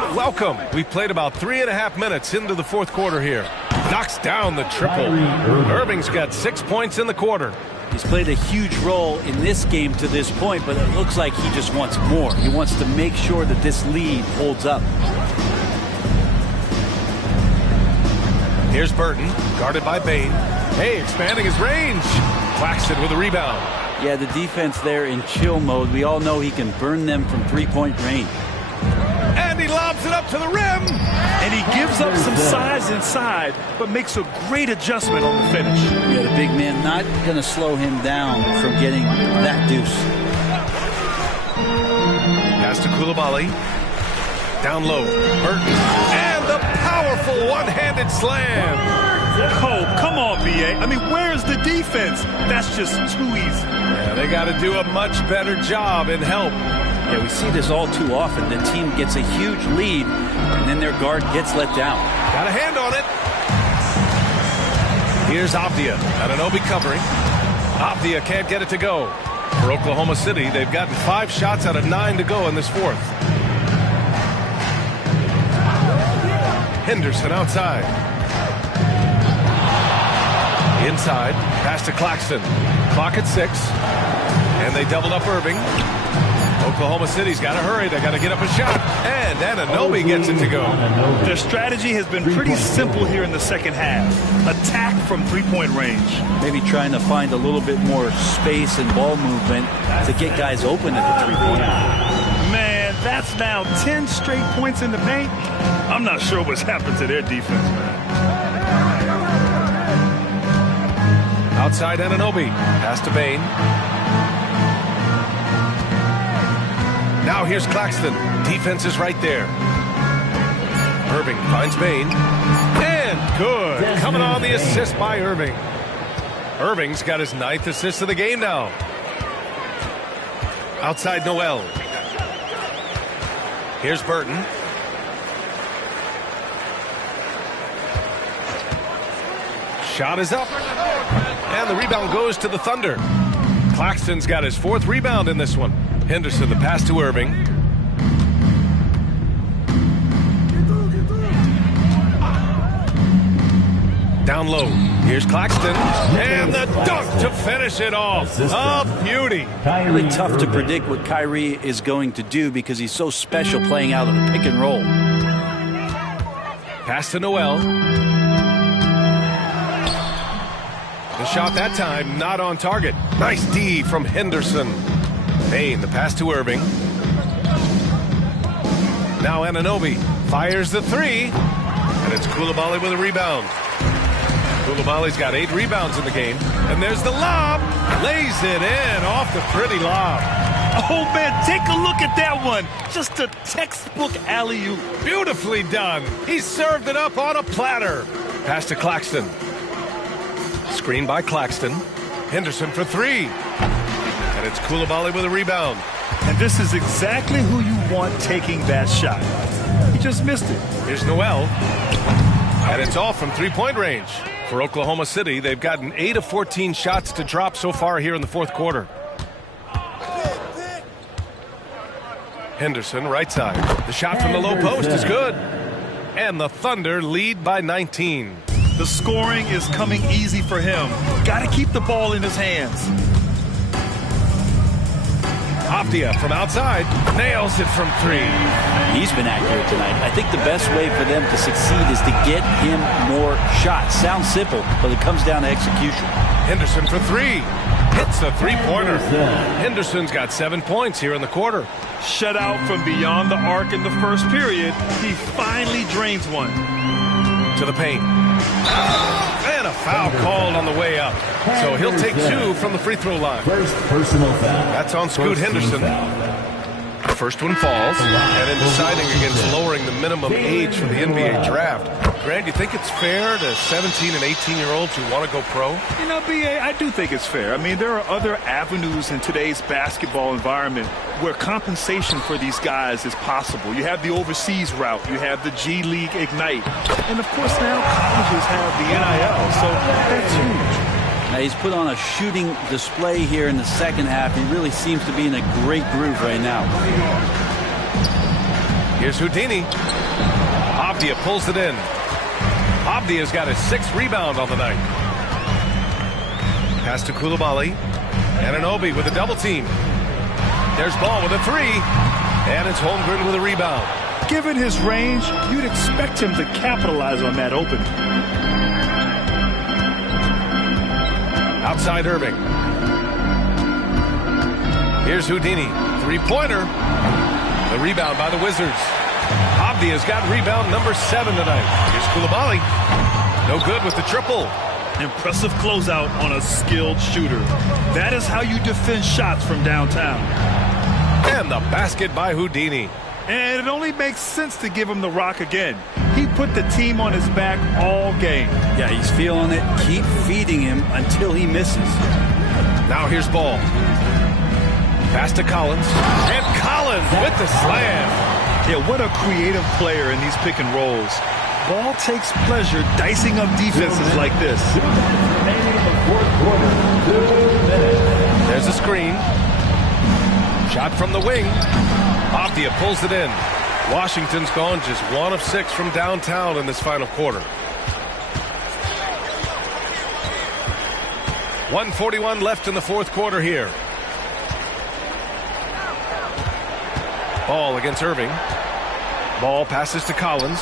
Welcome. We've played about 3.5 minutes into the fourth quarter here. Knocks down the triple. Irving's got 6 points in the quarter. He's played a huge role in this game to this point, but it looks like he just wants more. He wants to make sure that this lead holds up. Here's Burton, guarded by Bain. Hey, expanding his range. Claxton with a rebound. Yeah, the defense there in chill mode. We all know he can burn them from three-point range. And he lobs it up to the rim. And he gives up some size inside, but makes a great adjustment on the finish. Yeah, the big man not going to slow him down from getting that deuce. Pass to Coulibaly. Down low. Burton. And the powerful one-handed slam. Oh, come on, B.A. I mean, where's the defense? That's just too easy. Yeah, they got to do a much better job in help. Yeah, we see this all too often. The team gets a huge lead, and then their guard gets let down. Got a hand on it. Here's Avdia. Anunoby covering. Avdia can't get it to go. For Oklahoma City, they've gotten 5 shots out of 9 to go in this fourth. Henderson outside. Inside. Pass to Claxton. Clock at 6. And they doubled up Irving. Oklahoma City's got to hurry. They got to get up a shot. And Anunoby gets it to go. Their strategy has been pretty simple here in the second half. Attack from three-point range. Maybe trying to find a little bit more space and ball movement to get guys open at the three-point line. Man, that's now 10 straight points in the paint. I'm not sure what's happened to their defense, man. Outside Anunoby. Pass to Bain. Now here's Claxton. Defense is right there. Irving finds Bain. And good. Coming on the assist by Irving. Irving's got his 9th assist of the game now. Outside Noel. Here's Burton. Shot is up. And the rebound goes to the Thunder. Claxton's got his 4th rebound in this one. Henderson, the pass to Irving. Down low. Here's Claxton. And the dunk to finish it off. A beauty. Really tough to predict what Kyrie is going to do because he's so special playing out of the pick and roll. Pass to Noel. The shot that time not on target. Nice D from Henderson. Bain, the pass to Irving. Now Anunoby fires the 3. And it's Coulibaly with a rebound. Coulibaly's got 8 rebounds in the game. And there's the lob. Lays it in off the pretty lob. Oh, man, take a look at that one. Just a textbook alley-oop. Beautifully done. He served it up on a platter. Pass to Claxton. Screen by Claxton. Henderson for 3. And it's Coulibaly with a rebound. And this is exactly who you want taking that shot. He just missed it. Here's Noel. And it's all from three-point range. For Oklahoma City, they've gotten 8 of 14 shots to drop so far here in the fourth quarter. Henderson, right side. The shot from the low post is good. And the Thunder lead by 19. The scoring is coming easy for him. Got to keep the ball in his hands. Avdia from outside. Nails it from 3. He's been accurate tonight. I think the best way for them to succeed is to get him more shots. Sounds simple, but it comes down to execution. Henderson for 3. Hits a 3-pointer. Henderson's got 7 points here in the quarter. Shut out from beyond the arc in the first period. He finally drains one. To the paint. And a foul called on the way up. So he'll take 2 from the free throw line. First personal foul. That's on Scoot Henderson. First one falls. And in deciding against lowering the minimum age for the NBA draft, Grant, you think it's fair to 17 and 18-year-olds who want to go pro? You know, B.A., I do think it's fair. I mean, there are other avenues in today's basketball environment where compensation for these guys is possible. You have the overseas route. You have the G League Ignite. And, of course, now colleges have the NIL. So that's huge. Now he's put on a shooting display here in the second half. He really seems to be in a great groove right now. Here's Houdini. Avdia pulls it in. Avdia's got his 6th rebound on the night. Pass to Koulibaly. Anunoby with a double team. There's Ball with a 3. And it's Holmgren with a rebound. Given his range, you'd expect him to capitalize on that opening. Outside Irving. Here's Houdini. 3-pointer. The rebound by the Wizards. Avdia's got rebound number 7 tonight. Here's Koulibaly. No good with the triple. Impressive closeout on a skilled shooter. That is how you defend shots from downtown. And the basket by Houdini. And it only makes sense to give him the rock again. He put the team on his back all game. Yeah, he's feeling it. Keep feeding him until he misses. Now here's Ball. Pass to Collins. And Collins with the slam. Yeah, what a creative player in these pick and rolls. Ball takes pleasure dicing up defenses like this. There's a screen. Shot from the wing. Avdia pulls it in. Washington's gone just 1 of 6 from downtown in this final quarter. 1:41 left in the 4th quarter here. Ball against Irving. Ball passes to Collins.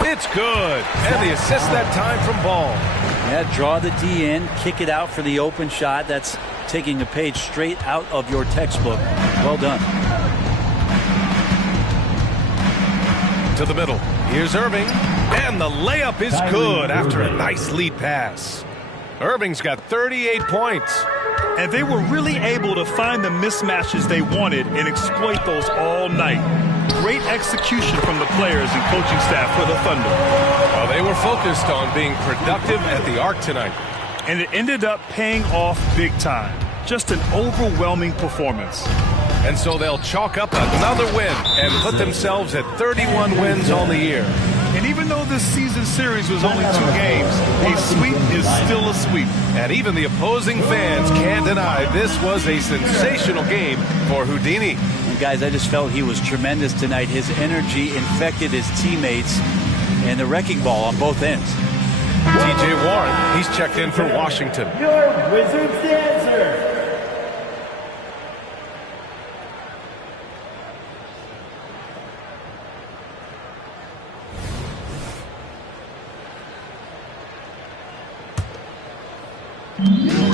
It's good. And the assist that time from Ball. Yeah, draw the D in, kick it out for the open shot. That's taking a page straight out of your textbook. Well done. To the middle. Here's Irving. And the layup is good after a nice lead pass. Irving's got 38 points. And they were really able to find the mismatches they wanted and exploit those all night. Great execution from the players and coaching staff for the Thunder. Well, they were focused on being productive at the arc tonight. And it ended up paying off big time. Just an overwhelming performance. And so they'll chalk up another win and put themselves at 31 wins on the year. And even though this season series was only 2 games, a sweep is still a sweep. And even the opposing fans can't deny this was a sensational game for Houdini. And guys, I just felt he was tremendous tonight. His energy infected his teammates and the wrecking ball on both ends. T.J. Warren, he's checked in for Washington. Your Wizards dancer.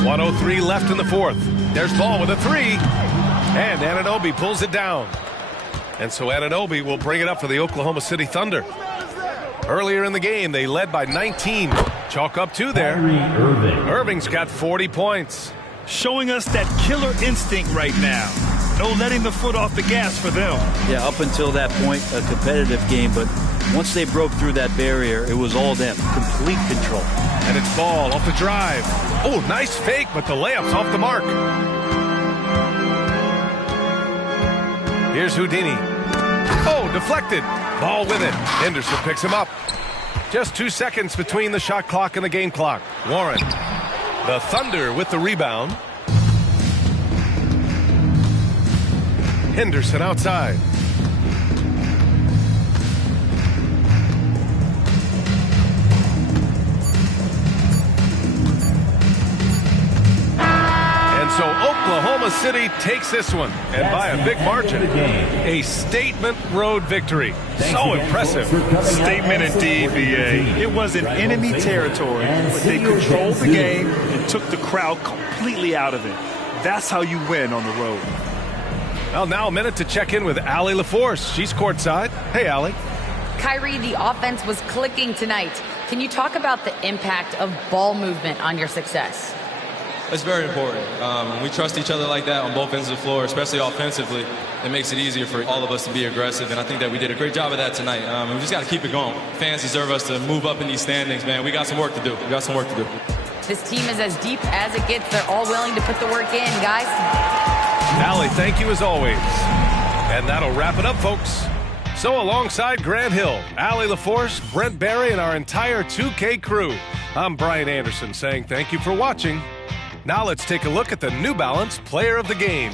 .103 left in the 4th. There's Ball with a 3. And Anunoby pulls it down. And so Anunoby will bring it up for the Oklahoma City Thunder. Earlier in the game, they led by 19. Chalk up 2 there. Irving's got 40 points. Showing us that killer instinct right now. No letting the foot off the gas for them. Yeah, up until that point, a competitive game. But once they broke through that barrier, it was all them. Complete control. And it's Ball off the drive. Oh, nice fake, but the layup's off the mark. Here's Houdini. Oh, deflected. Ball with it. Henderson picks him up. Just 2 seconds between the shot clock and the game clock. Warren. The Thunder with the rebound. Henderson outside. So Oklahoma City takes this one, and by a big margin, a statement road victory. So impressive. Statement indeed, BA. It was in enemy territory, but they controlled the game and took the crowd completely out of it. That's how you win on the road. Well, now a minute to check in with Allie LaForce. She's courtside. Hey, Allie. Kyrie, the offense was clicking tonight. Can you talk about the impact of ball movement on your success? It's very important. When we trust each other like that on both ends of the floor, especially offensively, it makes it easier for all of us to be aggressive, and I think that we did a great job of that tonight. And we just got to keep it going. Fans deserve us to move up in these standings, man. We got some work to do. We got some work to do. This team is as deep as it gets. They're all willing to put the work in, guys. Allie, thank you as always. And that'll wrap it up, folks. So alongside Grant Hill, Allie LaForce, Brent Barry, and our entire 2K crew, I'm Brian Anderson saying thank you for watching. Now let's take a look at the New Balance Player of the Game.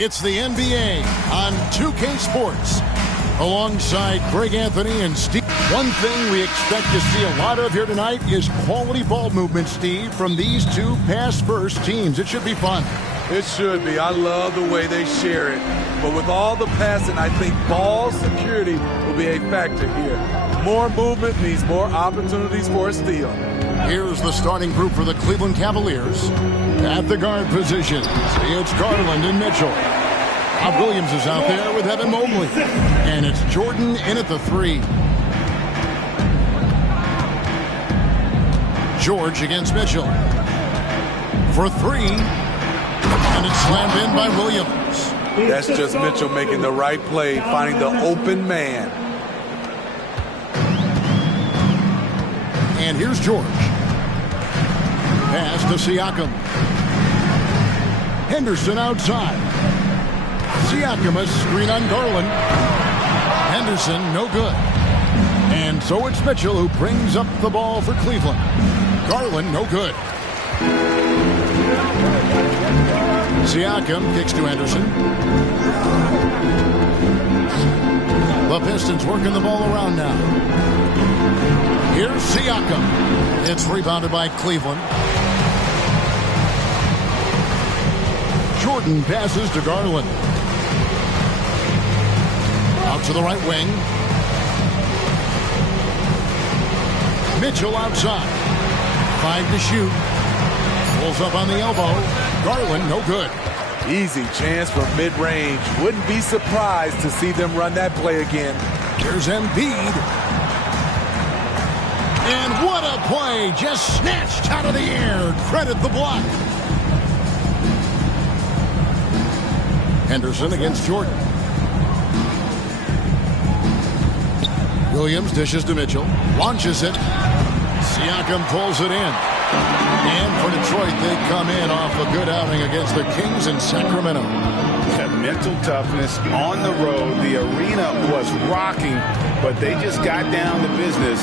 It's the NBA on 2K Sports. Alongside Greg Anthony and Steve. One thing we expect to see a lot of here tonight is quality ball movement, Steve, from these two pass-first teams. It should be fun. It should be. I love the way they share it. But with all the passing, I think ball security will be a factor here. More movement means more opportunities for a steal. Here's the starting group for the Cleveland Cavaliers. At the guard position, it's Garland and Mitchell. Bob Williams is out there with Evan Mobley. And it's Jordan in at the 3. George against Mitchell. For 3. And it's slammed in by Williams. That's just Mitchell making the right play, finding the open man. And here's George. Pass to Siakam. Henderson outside. Siakam a screen on Garland. Henderson no good. And so it's Mitchell who brings up the ball for Cleveland. Garland no good. Siakam kicks to Henderson. The Pistons working the ball around now. Here's Siakam. It's rebounded by Cleveland. Jordan passes to Garland. Out to the right wing. Mitchell outside. 5 to shoot. Pulls up on the elbow. Garland, no good. Easy chance from mid-range. Wouldn't be surprised to see them run that play again. Here's Embiid. And what a play. Just snatched out of the air. Credit the block. Henderson against Jordan. Williams dishes to Mitchell. Launches it. Siakam pulls it in. And for Detroit, they come in off a good outing against the Kings in Sacramento. That mental toughness on the road. The arena was rocking, but they just got down to business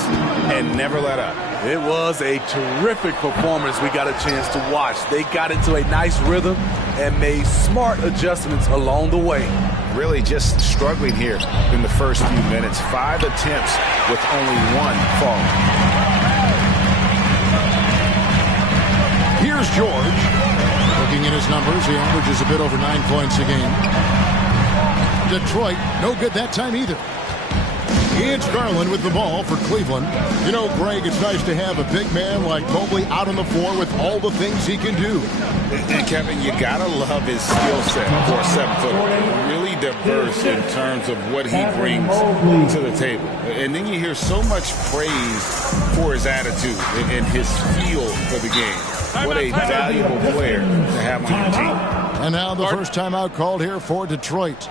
and never let up. It was a terrific performance we got a chance to watch. They got into a nice rhythm and made smart adjustments along the way. Really just struggling here in the first few minutes. 5 attempts with only 1 fall. Here's George. Looking at his numbers, he averages a bit over 9 points a game. Detroit, no good that time either. It's Garland with the ball for Cleveland. You know, Greg, it's nice to have a big man like Mobley out on the floor with all the things he can do. And Kevin, you gotta love his skill set for a 7-footer. Really diverse in terms of what he brings to the table. And then you hear so much praise for his attitude and his feel for the game. What a valuable player to have on your team. And now the first timeout called here for Detroit.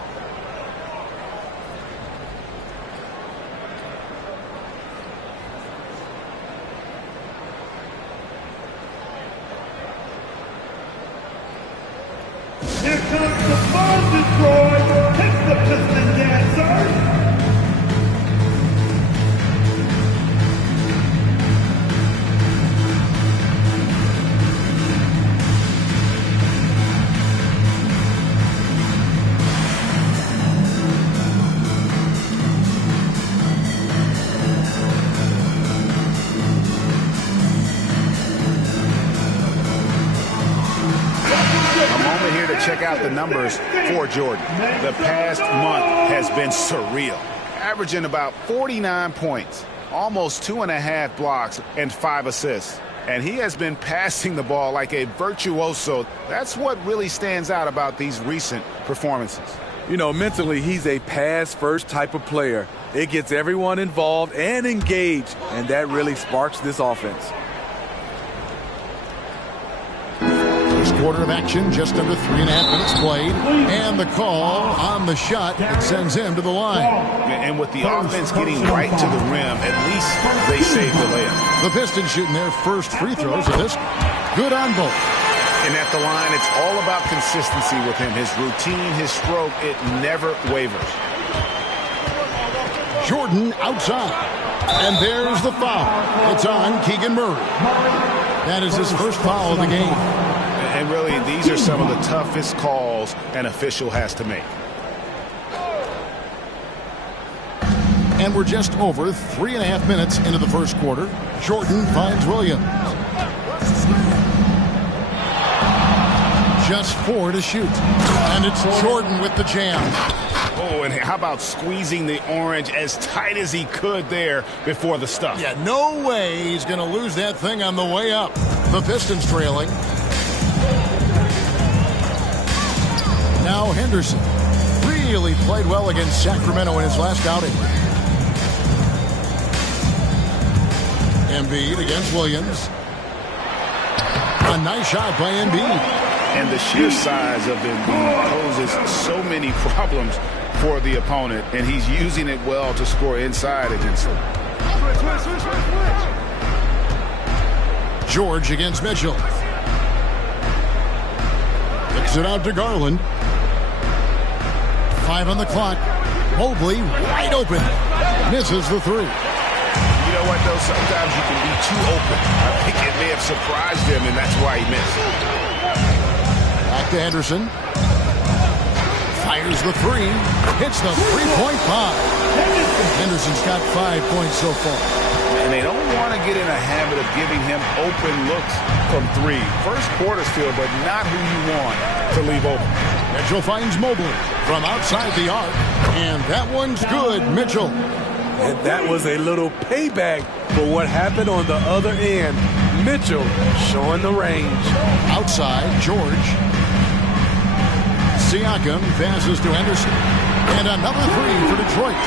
Here comes the ball, Detroit. Hits the Piston dancer. Check out the numbers for Jordan. The past month has been surreal. Averaging about 49 points, almost 2.5 blocks, and 5 assists. And he has been passing the ball like a virtuoso. That's what really stands out about these recent performances. You know, mentally, he's a pass-first type of player. It gets everyone involved and engaged, and that really sparks this offense. Quarter of action, just under 3.5 minutes played, and the call on the shot that sends him to the line. And with the offense getting right to the rim, at least they saved the layup. The Pistons shooting their first free throws of this. Good on both. And at the line, it's all about consistency with him. His routine, his stroke, it never wavers. Jordan outside. And there's the foul. It's on Keegan Murray. That is his first foul of the game. And And really, these are some of the toughest calls an official has to make. And we're just over 3.5 minutes into the first quarter. Jordan finds Williams. Just 4 to shoot. And it's Jordan with the jam. Oh, and how about squeezing the orange as tight as he could there before the stuff? Yeah, no way he's going to lose that thing on the way up. The Pistons trailing. Now Henderson really played well against Sacramento in his last outing. Embiid against Williams. A nice shot by Embiid. And the sheer size of Embiid poses so many problems for the opponent, and he's using it well to score inside against them. George against Mitchell. Kicks it out to Garland. 5 on the clock. Mobley wide open. Misses the 3. You know what, though? Sometimes you can be too open. I think it may have surprised him, and that's why he missed. Back to Henderson. Fires the 3. Hits the three-point bomb. Henderson's got 5 points so far. And they don't want to get in a habit of giving him open looks from 3. First quarter still, but not who you want to leave open. Mitchell finds Mobley from outside the arc. And that one's good, Mitchell. And that was a little payback for what happened on the other end. Mitchell showing the range. Outside, George. Siakam passes to Henderson. And another 3 for Detroit.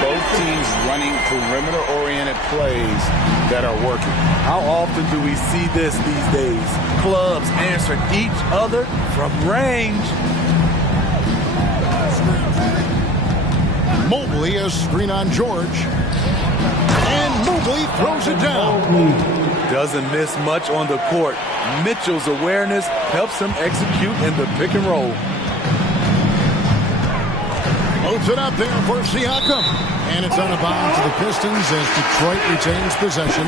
Both teams running perimeter-oriented plays that are working. How often do we see this these days? Clubs answering each other from range. Mobley a screen on George. And Mobley throws it down. Doesn't miss much on the court. Mitchell's awareness helps him execute in the pick and roll. Moves it up there for Siakam. And it's out of bounds to the Pistons as Detroit retains possession.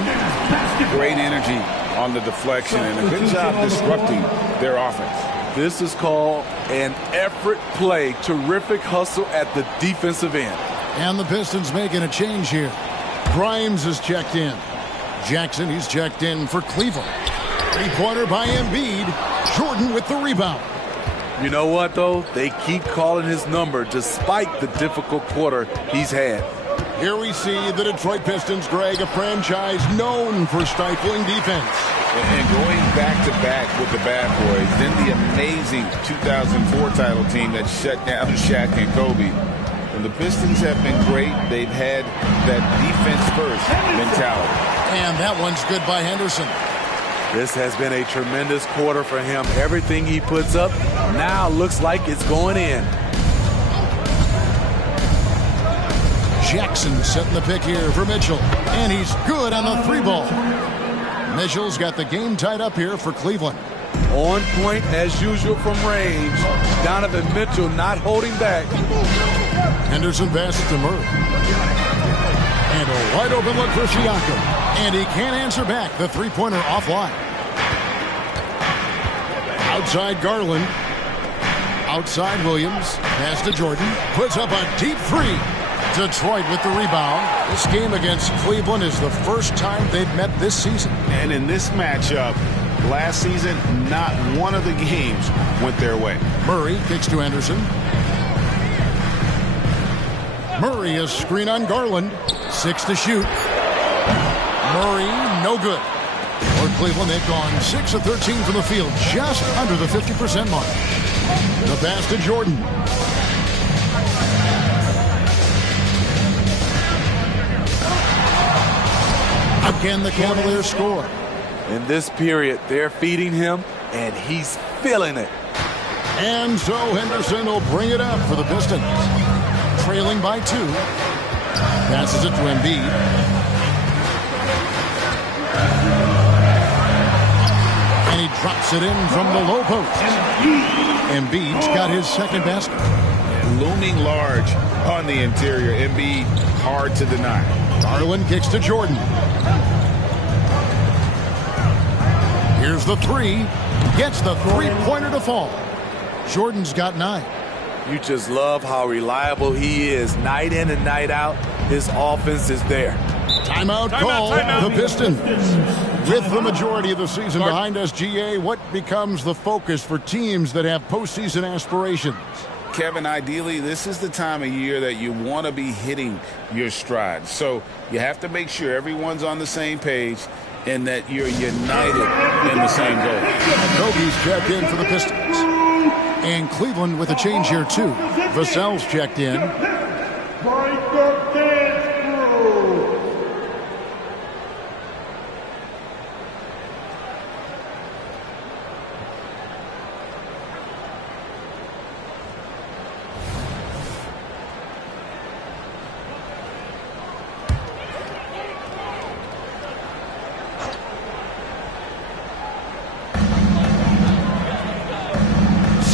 Great energy on the deflection and a good job disrupting their offense. This is called an effort play. Terrific hustle at the defensive end. And the Pistons making a change here. Grimes is checked in. Jackson, he's checked in for Cleveland. 3-pointer by Embiid. Jordan with the rebound. You know what, though? They keep calling his number despite the difficult quarter he's had. Here we see the Detroit Pistons, Greg, a franchise known for stifling defense. And going back-to-back with the bad boys, then the amazing 2004 title team that shut down Shaq and Kobe. And the Pistons have been great. They've had that defense-first mentality. And that one's good by Henderson. This has been a tremendous quarter for him. Everything he puts up now looks like it's going in. Jackson setting the pick here for Mitchell. And he's good on the 3-ball. Mitchell's got the game tied up here for Cleveland. On point as usual from range. Donovan Mitchell not holding back. Henderson passes to Murray. And a wide open look for Siakam. And he can't answer back. The 3-pointer offline. Outside Garland. Outside Williams. Pass to Jordan. Puts up a deep 3. Detroit with the rebound. This game against Cleveland is the first time they've met this season. And in this matchup, last season, not one of the games went their way. Murray kicks to Henderson. Murray a screen on Garland. 6 to shoot. Murray, no good. For Cleveland, they've gone 6 of 13 from the field, just under the 50% mark. The pass to Jordan. Again, the Cavaliers score. In this period, they're feeding him, and he's feeling it. And so Henderson will bring it up for the Pistons. Trailing by 2. Passes it to Embiid. And he drops it in from the low post. Embiid's got his second basket. Looming large on the interior. Embiid, hard to deny. Garland kicks to Jordan. Here's the 3. Gets the three-pointer to fall. Jordan's got 9. You just love how reliable he is. Night in and night out, his offense is there. Timeout call. The Pistons. With the majority of the season behind us, GA, what becomes the focus for teams that have postseason aspirations? Kevin, ideally, this is the time of year that you want to be hitting your stride. So you have to make sure everyone's on the same page and that you're united in the same goal. Kobe's checked in for the Pistons. And Cleveland with a change here, too. Vassell's checked in.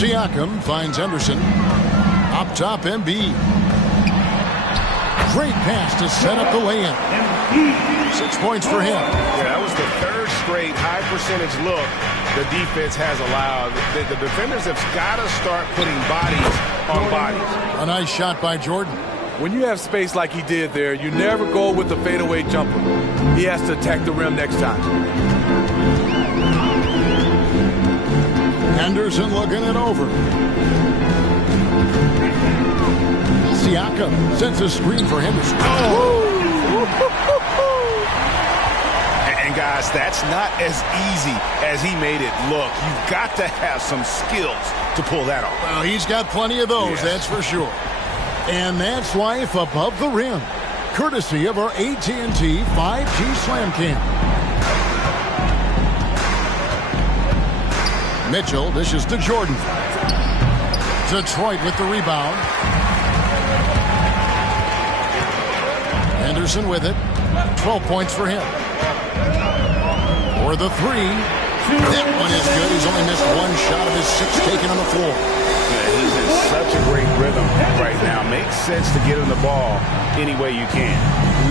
Siakam finds Henderson. Up top, Embiid. Great pass to set up the lay-in. 6 points for him. Yeah, that was the third straight high percentage look the defense has allowed. The defenders have got to start putting bodies on bodies. A nice shot by Jordan. When you have space like he did there, you never go with the fadeaway jumper. He has to attack the rim next time. Henderson looking it over. Siakam sends a screen for Henderson. And guys, that's not as easy as he made it look. You've got to have some skills to pull that off. Well, he's got plenty of those, yes. That's for sure. And that's life above the rim, courtesy of our AT&T 5G Slam Cam. Mitchell dishes to Jordan. Detroit with the rebound. Henderson with it. 12 points for him. For the three. That one is good. He's only missed one shot of his 6 taken on the floor. Yeah, he's in such a great rhythm right now. Makes sense to get him the ball any way you can.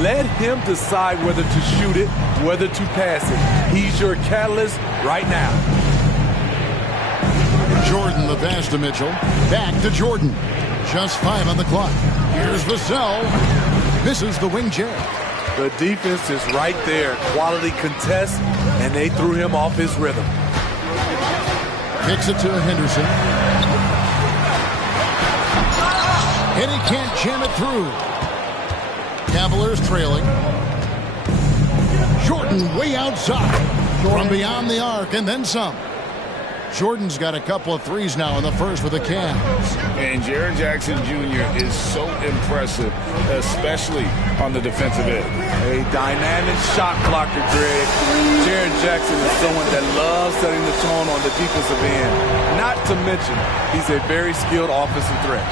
Let him decide whether to shoot it, whether to pass it. He's your catalyst right now. Jordan the pass to Mitchell. Back to Jordan. Just 5 on the clock. Here's Vassell. Misses the wing jab. The defense is right there. Quality contest, and they threw him off his rhythm. Kicks it to Henderson. And he can't jam it through. Cavaliers trailing. Jordan way outside. From beyond the arc and then some. Jordan's got a couple of threes now in the first with the Cavs. And Jaren Jackson Jr. is so impressive, especially on the defensive end. A dynamic shot blocker, Greg. Jaren Jackson is someone that loves setting the tone on the defensive end. Not to mention, he's a very skilled offensive threat.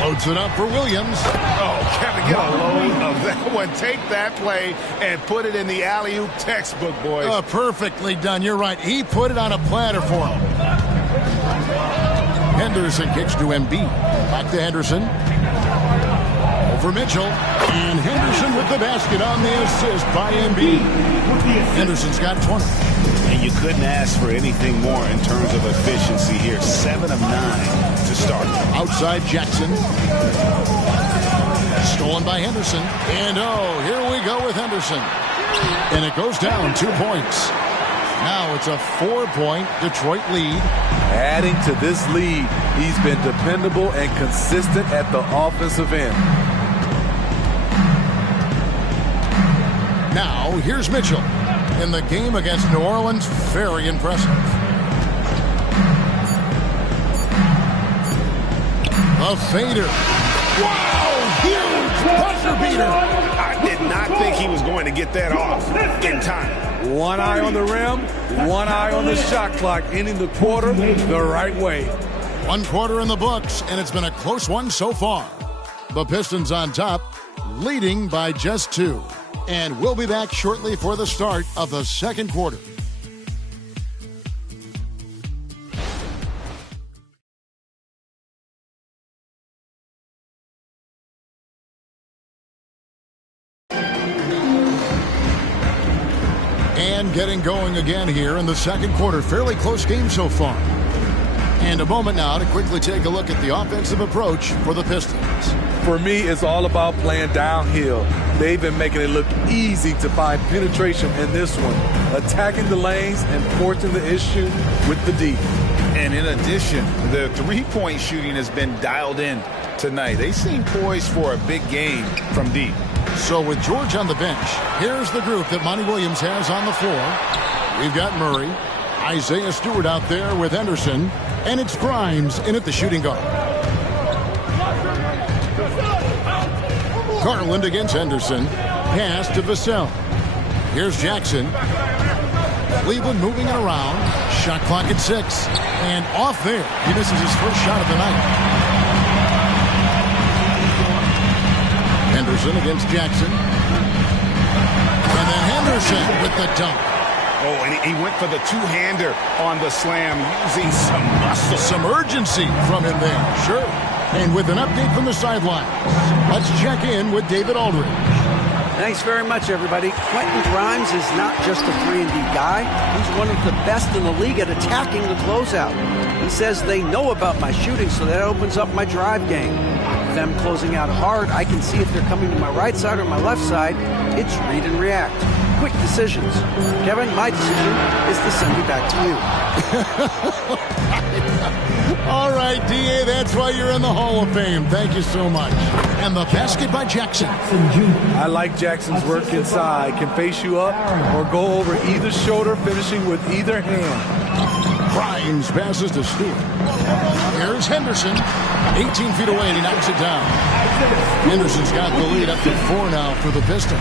Loads it up for Williams. Oh, Kevin, get a load of that one. Take that play and put it in the alley-oop textbook, boys. Perfectly done. You're right. He put it on a platter for him. Henderson kicks to Embiid. Back to Henderson. Over Mitchell. And Henderson with the basket on the assist by Embiid. Henderson's got 20. And you couldn't ask for anything more in terms of efficiency here. 7 of 9 to start. Outside Jackson. Stolen by Henderson. And here we go with Henderson. And it goes down 2 points. Now it's a 4-point Detroit lead. Adding to this lead, he's been dependable and consistent at the offensive end. Now here's Mitchell. In the game against New Orleans, very impressive. A fader. Wow, huge buzzer beater. I did not think he was going to get that off in time. One eye on the rim, one eye on the shot clock, ending the quarter the right way. 1 quarter in the books, and it's been a close one so far. The Pistons on top, leading by just 2. And we'll be back shortly for the start of the second quarter. And getting going again here in the second quarter. Fairly close game so far. And a moment now to quickly take a look at the offensive approach for the Pistons. For me, it's all about playing downhill. They've been making it look easy to find penetration in this one, attacking the lanes and forcing the issue with the D. And in addition, the three-point shooting has been dialed in tonight. They seem poised for a big game from deep. So with George on the bench, here's the group that Monty Williams has on the floor. We've got Murray, Isaiah Stewart out there with Henderson, and it's Grimes in at the shooting guard. Garland against Henderson. Pass to Vassell. Here's Jackson. Cleveland moving it around. Shot clock at 6. And off there. He misses his first shot of the night. Henderson against Jackson. And then Henderson with the dunk. Oh, and he went for the two-hander on the slam, using some muscle. Some urgency from him there, sure. And with an update from the sidelines, let's check in with David Aldridge. Thanks very much, everybody. Quentin Grimes is not just a 3-and-D guy. He's one of the best in the league at attacking the closeout. He says they know about my shooting, so that opens up my drive game. With them closing out hard, I can see if they're coming to my right side or my left side. It's read and react. Quick decisions. Kevin, my decision is to send it back to you. All right, D.A., that's why you're in the Hall of Fame. Thank you so much. And the basket by Jackson. I like Jackson's work inside. Can face you up or go over either shoulder, finishing with either hand. Grimes passes to Stewart. Here's Henderson. 18 feet away, and he knocks it down. Henderson's got the lead up to 4 now for the Pistons.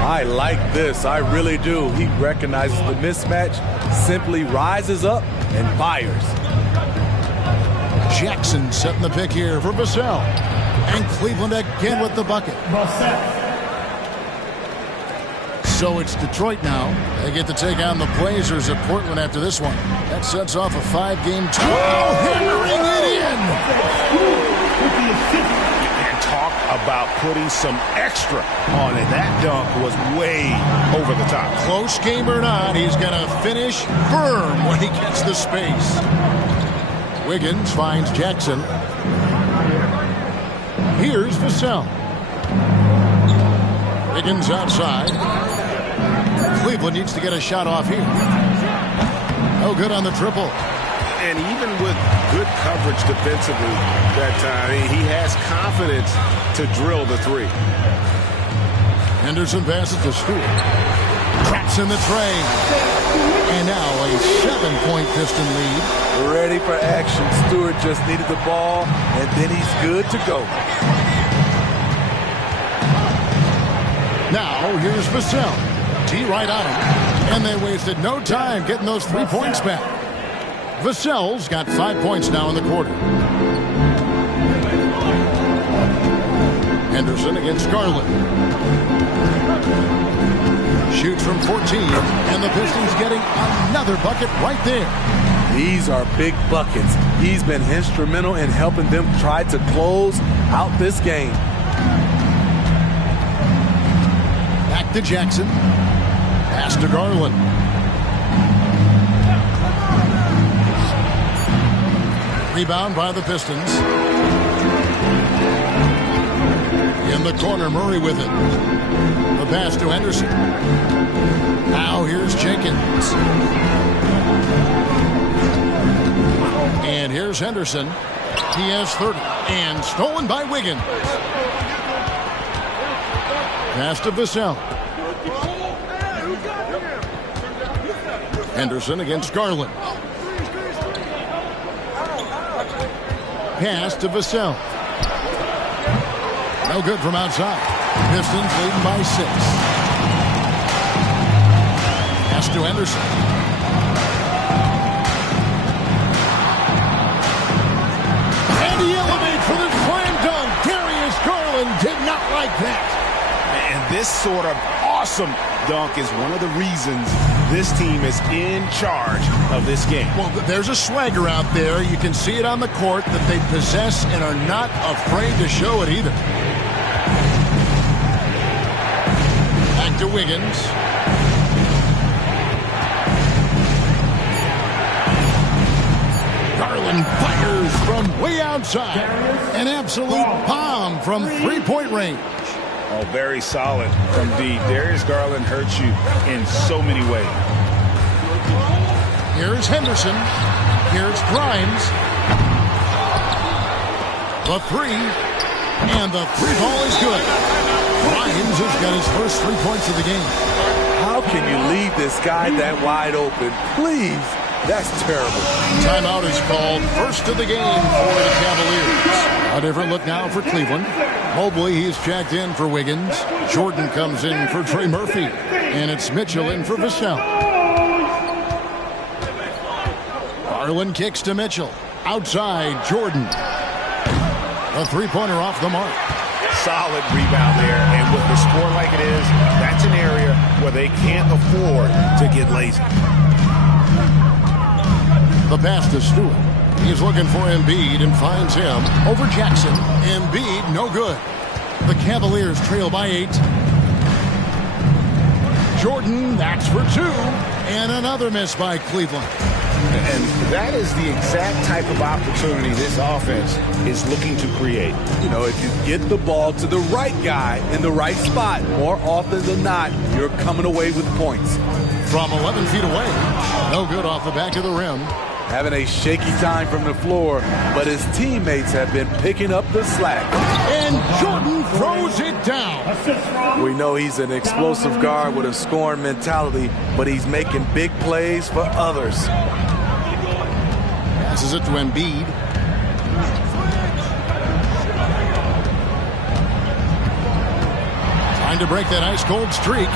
I like this. I really do. He recognizes the mismatch, simply rises up and fires. Jackson setting the pick here for Vassell. And Cleveland again with the bucket. So it's Detroit now. They get to take on the Blazers at Portland after this one. That sets off a 5-game tour. Oh, hammering it in! And talk about putting some extra on it. That dunk was way over the top. Close game or not, he's going to finish firm when he gets the space. Wiggins finds Jackson. Here's Vassell. Wiggins outside. Cleveland needs to get a shot off here. No good on the triple. And even with good coverage defensively that time, he has confidence to drill the three. Henderson passes to Stewart. Traps in the tray. And now a 7-point Piston lead. Ready for action. Stewart just needed the ball, and then he's good to go. Now here's Vassell. T right on him. And they wasted no time getting those 3 points back. Vassell's got 5 points now in the quarter. Henderson against Garland. Shoots from 14, and the Pistons getting another bucket right there. These are big buckets. He's been instrumental in helping them try to close out this game. Back to Jackson. Pass to Garland. Rebound by the Pistons. In the corner, Murray with it. The pass to Henderson. Now here's Jenkins. And here's Henderson. He has 30. And stolen by Wiggins. Pass to Vassell. Henderson against Garland. Pass to Vassell. No good from outside. Pistons leading by 6. Pass to Henderson. And he elevates for the slam dunk. Darius Garland did not like that. And this sort of awesome dunk is one of the reasons this team is in charge of this game. Well, there's a swagger out there. You can see it on the court that they possess and are not afraid to show it either. Back to Wiggins. Garland fires from way outside. An absolute bomb from three-point range. Oh, very solid from D. Darius Garland hurts you in so many ways. Here's Henderson. Here's Grimes. The three. And the three ball is good. Grimes has got his first 3 points of the game. How can you leave this guy that wide open? Please. That's terrible. Timeout is called. First of the game for the Cavaliers. A different look now for Cleveland. Mobley, he's checked in for Wiggins. Jordan comes in for Trey Murphy. And it's Mitchell in for Vassell. Garland kicks to Mitchell. Outside, Jordan. A three-pointer off the mark. Solid rebound there. And with the score like it is, that's an area where they can't afford to get lazy. The pass to Stewart. He's looking for Embiid and finds him over Jackson. Embiid, no good. The Cavaliers trail by 8. Jordan, that's for 2. And another miss by Cleveland. And that is the exact type of opportunity this offense is looking to create. You know, if you get the ball to the right guy in the right spot, more often than not, you're coming away with points. From 11 feet away, no good off the back of the rim. Having a shaky time from the floor, but his teammates have been picking up the slack. And Jordan throws it down. We know he's an explosive guard with a scoring mentality, but he's making big plays for others. Passes it to Embiid. Trying to break that ice-cold streak.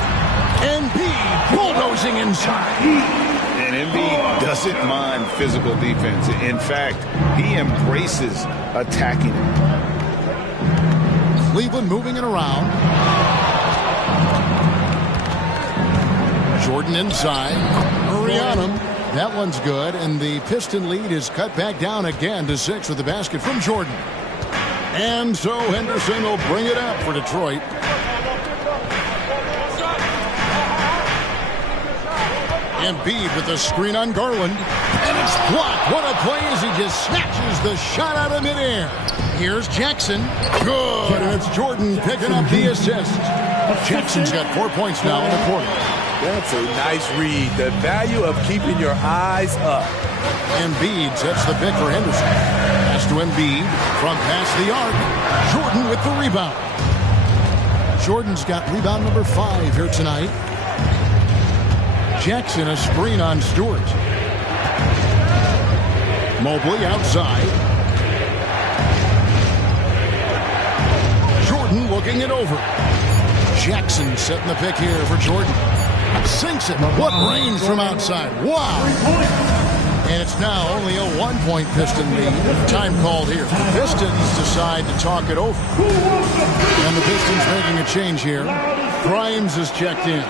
Embiid bulldozing inside. And Embiid doesn't mind physical defense. In fact, he embraces attacking it. Cleveland moving it around. Jordan inside. Hurry on him. That one's good, and the Piston lead is cut back down again to 6 with the basket from Jordan. And so Henderson will bring it up for Detroit. Embiid with the screen on Garland. And it's blocked. What a play as he just snatches the shot out of midair. Here's Jackson. Good. And it's Jordan picking up the assist. Jackson's got 4 points now in the quarter. That's a nice read. The value of keeping your eyes up. Embiid sets the pick for Henderson. Pass to Embiid from past the arc. Jordan with the rebound. Jordan's got rebound number 5 here tonight. Jackson a screen on Stewart. Mobley outside. Jordan looking it over. Jackson setting the pick here for Jordan. Sinks it. What range from outside. Wow. And it's now only a 1-point Piston lead. Time called here. The Pistons decide to talk it over. And the Pistons making a change here. Grimes is checked in.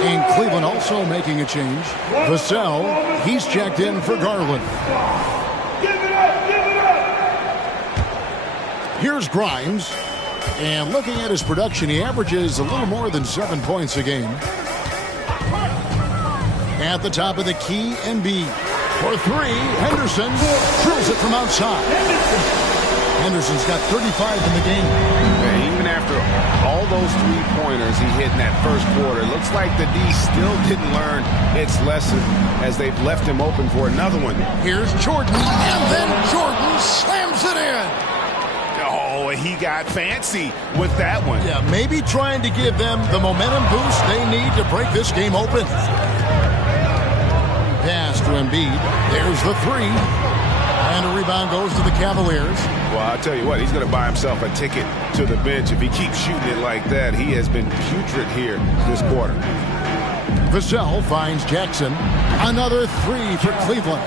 And Cleveland also making a change. Vassell, he's checked in for Garland. Here's Grimes. And looking at his production, he averages a little more than 7 points a game. At the top of the key, Embiid. For 3, Henderson drills it from outside. Henderson's got 35 in the game. And even after all those 3-pointers he hit in that first quarter, it looks like the D still didn't learn its lesson as they've left him open for another one. Here's Jordan, and then Jordan slams it in. Oh, he got fancy with that one. Yeah, maybe trying to give them the momentum boost they need to break this game open. Pass to Embiid. There's the 3. And a rebound goes to the Cavaliers. Well, I'll tell you what, he's going to buy himself a ticket to the bench if he keeps shooting it like that. He has been putrid here this quarter. Vassell finds Jackson. Another 3 for Cleveland.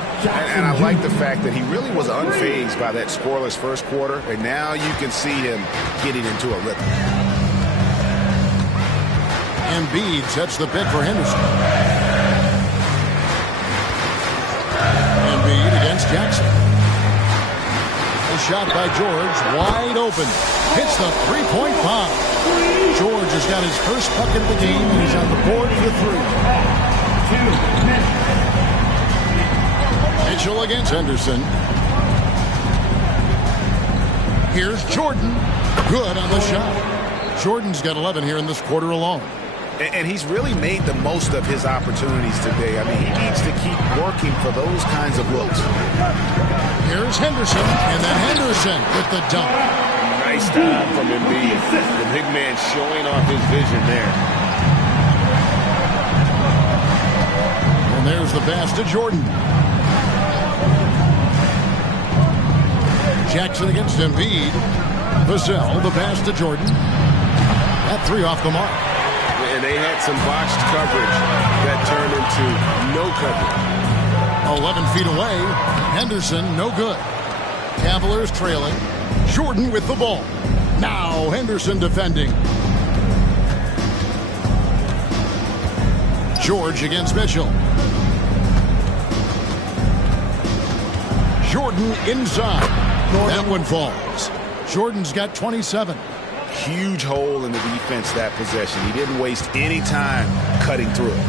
And I like the fact that he really was unfazed by that scoreless first quarter, and now you can see him getting into a rhythm. Embiid sets the pick for Henderson. Embiid against Jackson. A shot by George, wide open. Hits the 3-point bomb. George has got his first bucket of the game, and he's on the board for the 3. Mitchell against Henderson. Here's Jordan. Good on the shot. Jordan's got 11 here in this quarter alone. And he's really made the most of his opportunities today. I mean, he needs to keep working for those kinds of looks. Here's Henderson, and then Henderson with the dunk. Nice dive from Embiid. The big man showing off his vision there. And there's the pass to Jordan. Jackson against Embiid. Vassell, the pass to Jordan. That three off the mark. And they had some botched coverage that turned into no coverage. 11 feet away. Henderson, no good. Cavaliers trailing. Jordan with the ball. Now Henderson defending. George against Mitchell. Jordan inside. That one falls. Jordan's got 27. Huge hole in the defense that possession. He didn't waste any time cutting through it.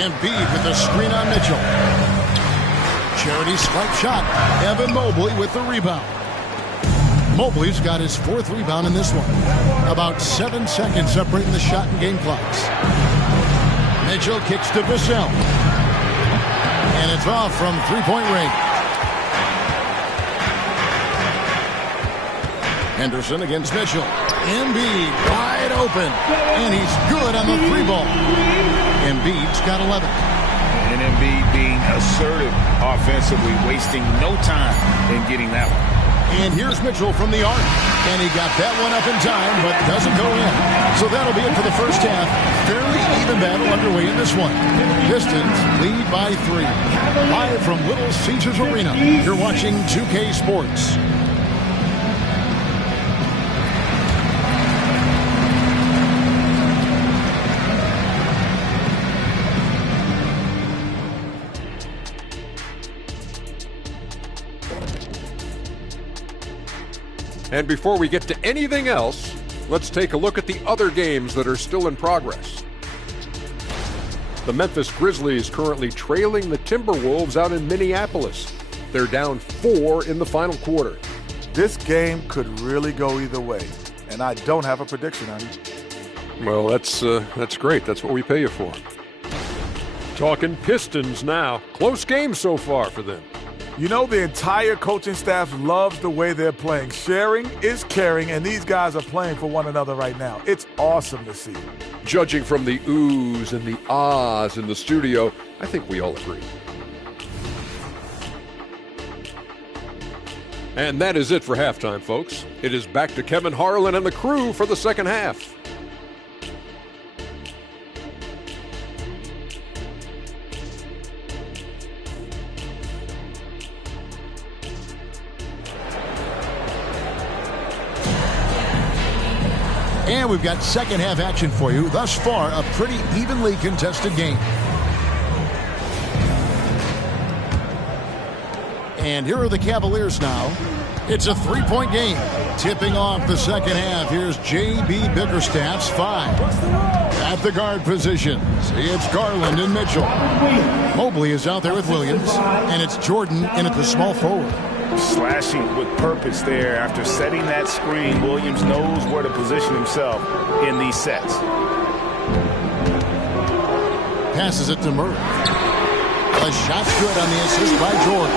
Embiid with the screen on Mitchell. Charity stripe shot. Evan Mobley with the rebound. Mobley's got his fourth rebound in this one. About 7 seconds separating the shot and game clocks. Mitchell kicks to Vassell. And it's off from three-point range. Henderson against Mitchell. Embiid wide open. And he's good on the three ball. Embiid's got 11. And Embiid being assertive offensively, wasting no time in getting that one. And here's Mitchell from the arc. And he got that one up in time, but doesn't go in. So that'll be it for the first half. Fairly even battle underway in this one. Pistons lead by 3. Live from Little Caesars Arena. You're watching 2K Sports. And before we get to anything else, let's take a look at the other games that are still in progress. The Memphis Grizzlies currently trailing the Timberwolves out in Minneapolis. They're down 4 in the final quarter. This game could really go either way, and I don't have a prediction on it. Well, that's great. That's what we pay you for. Talking Pistons now. Close game so far for them. You know, the entire coaching staff loves the way they're playing. Sharing is caring, and these guys are playing for one another right now. It's awesome to see. Judging from the oohs and the ahs in the studio, I think we all agree. And that is it for halftime, folks. It is back to Kevin Harlan and the crew for the second half. And we've got second half action for you. Thus far, a pretty evenly contested game. And here are the Cavaliers now. It's a three-point game. Tipping off the second half. Here's J.B. Bickerstaff's 5. At the guard positions, it's Garland and Mitchell. Mobley is out there with Williams. And it's Jordan in at the small forward. Slashing with purpose there. After setting that screen, Williams knows where to position himself in these sets. Passes it to Murray. A shot's good on the assist by Jordan.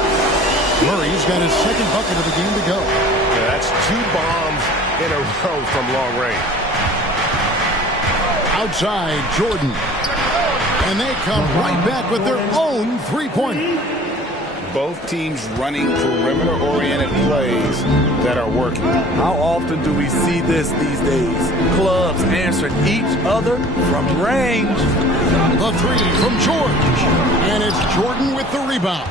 Murray's got his second bucket of the game to go. Yeah, that's 2 bombs in a row from long range. Outside, Jordan. And they come right back with their own three-pointer. Both teams running perimeter-oriented plays that are working. How often do we see this these days? Clubs answering each other from range. The 3 from George. And it's Jordan with the rebound.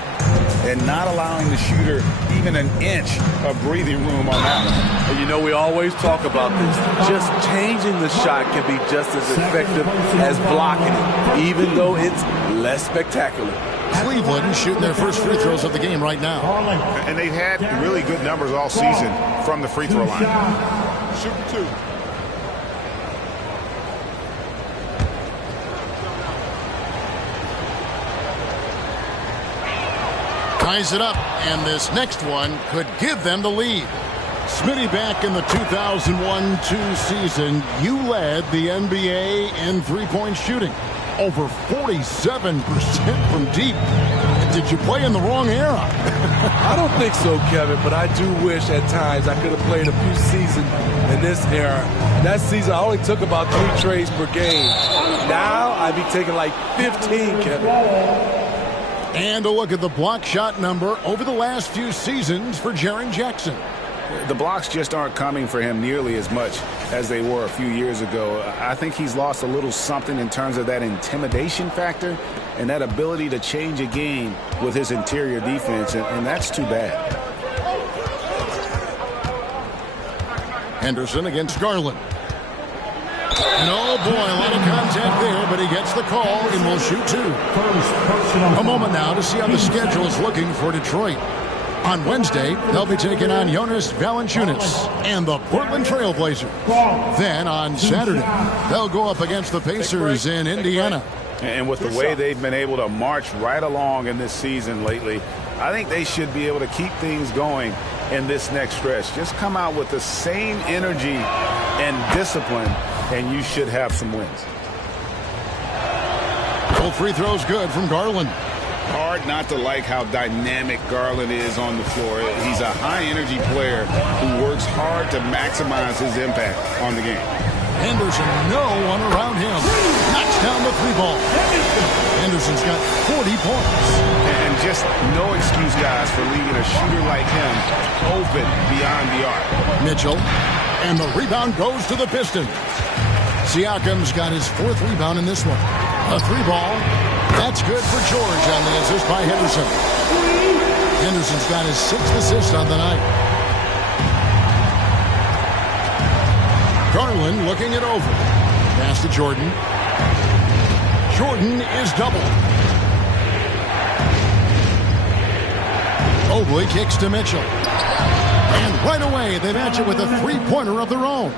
And not allowing the shooter even an inch of breathing room on that one. And you know, we always talk about this. Just changing the shot can be just as effective as blocking it, even though it's less spectacular. Cleveland shooting their first free throws of the game right now. And they've had really good numbers all season from the free throw line. Shooting 2. ties it up, and this next one could give them the lead. Smitty, back in the 2001-2 season, you led the NBA in three-point shooting. Over 47% from deep. Did you play in the wrong era? I don't think so, Kevin, but I do wish at times I could have played a few seasons in this era. That season, I only took about 3 trades per game. Now, I'd be taking like 15, Kevin. And a look at the block shot number over the last few seasons for Jaren Jackson. The blocks just aren't coming for him nearly as much as they were a few years ago. I think he's lost a little something in terms of that intimidation factor and that ability to change a game with his interior defense, and that's too bad. Henderson against Garland. And oh boy, a lot of contact there, but he gets the call and will shoot 2. A moment now to see how the schedule is looking for Detroit. On Wednesday, they'll be taking on Jonas Valanciunas and the Portland Trail Blazers. Then on Saturday, they'll go up against the Pacers in Indiana. And with the way they've been able to march right along in this season lately, I think they should be able to keep things going in this next stretch. Just come out with the same energy and discipline, and you should have some wins. Both free throws good from Garland. Hard not to like how dynamic Garland is on the floor. He's a high-energy player who works hard to maximize his impact on the game. Henderson, no one around him. Knocks down the 3-ball. Henderson's got 40 points. And just no excuse, guys, for leaving a shooter like him open beyond the arc. Mitchell, and the rebound goes to the Pistons. Siakam's got his 4th rebound in this one. A 3-ball. That's good for George on the assist by Henderson. Henderson's got his 6th assist on the night. Garland looking it over. Pass to Jordan. Jordan is doubled. Mobley kicks to Mitchell. And right away they match it with a 3-pointer of their own.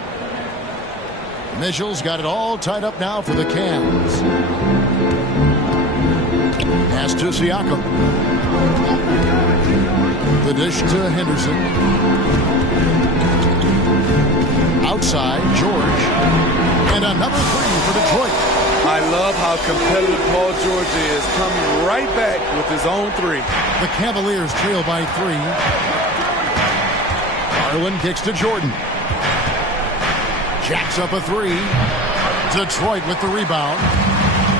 Mitchell's got it all tied up now for the Cavs. Pass to Siakam. The dish to Henderson. Outside, George. And another 3 for Detroit. I love how competitive Paul George is, coming right back with his own 3. The Cavaliers trail by 3. Garland kicks to Jordan. Jacks up a 3. Detroit with the rebound.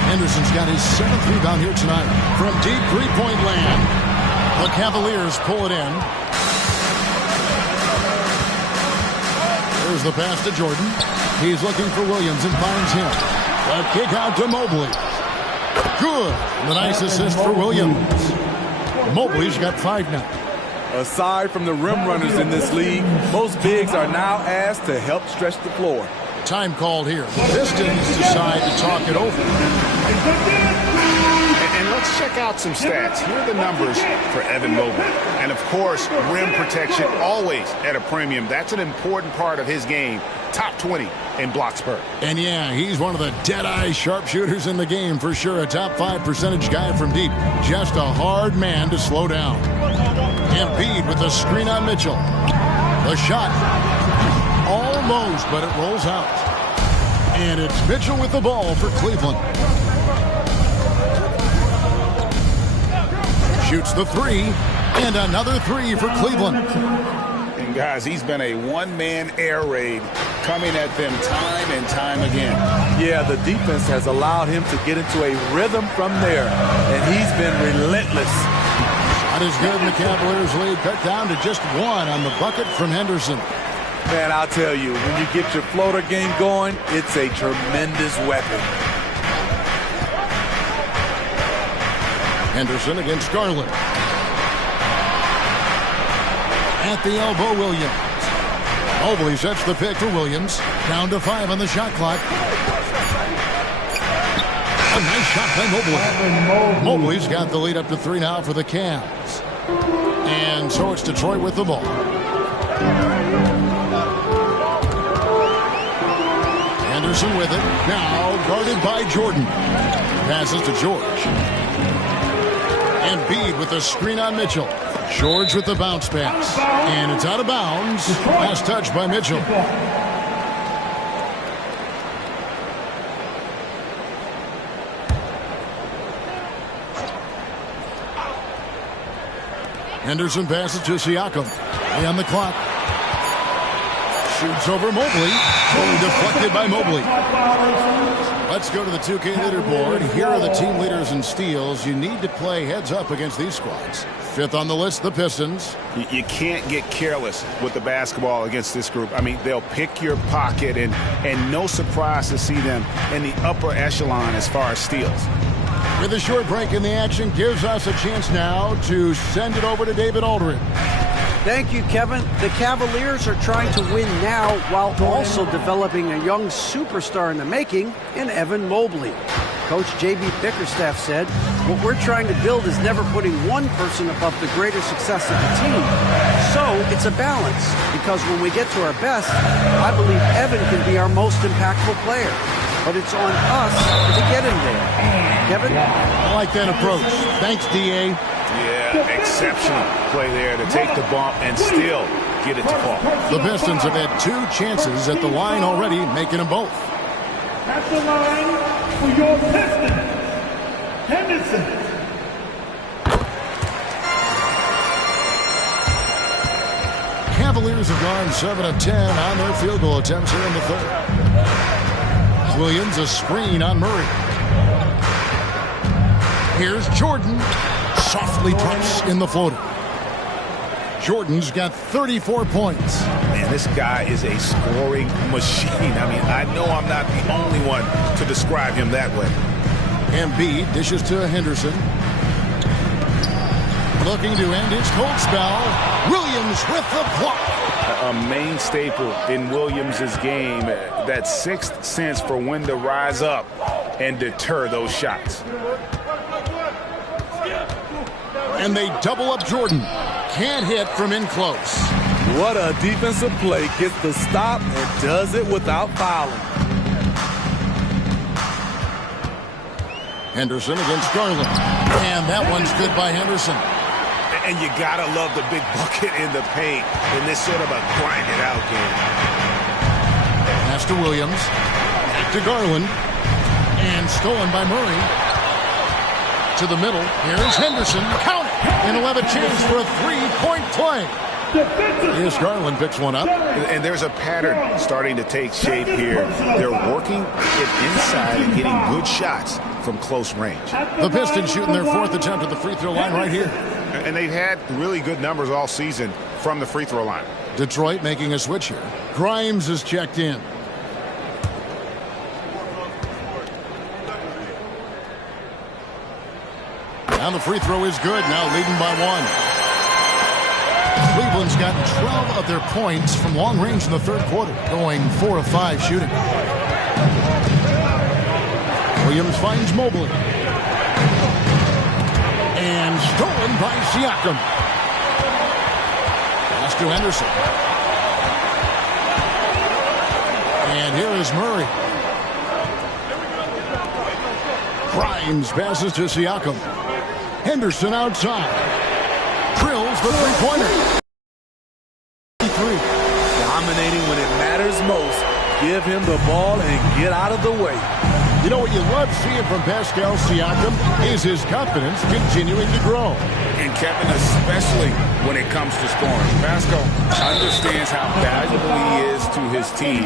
Henderson's got his 7th rebound here tonight. From deep 3-point land, the Cavaliers pull it in. There's the pass to Jordan. He's looking for Williams and finds him. A kick out to Mobley. Good. The nice assist for Williams. Mobley's got 5 now. Aside from the rim runners in this league, most bigs are now asked to help stretch the floor. Time called here. The Pistons decide to talk it over. And let's check out some stats. Here are the numbers for Evan Mobley. And, of course, rim protection always at a premium. That's an important part of his game. Top 20 in blocks per. And, yeah, he's one of the dead-eye sharpshooters in the game for sure. A top 5 percentage guy from deep. Just a hard man to slow down. Embiid with the screen on Mitchell. The shot. Almost, but it rolls out. And it's Mitchell with the ball for Cleveland. Shoots the 3, and another 3 for Cleveland. And guys, he's been a one-man air raid coming at them time and time again. Yeah, the defense has allowed him to get into a rhythm from there, and he's been relentless. Shot is good, and the Cavaliers lead cut down to just 1 on the bucket from Henderson. Man, I'll tell you, when you get your floater game going, it's a tremendous weapon. Henderson against Garland. At the elbow, Williams. Mobley sets the pick for Williams. Down to 5 on the shot clock. A nice shot by Mobley. Mobley's got the lead up to 3 now for the Cavs. And so it's Detroit with the ball. Henderson with it. Now guarded by Jordan. Passes to George. Embiid with the screen on Mitchell. George with the bounce pass. And it's out of bounds. Last touch by Mitchell. Henderson passes to Siakam. Play on the clock. Shoots over Mobley. Oh, deflected by Mobley. Let's go to the 2K leaderboard. Here are the team leaders in steals. You need to play heads up against these squads. Fifth on the list, the Pistons. You can't get careless with the basketball against this group. I mean, they'll pick your pocket, and no surprise to see them in the upper echelon as far as steals. With a short break in the action, gives us a chance now to send it over to David Aldridge. Thank you, Kevin. The Cavaliers are trying to win now while also developing a young superstar in the making in Evan Mobley. Coach J.B. Bickerstaff said, what we're trying to build is never putting one person above the greater success of the team. So it's a balance, because when we get to our best, I believe Evan can be our most impactful player. But it's on us to get him there. Kevin? I like that approach. Thanks, D.A. Yeah, exceptional play there to take the bump and still get it to fall. The Pistons have had 2 chances at the line already, making them both. At the line for your Pistons, Henderson. Cavaliers have gone 7 of 10 on their field goal attempts here in the third. Williams a screen on Murray. Here's Jordan. Softly drops in the floater. Jordan's got 34 points. Man, this guy is a scoring machine. I mean, I know I'm not the only one to describe him that way. Embiid dishes to Henderson. Looking to end his cold spell. Williams with the block. A main staple in Williams' game, that sixth sense for when to rise up and deter those shots. And they double up Jordan. Can't hit from in close. What a defensive play. Gets the stop and does it without fouling. Henderson against Garland. And that one's good by Henderson. And you gotta love the big bucket in the paint in this sort of a grinded out game. Pass to Williams. Back to Garland. And stolen by Murray. To the middle. Here's Henderson. Count it. And he'll have a chance for a 3-point play. Here's Garland picks one up. And there's a pattern starting to take shape here. They're working it inside and getting good shots from close range. The Pistons shooting their 4th attempt at the free throw line right here. And they've had really good numbers all season from the free throw line. Detroit making a switch here. Grimes is checked in. Now the free throw is good. Now leading by 1. Cleveland's gotten 12 of their points from long range in the third quarter, going 4 of 5 shooting. Williams finds Mobley. And stolen by Siakam. Pass to Henderson. And here is Murray. Grimes passes to Siakam. Henderson outside. Drills the three-pointer. Dominating when it matters most. Give him the ball and get out of the way. You know what you love seeing from Pascal Siakam is his confidence continuing to grow. And Kevin, especially when it comes to scoring. Pascal understands how valuable he is to his team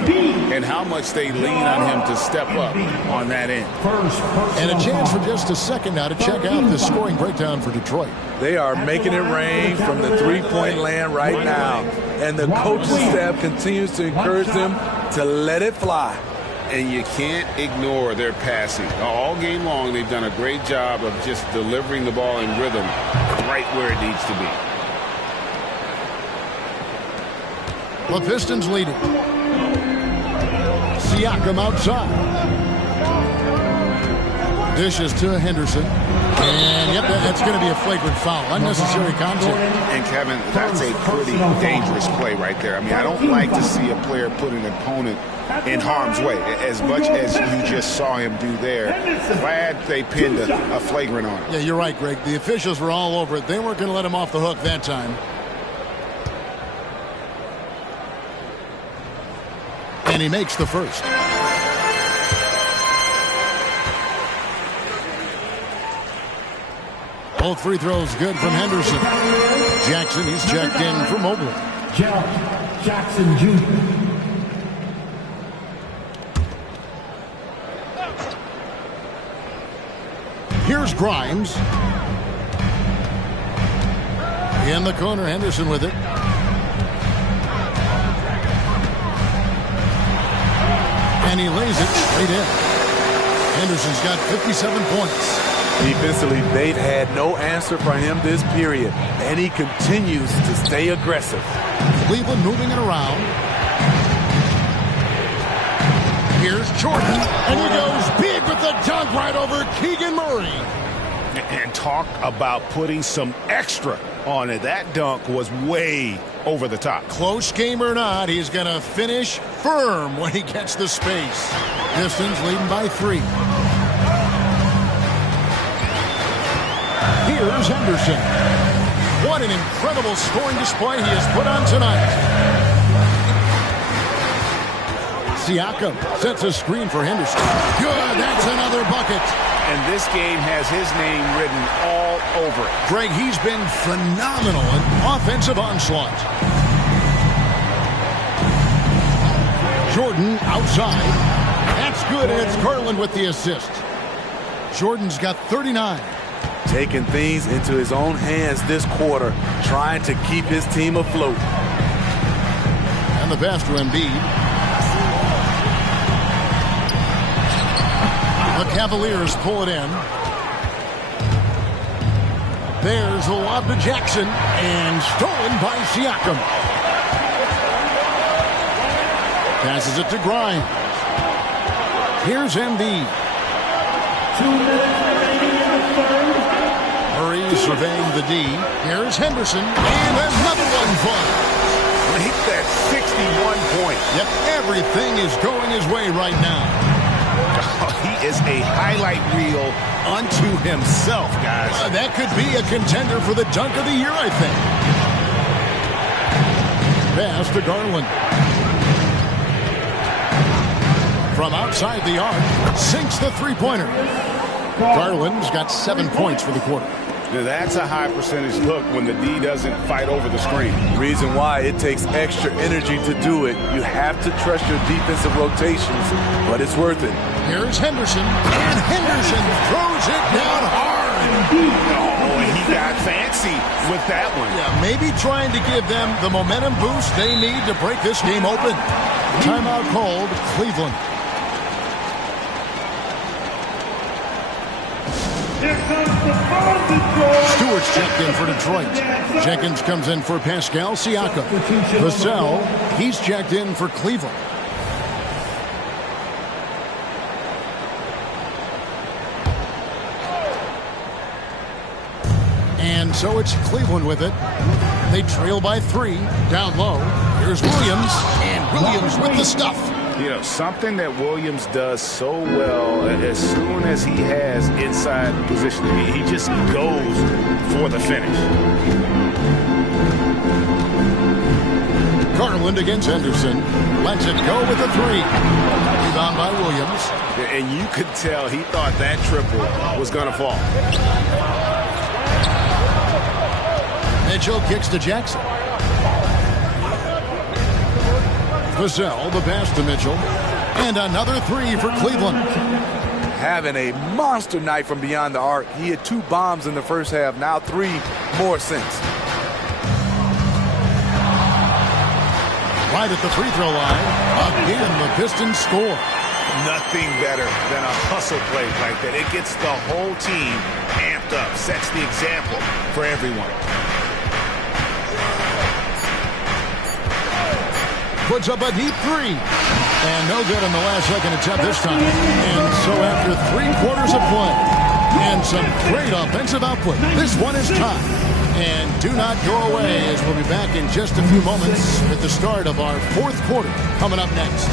and how much they lean on him to step up on that end. And a chance for just a second now to check out the scoring breakdown for Detroit. They are making it rain from the three-point land right now. And the coaching staff continues to encourage them to let it fly. And you can't ignore their passing. All game long, they've done a great job of just delivering the ball in rhythm right where it needs to be. The Pistons leading. Siakam outside. Dishes to Henderson. And, yep, that's going to be a flagrant foul. Unnecessary contact. And, Kevin, that's a pretty dangerous play right there. I mean, I don't like to see a player put an opponent in harm's way, as much as you just saw him do there. Glad they pinned a flagrant on him. Yeah, you're right, Greg. The officials were all over it. They weren't going to let him off the hook that time. And he makes the first. Both free throws good from Henderson. Jackson, he's checked in for Mobley. Jackson Jr. Here's Grimes. In the corner, Henderson with it. And he lays it straight in. Henderson's got 57 points. Defensively, they've had no answer for him this period, and he continues to stay aggressive. Cleveland moving it around. Here's Jordan, and he goes big with the dunk right over Keegan Murray. And talk about putting some extra on it. That dunk was way over the top. Close game or not, he's going to finish firm when he gets the space. Pistons leading by 3. Here's Henderson. What an incredible scoring display he has put on tonight. Siakam sets a screen for Henderson. Good, that's another bucket. And this game has his name written all over it. Greg, he's been phenomenal in offensive onslaught. Jordan outside. That's good, and it's Garland with the assist. Jordan's got 39. Taking things into his own hands this quarter, trying to keep his team afloat. And the pass to Embiid. The Cavaliers pull it in. There's a lob to Jackson, and stolen by Siakam. Passes it to Grimes. Here's Embiid. 2 minutes remaining in the third. Murray surveying the D. Here's Henderson, and another one falls. Make that 61 points. Yep, everything is going his way right now. He is a highlight reel unto himself, guys. That could be a contender for the dunk of the year, I think. Pass to Garland. From outside the arc, sinks the three-pointer. Garland's got 7 points for the quarter. Now that's a high percentage look when the D doesn't fight over the screen. Reason why it takes extra energy to do it. You have to trust your defensive rotations, but it's worth it. Here's Henderson, and Henderson throws it down hard. Oh, and he got fancy with that one. Yeah, maybe trying to give them the momentum boost they need to break this game open. Timeout called, Cleveland. Here comes the ball, Detroit. Stewart's checked in for Detroit. Jenkins comes in for Pascal Siakam. Vassell, he's checked in for Cleveland. And so it's Cleveland with it. They trail by 3, down low. Here's Williams, and Williams with the stuff. You know, something that Williams does so well, as soon as he has inside position, he just goes for the finish. Garland against Henderson. Lets it go with a 3. Rebound by Williams. And you could tell he thought that triple was going to fall. Mitchell kicks to Jackson. Vassell, the pass to Mitchell. And another 3 for Cleveland. Having a monster night from beyond the arc. He had 2 bombs in the first half, now 3 more since. Right at the free throw line. Again, the Pistons score. Nothing better than a hustle play like that. It gets the whole team amped up, sets the example for everyone. Puts up a deep 3. And no good on the last second attempt this time. And so after 3 quarters of play and some great offensive output, this one is tied. And do not go away, as we'll be back in just a few moments with the start of our 4th quarter coming up next.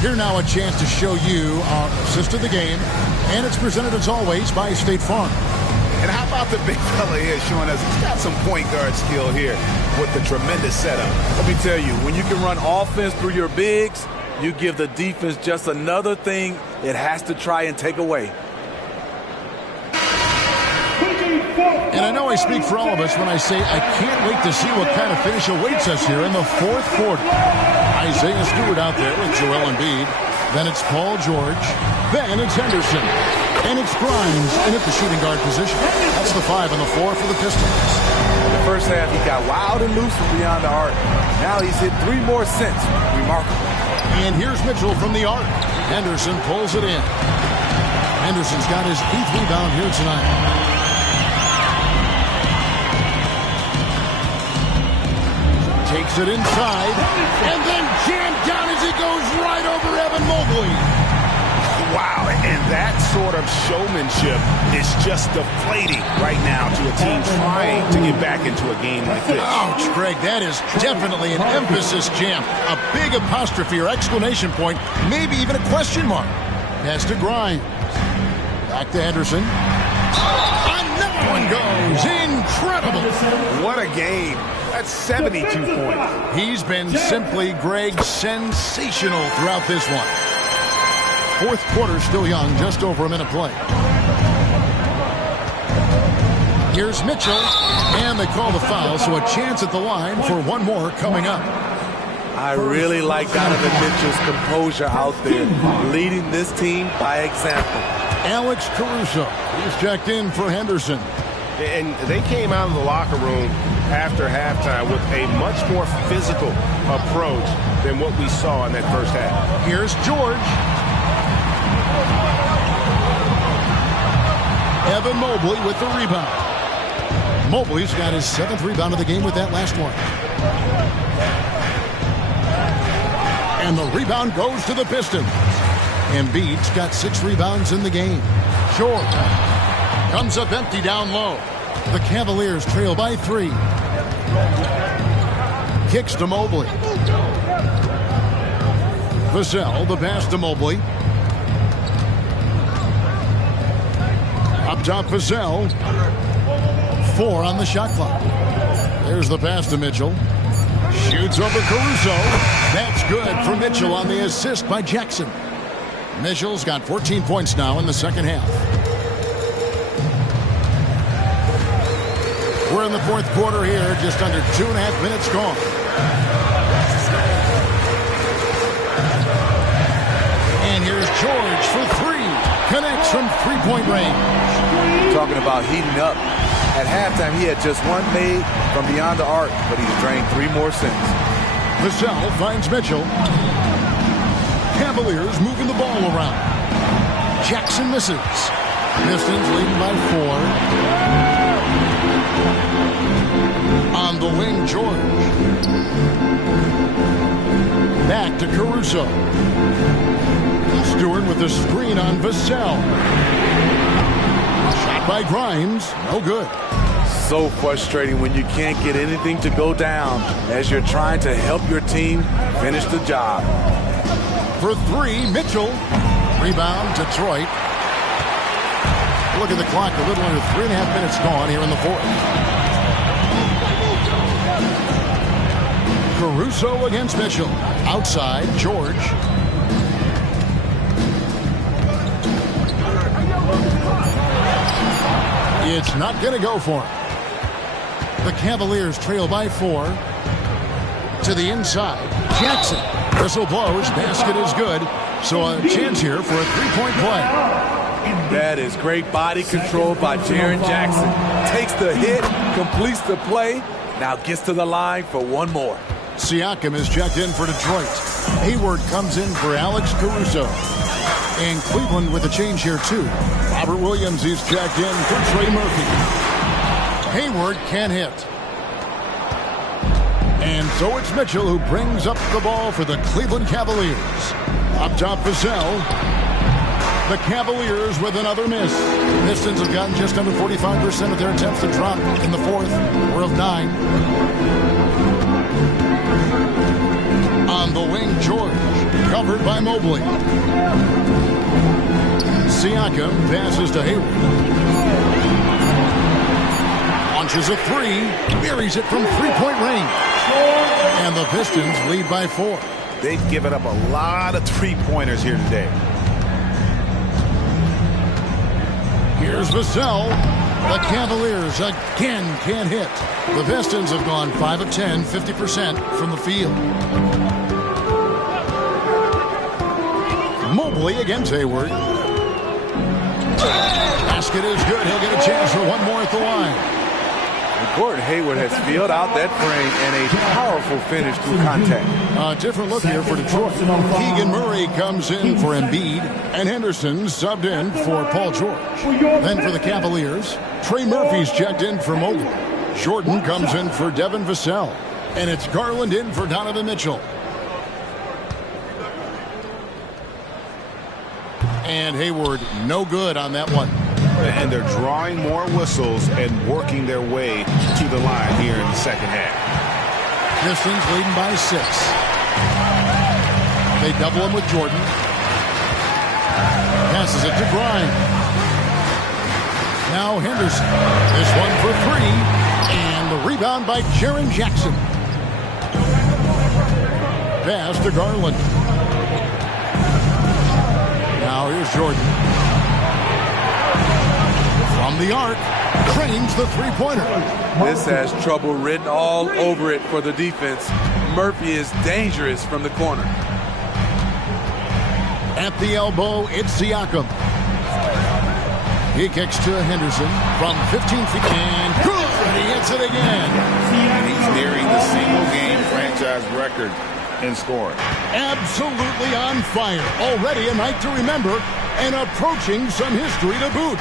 Here now a chance to show you our assist of the game, and it's presented as always by State Farm. And how about the big fella here showing us he's got some point guard skill here with the tremendous setup. Let me tell you, when you can run offense through your bigs, you give the defense just another thing it has to try and take away. And I know I speak for all of us when I say I can't wait to see what kind of finish awaits us here in the 4th quarter. Isaiah Stewart out there with Joel Embiid. Then it's Paul George. Then it's Henderson. And it's Grimes in at the shooting guard position. That's the 5 on the floor for the Pistons. In the first half, he got wild and loose from beyond the arc. Now he's hit 3 more since. Remarkable. And here's Mitchell from the arc. Henderson pulls it in. Henderson's got his 8th rebound here tonight. Takes it inside, and then jammed down as he goes right over Evan Mobley. Wow, and that sort of showmanship is just deflating right now to a team trying to get back into a game like this. Ouch, Greg, that is definitely an emphasis jam. A big apostrophe or exclamation point, maybe even a question mark. Pass to Grimes. Back to Henderson. Another one goes. Incredible. What a game. That's 72 points. He's been simply, Greg, sensational throughout this one. 4th quarter still young, just over a minute play. Here's Mitchell, and they call the foul, so a chance at the line for one more coming up. I really like Donovan Mitchell's composure out there, leading this team by example. Alex Caruso, he's checked in for Henderson. And they came out of the locker room after halftime with a much more physical approach than what we saw in that first half. Here's George. Evan Mobley with the rebound. Mobley's got his 7th rebound of the game with that last one. And the rebound goes to the Pistons. Embiid's got 6 rebounds in the game. George comes up empty down low. The Cavaliers trail by 3. Kicks to Mobley. Vassell, the pass to Mobley. Up top, Vassell. 4 on the shot clock. There's the pass to Mitchell. Shoots over Caruso. That's good for Mitchell on the assist by Jackson. Mitchell's got 14 points now in the second half. We're in the 4th quarter here, just under 2.5 minutes gone. And here's George for 3. Connects from 3-point range. Talking about heating up. At halftime, he had just 1 made from beyond the arc, but he's drained 3 more since. Vassell finds Mitchell. Cavaliers moving the ball around. Jackson misses. Pistons leading by 4. On the wing, George. Back to Caruso. Stewart with the screen on Vassell. Shot by Grimes. No good. So frustrating when you can't get anything to go down as you're trying to help your team finish the job. For 3, Mitchell. Rebound, Detroit. Look at the clock, a little under 3.5 minutes gone here in the 4th. Caruso against Mitchell. Outside, George. It's not going to go for him. The Cavaliers trail by 4. To the inside, Jackson. Whistle blows, basket is good. So a chance here for a 3-point play. That is great body control by Jaren Jackson. Takes the hit, completes the play, now gets to the line for one more. Siakam is checked in for Detroit. Hayward comes in for Alex Caruso. And Cleveland with a change here, too. Robert Williams is checked in for Trey Murphy. Hayward can't hit. And so it's Mitchell who brings up the ball for the Cleveland Cavaliers. Up top, Vassell. The Cavaliers with another miss. Pistons have gotten just under 45% of their attempts to drop in the fourth. We're of 9. On the wing, George. Covered by Mobley. Siakam passes to Hayward. Launches a 3. Buries it from three-point range. And the Pistons lead by 4. They've given up a lot of three-pointers here today. Here's Vassell. The Cavaliers again can't hit. The Pistons have gone 5 of 10, 50% from the field. Mobley against Hayward. Basket is good. He'll get a chance for one more at the line. Gordon Hayward has filled out that frame and a powerful finish through contact. A different look here for Detroit. Keegan Murray comes in for Embiid, and Henderson subbed in for Paul George. Then for the Cavaliers, Trey Murphy's checked in for Mobley. Jordan comes in for Devin Vassell, and it's Garland in for Donovan Mitchell. And Hayward no good on that one. And they're drawing more whistles and working their way to the line here in the second half. Pistons leading by 6. They double him with Jordan. Passes it to Grimes. Now Henderson. This one for 3. And the rebound by Jaren Jackson. Pass to Garland. Now here's Jordan. From the arc, cranes the three-pointer. This has trouble written all over it for the defense. Murphy is dangerous from the corner. At the elbow, it's Siakam. He kicks to Henderson from 15 feet. And good! He hits it again. And he's nearing the single-game franchise record in scoring. Absolutely on fire. Already a night to remember and approaching some history to boot.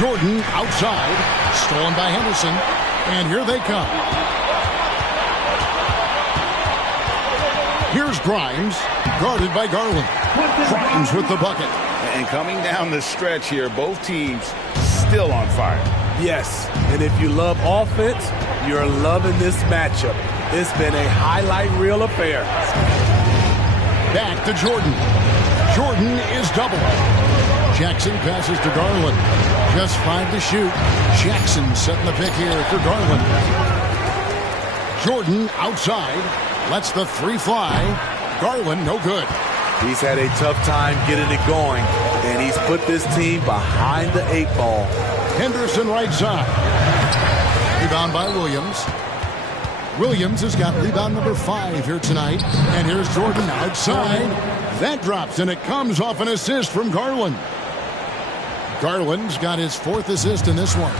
Jordan outside, stolen by Henderson, and here they come. Here's Grimes, guarded by Garland. Grimes with the bucket. And coming down the stretch here, both teams still on fire. Yes, and if you love offense, you're loving this matchup. It's been a highlight reel affair. Back to Jordan. Jordan is doubled. Jackson passes to Garland. Just 5 to shoot. Jackson setting the pick here for Garland. Jordan outside. Lets the 3 fly. Garland no good. He's had a tough time getting it going, and he's put this team behind the 8 ball. Henderson right side. Rebound by Williams. Williams has got rebound number 5 here tonight. And here's Jordan outside. That drops, and it comes off an assist from Garland. Garland's got his 4th assist in this one.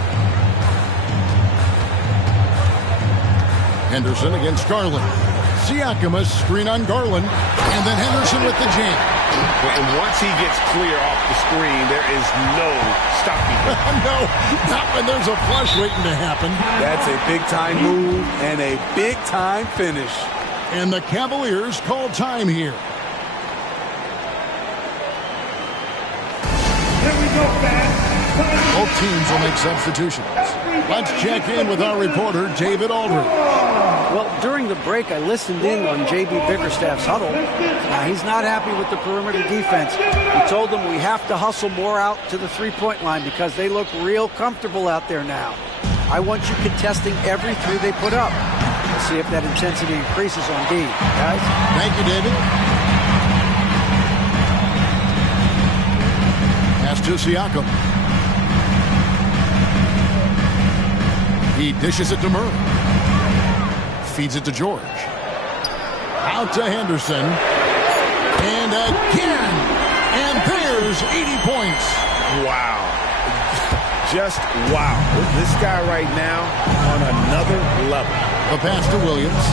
Henderson against Garland. Siakam a screen on Garland. And then Henderson with the jam. And once he gets clear off the screen, there is no stopping him. No, not when there's a flush waiting to happen. That's a big-time move and a big-time finish. And the Cavaliers call time here. Both teams will make substitutions. Let's check in with our reporter, David Aldridge. Well, during the break, I listened in on J.B. Bickerstaff's huddle. Now, he's not happy with the perimeter defense. He told them we have to hustle more out to the three-point line because they look real comfortable out there now. I want you contesting every 3 they put up. Let's see if that intensity increases on D. Guys? Thank you, David. Pass to Siakam. He dishes it to Murray. Feeds it to George. Out to Henderson. And And again. And there's 80 points. Wow. Just wow. This guy right now on another level. The pass to Williams.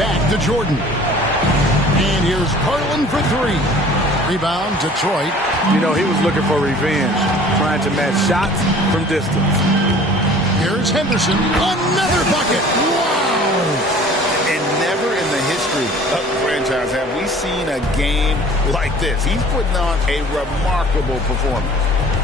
Back to Jordan. And here's Garland for three. Rebound, Detroit. You know, he was looking for revenge, trying to match shots from distance. Here's Henderson. Another bucket. Wow. And never in the history of the franchise have we seen a game like this. He's putting on a remarkable performance.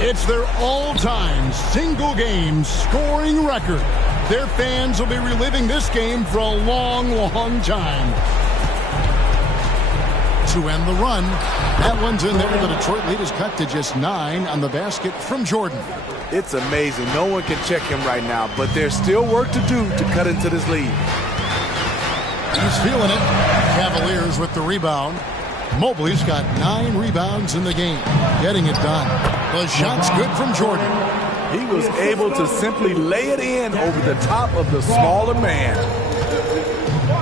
It's their all-time single-game scoring record. Their fans will be reliving this game for a long, long time. To end the run, that one's in there. The Detroit lead is cut to just 9 on the basket from Jordan. It's amazing. No one can check him right now, but there's still work to do to cut into this lead. He's feeling it. Cavaliers with the rebound. Mobley's got 9 rebounds in the game. Getting it done. The shot's good from Jordan. He was able to simply lay it in over the top of the smaller man.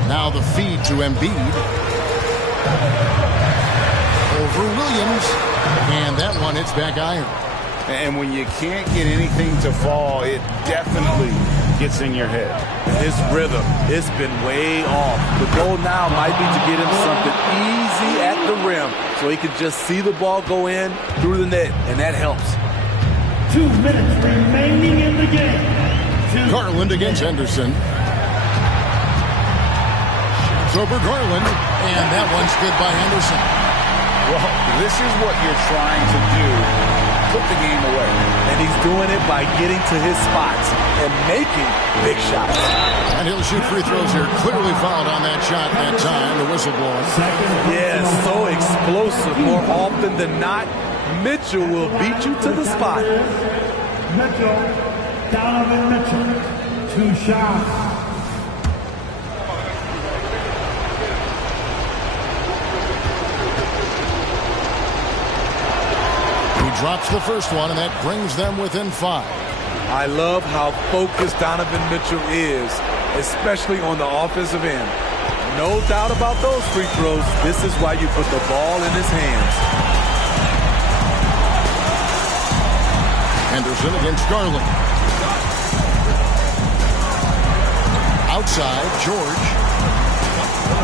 Now the feed to Embiid. Over Williams. And that one hits back iron. And when you can't get anything to fall, it definitely gets in your head. His rhythm, it's been way off. The goal now might be to get him something easy at the rim so he can just see the ball go in through the net, and that helps. 2 minutes remaining in the game. Garland against Henderson. Shots over Garland, and that one's good by Henderson. Well, this is what you're trying to do. Put the game away. And he's doing it by getting to his spots and making big shots. And he'll shoot free throws here. Clearly fouled on that shot that time. The whistle blowing. Yes, so explosive. More often than not, Mitchell will beat you to the spot. Mitchell, Donovan Mitchell, 2 shots. Drops the first one, and that brings them within 5. I love how focused Donovan Mitchell is, especially on the offensive end. No doubt about those free throws. This is why you put the ball in his hands. Henderson against Garland. Outside, George.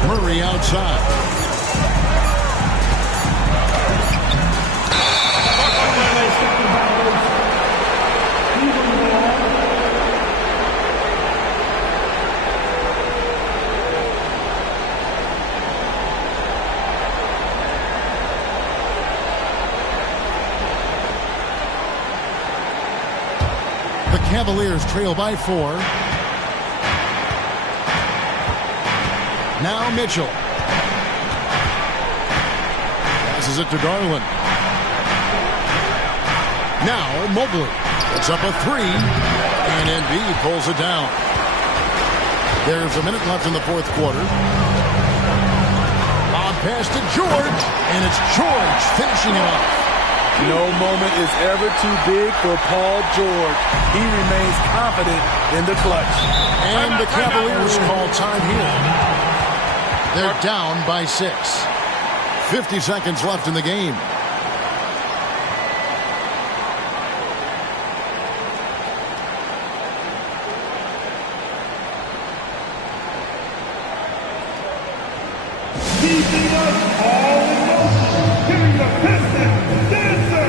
Murray outside. Cavaliers trail by 4. Now Mitchell. Passes it to Garland. Now Mobley. It's up a 3. And Embiid pulls it down. There's a minute left in the 4th quarter. Lob pass to George. And it's George finishing it off. No moment is ever too big for Paul George. He remains confident in the clutch. And the Cavaliers call time here. They're down by 6. 50 seconds left in the game. Keeping us all in motion. Hearing the Pistons dancer.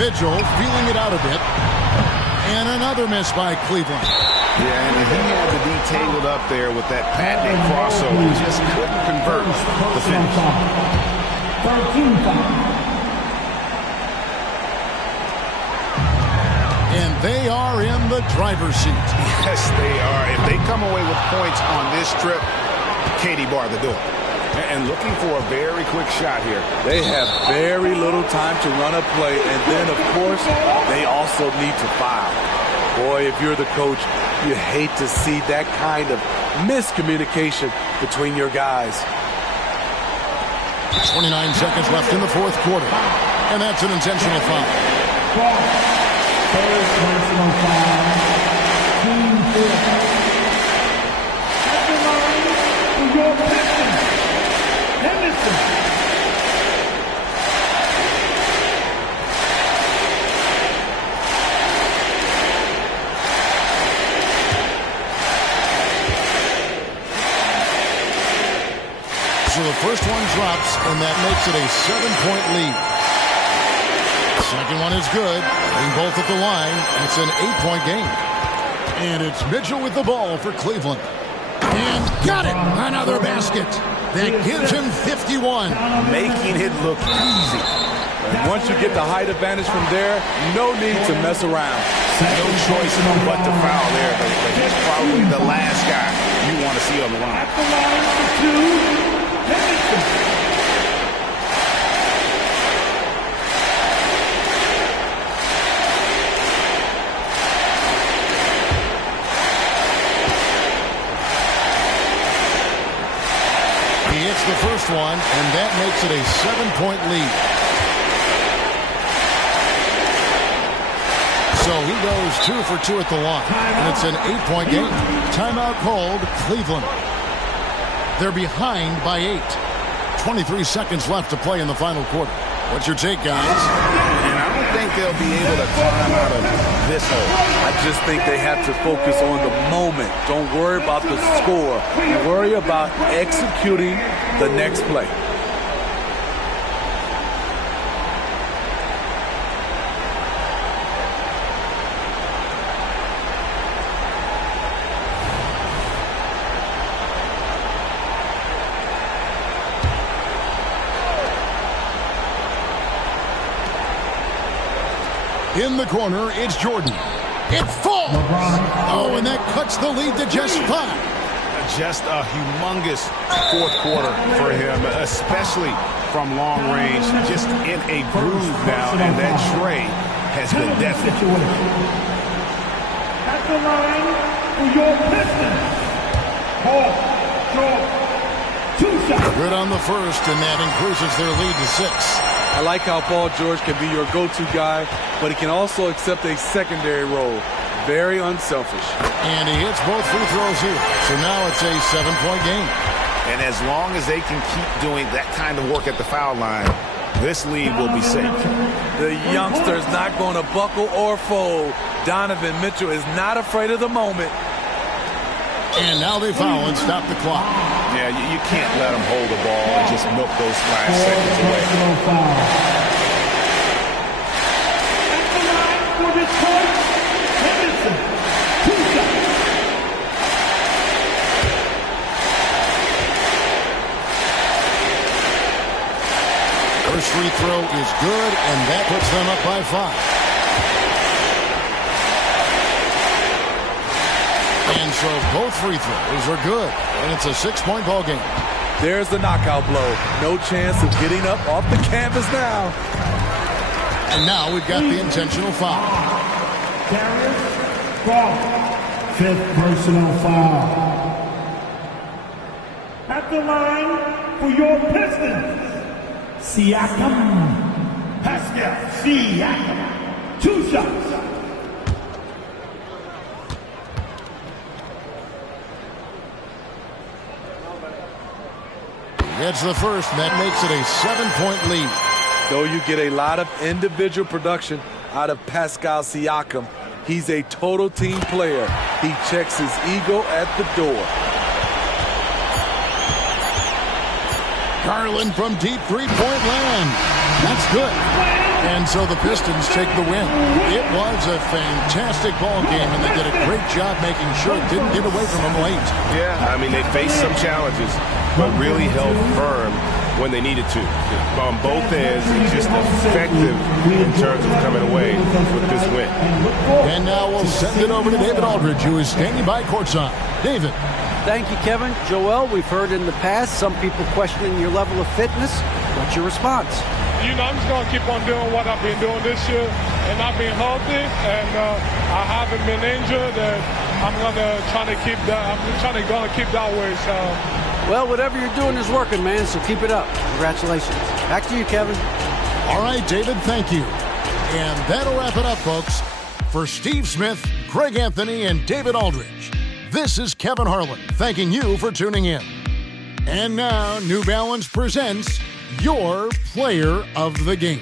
Mitchell feeling it out a bit. And another miss by Cleveland. Yeah, and he had to be tangled up there with that patented crossover. He just couldn't convert the finish. And they are in the driver's seat. Yes, they are. If they come away with points on this trip, Katie bar the door. And looking for a very quick shot here. They have very little time to run a play, and then, of course, they also need to foul. Boy, if you're the coach, you hate to see that kind of miscommunication between your guys. 29 seconds left in the fourth quarter. And that's an intentional foul. Third personal foul. Team fifth. At the line for your Pistons, Henderson. So the first one drops, and that makes it a 7-point lead. Second one is good. Getting both at the line. It's an 8-point game. And it's Mitchell with the ball for Cleveland. And got it! Another basket. That gives him 51. Making it look easy. And once you get the height advantage from there, no need to mess around. No choice but to foul there, but he's probably the last guy you want to see on the line. At the line for two, Henderson. He hits the first one, and that makes it a 7-point lead. So he goes 2 for 2 at the line, and it's an 8-point game. Timeout called, Cleveland. They're behind by 8. 23 seconds left to play in the final quarter. What's your take, guys? And I don't think they'll be able to climb out of this hole. I just think they have to focus on the moment. Don't worry about the score. Worry about executing the next play. In the corner, it's Jordan. It falls! Oh, and that cuts the lead to just 5. Just a humongous fourth quarter for him, especially from long range. Just in a groove now, and that tray has been definite. At the line for your Pistons, Paul George. 2 shots. Good on the first, and that increases their lead to 6. I like how Paul George can be your go-to guy, but he can also accept a secondary role. Very unselfish. And he hits both free throws here. So now it's a 7-point game. And as long as they can keep doing that kind of work at the foul line, this lead will be safe. The youngster's not going to buckle or fold. Donovan Mitchell is not afraid of the moment. And now they foul and stop the clock. Yeah, you can't let them hold the ball and just milk those last seconds away. At the line for Detroit, Henderson. 2 shots. First free throw is good, and that puts them up by 5. And so both free throws are good, and it's a 6-point ball game. There's the knockout blow. No chance of getting up off the canvas now. And now we've got the intentional foul. Darius Garland, 5th personal foul. At the line for your Pistons, Siakam. Pascal Siakam. 2 shots. Gets the first, and that makes it a 7-point lead. Though you get a lot of individual production out of Pascal Siakam, he's a total team player. He checks his ego at the door. Garland from deep 3-point land. That's good. And so the Pistons take the win. It was a fantastic ball game, and they did a great job making sure it didn't get away from them late. Yeah, I mean, they faced some challenges, but really held firm when they needed to. On both ends, and just effective in terms of coming away with this win. And now we'll send it over to David Aldridge, who is standing by courtside. David. Thank you, Kevin. Joel, we've heard in the past some people questioning your level of fitness. What's your response? You know, I'm just going to keep on doing what I've been doing this year, and I've been healthy, and I haven't been injured, and I'm going to try to keep that. I'm trying to keep that way. So. Well, whatever you're doing is working, man, so keep it up. Congratulations. Back to you, Kevin. All right, David, thank you. And that'll wrap it up, folks. For Steve Smith, Greg Anthony, and David Aldridge, this is Kevin Harlan thanking you for tuning in. And now, New Balance presents your player of the game.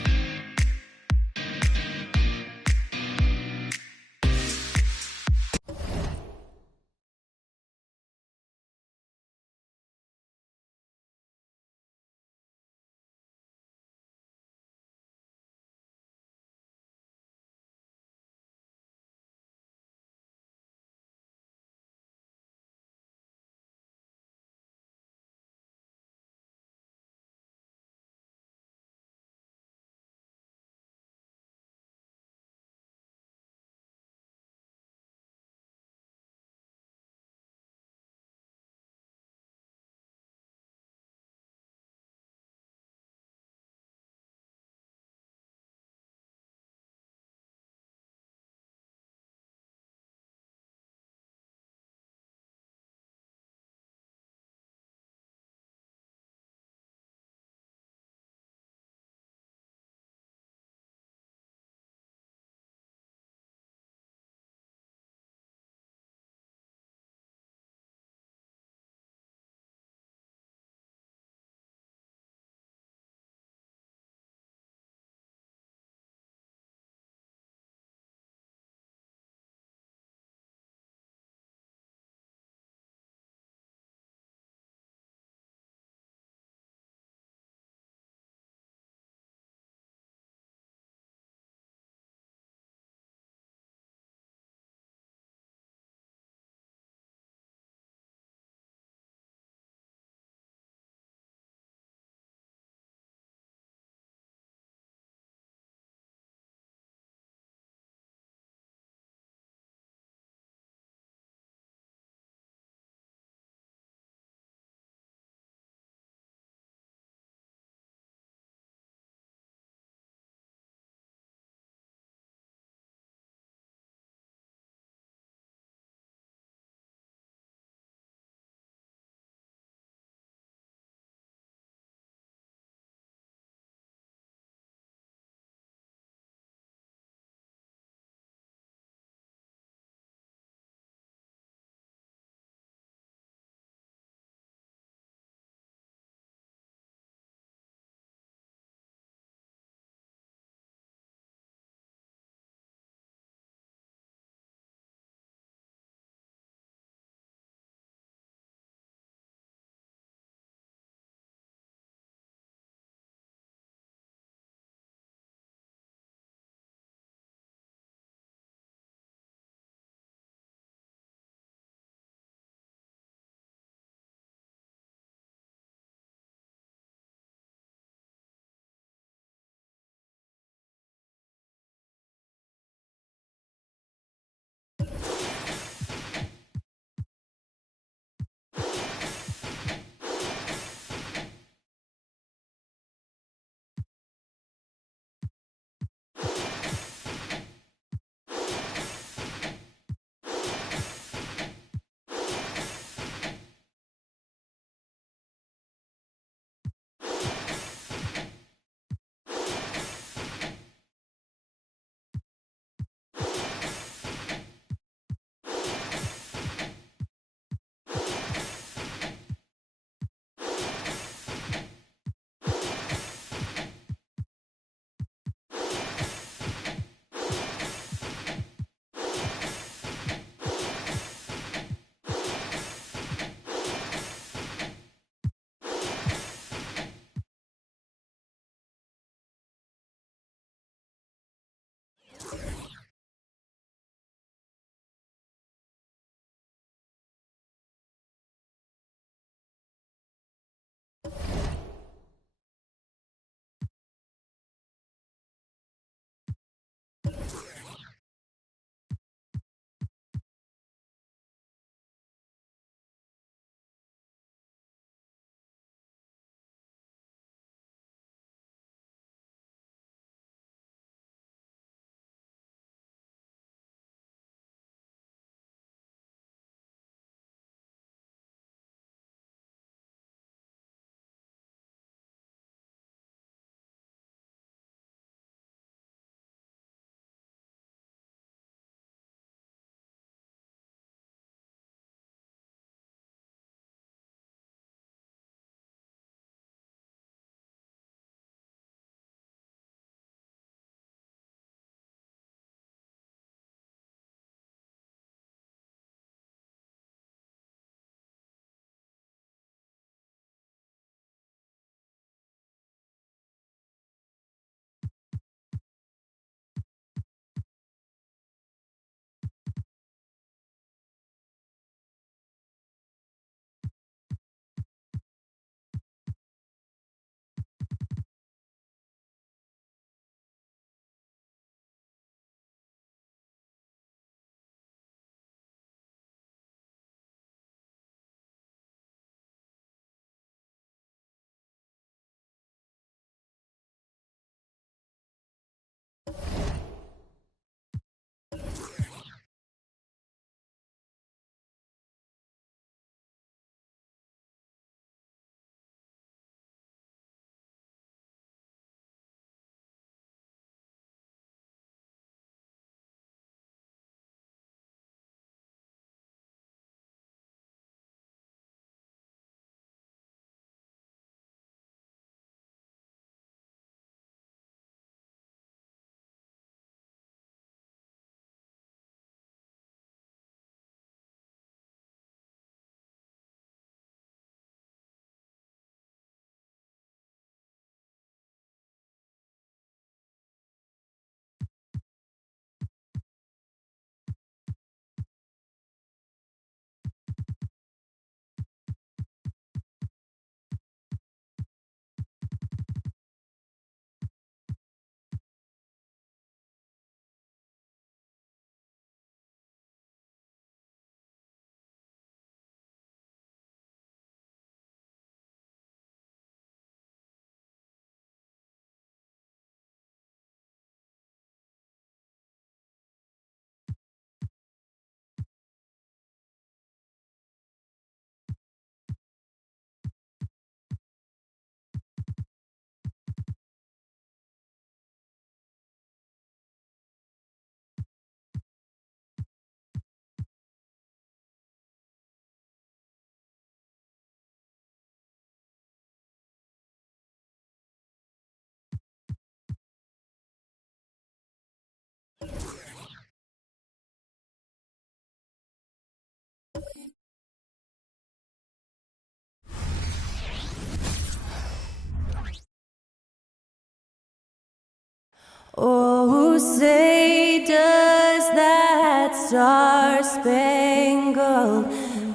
Oh, say does that star-spangled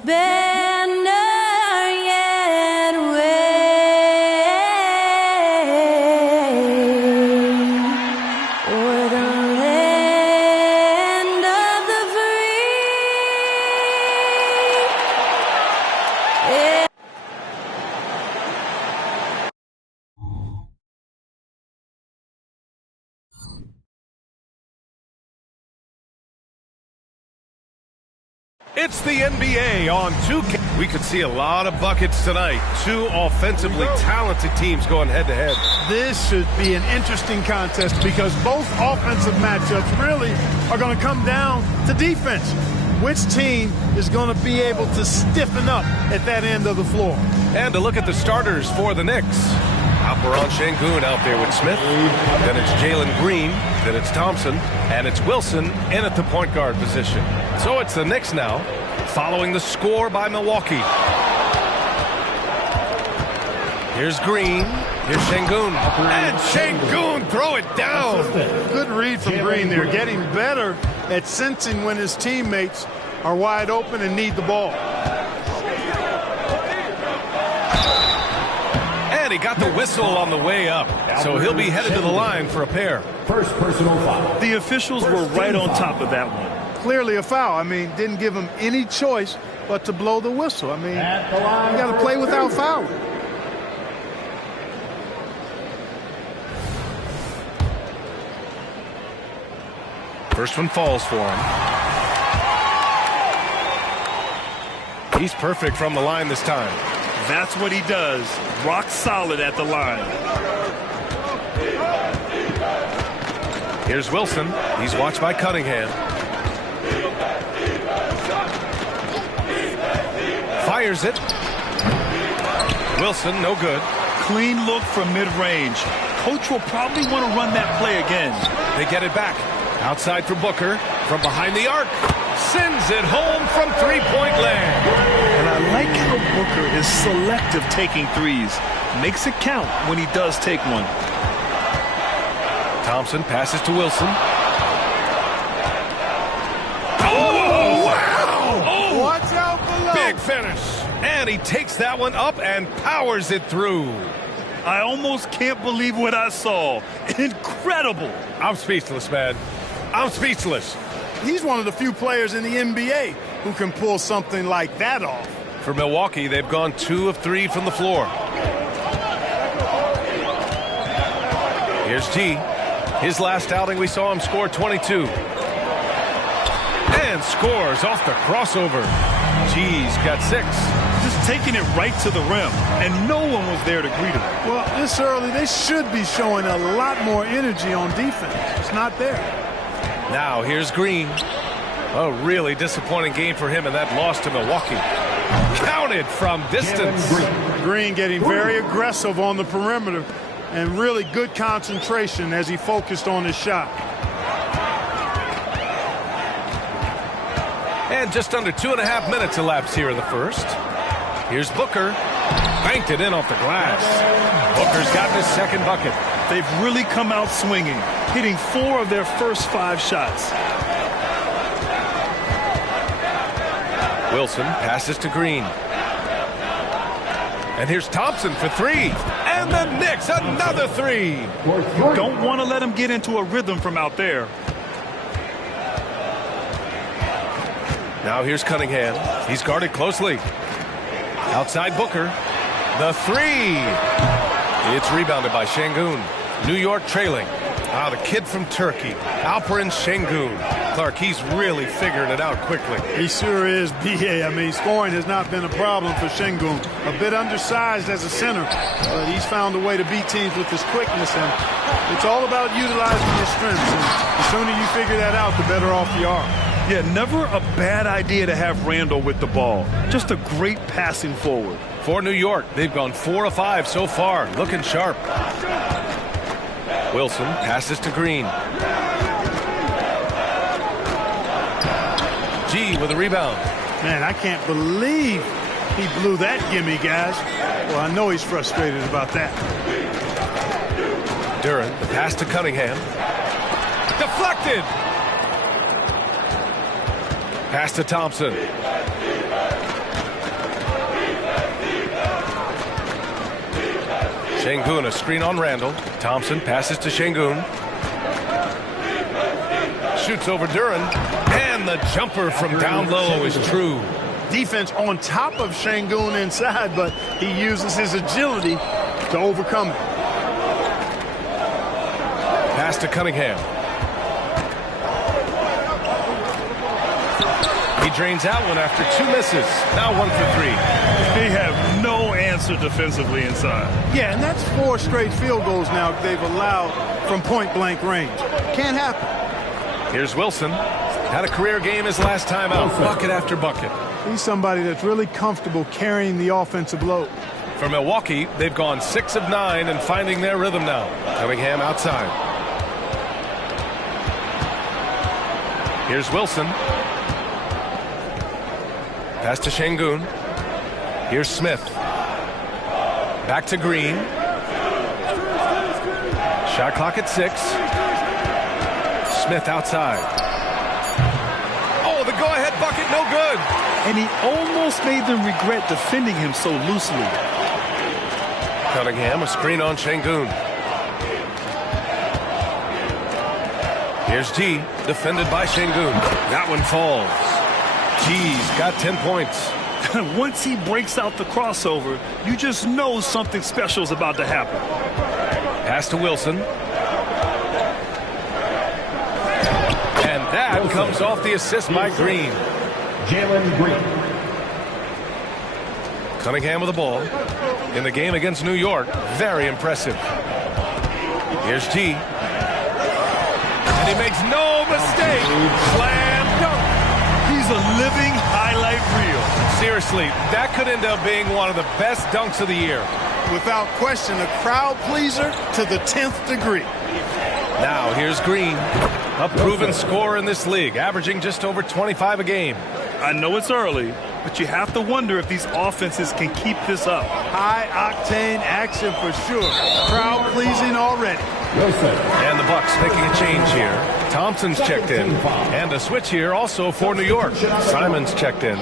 banner yet wave o'er the land of the free? Yeah. It's the NBA on 2K. We could see a lot of buckets tonight. Two offensively talented teams going head-to-head. This should be an interesting contest because both offensive matchups really are going to come down to defense. Which team is going to be able to stiffen up at that end of the floor? And to look at the starters for the Knicks. Alperen Sengun out there with Smith. Then it's Jalen Green. Then it's Thompson. And it's Wilson in at the point guard position. So it's the Knicks now, following the score by Milwaukee. Here's Green. Here's Sengun. And Sengun throw it down. Good read from Green there. Getting better at sensing when his teammates are wide open and need the ball. And he got the whistle on the way up. So he'll be headed to the line for a pair. First personal foul. The officials were right on top of that one. Clearly a foul. I mean, didn't give him any choice but to blow the whistle. I mean, you got to play without fouling. First one falls for him. He's perfect from the line this time. That's what he does. Rock solid at the line. Here's Wilson. He's watched by Cunningham. Fires it. Wilson, no good. Clean look from mid-range. Coach will probably want to run that play again. They get it back. Outside for Booker. From behind the arc. Sends it home from three-point land. And I like how Booker is selective taking threes. Makes it count when he does take one. Thompson passes to Wilson. Oh, wow! Oh, watch out below. Big finish. And he takes that one up and powers it through. I almost can't believe what I saw. Incredible. I'm speechless, man. I'm speechless. He's one of the few players in the NBA who can pull something like that off. For Milwaukee, they've gone 2 of 3 from the floor. Here's G. His last outing, we saw him score 22. And scores off the crossover. G's got 6. Just taking it right to the rim, and no one was there to greet him. Well, this early, they should be showing a lot more energy on defense. It's not there. Now here's Green. A really disappointing game for him in that loss to Milwaukee. Counted from distance. Green getting very aggressive on the perimeter and really good concentration as he focused on his shot. And just under 2.5 minutes elapsed here in the first. Here's Booker. Banked it in off the glass. Booker's gotten his second bucket. They've really come out swinging, hitting 4 of their first 5 shots. Wilson passes to Green. And here's Thompson for 3. And the Knicks, another 3. You don't want to let him get into a rhythm from out there. Now here's Cunningham. He's guarded closely. Outside Booker. The 3. It's rebounded by Sengun. New York trailing. The kid from Turkey, Alperen Sengun. Clark, he's really figuring it out quickly. He sure is, B.A. I mean, scoring has not been a problem for Sengun. A bit undersized as a center, but he's found a way to beat teams with his quickness, and it's all about utilizing your strengths. And the sooner you figure that out, the better off you are. Yeah, never a bad idea to have Randall with the ball. Just a great passing forward. For New York, they've gone 4 of 5 so far, looking sharp. Wilson passes to Green. G with a rebound. Man, I can't believe he blew that gimme, guys. Well, I know he's frustrated about that. Duran, the pass to Cunningham. Deflected. Pass to Thompson. Şengün, a screen on Randall. Thompson passes to Şengün. Shoots over Duran. And the jumper from down low is true. Defense on top of Şengün inside, but he uses his agility to overcome it. Pass to Cunningham. He drains out one after 2 misses. Now 1 for 3. They have no answer defensively inside. Yeah, and that's 4 straight field goals now they've allowed from point-blank range. Can't happen. Here's Wilson. Had a career game his last time out. Bucket after bucket. He's somebody that's really comfortable carrying the offensive load. For Milwaukee, they've gone 6 of 9 and finding their rhythm now. Cunningham outside. Here's Wilson. Pass to Şengün. Here's Smith. Back to Green. Shot clock at 6. Smith outside. Oh, the go-ahead bucket, no good. And he almost made them regret defending him so loosely. Cunningham, a screen on Şengün. Here's G, defended by Şengün. That one falls. G's got 10 points. Once he breaks out the crossover, you just know something special is about to happen. Pass to Wilson. And that comes off the assist by Green. Jalen Green. Cunningham with the ball. In the game against New York, very impressive. Here's G. And he makes no mistake. Slam dunk. He's a living highlight reel. Seriously, that could end up being one of the best dunks of the year. Without question, a crowd pleaser to the 10th degree. Now here's Green, a proven scorer in this league, averaging just over 25 a game. I know it's early, but you have to wonder if these offenses can keep this up. High-octane action for sure. Crowd pleasing already. And the Bucks making a change here. Thompson's checked in. And a switch here also for New York. Simons checked in.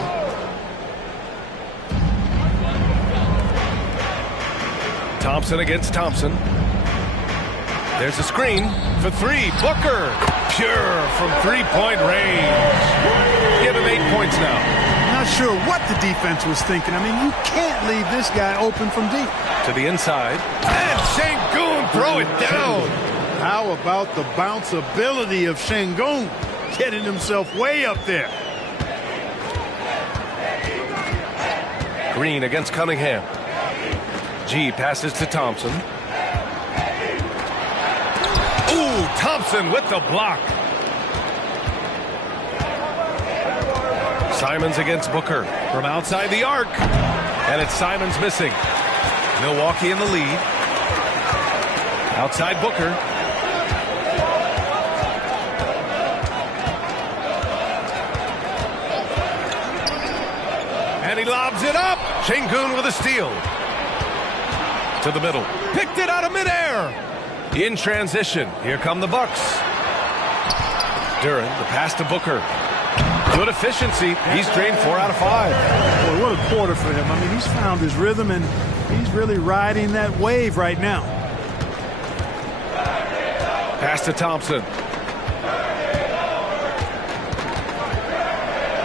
Thompson against Thompson. There's a screen for 3. Booker. Pure from 3-point range. Give him 8 points now. Not sure what the defense was thinking. I mean, you can't leave this guy open from deep. To the inside. And Şengün throw it down. How about the bounce ability of Şengün? Getting himself way up there. Green against Cunningham. G passes to Thompson. Ooh, Thompson with the block. Simons against Booker from outside the arc. And it's Simons missing. Milwaukee in the lead. Outside Booker. And he lobs it up. Şengün with a steal. To the middle. Picked it out of midair. In transition. Here come the Bucks. Duran, the pass to Booker. Good efficiency. He's drained 4 out of 5. Boy, what a quarter for him. I mean, he's found his rhythm, and he's really riding that wave right now. Pass to Thompson.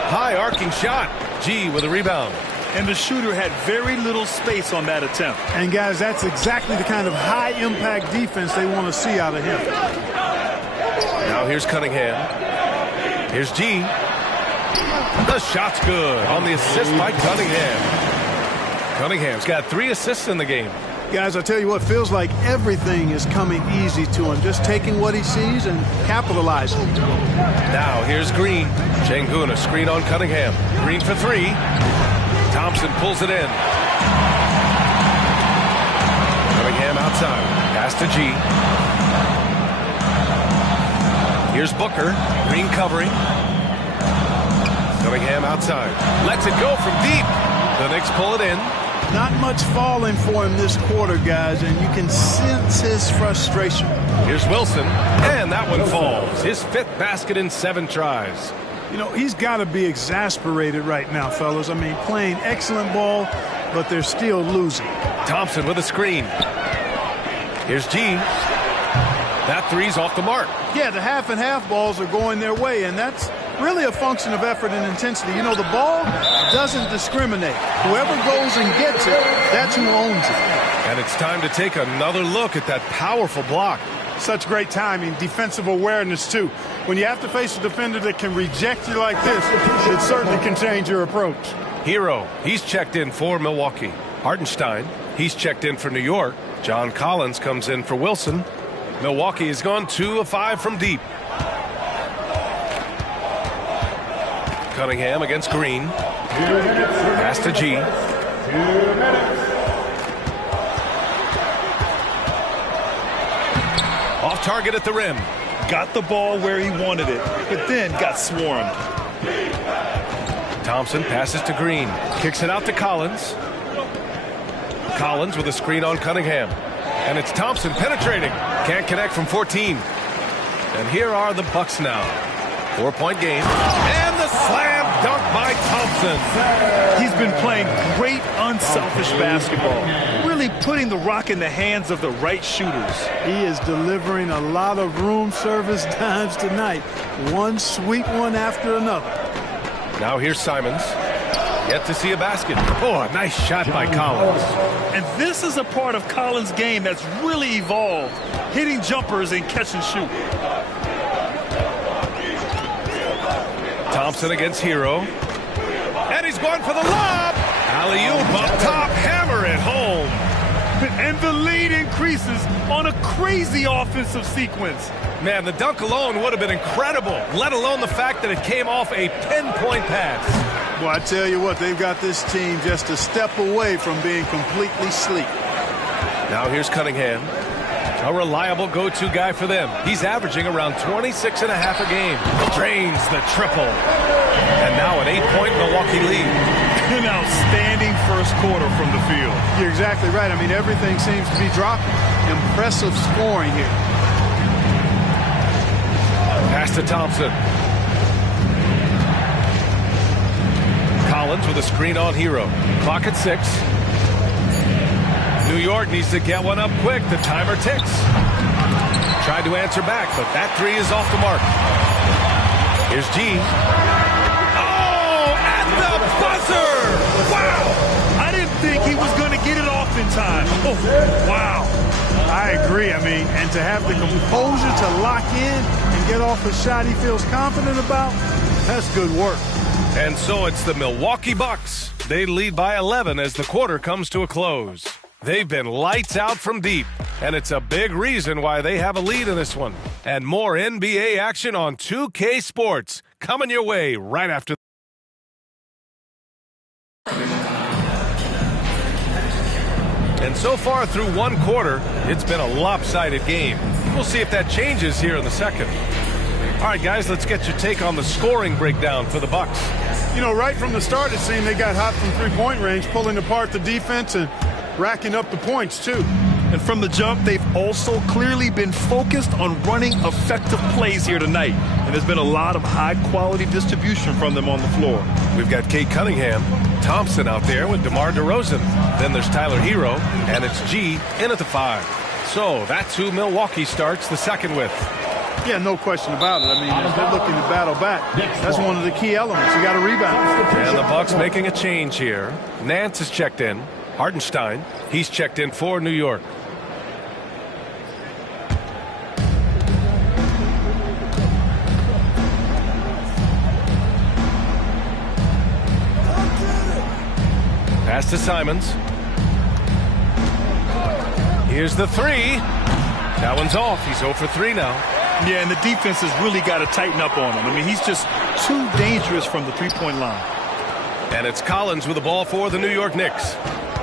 High arcing shot. G with a rebound. And the shooter had very little space on that attempt. And, guys, that's exactly the kind of high-impact defense they want to see out of him. Now here's Cunningham. Here's G. The shot's good on the assist by Cunningham. Cunningham's got 3 assists in the game. Guys, I tell you what, feels like everything is coming easy to him. Just taking what he sees and capitalizing. Now here's Green. Şengün, a screen on Cunningham. Green for 3. Thompson pulls it in. Cunningham outside. Pass to G. Here's Booker. Green covering. Cunningham outside. Lets it go from deep. The Knicks pull it in. Not much falling for him this quarter, guys, and you can sense his frustration. Here's Wilson, and that one falls. His 5th basket in 7 tries. You know, he's got to be exasperated right now, fellas. I mean, playing excellent ball, but they're still losing. Thompson with a screen. Here's G. That three's off the mark. Yeah, the half and half balls are going their way, and that's really a function of effort and intensity. You know, the ball doesn't discriminate. Whoever goes and gets it, that's who owns it. And it's time to take another look at that powerful block. Such great timing, defensive awareness, too. When you have to face a defender that can reject you like this, it certainly can change your approach. Hero, he's checked in for Milwaukee. Hartenstein, he's checked in for New York. John Collins comes in for Wilson. Milwaukee has gone 2 of 5 from deep. Cunningham against Green. Pass to G. 2 minutes. Off target at the rim. Got the ball where he wanted it, but then got swarmed. Thompson passes to Green. Kicks it out to Collins. Collins with a screen on Cunningham. And it's Thompson penetrating. Can't connect from 14. And here are the Bucks now. 4-point game. And the slam dunk by Thompson. He's been playing great unselfish basketball. Really putting the rock in the hands of the right shooters. He is delivering a lot of room service dimes tonight. One sweet one after another. Now here's Simons. Yet to see a basket. Oh, a nice shot by Collins. And this is a part of Collins' game that's really evolved. Hitting jumpers and catch and shoot. Thompson against Hero. And he's going for the lob. Alley-oop up top. Hammer it home. And the lead increases on a crazy offensive sequence. Man, the dunk alone would have been incredible, let alone the fact that it came off a pinpoint pass. Well, I tell you what, they've got this team just a step away from being completely sleek. Now here's Cunningham. A reliable go-to guy for them. He's averaging around 26 and a half a game. Drains the triple. And now an 8-point Milwaukee lead. An outstanding first quarter from the field. You're exactly right. I mean, everything seems to be dropping. Impressive scoring here. Pass to Thompson. Collins with a screen on Hero. Clock at 6. New York needs to get one up quick. The timer ticks. Tried to answer back, but that three is off the mark. Here's G. Oh, at the buzzer! Wow! I didn't think he was going to get it off in time. Oh, wow. I agree. I mean, and to have the composure to lock in and get off a shot he feels confident about, that's good work. And so it's the Milwaukee Bucks. They lead by 11 as the quarter comes to a close. They've been lights out from deep, and it's a big reason why they have a lead in this one. And more NBA action on 2K Sports coming your way right after. And so far through one quarter, it's been a lopsided game. We'll see if that changes here in the second. All right, guys, let's get your take on the scoring breakdown for the Bucks. You know, right from the start, it seemed they got hot from three-point range, pulling apart the defense and racking up the points, too. And from the jump, they've also clearly been focused on running effective plays here tonight. And there's been a lot of high-quality distribution from them on the floor. We've got Kate Cunningham, Thompson out there with DeMar DeRozan. Then there's Tyler Hero, and it's G in at the 5. So that's who Milwaukee starts the second with. Yeah, no question about it. I mean, if they're looking to battle back, that's one of the key elements. You got to rebound. And the Bucks making a change here. Nance is checked in. Hartenstein, he's checked in for New York. Pass to Simons. Here's the three. That one's off. He's 0 for 3 now. Yeah, and the defense has really got to tighten up on him. I mean, he's just too dangerous from the three-point line. And it's Collins with the ball for the New York Knicks.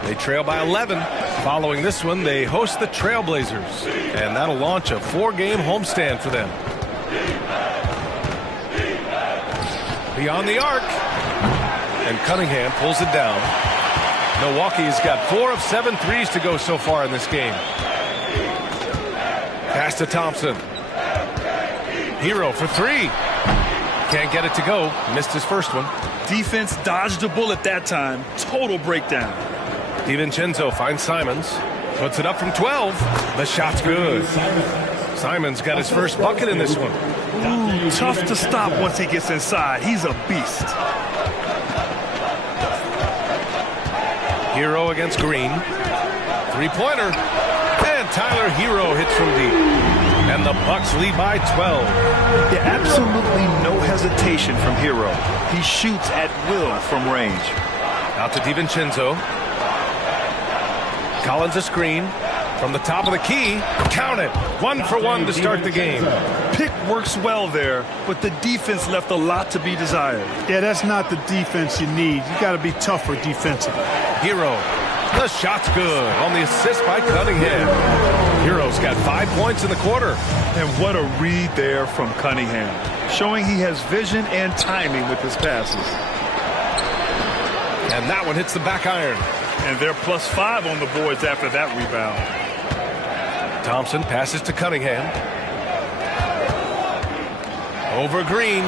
They trail by 11. Following this one, they host the Trailblazers. And that'll launch a 4-game homestand for them. Beyond the arc. And Cunningham pulls it down. Milwaukee's got 4 of 7 threes to go so far in this game. Pass to Thompson. Hero for 3. Can't get it to go. Missed his first one. Defense dodged a bullet that time. Total breakdown. DiVincenzo finds Simons. Puts it up from 12. The shot's good. Simons got his first bucket in this one. Ooh, tough to stop once he gets inside. He's a beast. Hero against Green. 3-pointer. And Tyler Hero hits from deep. And the Bucks lead by 12. Yeah, absolutely no hesitation from Hero. He shoots at will from range. Out to DiVincenzo. Collins a screen. From the top of the key. Count it. 1 for 1 to start the game. Pick works well there, but the defense left a lot to be desired. Yeah, that's not the defense you need. You got to be tougher defensively. Hero. The shot's good on the assist by Cunningham. Hero's got 5 points in the quarter. And what a read there from Cunningham, showing he has vision and timing with his passes. And that one hits the back iron. And they're +5 on the boards after that rebound. Thompson passes to Cunningham. Over Green.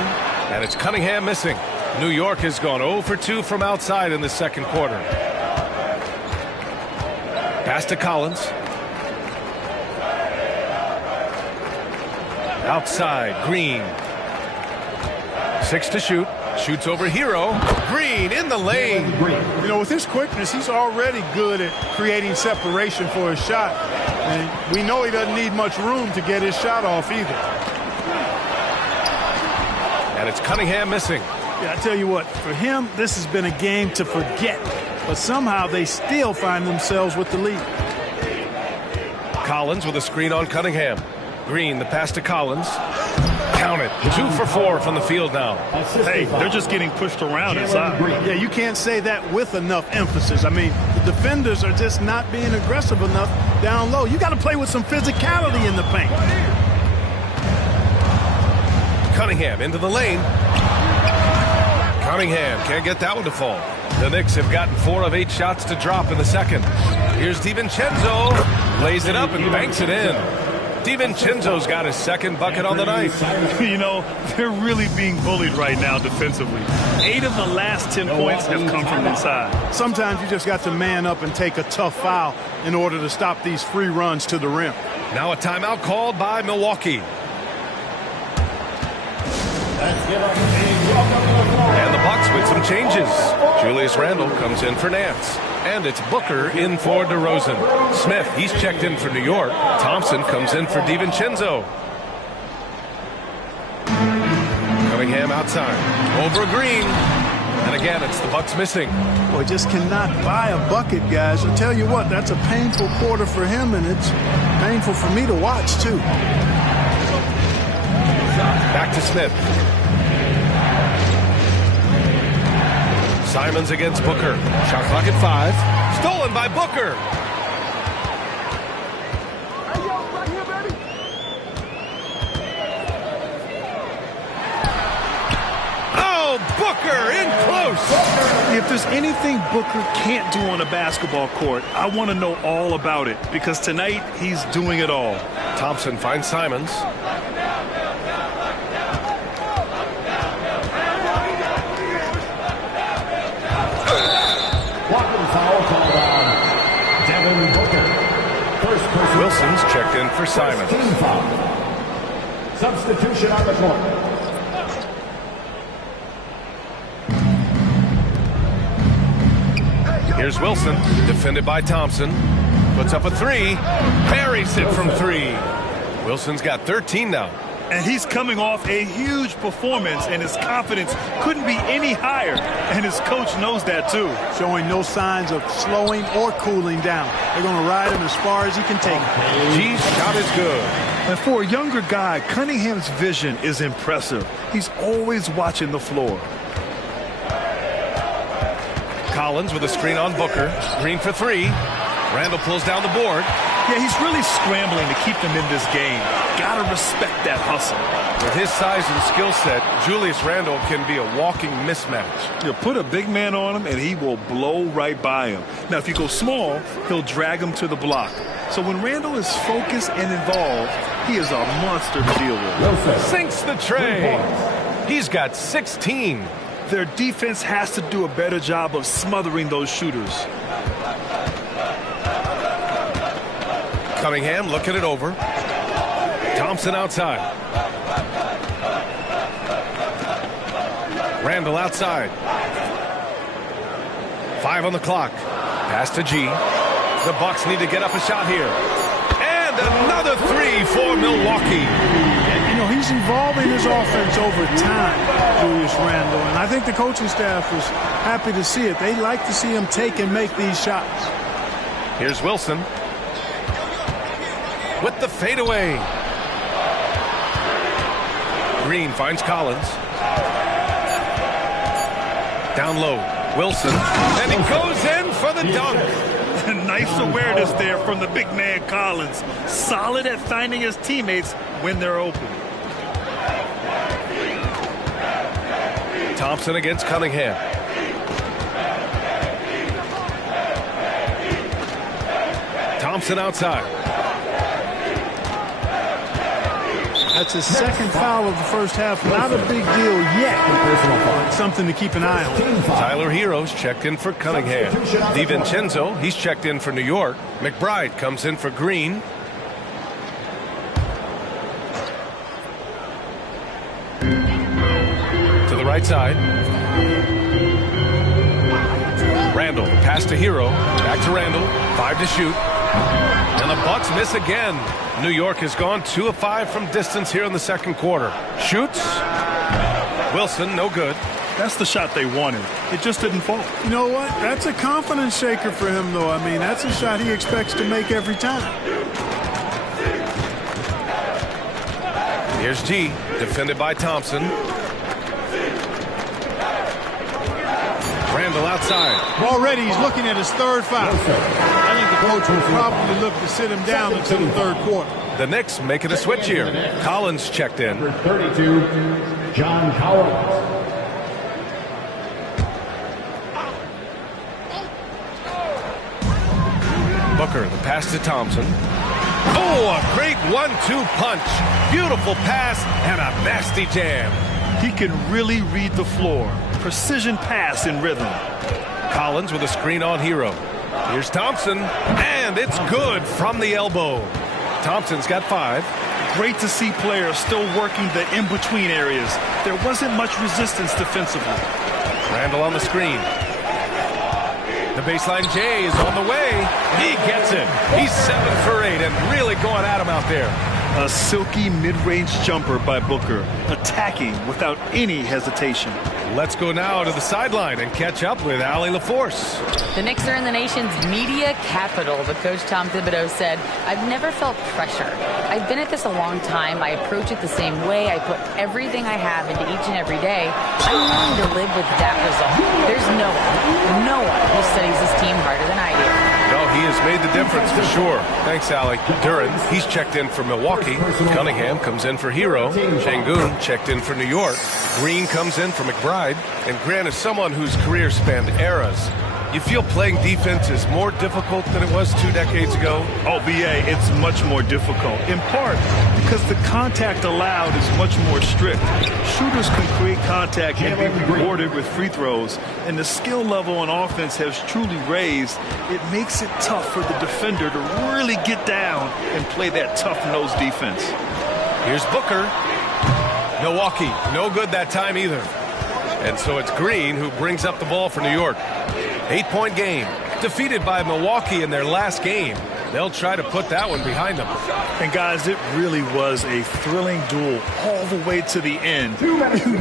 And it's Cunningham missing. New York has gone 0 for 2 from outside in the second quarter. Pass to Collins. Outside, Green. 6 to shoot. Shoots over Hero. Green in the lane. You know, with his quickness, he's already good at creating separation for his shot. And we know he doesn't need much room to get his shot off either. And it's Cunningham missing. Yeah, I tell you what, for him, this has been a game to forget. But somehow they still find themselves with the lead. Collins with a screen on Cunningham. Green, the pass to Collins. Count it. 2 for 4 from the field now. Hey, they're just getting pushed around inside. Yeah, you can't say that with enough emphasis. I mean, the defenders are just not being aggressive enough down low. You got to play with some physicality in the paint. Cunningham into the lane. Cunningham can't get that one to fall. The Knicks have gotten 4 of 8 shots to drop in the second. Here's DiVincenzo. Lays it up and banks it in. DiVincenzo's got his second bucket on the night. You know, they're really being bullied right now defensively. 8 of the last 10 points have come from inside. Sometimes you just got to man up and take a tough foul in order to stop these free runs to the rim. Now a timeout called by Milwaukee. And the Bucks with some changes. Julius Randle comes in for Nance. And it's Booker in for DeRozan. Smith, he's checked in for New York. Thompson comes in for DiVincenzo. Cunningham outside. Over Green. And again, it's the Bucks missing. Boy, just cannot buy a bucket, guys. I tell you what, that's a painful quarter for him, and it's painful for me to watch, too. Back to Smith. Simons against Booker. Shot clock at 5. Stolen by Booker. Oh, Booker in close. If there's anything Booker can't do on a basketball court, I want to know all about it, because tonight he's doing it all. Thompson finds Simons. Wilson's checked in for Simons. Substitution on the court. Here's Wilson, defended by Thompson. Puts up a 3. Buries it from 3. Wilson's got 13 now. And he's coming off a huge performance, and his confidence couldn't be any higher. And his coach knows that, too. Showing no signs of slowing or cooling down. They're going to ride him as far as he can take him. G's shot is good. And for a younger guy, Cunningham's vision is impressive. He's always watching the floor. Collins with a screen on Booker. Green for 3. Randle pulls down the board. Yeah, he's really scrambling to keep them in this game. Gotta respect that hustle. With his size and skill set, Julius Randle can be a walking mismatch. You put a big man on him, and he will blow right by him. Now, if you go small, he'll drag him to the block. So when Randle is focused and involved, he is a monster to deal with. Sinks the tray. He's got 16. Their defense has to do a better job of smothering those shooters. Cunningham looking it over. Thompson outside. Randle outside. 5 on the clock. Pass to G. The Bucks need to get up a shot here. And another 3 for Milwaukee. And, you know, he's evolving his offense over time, Julius Randle. And I think the coaching staff was happy to see it. They like to see him take and make these shots. Here's Wilson. With the fadeaway. Green finds Collins. Down low. Wilson. And he goes in for the dunk. Nice awareness there from the big man Collins. Solid at finding his teammates when they're open. Thompson against Cunningham. Thompson outside. That's his second foul of the first half. Not a big deal yet. Something to keep an eye on. Tyler Hero's checked in for Cunningham. DiVincenzo, he's checked in for New York. McBride comes in for Green. To the right side. Randle, pass to Hero. Back to Randle. 5 to shoot. And the Bucks miss again. New York has gone 2 of 5 from distance here in the second quarter. Shoots. Wilson, no good. That's the shot they wanted. It just didn't fall. You know what? That's a confidence shaker for him, though. I mean, that's a shot he expects to make every time. Here's G, defended by Thompson. Randle outside. Already he's looking at his third foul. I think the coach will probably look to sit him down until the third quarter. The Knicks making a switch here. Collins checked in. Number 32, John Collins. Booker, the pass to Thompson. Oh, a great 1-2 punch. Beautiful pass and a nasty jam. He can really read the floor. Precision pass in rhythm. Collins with a screen on Hero. Here's Thompson, and it's good from the elbow. Thompson's got 5. Great to see players still working the in-between areas. There wasn't much resistance defensively. Randle on the screen. The baseline J is on the way. He gets it. He's 7 for 8 and really going at him out there. A silky mid-range jumper by Booker, attacking without any hesitation. Let's go now to the sideline and catch up with Allie LaForce. The Knicks are in the nation's media capital, but Coach Tom Thibodeau said, I've never felt pressure. I've been at this a long time. I approach it the same way. I put everything I have into each and every day. I'm willing to live with that result. There's no one who studies this team harder than I do. No, he has made the difference for sure. Thanks, Allie. Duran, he's checked in for Milwaukee. Cunningham comes in for Hero. Şengün checked in for New York. Green comes in for McBride. And Grant is someone whose career spanned eras. You feel playing defense is more difficult than it was 2 decades ago? Oh, BA, it's much more difficult. In part because the contact allowed is much more strict. Shooters can create contact and be rewarded with free throws. And the skill level on offense has truly raised. It makes it tough for the defender to really get down and play that tough-nosed defense. Here's Booker. Milwaukee, no good that time either. And so it's Green who brings up the ball for New York. 8-point game. Defeated by Milwaukee in their last game. They'll try to put that one behind them. And guys, it really was a thrilling duel all the way to the end. You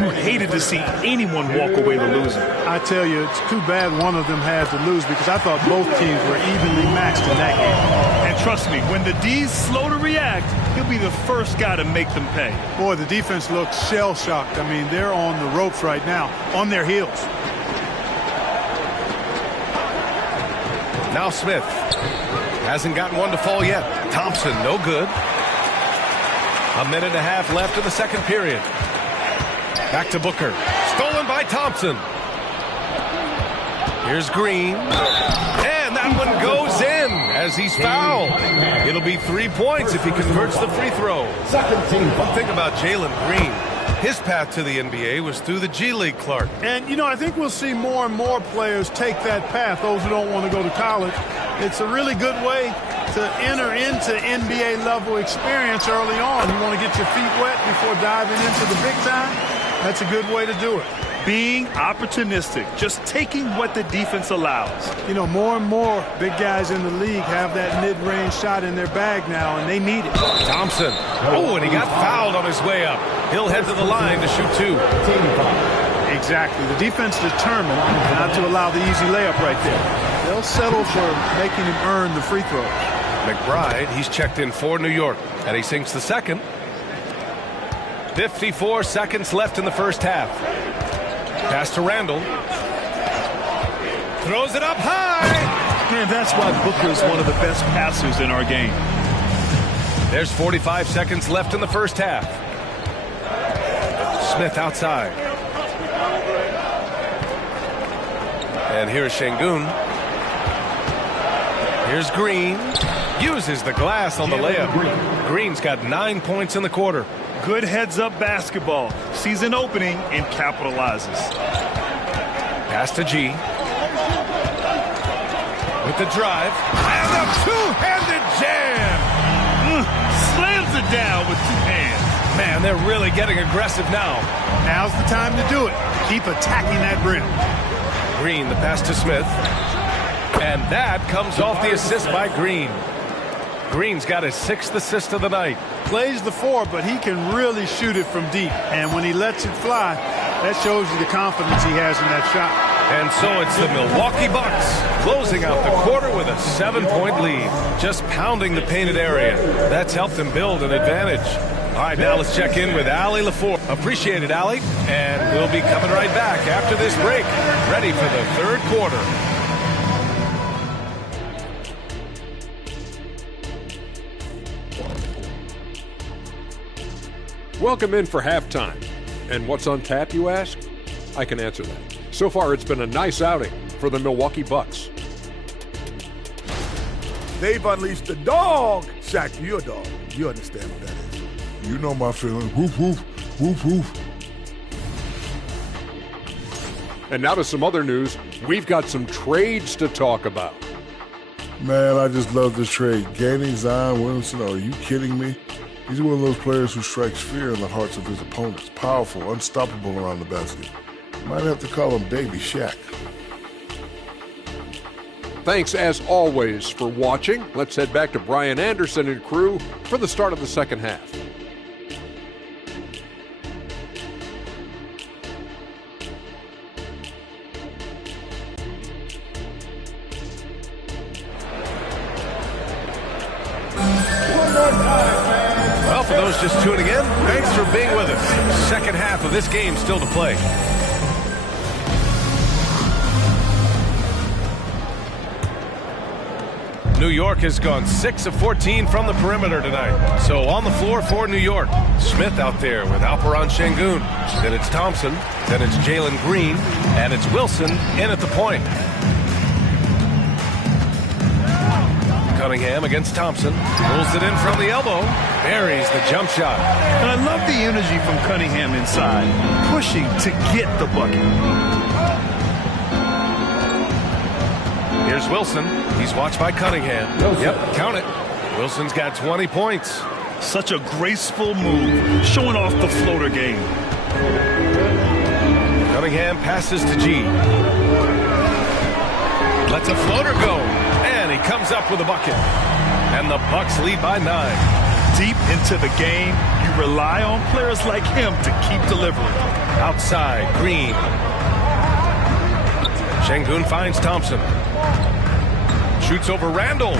hated to see anyone walk away the loser. I tell you, it's too bad one of them had to lose because I thought both teams were evenly matched in that game. And trust me, when the D's slow to react, he'll be the first guy to make them pay. Boy, the defense looks shell-shocked. I mean, they're on the ropes right now, on their heels. Now Smith. Hasn't gotten one to fall yet. Thompson, no good. A minute and a half left in the second period. Back to Booker. Stolen by Thompson. Here's Green. And that one goes in as he's fouled. It'll be 3 points if he converts the free throw. One thing about Jalen Green, his path to the NBA was through the G League, Clark. And, you know, I think we'll see more and more players take that path, those who don't want to go to college. It's a really good way to enter into NBA-level experience early on. You want to get your feet wet before diving into the big time? That's a good way to do it. Being opportunistic, just taking what the defense allows. You know, more and more big guys in the league have that mid-range shot in their bag now, and they need it. Thompson. Oh, and he got fouled on his way up. He'll head to the line to shoot 2. Exactly. The defense determined not to allow the easy layup right there. They'll settle for making him earn the free throws. McBride, he's checked in for New York, and he sinks the second. 54 seconds left in the first half. Pass to Randall. Throws it up high. Man, that's why Booker is one of the best passers in our game. There's 45 seconds left in the first half. Smith outside. And here's Şengün. Here's Green. Uses the glass on the layup. Green's got 9 points in the quarter. Good heads-up basketball. Sees an opening and capitalizes. Pass to G. With the drive. And a two-handed jam. Slams it down with 2 hands. Man, they're really getting aggressive now. Now's the time to do it. Keep attacking that rim. Green, the pass to Smith. And that comes off the assist by Green. Green's got his 6th assist of the night. Plays the 4, but he can really shoot it from deep. And when he lets it fly, that shows you the confidence he has in that shot. And so it's the Milwaukee Bucks closing out the quarter with a 7-point lead. Just pounding the painted area. That's helped them build an advantage. All right, now let's check in with Allie LaFour. Appreciate it, Allie. And we'll be coming right back after this break. Ready for the third quarter. Welcome in for halftime. And what's on tap, you ask? I can answer that. So far, it's been a nice outing for the Milwaukee Bucks. They've unleashed the dog. Shaq, you're a dog. You understand what that is. You know my feelings. Woof, woof, woof, woof. And now to some other news. We've got some trades to talk about. Man, I just love this trade. Gaining Zion Williamson, are you kidding me? He's one of those players who strikes fear in the hearts of his opponents. Powerful, unstoppable around the basket. Might have to call him Baby Shaq. Thanks, as always, for watching. Let's head back to Brian Anderson and crew for the start of the second half. Well, for those just tuning in, thanks for being with us. Second half of this game still to play. New York has gone 6 of 14 from the perimeter tonight. So on the floor for New York, Smith out there with Alperen Şengün. Then it's Thompson. Then it's Jalen Green. And it's Wilson in at the point. Cunningham against Thompson. Pulls it in from the elbow. Buries the jump shot. And I love the energy from Cunningham inside. Pushing to get the bucket. Here's Wilson. He's watched by Cunningham. Yep, count it. Wilson's got 20 points. Such a graceful move, showing off the floater game. Cunningham passes to G. Lets a floater go. And he comes up with a bucket. And the Bucks lead by 9. Deep into the game, you rely on players like him to keep delivering. Outside, Green. Şengün finds Thompson. Shoots over Randall.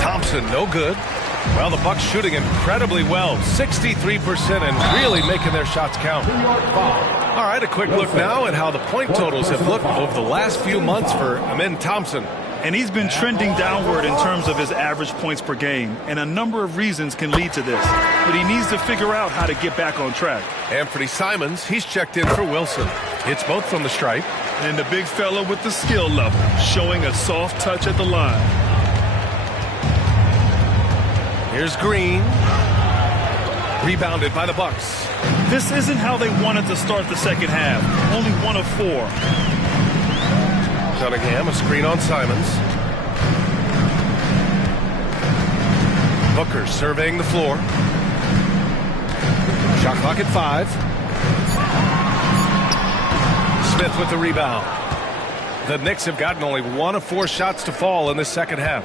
Thompson, no good. Well, the Bucks shooting incredibly well. 63% and really making their shots count. All right, a quick look now at how the point totals have looked over the last few months for Amin Thompson. And he's been trending downward in terms of his average points per game, and a number of reasons can lead to this. But he needs to figure out how to get back on track. Anthony Simons, he's checked in for Wilson. Hits both from the stripe. And the big fella with the skill level, showing a soft touch at the line. Here's Green. Rebounded by the Bucks. This isn't how they wanted to start the second half. Only 1 of 4. Cunningham, a screen on Simons. Booker surveying the floor. Shot clock at 5. Smith with the rebound. The Knicks have gotten only 1 of 4 shots to fall in the second half.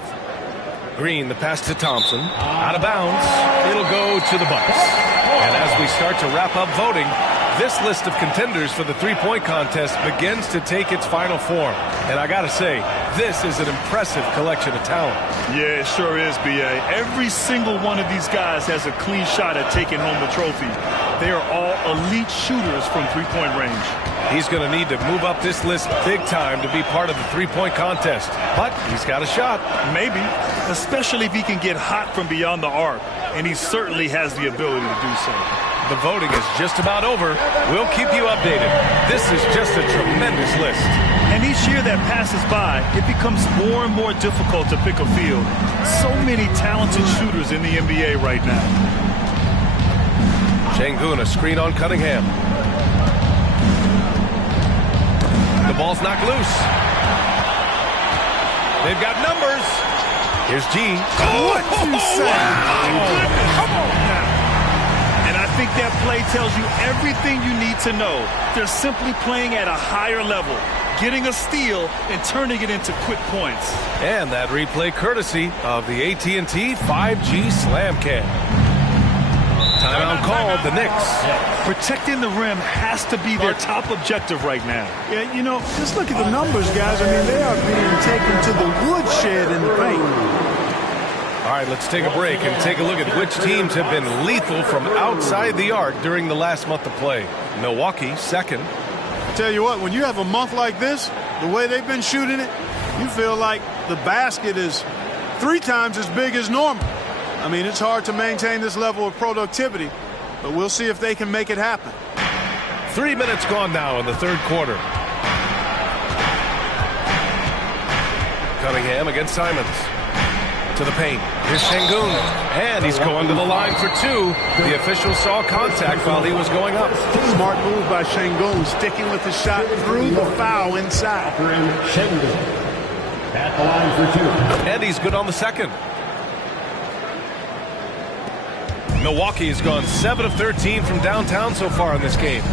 Green, the pass to Thompson. Out of bounds. It'll go to the Bucks. And as we start to wrap up voting, this list of contenders for the three-point contest begins to take its final form. And I gotta say, this is an impressive collection of talent. Yeah, it sure is, B.A. Every single one of these guys has a clean shot at taking home the trophy. They are all elite shooters from three-point range. He's going to need to move up this list big time to be part of the three-point contest. But he's got a shot. Maybe, especially if he can get hot from beyond the arc. And he certainly has the ability to do so. The voting is just about over. We'll keep you updated. This is just a tremendous list. And each year that passes by, it becomes more and more difficult to pick a field. So many talented shooters in the NBA right now. Şengün, a screen on Cunningham. The ball's knocked loose. They've got numbers. Here's G. What you say? Come on now. And I think that play tells you everything you need to know. They're simply playing at a higher level, getting a steal and turning it into quick points. And that replay courtesy of the AT&T 5G Slam Cam. Timeout called, the Knicks. Protecting the rim has to be their top objective right now. Yeah, you know, just look at the numbers, guys. I mean, they are being taken to the woodshed in the paint. All right, let's take a break and take a look at which teams have been lethal from outside the arc during the last month of play. Milwaukee, second. Tell you what, when you have a month like this, the way they've been shooting it, you feel like the basket is 3 times as big as normal. I mean, it's hard to maintain this level of productivity, but we'll see if they can make it happen. 3 minutes gone now in the third quarter. Cunningham against Simons. To the paint. Here's Şengün. And he's going to the line for 2. The official saw contact while he was going up. Smart move by Şengün, sticking with the shot through the foul inside. Şengün at the line for 2. And he's good on the second. Milwaukee has gone 7 of 13 from downtown so far in this game.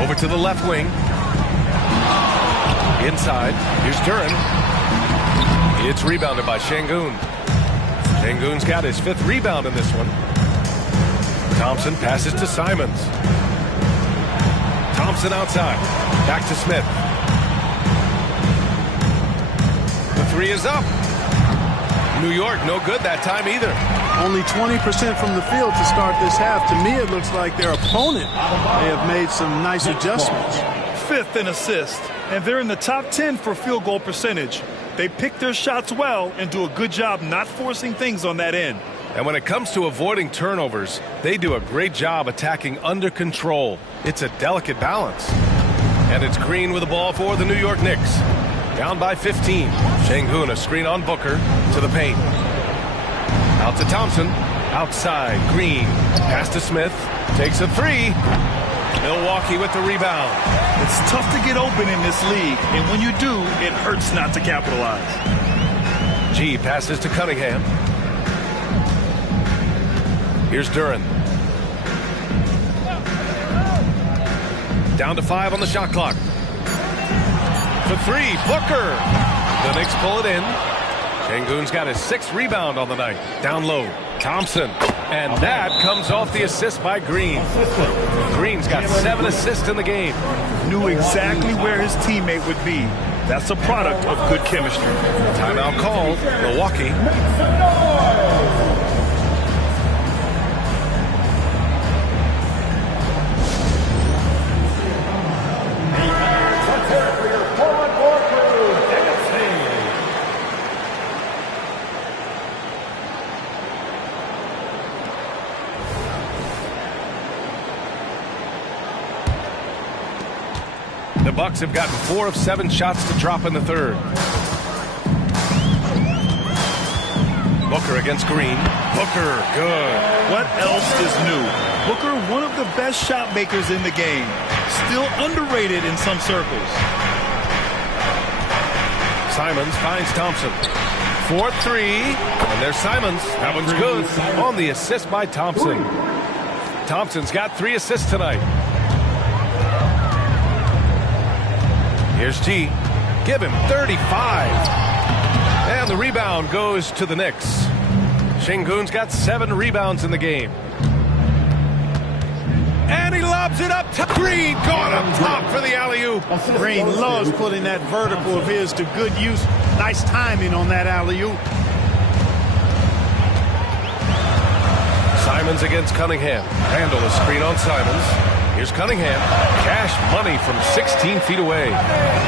Over to the left wing. Inside. Here's Duren. It's rebounded by Şengün. Şengün's got his 5th rebound in this one. Thompson passes to Simons. Thompson outside. Back to Smith. The 3 is up. New York, no good that time either. Only 20% from the field to start this half. To me, it looks like their opponent may have made some nice adjustments. 5th in assists, and they're in the top 10 for field goal percentage. They pick their shots well and do a good job not forcing things on that end. And when it comes to avoiding turnovers, they do a great job attacking under control. It's a delicate balance. And it's Green with the ball for the New York Knicks. Down by 15. Şengün, a screen on Booker to the paint. Out to Thompson. Outside, Green. Pass to Smith. Takes a 3. Milwaukee with the rebound. It's tough to get open in this league, and when you do, it hurts not to capitalize. G passes to Cunningham. Here's Duren. Down to 5 on the shot clock. For 3, Booker. The Knicks pull it in. Şengün's got his 6th rebound on the night. Down low, Thompson. And that comes off the assist by Green. Green's got 7 assists in the game. Knew exactly where his teammate would be. That's a product of good chemistry. Timeout called, Milwaukee. the Bucks have gotten 4 of 7 shots to drop in the third. Booker against Green. Booker, good. What else is new? Booker, one of the best shot makers in the game. Still underrated in some circles. Simons finds Thompson. 4-3. And there's Simons. That one's good. On the assist by Thompson. Thompson's got 3 assists tonight. Here's G. Give him 35. And the rebound goes to the Knicks. Şengün's got 7 rebounds in the game. And he lobs it up to Green. Gone up top for the alley-oop. Green loves putting that vertical of his to good use. Nice timing on that alley-oop. Simons against Cunningham. Randall a screen on Simons. Here's Cunningham. Cash money from 16 feet away.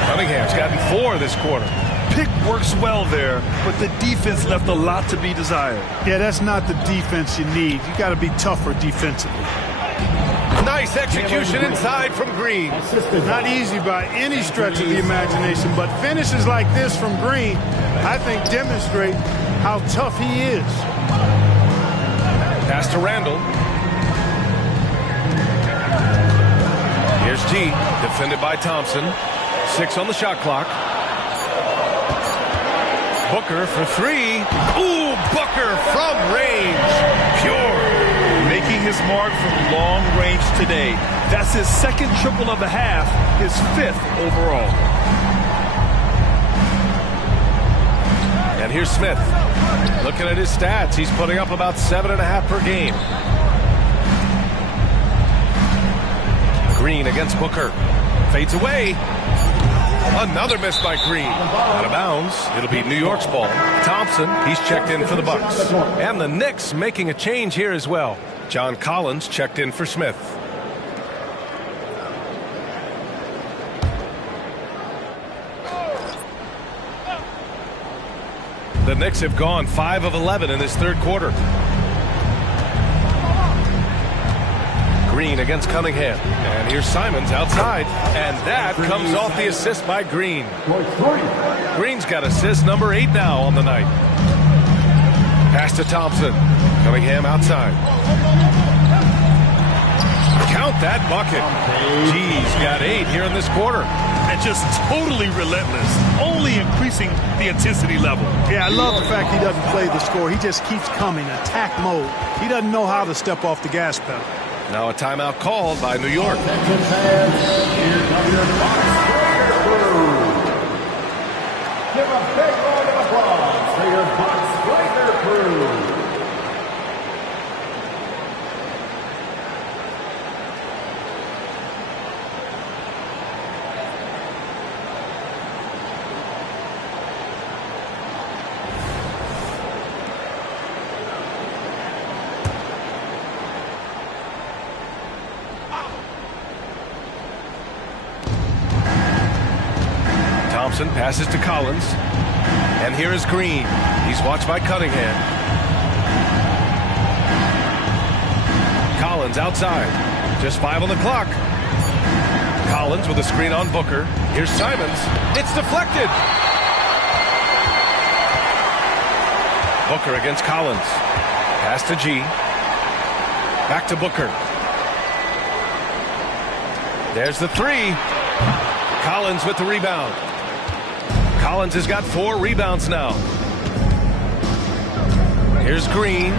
Cunningham's gotten 4 this quarter. Pick works well there, but the defense left a lot to be desired. Yeah, that's not the defense you need. You got to be tougher defensively. Nice execution inside from Green. Not easy by any stretch of the imagination, but finishes like this from Green, I think, demonstrate how tough he is. Pass to Randall. Here's G, defended by Thompson. 6 on the shot clock. Booker for 3. Ooh, Booker from range. Pure. Making his mark from long range today. That's his 2nd triple of the half, his 5th overall. And here's Smith. Looking at his stats, he's putting up about 7.5 per game. Green against Booker. Fades away. Another miss by Green. Out of bounds. It'll be New York's ball. Thompson, he's checked in for the Bucks. And the Knicks making a change here as well. John Collins checked in for Smith. The Knicks have gone 5 of 11 in this third quarter. Green against Cunningham. And here's Simons outside. And that comes off the assist by Green. Green's got assist number 8 now on the night. Pass to Thompson. Cunningham outside. Count that bucket. G's got 8 here in this quarter. And just totally relentless. Only increasing the intensity level. Yeah, I love the fact he doesn't play the score. He just keeps coming, attack mode. He doesn't know how to step off the gas pedal. Now a timeout called by New York. Give a big round of applause for your Bucks Breaker crew. Thompson passes to Collins. And here is Green. He's watched by Cunningham. Collins outside. Just 5 on the clock. Collins with a screen on Booker. Here's Simons. It's deflected. Booker against Collins. Pass to G. Back to Booker. There's the 3. Collins with the rebound. Collins has got 4 rebounds now. Here's Green.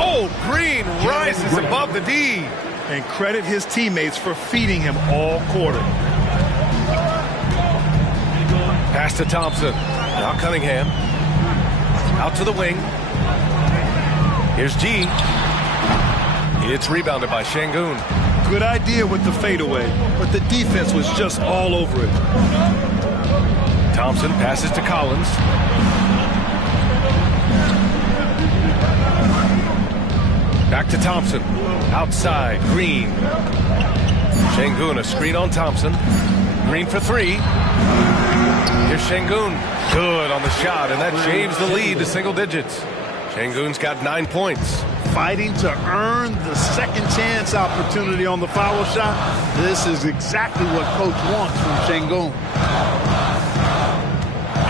Oh, Green rises above the D. And credit his teammates for feeding him all quarter. Pass to Thompson. Now Cunningham. Out to the wing. Here's G. It's rebounded by Şengün. Good idea with the fadeaway, but the defense was just all over it. Thompson passes to Collins. Back to Thompson. Outside, Green. Şengün, a screen on Thompson. Green for 3. Here's Şengün. Good on the shot, and that shaves the lead to single digits. Şengün's got 9 points. Fighting to earn the second chance opportunity on the foul shot. This is exactly what coach wants from Şengün.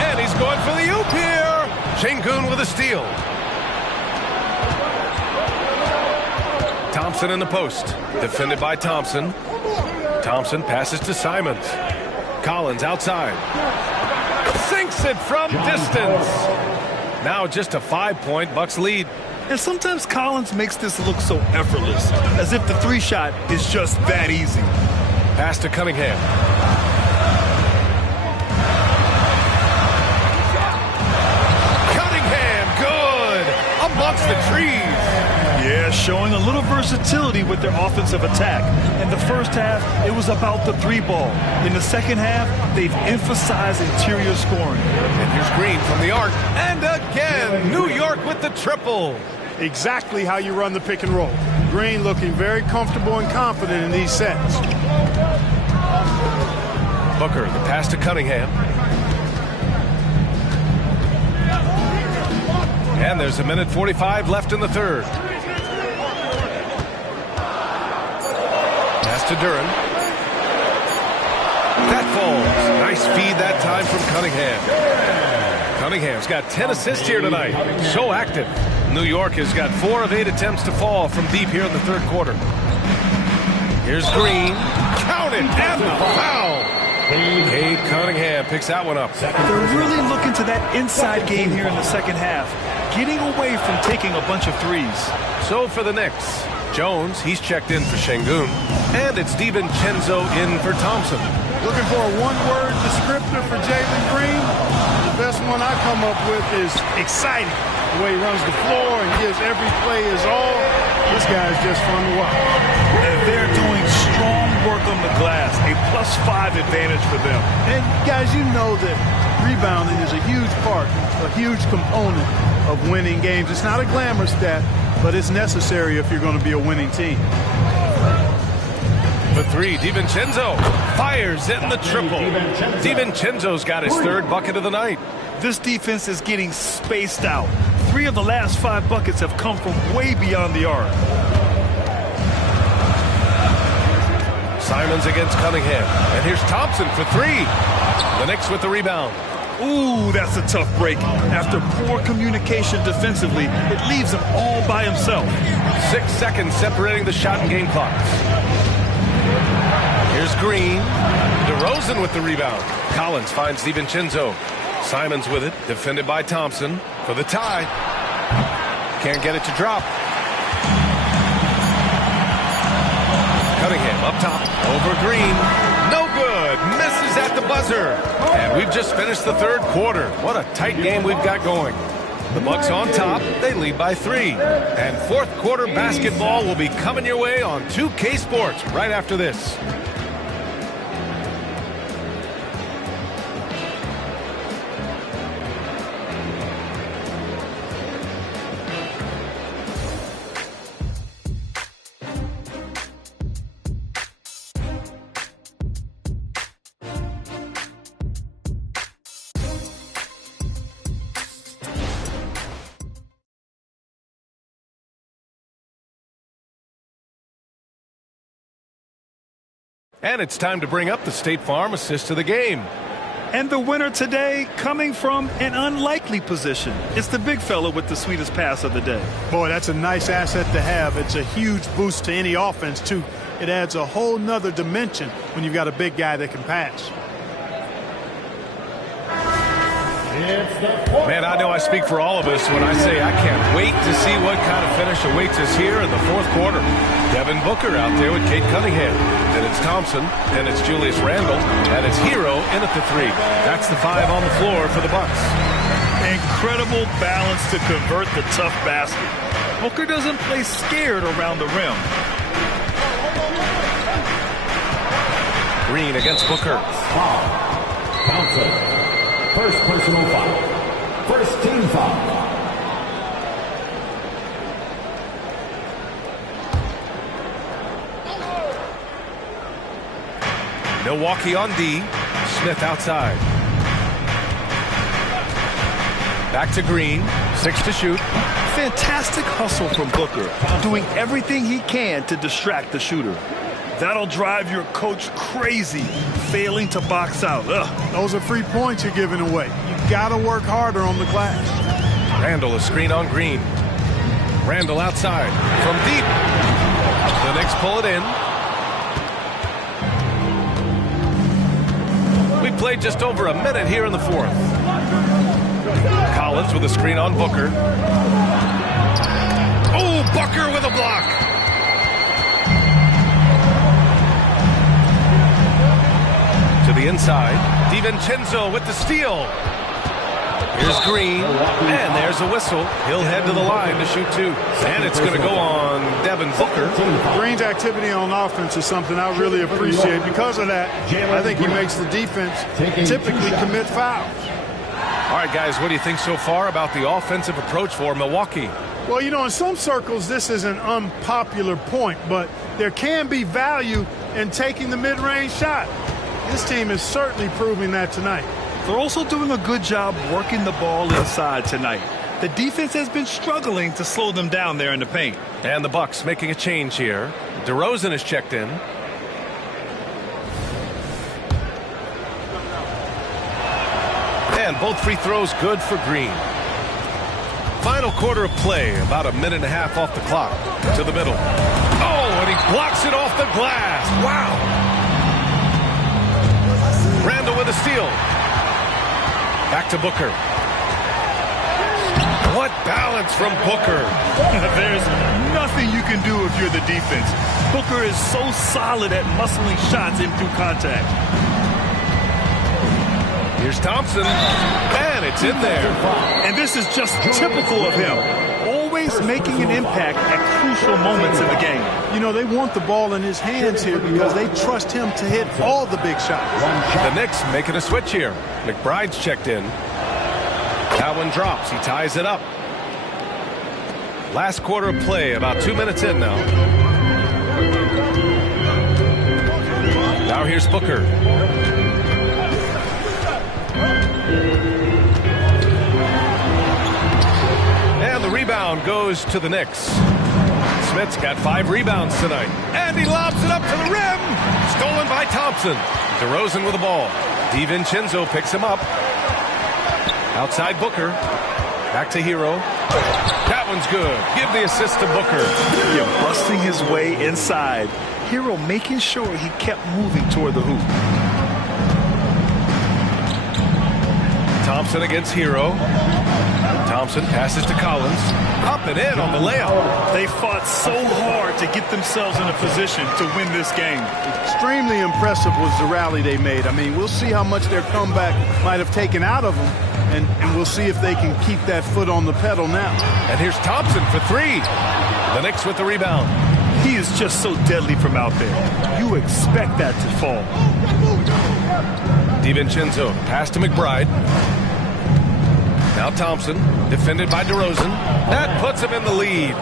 And he's going for the oop here. Şengün with a steal. Thompson in the post. Defended by Thompson. Thompson passes to Simons. Collins outside. Sinks it from distance. Now just a 5-point Bucks lead. And sometimes Collins makes this look so effortless, as if the three shot is just that easy. Pass to Cunningham. Cunningham, good! Amongst the trees. Yeah, showing a little versatility with their offensive attack. In the first half, it was about the three ball. In the second half, they've emphasized interior scoring. And here's Green from the arc. And again, New York with the triple. Exactly how you run the pick and roll. Green looking very comfortable and confident in these sets. Booker, the pass to Cunningham. And there's 1:45 left in the third. Pass to Duren. That falls. Nice feed that time from Cunningham. Cunningham's got 10 assists here tonight. So active. New York has got 4 of 8 attempts to fall from deep here in the third quarter. Here's Green. Counted and the foul. Cade Cunningham picks that one up. They're really looking to that inside game here in the second half, getting away from taking a bunch of threes. So for the Knicks, Jones, he's checked in for Şengün, and it's DiVincenzo in for Thompson. Looking for a one-word descriptor for Jalen Green? The best one I come up with is exciting. The way he runs the floor and gives every play his all. This guy's just fun to watch. And they're doing strong work on the glass, a +5 advantage for them. And guys, you know that rebounding is a huge part, a huge component of winning games. It's not a glamour stat, but it's necessary if you're going to be a winning team. The three, DiVincenzo fires in the triple. DiVincenzo's got his third bucket of the night. This defense is getting spaced out. 3 of the last 5 buckets have come from way beyond the arc. Simons against Cunningham. And here's Thompson for 3. The Knicks with the rebound. Ooh, that's a tough break. After poor communication defensively, it leaves him all by himself. 6 seconds separating the shot and game clocks. Here's Green. DeRozan with the rebound. Collins finds DiVincenzo. Simons with it, defended by Thompson for the tie. Can't get it to drop. Cunningham up top, over Green. No good, misses at the buzzer. And we've just finished the third quarter. What a tight game we've got going. The Bucks on top, they lead by 3. And fourth quarter basketball will be coming your way on 2K Sports right after this. And it's time to bring up the State Farm assist to the game. And the winner today coming from an unlikely position. It's the big fella with the sweetest pass of the day. Boy, that's a nice asset to have. It's a huge boost to any offense, too. It adds a whole nother dimension when you've got a big guy that can pass. Man, I know I speak for all of us when I say I can't wait to see what kind of finish awaits us here in the fourth quarter. Devin Booker out there with Cade Cunningham. Then it's Thompson. Then it's Julius Randle. And it's Hero in at the 3. That's the 5 on the floor for the Bucks. Incredible balance to convert the tough basket. Booker doesn't play scared around the rim. Green against Booker. Thompson. First personal foul. First team foul. Milwaukee on D. Smith outside. Back to Green. 6 to shoot. Fantastic hustle from Booker, doing everything he can to distract the shooter. That'll drive your coach crazy, failing to box out. Ugh. Those are free points you're giving away. You got to work harder on the glass. Randall, a screen on Green. Randall outside from deep. The Knicks pull it in. We played just over a minute here in the fourth. Collins with a screen on Booker. Oh, Booker with a block. To the inside. DiVincenzo with the steal. Here's Green, and there's a whistle. He'll head to the line to shoot two. And it's going to go on Devin Booker. Green's activity on offense is something I really appreciate. Because of that, I think he makes the defense typically commit fouls. All right, guys, what do you think so far about the offensive approach for Milwaukee? Well, you know, in some circles, this is an unpopular point, but there can be value in taking the mid-range shot. This team is certainly proving that tonight. They're also doing a good job working the ball inside tonight. The defense has been struggling to slow them down there in the paint. And the Bucks making a change here. DeRozan is checked in. And both free throws good for Green. Final quarter of play, about a minute and a half off the clock. To the middle. Oh, and he blocks it off the glass. Wow. Randall with a steal. Back to Booker. What balance from Booker. There's nothing you can do if you're the defense. Booker is so solid at muscling shots in through contact. Here's Thompson. And it's in there. And this is just typical of him. Always making an impact at crucial moments in the game. You know, they want the ball in his hands here because they trust him to hit all the big shots. The Knicks making a switch here. McBride's checked in. That one drops. He ties it up. Last quarter of play, about 2 minutes in now. Now here's Booker. And the rebound goes to the Knicks. Smith's got 5 rebounds tonight. And he lobs it up to the rim. Stolen by Thompson. DeRozan with the ball. DiVincenzo picks him up. Outside Booker. Back to Hero. That one's good. Give the assist to Booker. Yeah, busting his way inside. Hero making sure he kept moving toward the hoop. Thompson against Hero. Thompson passes to Collins. Up and in on the layup. They fought so hard to get themselves in a position to win this game. Extremely impressive was the rally they made. I mean, we'll see how much their comeback might have taken out of them, and we'll see if they can keep that foot on the pedal now. And here's Thompson for 3. The Knicks with the rebound. He is just so deadly from out there. You expect that to fall. DiVincenzo pass to McBride. Now Thompson, defended by DeRozan. That puts him in the lead.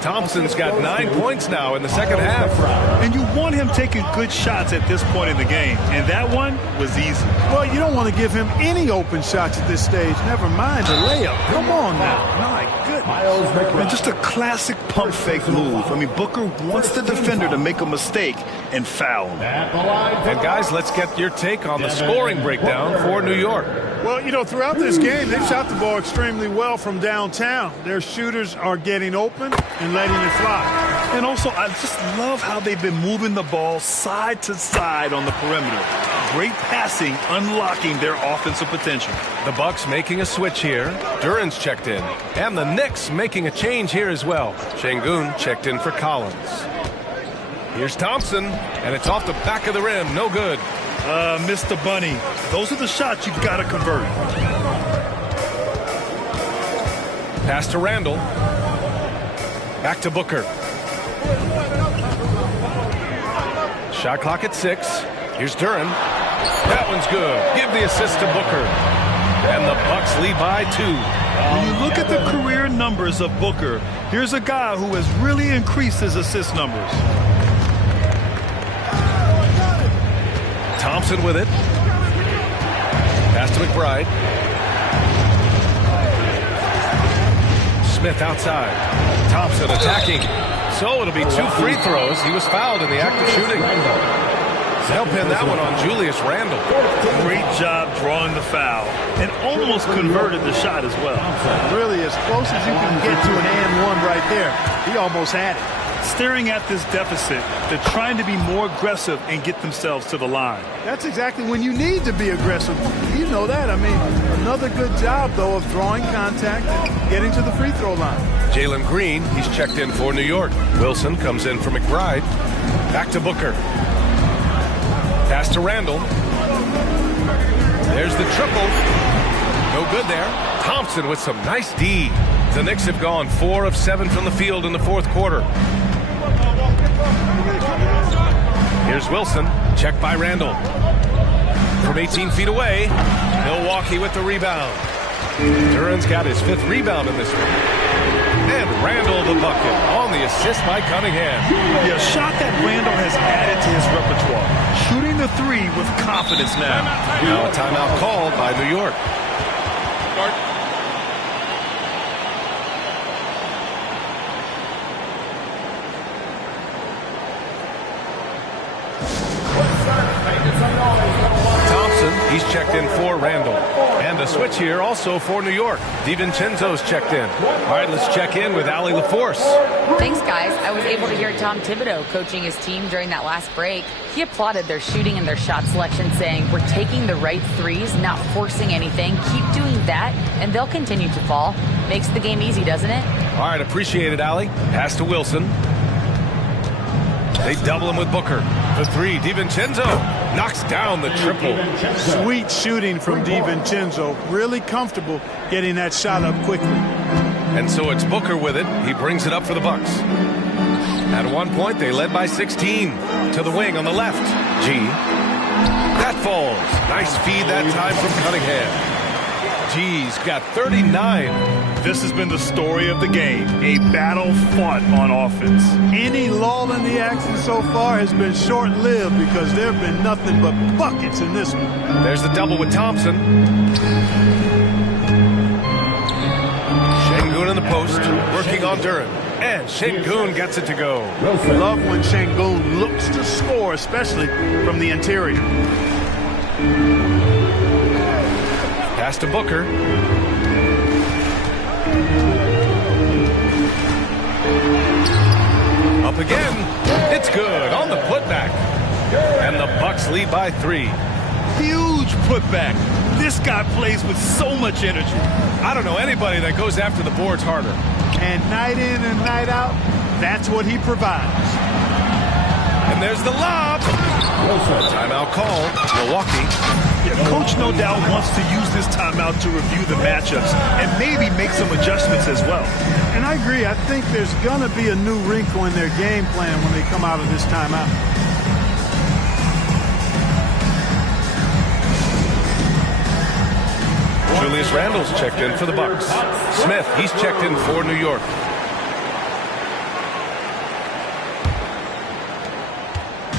Thompson's got 9 points now in the second half. And you want him taking good shots at this point in the game. And that one was easy. Well, you don't want to give him any open shots at this stage. Never mind the layup. Come on now. My goodness. And just a classic pump fake move. I mean, Booker wants the defender to make a mistake and foul him. And guys, let's get your take on the scoring breakdown for New York. Well, you know, throughout this game, they've shot the ball extremely well from downtown. Their shooters are getting open and letting it fly. And also, I just love how they've been moving the ball side to side on the perimeter. Great passing, unlocking their offensive potential. The Bucks making a switch here. Duran's checked in. And the Knicks making a change here as well. Şengün checked in for Collins. Here's Thompson, and it's off the back of the rim. No good. Mr. Bunny, those are the shots you've got to convert. Pass to Randall. Back to Booker. Shot clock at 6. Here's Duran. That one's good. Give the assist to Booker. And the Bucks lead by 2. When you look at the career numbers of Booker, here's a guy who has really increased his assist numbers. Thompson with it. Pass to McBride. Smith outside. Thompson attacking. So it'll be 2 free throws. He was fouled in the act of shooting. They'll pin that one on Julius Randle. Great job drawing the foul and almost converted the shot as well. Really as close as you can get to an and one right there. He almost had it. Staring at this deficit, they're trying to be more aggressive and get themselves to the line. That's exactly when you need to be aggressive. You know that. I mean, another good job, though, of drawing contact and getting to the free throw line. Jalen Green, he's checked in for New York. Wilson comes in for McBride. Back to Booker. Pass to Randle. There's the triple. No good there. Thompson with some nice D. The Knicks have gone 4 of 7 from the field in the fourth quarter. Here's Wilson. Checked by Randle. From 18 feet away, Milwaukee with the rebound. Duran's got his 5th rebound in this one. And Randle the bucket on the assist by Cunningham. Yeah, a shot that Randle has added to his repertoire. Shooting the 3 with confidence now. Now a timeout called by New York. Thompson, he's checked in for Randle. And a switch here also for New York. DiVincenzo's checked in. All right, let's check in with Allie LaForce. Thanks, guys. I was able to hear Tom Thibodeau coaching his team during that last break. He applauded their shooting and their shot selection, saying, "We're taking the right threes, not forcing anything. Keep doing that, and they'll continue to fall." Makes the game easy, doesn't it? All right, appreciate it, Allie. Pass to Wilson. They double him with Booker. The 3, DiVincenzo knocks down the triple. Sweet shooting from DiVincenzo. Really comfortable getting that shot up quickly. And so it's Booker with it. He brings it up for the Bucks. At one point, they led by 16. To the wing on the left. G. That falls. Nice feed that time from Cunningham. G's got 39. This has been the story of the game. A battle fought on offense. Any lull in the action so far has been short-lived because there have been nothing but buckets in this one. There's the double with Thompson. Şengün in the post, working on Duran. And Şengün gets it to go. Love when Şengün looks to score, especially from the interior. Pass to Booker. Up again. It's good on the putback. And the Bucks lead by 3. Huge putback. This guy plays with so much energy. I don't know anybody that goes after the boards harder. And night in and night out, that's what he provides. And there's the lob. Timeout call. Milwaukee. Yeah, Coach no doubt wants to use this timeout to review the matchups and maybe make some adjustments as well. And I agree. I think there's going to be a new wrinkle in their game plan when they come out of this timeout. Julius Randle's checked in for the Bucks. Smith, he's checked in for New York.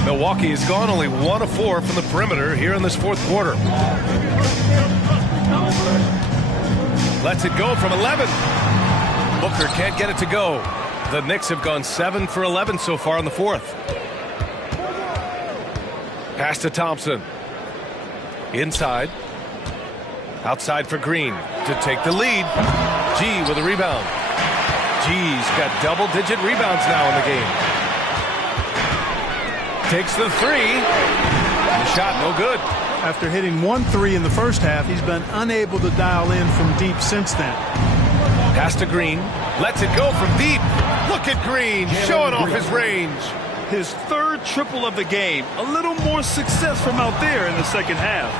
Milwaukee has gone only 1 of 4 from the perimeter here in this fourth quarter. Lets it go from 11. Booker can't get it to go. The Knicks have gone 7 for 11 so far in the fourth. Pass to Thompson. Inside. Outside for Green to take the lead. G with a rebound. G's got double-digit rebounds now in the game. Takes the 3. The shot no good. After hitting 1 3 in the first half, he's been unable to dial in from deep since then. Pass to Green. Lets it go from deep. Look at Green showing off his range. His 3rd triple of the game. A little more success from out there in the second half.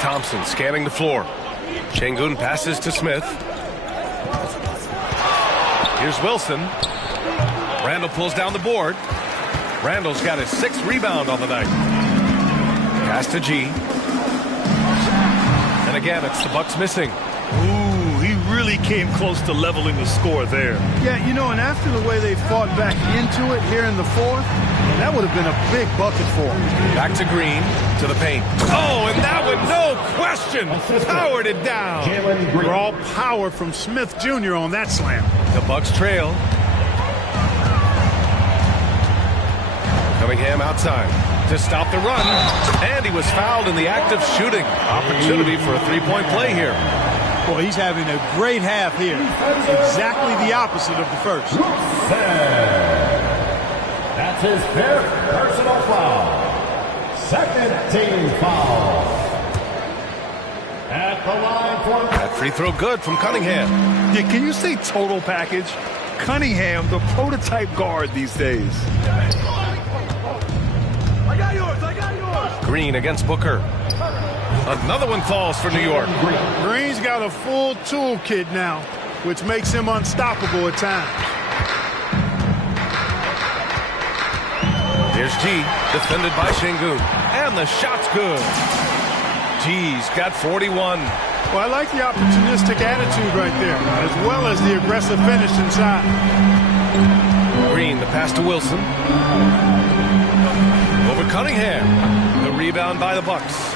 Thompson scanning the floor. Şengün passes to Smith. Here's Wilson. Randle pulls down the board. Randle's got his 6th rebound on the night. Pass to G. And again, it's the Bucks missing. Ooh, he really really came close to leveling the score there. Yeah, you know, and after the way they fought back into it here in the fourth, that would have been a big bucket for them. Back to Green, to the paint. Oh, and that one, no question, powered it down. Raw power from Smith Jr. on that slam. The Bucks trail. Cunningham outside to stop the run, and he was fouled in the act of shooting. Opportunity for a three-point play here. Boy, he's having a great half here. Exactly the opposite of the first. That's his fifth personal foul. Second team foul. At the line for that free throw good from Cunningham. Yeah, can you say total package? Cunningham, the prototype guard these days. I got yours. Green against Booker. Another one falls for New York. Green's got a full toolkit now, which makes him unstoppable at times. Here's G, defended by Şengün. And the shot's good. G's got 41. Well, I like the opportunistic attitude right there, as well as the aggressive finish inside. Green, the pass to Wilson. Over Cunningham. The rebound by the Bucks.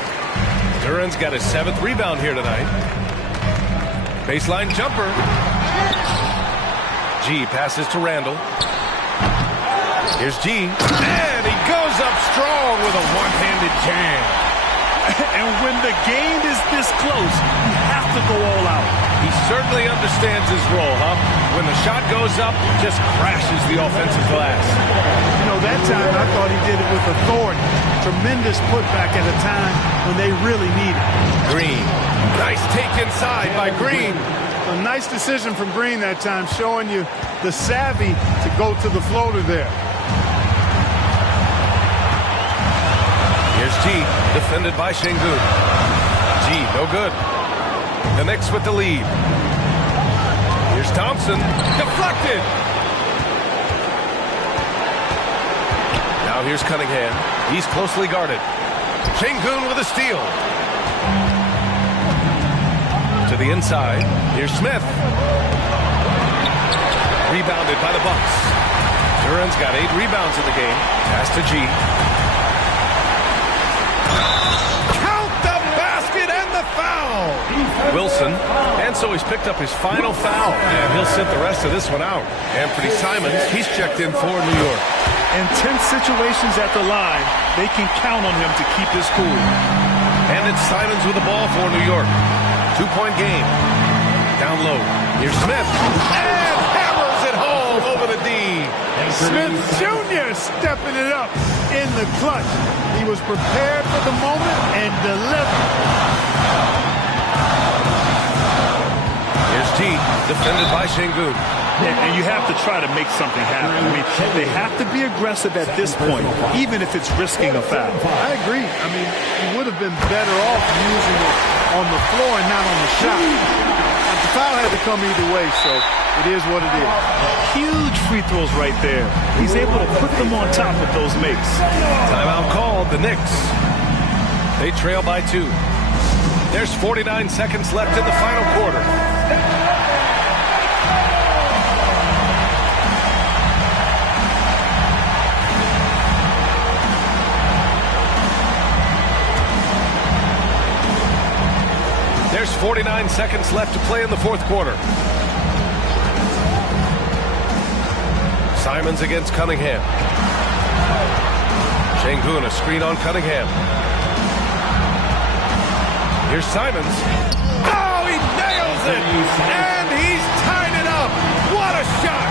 Duran's got his 7th rebound here tonight. Baseline jumper. G passes to Randall. Here's G. And he goes up strong with a one-handed jam. And when the game is this close, you have to go all out. He certainly understands his role, huh? When the shot goes up, just crashes the offensive glass. You know, that time I thought he did it with authority. Tremendous putback at a time when they really need it. Green. Nice take inside by Green. A nice decision from Green that time, showing you the savvy to go to the floater there. Here's G, defended by Şengün. G, no good. The Knicks with the lead. Here's Thompson, deflected. Now here's Cunningham. He's closely guarded. Şengün with a steal. To the inside. Here's Smith. Rebounded by the Bucks. Duran's got 8 rebounds in the game. Pass to G. Foul! Wilson, and so he's picked up his final foul, and he'll sit the rest of this one out. Anthony Simons, he's checked in for New York. In tense situations at the line, they can count on him to keep his cool. And it's Simons with the ball for New York. 2-point game. Down low. Here's Smith, and hammers it home over the D. Smith Jr. stepping it up in the clutch. He was prepared for the moment and delivered. Here's G, defended by Şengün. Yeah, and you have to try to make something happen. I mean, they have to be aggressive at this point, even if it's risking a foul. I agree. I mean, you would have been better off using it on the floor and not on the shot. The foul had to come either way, so it is what it is. Huge free throws right there. He's able to put them on top with those makes. Timeout called, the Knicks. They trail by 2. There's 49 seconds left in the final quarter. There's 49 seconds left to play in the fourth quarter. Simons against Cunningham. Şengün, a screen on Cunningham. Here's Simons. Oh, he nails it! And he's tied it up! What a shot!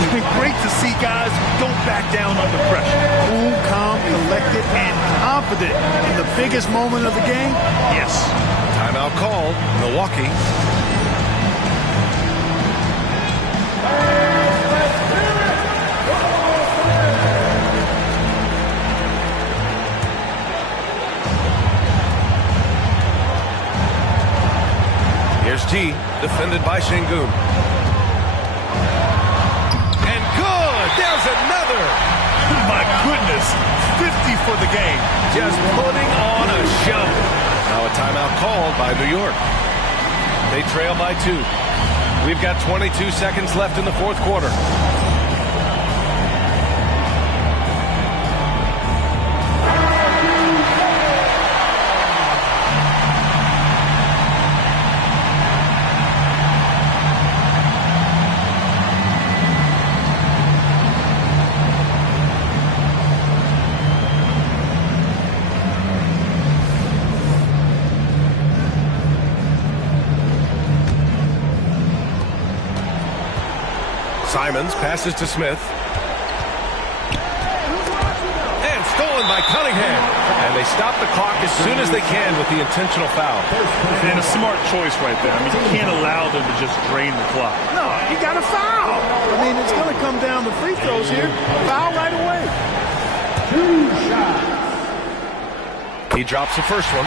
It's been great to see guys who don't back down under pressure. Cool, calm, collected, and confident in the biggest moment of the game? Yes. Timeout called. Milwaukee. Here's G, defended by Şengün. And good! There's another! My goodness, 50 for the game. Just putting on a show. Now a timeout called by New York. They trail by 2. We've got 22 seconds left in the fourth quarter. Simons passes to Smith. And stolen by Cunningham. And they stop the clock as soon as they can with the intentional foul. And a smart choice right there. I mean, you can't allow them to just drain the clock. No, you got to foul. I mean, it's going to come down to free throws here. Foul right away. 2 shots. He drops the first one,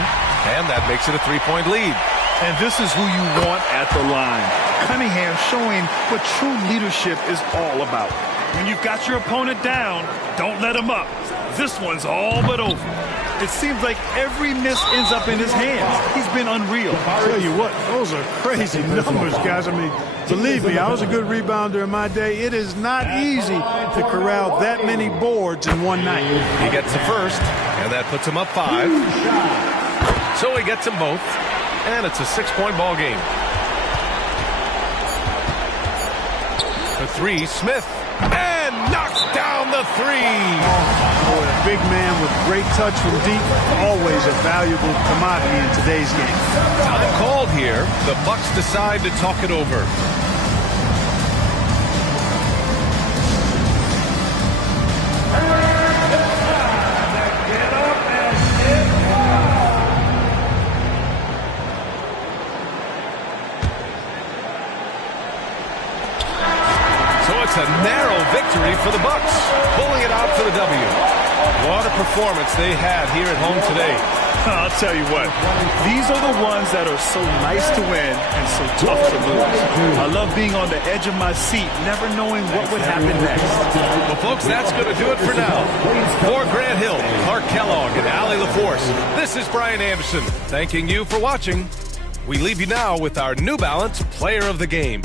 and that makes it a 3-point lead. And this is who you want at the line. Cunningham showing what true leadership is all about. When you've got your opponent down, don't let him up. This one's all but over. It seems like every miss ends up in his hands. He's been unreal. I'll tell you what, those are crazy numbers, guys. I mean, believe me, I was a good rebounder in my day. It is not easy to corral that many boards in one night. He gets the first, and that puts him up 5. So he gets them both, and it's a 6-point ball game. The 3, Smith, and knocks down the 3. Boy, a big man with great touch from deep, always a valuable commodity in today's game. Time called here. The Bucks decide to talk it over. It's a narrow victory for the Bucks, pulling it out for the W. What a performance they had here at home today. I'll tell you what, these are the ones that are so nice to win and so tough to lose. I love being on the edge of my seat, never knowing what would happen next. Well, folks, that's going to do it for now. For Grant Hill, Clark Kellogg, and Allie LaForce, this is Brian Anderson, thanking you for watching. We leave you now with our New Balance Player of the Game.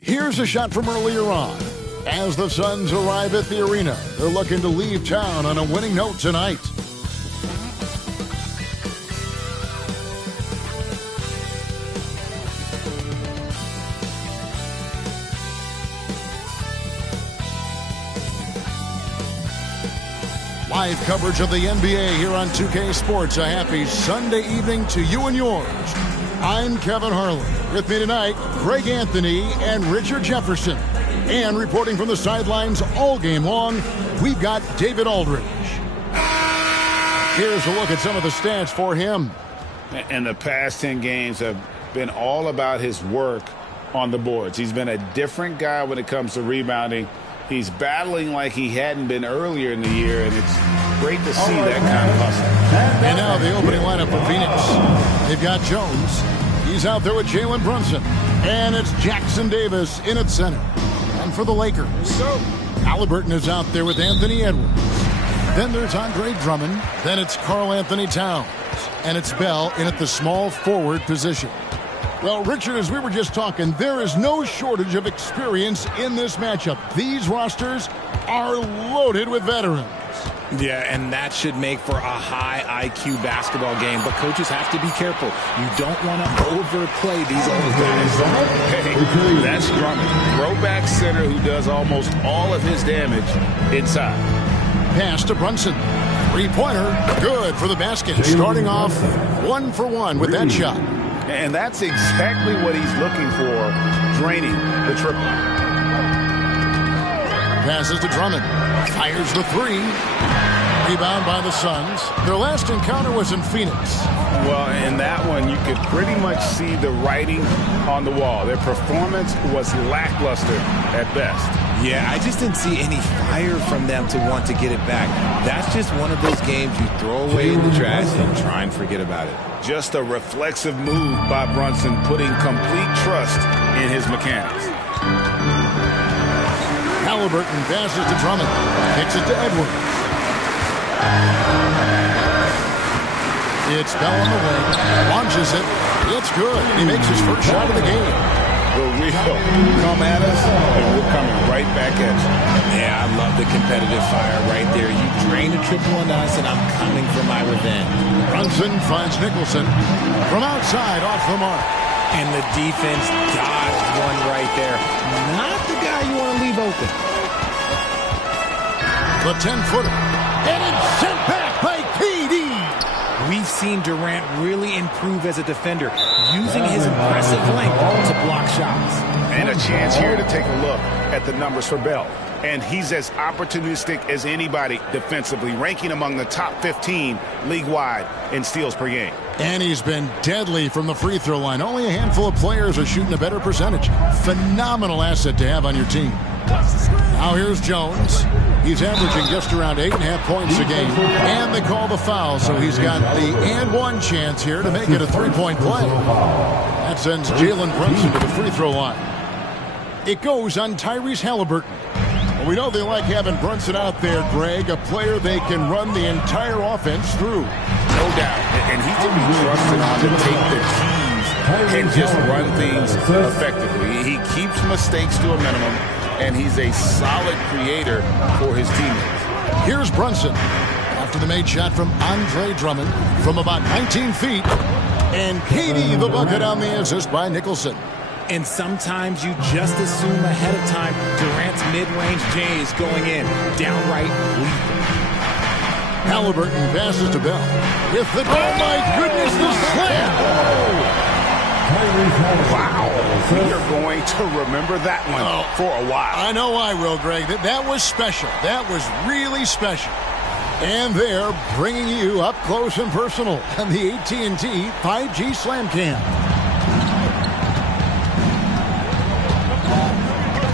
Here's a shot from earlier on. As the Suns arrive at the arena, they're looking to leave town on a winning note tonight. Live coverage of the NBA here on 2K Sports. A happy Sunday evening to you and yours. I'm Kevin Harlan. With me tonight, Greg Anthony and Richard Jefferson. And reporting from the sidelines all game long, we've got David Aldridge. Here's a look at some of the stats for him. And the past 10 games have been all about his work on the boards. He's been a different guy when it comes to rebounding. He's battling like he hadn't been earlier in the year, and it's great to see that kind of hustle. And now the opening lineup for Phoenix. They've got Jones. He's out there with Jalen Brunson. And it's Jackson Davis in at center. And for the Lakers, Halliburton is out there with Anthony Edwards. Then there's Andre Drummond. Then it's Karl Anthony Towns. And it's Bell in at the small forward position. Well, Richard, as we were just talking, there is no shortage of experience in this matchup. These rosters are loaded with veterans. Yeah, and that should make for a high IQ basketball game. But coaches have to be careful. You don't want to overplay these old guys. Hey, that's Drummond, throwback center who does almost all of his damage inside. Pass to Brunson. Three-pointer, good for the basket. Starting off 1 for 1 with that shot. And that's exactly what he's looking for, draining the triple. Passes to Drummond. Fires the three. Rebound by the Suns. Their last encounter was in Phoenix. Well, in that one, you could pretty much see the writing on the wall. Their performance was lackluster at best. Yeah, I just didn't see any fire from them to want to get it back. That's just one of those games you throw away in the trash and try and forget about it. Just a reflexive move by Brunson, putting complete trust in his mechanics. Halliburton passes to Drummond. Kicks it to Edwards. It's Bell on the wing. Launches it. It's good. He makes his first shot of the game. We come at us, and we're coming right back at you. Yeah, I love the competitive fire right there. You drain a triple on us, and I'm coming for my revenge. Brunson finds Nicholson from outside off the mark. And the defense dodged one right there. Not the guy you want to leave open. The 10-footer. And it's sent back by KD. We've seen Durant really improve as a defender, using his impressive length to block shots. And a chance here to take a look at the numbers for Bell. And he's as opportunistic as anybody defensively, ranking among the top 15 league-wide in steals per game. And he's been deadly from the free throw line. Only a handful of players are shooting a better percentage. Phenomenal asset to have on your team. Now here's Jones. He's averaging just around 8.5 points a game. And they call the foul, so he's got the and one chance here to make it a three-point play. That sends Jalen Brunson to the free throw line. It goes on Tyrese Halliburton. Well, we know they like having Brunson out there, Greg, a player they can run the entire offense through. No doubt. And he can be trusted to take the keys and just run things effectively. He keeps mistakes to a minimum, and he's a solid creator for his teammates. Here's Brunson after the made shot from Andre Drummond from about 19 feet. And KD the bucket on the assist by Nicholson. And sometimes you just assume ahead of time Durant's mid-range J is going in. Downright lethal. Halliburton passes to Bell. With the oh my goodness, the slam! Wow. We are going to remember that one for a while. I know I will, Greg. That was special. That was really special. And they're bringing you up close and personal on the AT&T 5G Slam Cam.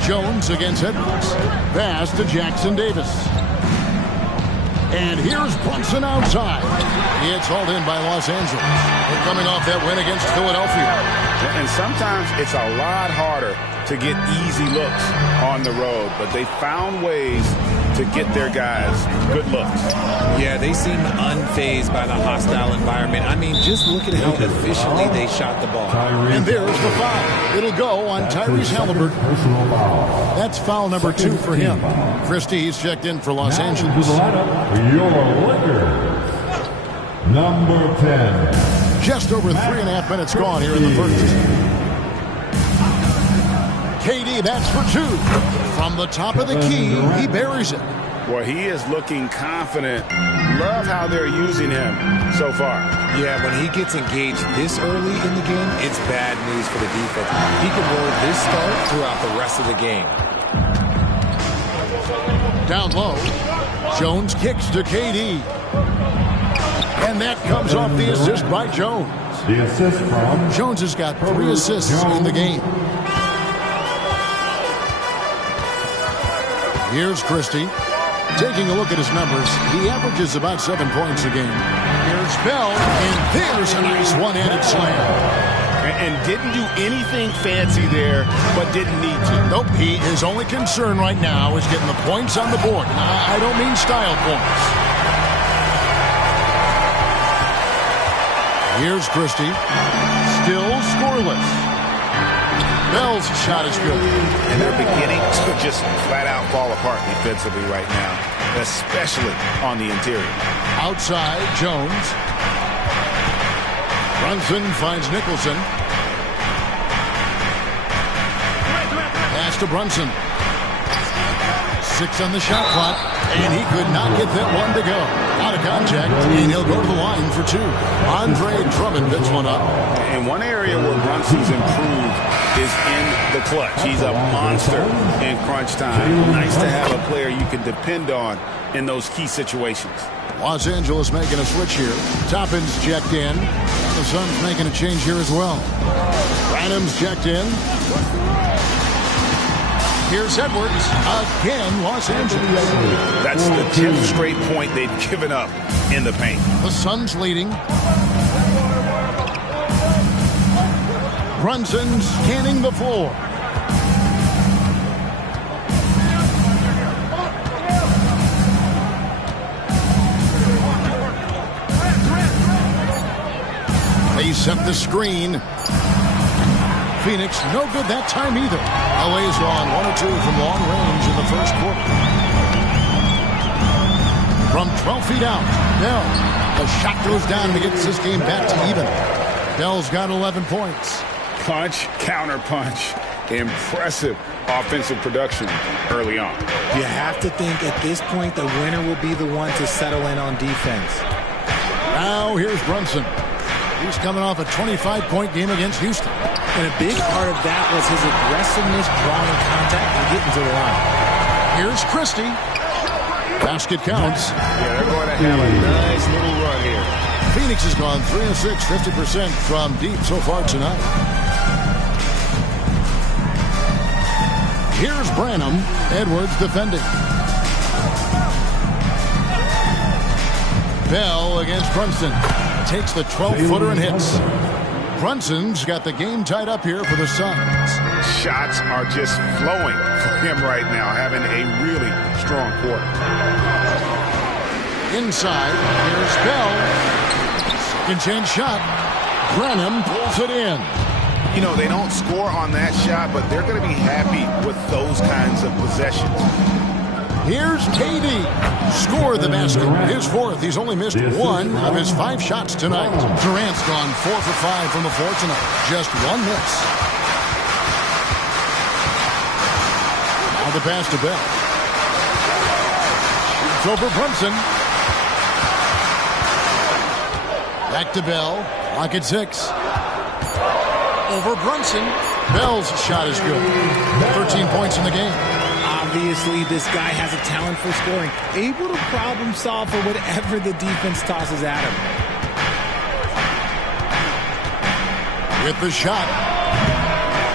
Jones against Edwards. Pass to Jackson Davis. And here's Brunson outside. It's hauled in by Los Angeles. They're coming off that win against Philadelphia. And sometimes it's a lot harder to get easy looks on the road, but they found ways to get their guys good looks. Yeah, they seem unfazed by the hostile environment. I mean, just look at how efficiently they shot the ball. And there's the foul. It'll go on Tyrese Halliburton. That's foul number 2 for him. Christie's checked in for Los Angeles. Your Lakers, number 10. Just over 3.5 minutes gone here in the first. KD, that's for 2. From the top of the key, he buries it. Boy, he is looking confident. Love how they're using him so far. Yeah, when he gets engaged this early in the game, it's bad news for the defense. He could roll this start throughout the rest of the game. Down low, Jones kicks to KD. And that comes off the assist by Jones. The assist from Jones has got 3 assists in the game. Here's Christie. Taking a look at his numbers, he averages about 7 points a game. Here's Bell, and there's a nice one-handed slam. And didn't do anything fancy there, but didn't need to. Nope, his only concern right now is getting the points on the board. And I don't mean style points. Here's Christie. Still scoreless. Bell's shot is good. And they're beginning to just flat-out fall apart defensively right now, especially on the interior. Outside, Jones. Brunson finds Nicholson. Pass to Brunson. 6 on the shot clock, and he could not get that one to go. Out of contact, and he'll go to the line for 2. Andre Drummond picks one up. And one area where Brunson's improved is in the clutch. He's a monster in crunch time. Nice to have a player you can depend on in those key situations. Los Angeles making a switch here. Toppin's checked in. The Suns making a change here as well. Branham's checked in. Here's Edwards. Again, Los Angeles. That's the 10th straight point they've given up in the paint. The Suns leading. Brunson scanning the floor. They set the screen. Phoenix, no good that time either. LA's gone 1 or 2 from long range in the first quarter. From 12 feet out, Bell. The shot goes down and gets this game back to even. Bell's got 11 points. Punch, counter punch. Impressive offensive production early on. You have to think at this point the winner will be the one to settle in on defense. Now here's Brunson. He's coming off a 25-point game against Houston. And a big part of that was his aggressiveness, drawing contact, and getting to the line. Here's Christie. Basket counts. Yeah, they're going to have a nice little run here. Phoenix has gone 3 of 6, 50% from deep so far tonight. Here's Branham. Edwards defending. Bell against Brunson. Takes the 12-footer and hits. Brunson's got the game tied up here for the Suns. Shots are just flowing for him right now, having a really strong quarter. Inside, here's Bell. Second chance shot. Branham pulls it in. You know, they don't score on that shot, but they're going to be happy with those kinds of possessions. Here's KD. Scored the basket. His 4th. He's only missed 1 of his 5 shots tonight. Durant's gone 4 for 5 from the floor tonight. Just 1 miss. Now the pass to Bell. It's over Brunson. Back to Bell. Clock at 6. Over Brunson. Bell's shot is good. 13 points in the game. Obviously, this guy has a talent for scoring. Able to problem solve for whatever the defense tosses at him. With the shot.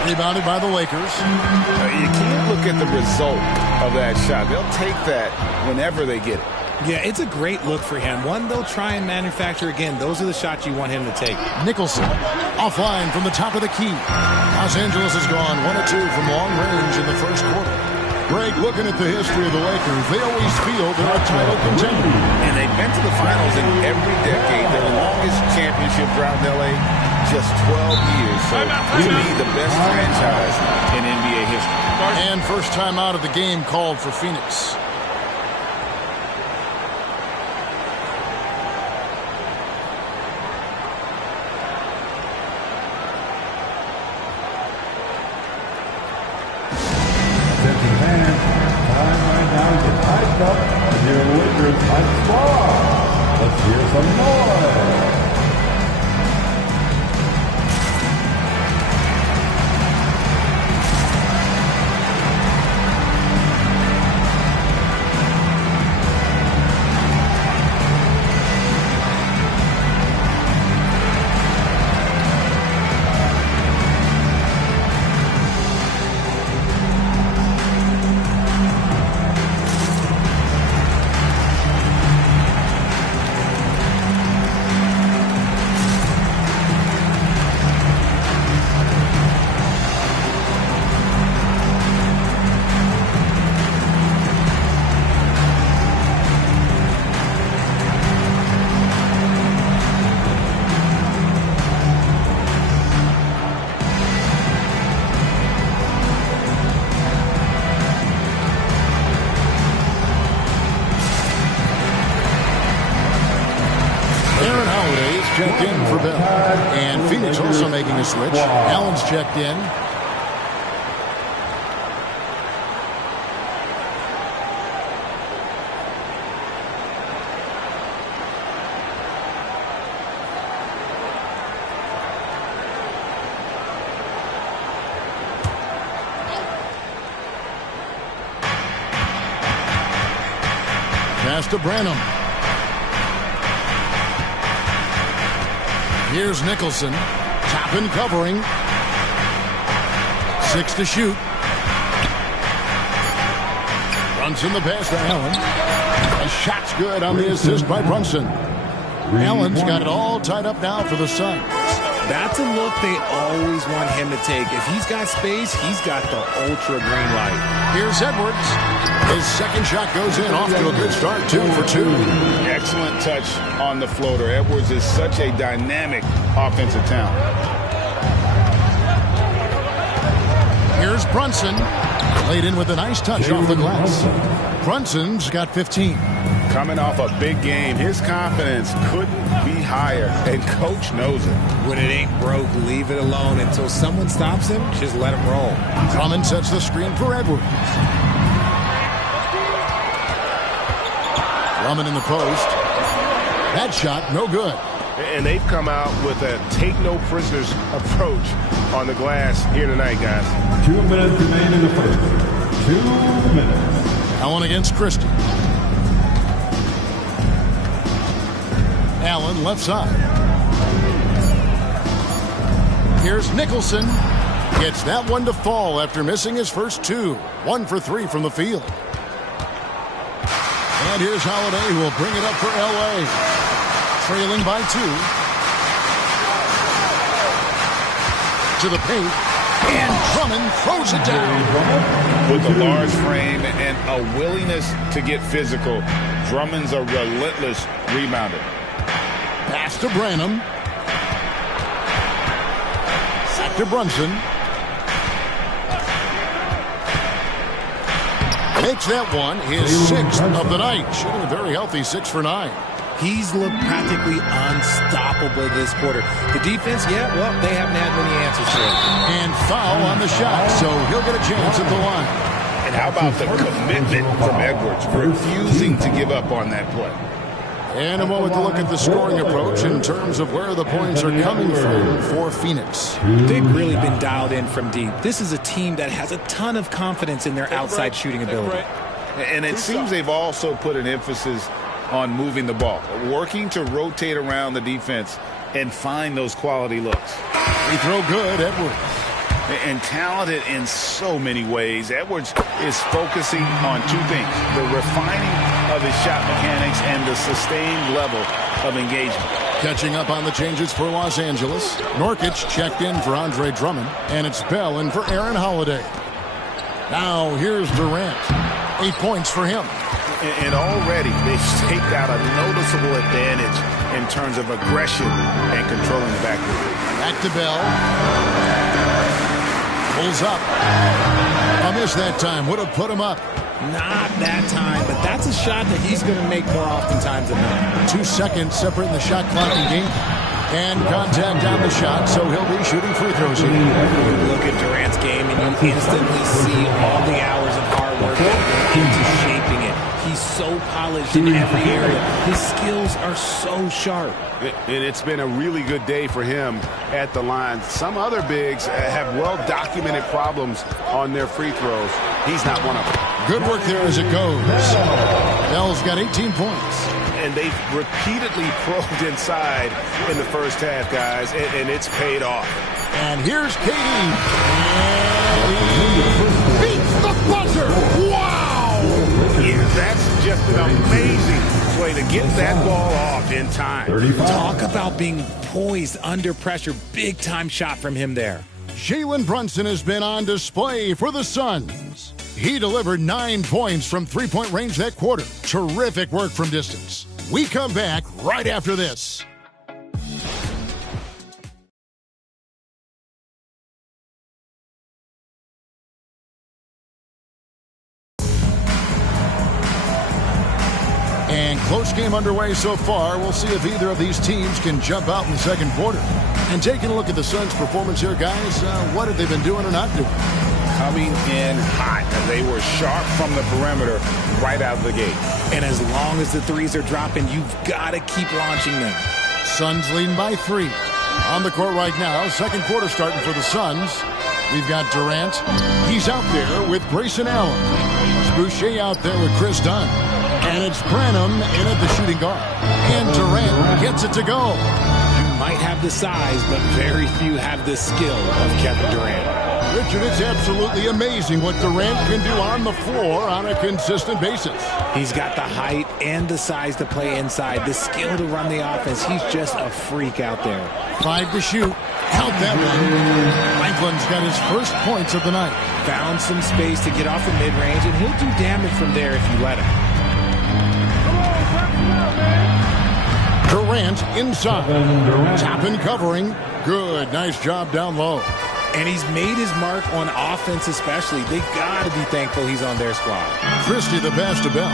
Rebounded by the Lakers. You can't look at the result of that shot. They'll take that whenever they get it. Yeah, it's a great look for him. One they'll try and manufacture again. Those are the shots you want him to take. Nicholson offline from the top of the key. Los Angeles has gone 1 or 2 from long range in the first quarter. Greg, looking at the history of the Lakers, they always feel they're a title contender. And they've been to the finals in every decade. Their longest championship drought in L.A., just 12 years. So, to me, the best franchise in NBA history. And first time out of the game called for Phoenix. Let's hear some noise. Checked in for Bell. And Phoenix also making a switch. Allen's checked in. Pass to Branham. Here's Nicholson. Toppin covering. 6 to shoot. Brunson the pass to Allen. A shot's good on the assist by Brunson. Allen's got it all tied up now for the Suns. That's a look they always want him to take. If he's got space, he's got the ultra green light. Here's Edwards. His second shot goes in, off to a good start, 2 for 2. Excellent touch on the floater. Edwards is such a dynamic offensive talent. Here's Brunson. Laid in with a nice touch off the glass. Brunson's got 15. Coming off a big game, his confidence couldn't be higher, and coach knows it. When it ain't broke, leave it alone until someone stops him. Just let him roll. Drummond sets the screen for Edwards. Drummond in the post. That shot, no good. And they've come out with a take-no-prisoners approach on the glass here tonight, guys. 2 minutes remain in the first. 2 minutes. Allen against Christie. Allen left side. Here's Nicholson. Gets that one to fall after missing his first 2. 1 for 3 from the field. And here's Holiday, who will bring it up for L.A. Trailing by 2. To the paint. And Drummond throws it down. With a large frame and a willingness to get physical, Drummond's a relentless rebounder. Pass to Branham. Back to Brunson. Makes that one his 6th of the night. Shooting a very healthy 6 for 9. He's looked practically unstoppable this quarter. The defense, yeah, well, they haven't had many answers to it. And foul on the shot, so he'll get a chance at the line. And how about the commitment from Edwards, refusing to give up on that play. And a moment to look at the scoring approach in terms of where the points are coming from for Phoenix. They've really been dialed in from deep. This is a team that has a ton of confidence in their outside shooting ability. And it seems they've also put an emphasis on moving the ball, working to rotate around the defense and find those quality looks. Free throw good, Edwards. And talented in so many ways. Edwards is focusing on 2 things: the refining of his shot mechanics and the sustained level of engagement. Catching up on the changes for Los Angeles. Norkic checked in for Andre Drummond, and it's Bell in for Aaron Holiday. Now here's Durant. 8 points for him. And already they've staked out a noticeable advantage in terms of aggression and controlling the backcourt. Back to Bell. Pulls up. A miss that time. Would have put him up. Not that time, but that's a shot that he's going to make more oftentimes than not. 2 seconds separating the shot clock and game. And contact on the shot, so he'll be shooting free throws here. You look at Durant's game, and you instantly see all the hours of hard work that go into shaping it. He's so polished in every area. His skills are so sharp. And it's been a really good day for him at the line. Some other bigs have well-documented problems on their free throws. He's not one of them. Good work there as it goes. Bell's got 18 points. And they've repeatedly probed inside in the first half, guys, and it's paid off. And here's KD. And he beats the buzzer. Wow! Yeah, that's just an amazing way to get that ball off in time. Talk about being poised under pressure. Big-time shot from him there. Jalen Brunson has been on display for the Suns. He delivered 9 points from three-point range that quarter. Terrific work from distance. We come back right after this. And close game underway so far. We'll see if either of these teams can jump out in the second quarter. And taking a look at the Suns' performance here, guys, what have they been doing or not doing? Coming in hot. They were sharp from the perimeter right out of the gate. And as long as the threes are dropping, you've got to keep launching them. Suns leading by 3. On the court right now, second quarter starting for the Suns. We've got Durant. He's out there with Grayson Allen. It's Boucher out there with Chris Dunn. And it's Branham in at the shooting guard. And Durant gets it to go. You might have the size, but very few have the skill of Kevin Durant. Richard, it's absolutely amazing what Durant can do on the floor on a consistent basis. He's got the height and the size to play inside, the skill to run the offense. He's just a freak out there. 5 to shoot. Count that one. Franklin's got his first points of the night. Found some space to get off the mid-range, and he'll do damage from there if you let him. Durant inside. Top and covering. Good. Nice job down low. And he's made his mark on offense especially. They got to be thankful he's on their squad. Christie the pass to Bell.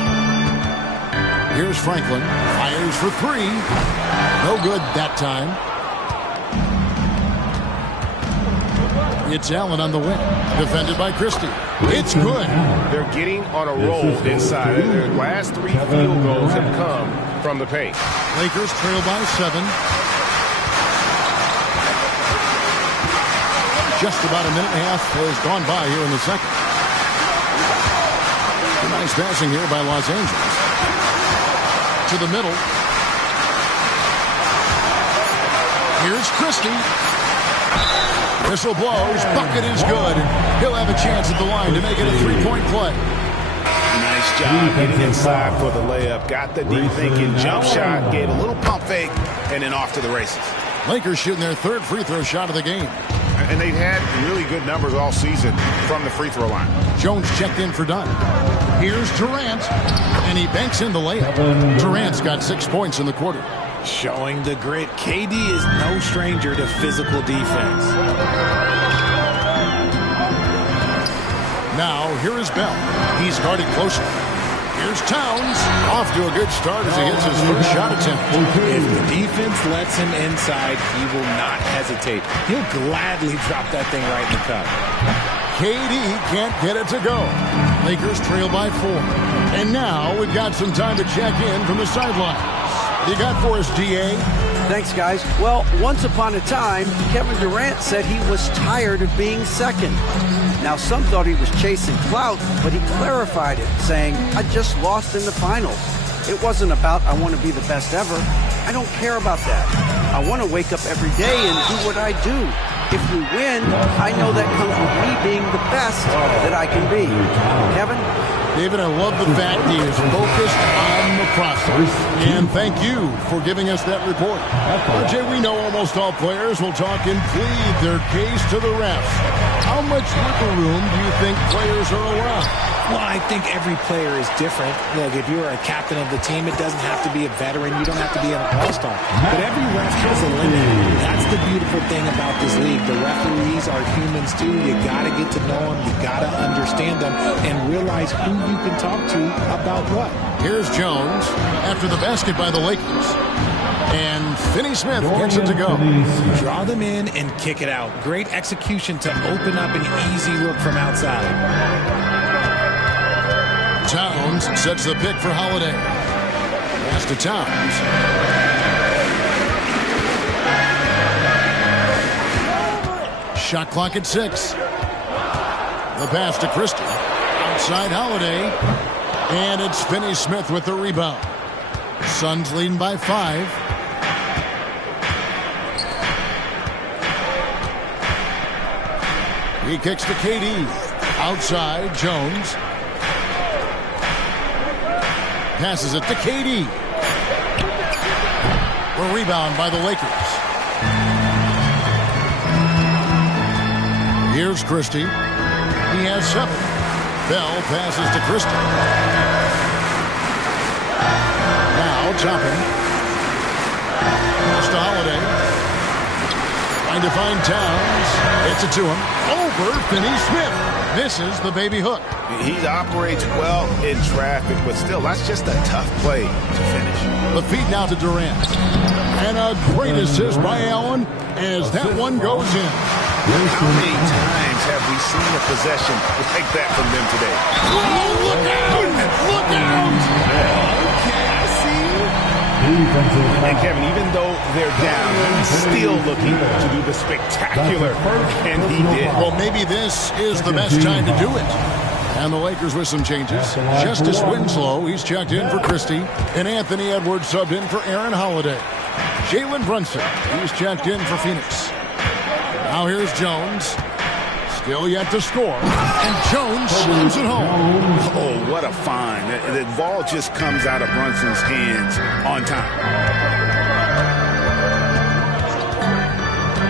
Here's Franklin. Fires for 3. No good that time. It's Allen on the wing. Defended by Christie. It's good. They're getting on a roll inside. Their last 3 field goals have come from the paint. Lakers trail by 7. Just about a minute and a half has gone by here in the second. Nice passing here by Los Angeles. To the middle. Here's Christie. Whistle blows. Bucket is good. He'll have a chance at the line to make it a 3-point play. Nice job getting inside for the layup. Got the deep thinking jump shot. Gave a little pump fake. And then off to the races. Lakers shooting their 3rd free throw shot of the game. And they've had really good numbers all season from the free throw line. Jones checked in for Dunn. Here's Durant. And he banks in the layup. Durant's got 6 points in the quarter. Showing the grit. KD is no stranger to physical defense. Now, here is Bell. He's guarded closer. Here's Towns. Off to a good start as he hits his first shot attempt. If the defense lets him inside, he will not hesitate. He'll gladly drop that thing right in the cup. KD can't get it to go. Lakers trail by 4. And now we've got some time to check in from the sidelines. What you got for us, DA? Thanks, guys. Well, once upon a time, Kevin Durant said he was tired of being second. Now, some thought he was chasing clout, but he clarified it, saying, I just lost in the finals. It wasn't about I want to be the best ever. I don't care about that. I want to wake up every day and do what I do. If we win, I know that comes with me being the best that I can be. Kevin? David, I love the fact he is focused on the process. And thank you for giving us that report. RJ, we know almost all players will talk and plead their case to the refs. How much wiggle room do you think players are allowed? Well, I think every player is different. Look, if you're a captain of the team, it doesn't have to be a veteran. You don't have to be an all-star. But every ref has a limit. That's the beautiful thing about this league. The referees are humans, too. You got to get to know them. You got to understand them and realize who you can talk to about what. Here's Jones after the basket by the Lakers. And Finney Smith gets it to go. Draw them in and kick it out. Great execution to open up an easy look from outside. Towns sets the pick for Holiday. Pass to Towns. Shot clock at 6. The pass to Christie. Outside Holiday. And it's Finney Smith with the rebound. Suns leading by 5. He kicks to KD. Outside Jones. Passes it to KD. A rebound by the Lakers. Here's Christie. He has 7. Bell passes to Christie. Now chopping. Pass to Holiday. Trying to find Towns. Gets it to him. Over Finney Smith. Misses the baby hook. He operates well in traffic, but still, that's just a tough play to finish. The feed now to Durant. And a great assist by Allen as that one goes in. How many times have we seen a possession like that from them today? Oh, look out! Look out! Okay, I see you. And Kevin, even though they're down, he's still looking to do the spectacular, and he did. Well, maybe this is the best time to do it. And the Lakers with some changes. Justice Winslow, he's checked in for Christie. And Anthony Edwards subbed in for Aaron Holiday. Jalen Brunson, he's checked in for Phoenix. Now here's Jones. Still yet to score. And Jones slams it home. Oh, what a find. The ball just comes out of Brunson's hands on time.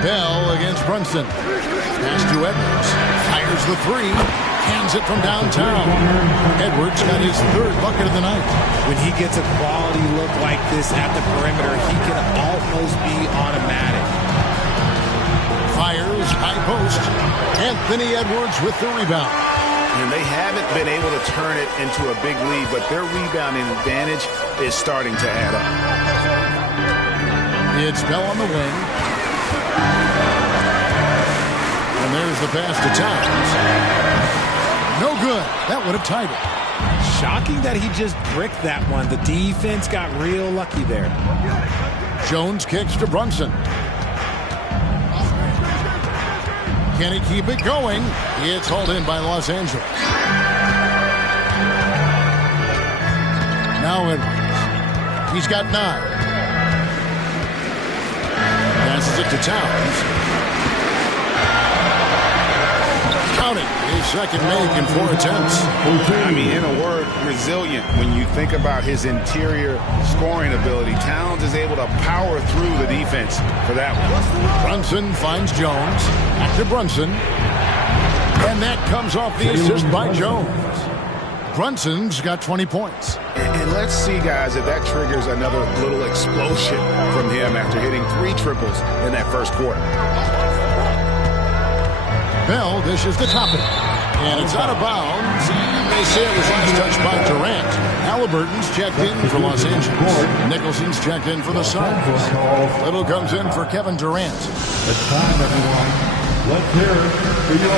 Bell against Brunson. Pass to Edwards. Fires the 3. Hands it from downtown. Edwards got his 3rd bucket of the night. When he gets a quality look like this at the perimeter, he can almost be automatic. Fires, high post. Anthony Edwards with the rebound. And they haven't been able to turn it into a big lead, but their rebounding advantage is starting to add up. It's Bell on the wing. And there's the pass to Towns. No good. That would have tied it. Shocking that he just bricked that one. The defense got real lucky there. Jones kicks to Brunson. Can he keep it going? It's hauled in by Los Angeles. Now Edwards. He's got 9. Passes it to Towns. Counting his second make in 4 attempts. I mean, in a word, resilient. When you think about his interior scoring ability, Towns is able to power through the defense for that one. Brunson finds Jones. Back to Brunson. And that comes off the assist by Jones. Brunson's got 20 points. And let's see, guys, if that triggers another little explosion from him after hitting 3 triples in that first quarter. Bell dishes to top it. And it's out of bounds. They say it was last touched by Durant. Halliburton's checked in for Los Angeles. Nicholson's checked in for the Suns. Little comes in for Kevin Durant. It's time, everyone. Let's hear it for your...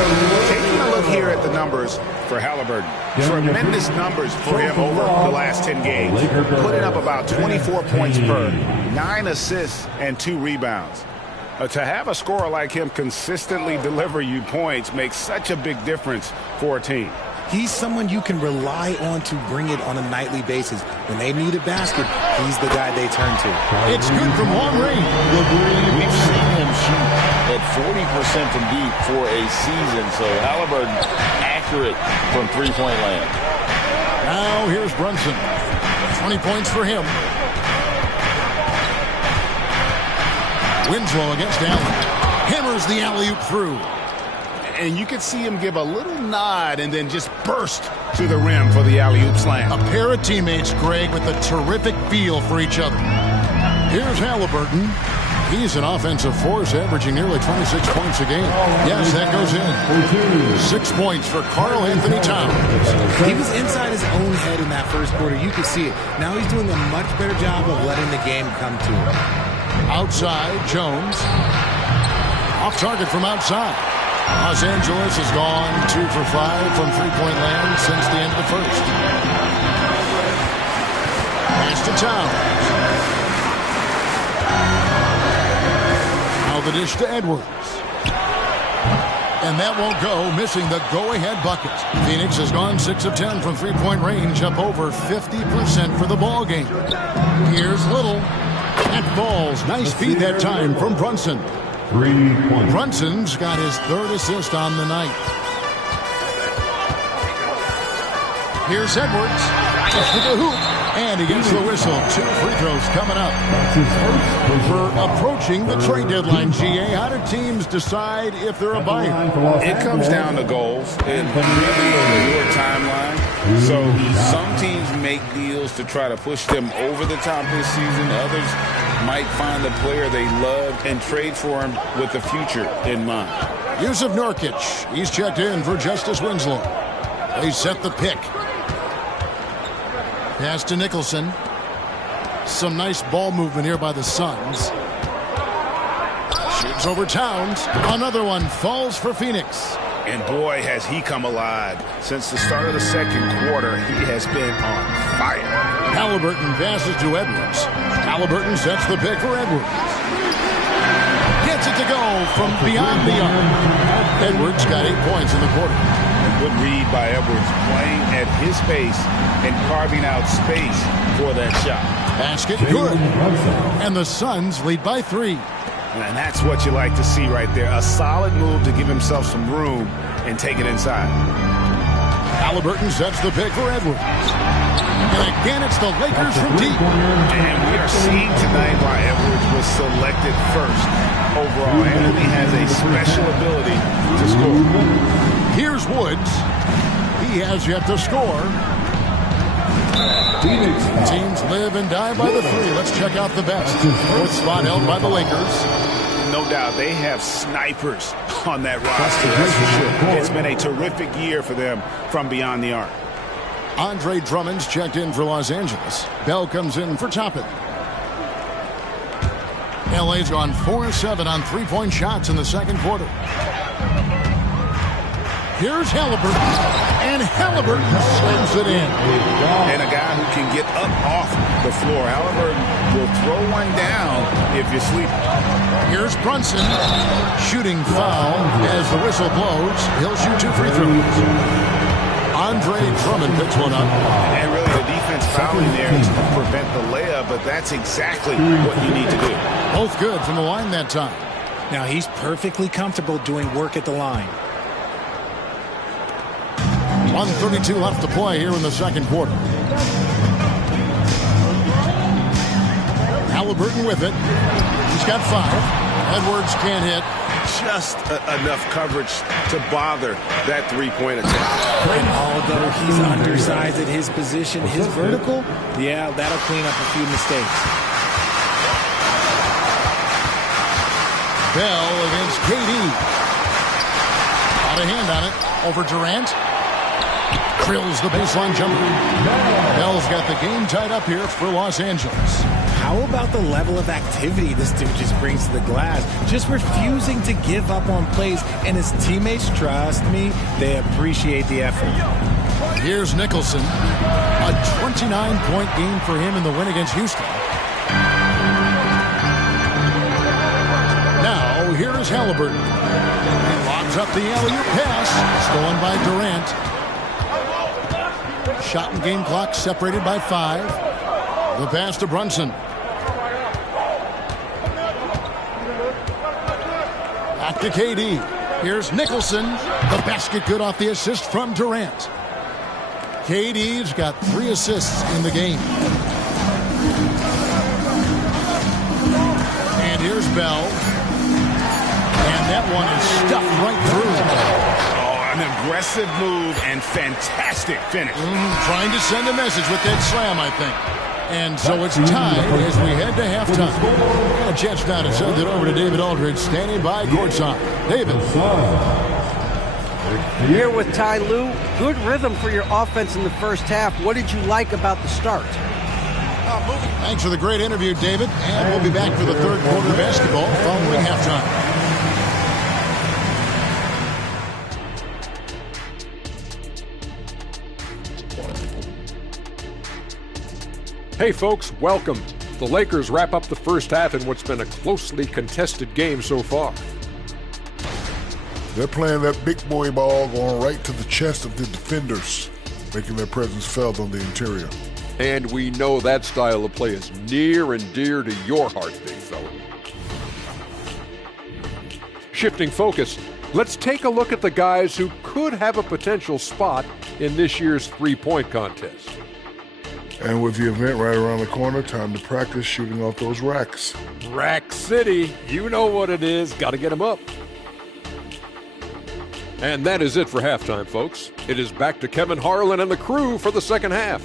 Taking a look here at the numbers for Halliburton. Tremendous numbers for him over the last 10 games. Putting up about 24 points per, 9 assists, and 2 rebounds. To have a scorer like him consistently deliver you points makes such a big difference for a team. He's someone you can rely on to bring it on a nightly basis. When they need a basket, he's the guy they turn to. It's good from long range. We've seen him shoot at from deep for a season. So Halliburton accurate from three-point land. Now here's Brunson. 20 points for him. Winslow against Allen. Hammers the alley-oop through. And you could see him give a little nod and then just burst to the rim for the alley-oop slam. A pair of teammates, Greg, with a terrific feel for each other. Here's Halliburton. He's an offensive force, averaging nearly 26 points a game. Yes, that goes in. 6 points for Karl Anthony Towns. He was inside his own head in that first quarter. You could see it. Now he's doing a much better job of letting the game come to him. Outside, Jones. Off target from outside. Los Angeles has gone 2 for 5 from three-point land since the end of the first. Pass to Towns. Now the dish to Edwards. And that won't go, missing the go-ahead bucket. Phoenix has gone 6 of 10 from three-point range, up over 50% for the ball game. Here's Little. That falls. Nice feed that time from Brunson. 3 points. Brunson's got his third assist on the night. Here's Edwards. Just to the hoop. And he gets the whistle. 2 free throws coming up. We're approaching the trade deadline, GA. How do teams decide if they're a buyer? It comes down to goals and really your timeline. So some teams make deals to try to push them over the top this season. Others might find a player they love and trade for him with the future in mind. Yusuf Nurkic. He's checked in for Justice Winslow. They set the pick. Pass to Nicholson. Some nice ball movement here by the Suns. Shoots over Towns. Another one falls for Phoenix. And boy, has he come alive. Since the start of the second quarter, he has been on fire. Halliburton passes to Edwards. Halliburton sets the pick for Edwards. Gets it to go from beyond the arc. Edwards got 8 points in the quarter. Good read by Edwards, playing at his pace and carving out space for that shot. Basket good. And the Suns lead by 3. And that's what you like to see right there. A solid move to give himself some room and take it inside. Halliburton sets the pick for Edwards. And again, it's the Lakers from deep. And we are seeing tonight why Edwards was selected first overall. Anthony has a special ability to score. Here's Woods. He has yet to score. Teams live and die by the 3. Let's check out the best. 4th spot held by the Lakers. No doubt they have snipers on that roster, that's for sure. It's been a terrific year for them from beyond the arc. Andre Drummond's checked in for Los Angeles. Bell comes in for Toppin. LA's gone 4-7 on three-point shots in the second quarter. Here's Halliburton, and Halliburton slams it in. And a guy who can get up off the floor. Halliburton will throw one down if you sleep. Here's Brunson, shooting foul as the whistle blows. He'll shoot 2 free throws. Andre Drummond picks one up. And really the defense fouling there to prevent the layup, but that's exactly what you need to do. Both good from the line that time. Now he's perfectly comfortable doing work at the line. 1:32 left to play here in the second quarter. Halliburton with it. He's got 5. Edwards can't hit. Just enough coverage to bother that three-point attack. And although he's undersized at his position, his vertical, yeah, that'll clean up a few mistakes. Bell against KD. Got a hand on it. Over Durant. Drills the baseline jumper. Bell's got the game tied up here for Los Angeles. How about the level of activity this dude just brings to the glass? Just refusing to give up on plays, and his teammates, trust me, they appreciate the effort. Here's Nicholson. A 29-point game for him in the win against Houston. Now, here is Halliburton. He lobs up the alley-oop pass. Stolen by Durant. Shot and game clock separated by 5. The pass to Brunson. Back to KD. Here's Nicholson. The basket good off the assist from Durant. KD's got 3 assists in the game. And here's Bell. And that one is stuffed right through. Oh, an aggressive move and fantastic finish. Trying to send a message with that slam, I think. And so it's tied as we head to halftime. A chance now to send it over to David Aldridge, standing by courtside. David. Here with Ty Lue. Good rhythm for your offense in the first half. What did you like about the start? Thanks for the great interview, David. And we'll be back for the third quarter basketball following halftime. Hey folks, welcome. The Lakers wrap up the first half in what's been a closely contested game so far. They're playing that big boy ball going right to the chest of the defenders, making their presence felt on the interior. And we know that style of play is near and dear to your heart, big fella. Shifting focus, let's take a look at the guys who could have a potential spot in this year's three-point contest. And with the event right around the corner, time to practice shooting off those racks. Rack City, you know what it is. Got to get them up. And that is it for halftime, folks. It is back to Kevin Harlan and the crew for the second half.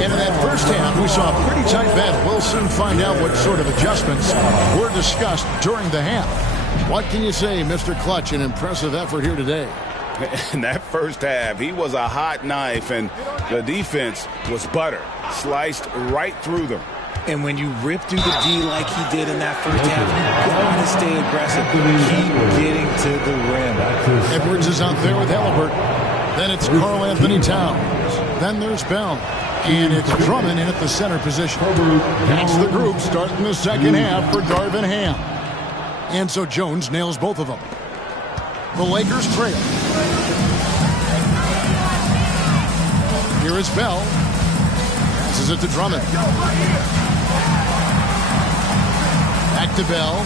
And in that first half, we saw a pretty tight battle. We'll soon find out what sort of adjustments were discussed during the half. What can you say, Mr. Clutch? An impressive effort here today. In that first half, he was a hot knife, and the defense was butter, sliced right through them. And when you rip through the D like he did in that first half, you got to stay aggressive. Keep getting to the rim. Edwards is out there with Halliburton. Then it's Karl Anthony Towns. Then there's Bell. And it's Drummond in at the center position. That's the group starting the second half for Darvin Ham. And so Jones nails both of them. The Lakers trail. Here is Bell. Passes it to Drummond. Back to Bell.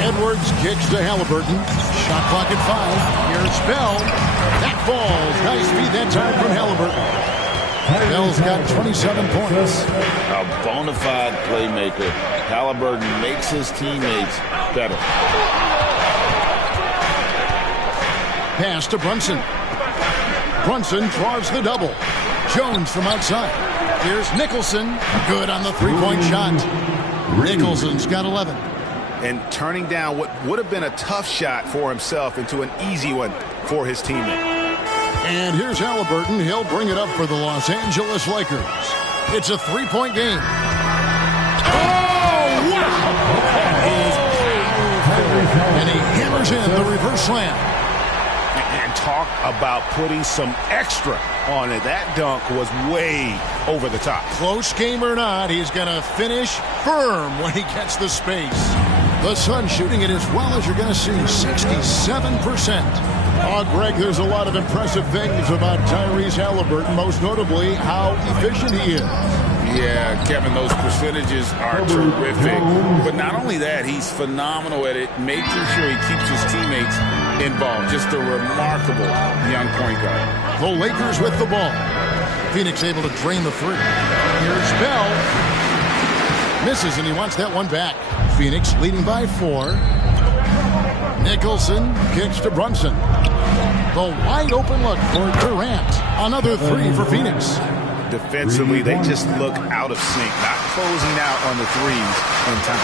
Edwards kicks to Halliburton. Shot clock at 5. Here's Bell. That falls. Nice feed that time from Halliburton. Bell's got 27 points. A bona fide playmaker. Halliburton makes his teammates better. Pass to Brunson. Brunson draws the double. Jones from outside. Here's Nicholson. Good on the three-point shot. Nicholson's got 11. And turning down what would have been a tough shot for himself into an easy one for his teammate. And here's Halliburton. He'll bring it up for the Los Angeles Lakers. It's a three-point game. Oh, wow! And he hammers in the reverse slam. And talk about putting some extra on it. That dunk was way over the top. Close game or not, he's going to finish firm when he gets the space. The Suns shooting it as well as you're going to see, 67%. Oh, Greg, there's a lot of impressive things about Tyrese Halliburton, most notably how efficient he is. Yeah, Kevin, those percentages are terrific. But not only that, he's phenomenal at it, making sure he keeps his teammates involved. Just a remarkable young point guard. The Lakers with the ball. Phoenix able to drain the three. Here's Bell. Misses, and he wants that one back. Phoenix leading by 4. Nicholson kicks to Brunson. The wide open look for Durant. Another 3 for Phoenix. Defensively, they just look out of sync, not closing out on the threes in time.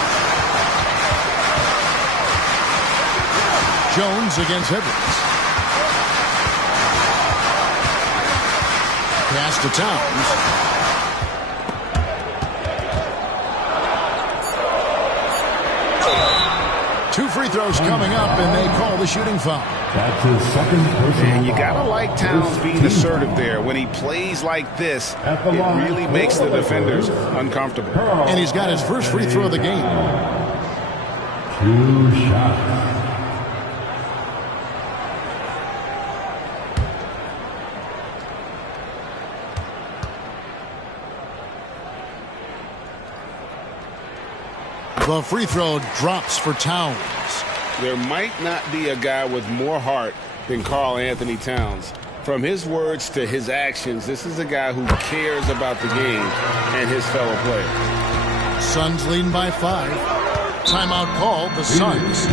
Jones against Edwards. Pass to Towns. 2 free throws coming up, and they call the shooting foul. That's his second personal. And you gotta like Towns being assertive there. When he plays like this, it really makes the defenders uncomfortable. And he's got his first free throw of the game. 2 shots. The free throw drops for Towns. There might not be a guy with more heart than Karl Anthony Towns. From his words to his actions, this is a guy who cares about the game and his fellow players. Suns leading by 5. Timeout called, the Suns.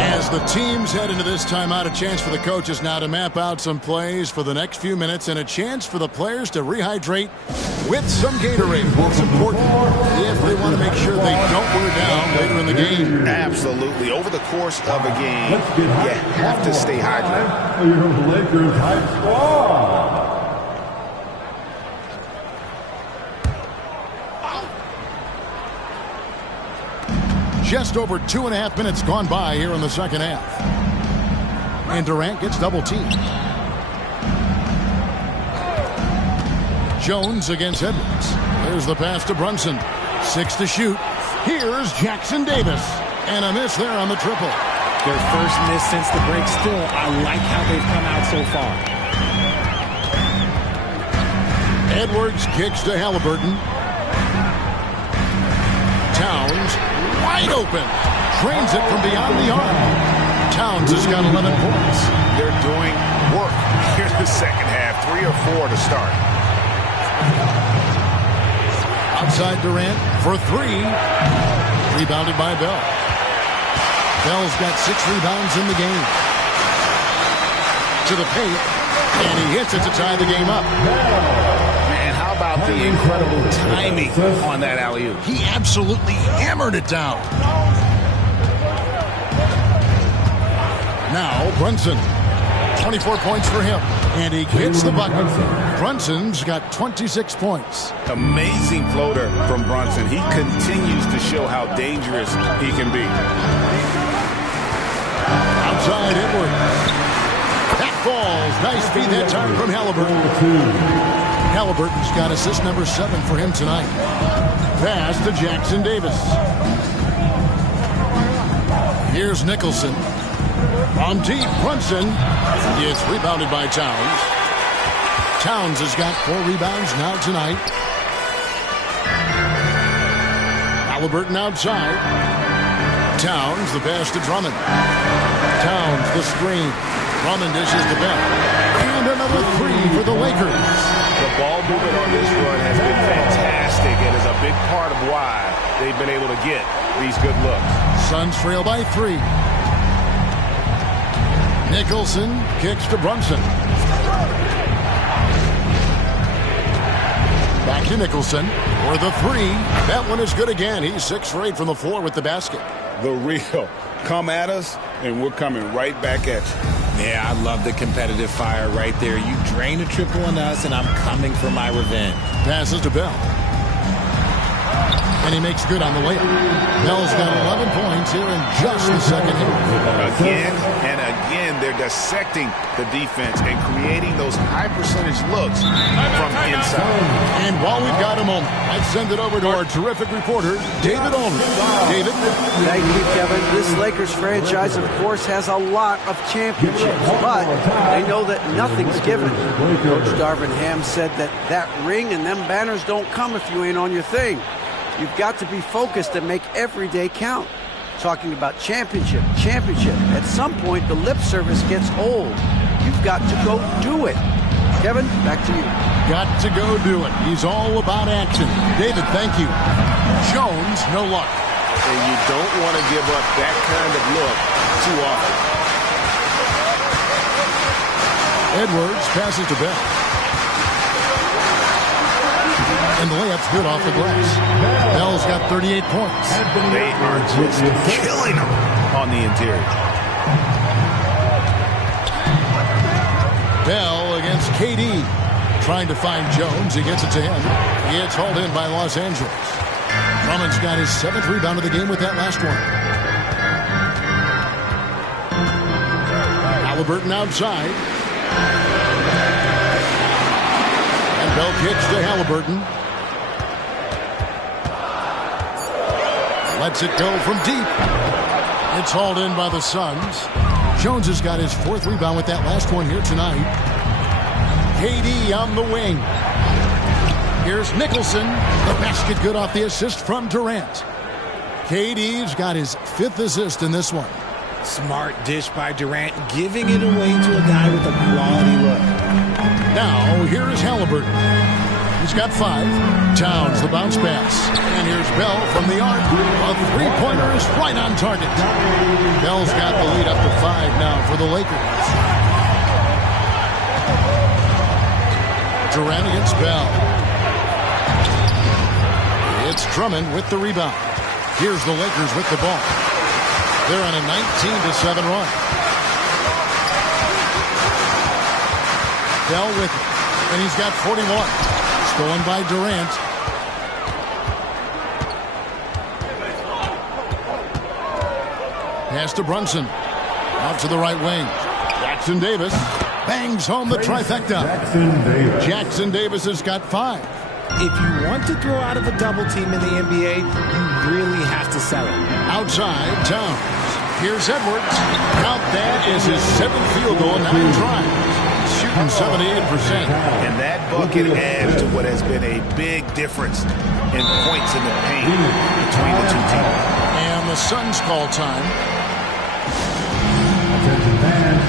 As the teams head into this timeout, a chance for the coaches now to map out some plays for the next few minutes and a chance for the players to rehydrate with some Gatorade. It's important if they want to make sure they don't wear down later in the game. Absolutely. Over the course of a game, you have to stay hydrated. Your Lakers Hype Squad. Just over 2.5 minutes gone by here in the second half. And Durant gets double teamed. Jones against Edwards. There's the pass to Brunson. 6 to shoot. Here's Jackson Davis. And a miss there on the triple. Their first miss since the break. Still, I like how they've come out so far. Edwards kicks to Halliburton. Towns wide open. Drains it from beyond the arc. Towns has got 11 points. They're doing work here in the second half. 3 or 4 to start. Outside Durant for 3. Rebounded by Bell. Bell's got 6 rebounds in the game. To the paint. And he hits it to tie the game up. Man, how about the incredible timing on that alley-oop? He absolutely hammered it down. Now Brunson. 24 points for him. And he hits the bucket. Brunson's got 26 points. Amazing floater from Brunson. He continues to show how dangerous he can be. Outside Edwards. That falls. Nice feed that time from Halliburton. Halliburton's got assist number 7 for him tonight. Pass to Jackson Davis. Here's Nicholson. From deep, Brunson. It's rebounded by Towns. Towns has got 4 rebounds now tonight. Halliburton outside. Towns, the pass to Drummond. Towns, the screen. Drummond dishes to Bell. And another 3 for the Lakers. The ball movement on this run has been fantastic and is a big part of why they've been able to get these good looks. Suns trail by 3. Nicholson kicks to Brunson. Back to Nicholson for the 3. That one is good again. He's 6 for 8 from the floor with the basket. The real. Come at us, and we're coming right back at you. Yeah, I love the competitive fire right there. You drain a triple on us, and I'm coming for my revenge. Passes to Bell. And he makes good on the layup. Bell's got 11 points here in just the second half. Again and again, they're dissecting the defense and creating those high-percentage looks from inside. And while we've got a moment, let's send it over to our terrific reporter, David Olney. David? Thank you, Kevin. This Lakers franchise, of course, has a lot of championships, but they know that nothing's given. Coach Darvin Ham said that ring and them banners don't come if you ain't on your thing. You've got to be focused and make every day count. Talking about championship. At some point, the lip service gets old. You've got to go do it. Kevin, back to you. Got to go do it. He's all about action. David, thank you. Jones, no luck. And you don't want to give up that kind of look too often. Edwards passes to Bell. And the layup's good off the glass. Bell's got 38 points. They are just killing them on the interior. Bell against KD. Trying to find Jones. He gets it to him. He gets hauled in by Los Angeles. Drummond's got his 7th rebound of the game with that last one. Halliburton outside. And Bell kicks to Halliburton. Lets it go from deep. It's hauled in by the Suns. Jones has got his 4th rebound with that last one here tonight. KD on the wing. Here's Nicholson. The basket good off the assist from Durant. KD's got his 5th assist in this one. Smart dish by Durant, giving it away to a guy with a quality look. Now, here is Halliburton. He's got 5. Towns, the bounce pass. And here's Bell from the arc. A three-pointer is right on target. Bell's got the lead up to 5 now for the Lakers. Durant against Bell. It's Drummond with the rebound. Here's the Lakers with the ball. They're on a 19-7 run. Bell with it. And he's got 41. Stolen by Durant. Pass to Brunson. Out to the right wing. Jackson Davis bangs home the trifecta. Jackson Davis has got 5. If you want to throw out of a double team in the NBA, you really have to sell it. Outside, Towns. Here's Edwards. Count that is his 7th field goal in 9 tries. Shooting 78%. And that bucket adds to what has been a big difference in points in the paint between the two teams. And the Suns call time. Attention fans,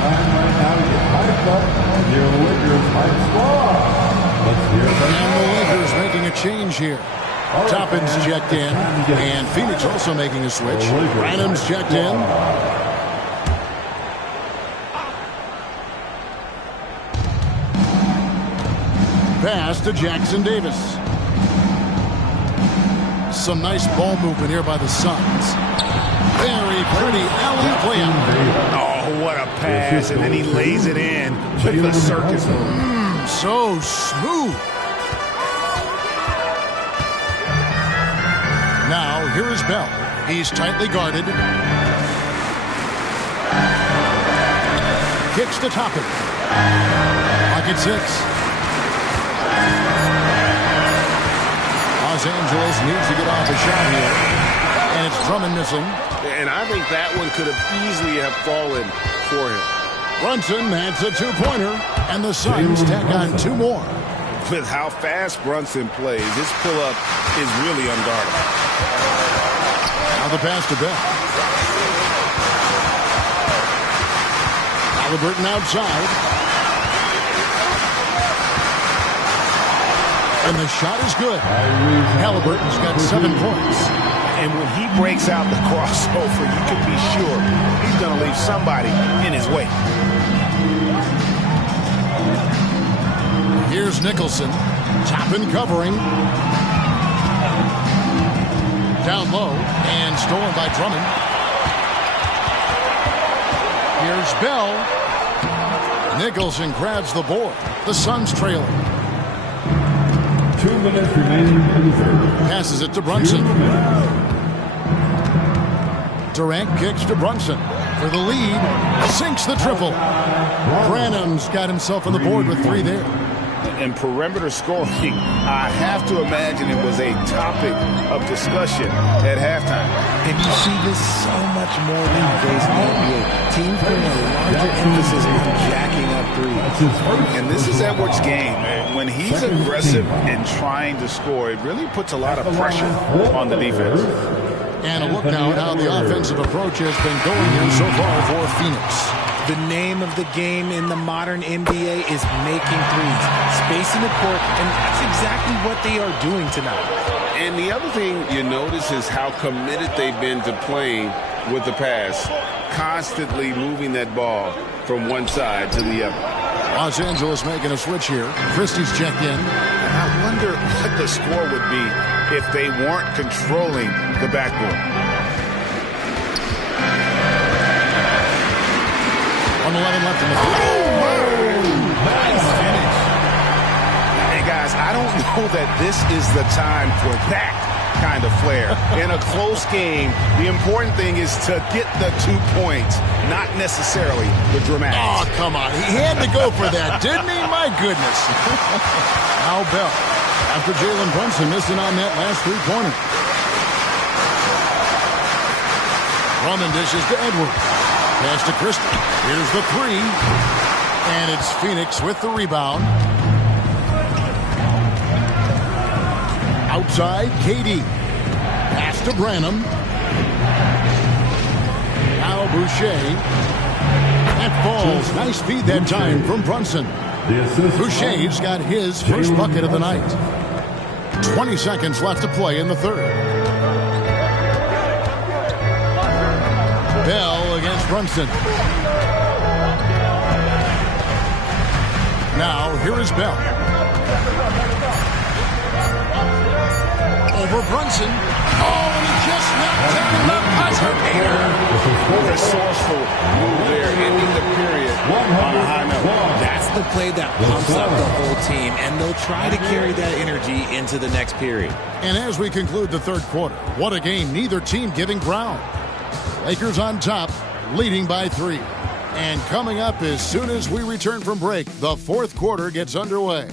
time right now to get hyped up on your Lakers hype squad. Let's hear it from And the Lakers making a change here. Toppin's checked in, and Phoenix also making a switch. Branham's checked in. Pass to Jackson Davis. Some nice ball movement here by the Suns. Very pretty alley-oop layup. Oh, what a pass, and then he lays it in with the circus move. So smooth. Now, here is Bell. He's tightly guarded. Kicks to Toppin. Pocket 6. Los Angeles needs to get off a shot here. And it's Drummond missing. And I think that one could have easily have fallen for him. Brunson adds a 2-pointer. And the Suns tack on 2 more. With how fast Brunson plays, this pull-up is really unguardable. Now the pass to Bell. Halliburton outside. And the shot is good. Halliburton's got 7 points. And when he breaks out the crossover, you can be sure he's going to leave somebody in his way. Here's Nicholson. Toppin covering. Down low and stolen by Drummond. Here's Bell. Nicholson grabs the board. The Suns trailing. 2 minutes remaining in the third. Passes it to Brunson. Durant kicks to Brunson for the lead. Sinks the triple. Branham's got himself on the board with 3 there. And perimeter scoring, I have to imagine it was a topic of discussion at halftime. And you see this so much more nowadays in the NBA. Teams putting a larger emphasis on jacking up threes. And this is Edwards' game. When he's aggressive and trying to score, it really puts a lot of pressure on the defense. And a look now at how the offensive approach has been going here so far for Phoenix. The name of the game in the modern NBA is making threes, spacing the court, and that's exactly what they are doing tonight. And the other thing you notice is how committed they've been to playing with the pass, constantly moving that ball from one side to the other. Los Angeles making a switch here. Christie's checked in. I wonder what the score would be if they weren't controlling the backboard. 1:11 left in the fourth. Nice finish. Hey, guys, I don't know that this is the time for that kind of flair. In a close game, the important thing is to get the 2 points, not necessarily the dramatics. Oh, come on. He had to go for that, didn't he? My goodness. Now Bell, after Jalen Brunson missing on that last 3-pointer. Drummond dishes to Edwards. Pass to Christie. Here's the 3. And it's Phoenix with the rebound. Outside, KD. Pass to Branham. Now Boucher. That falls. Nice feed that time from Brunson. Boucher's got his first bucket of the night. 20 seconds left to play in the third. Bell against Brunson. Now, here is Bell. Over Brunson. Oh, and he just knocked down the buzzer beater. Resourceful move there, ending the period on a high note. That's the play that pumps up the whole team, and they'll try to carry that energy into the next period. And as we conclude the third quarter, what a game, neither team giving ground. Lakers on top, leading by 3. And coming up as soon as we return from break, the fourth quarter gets underway.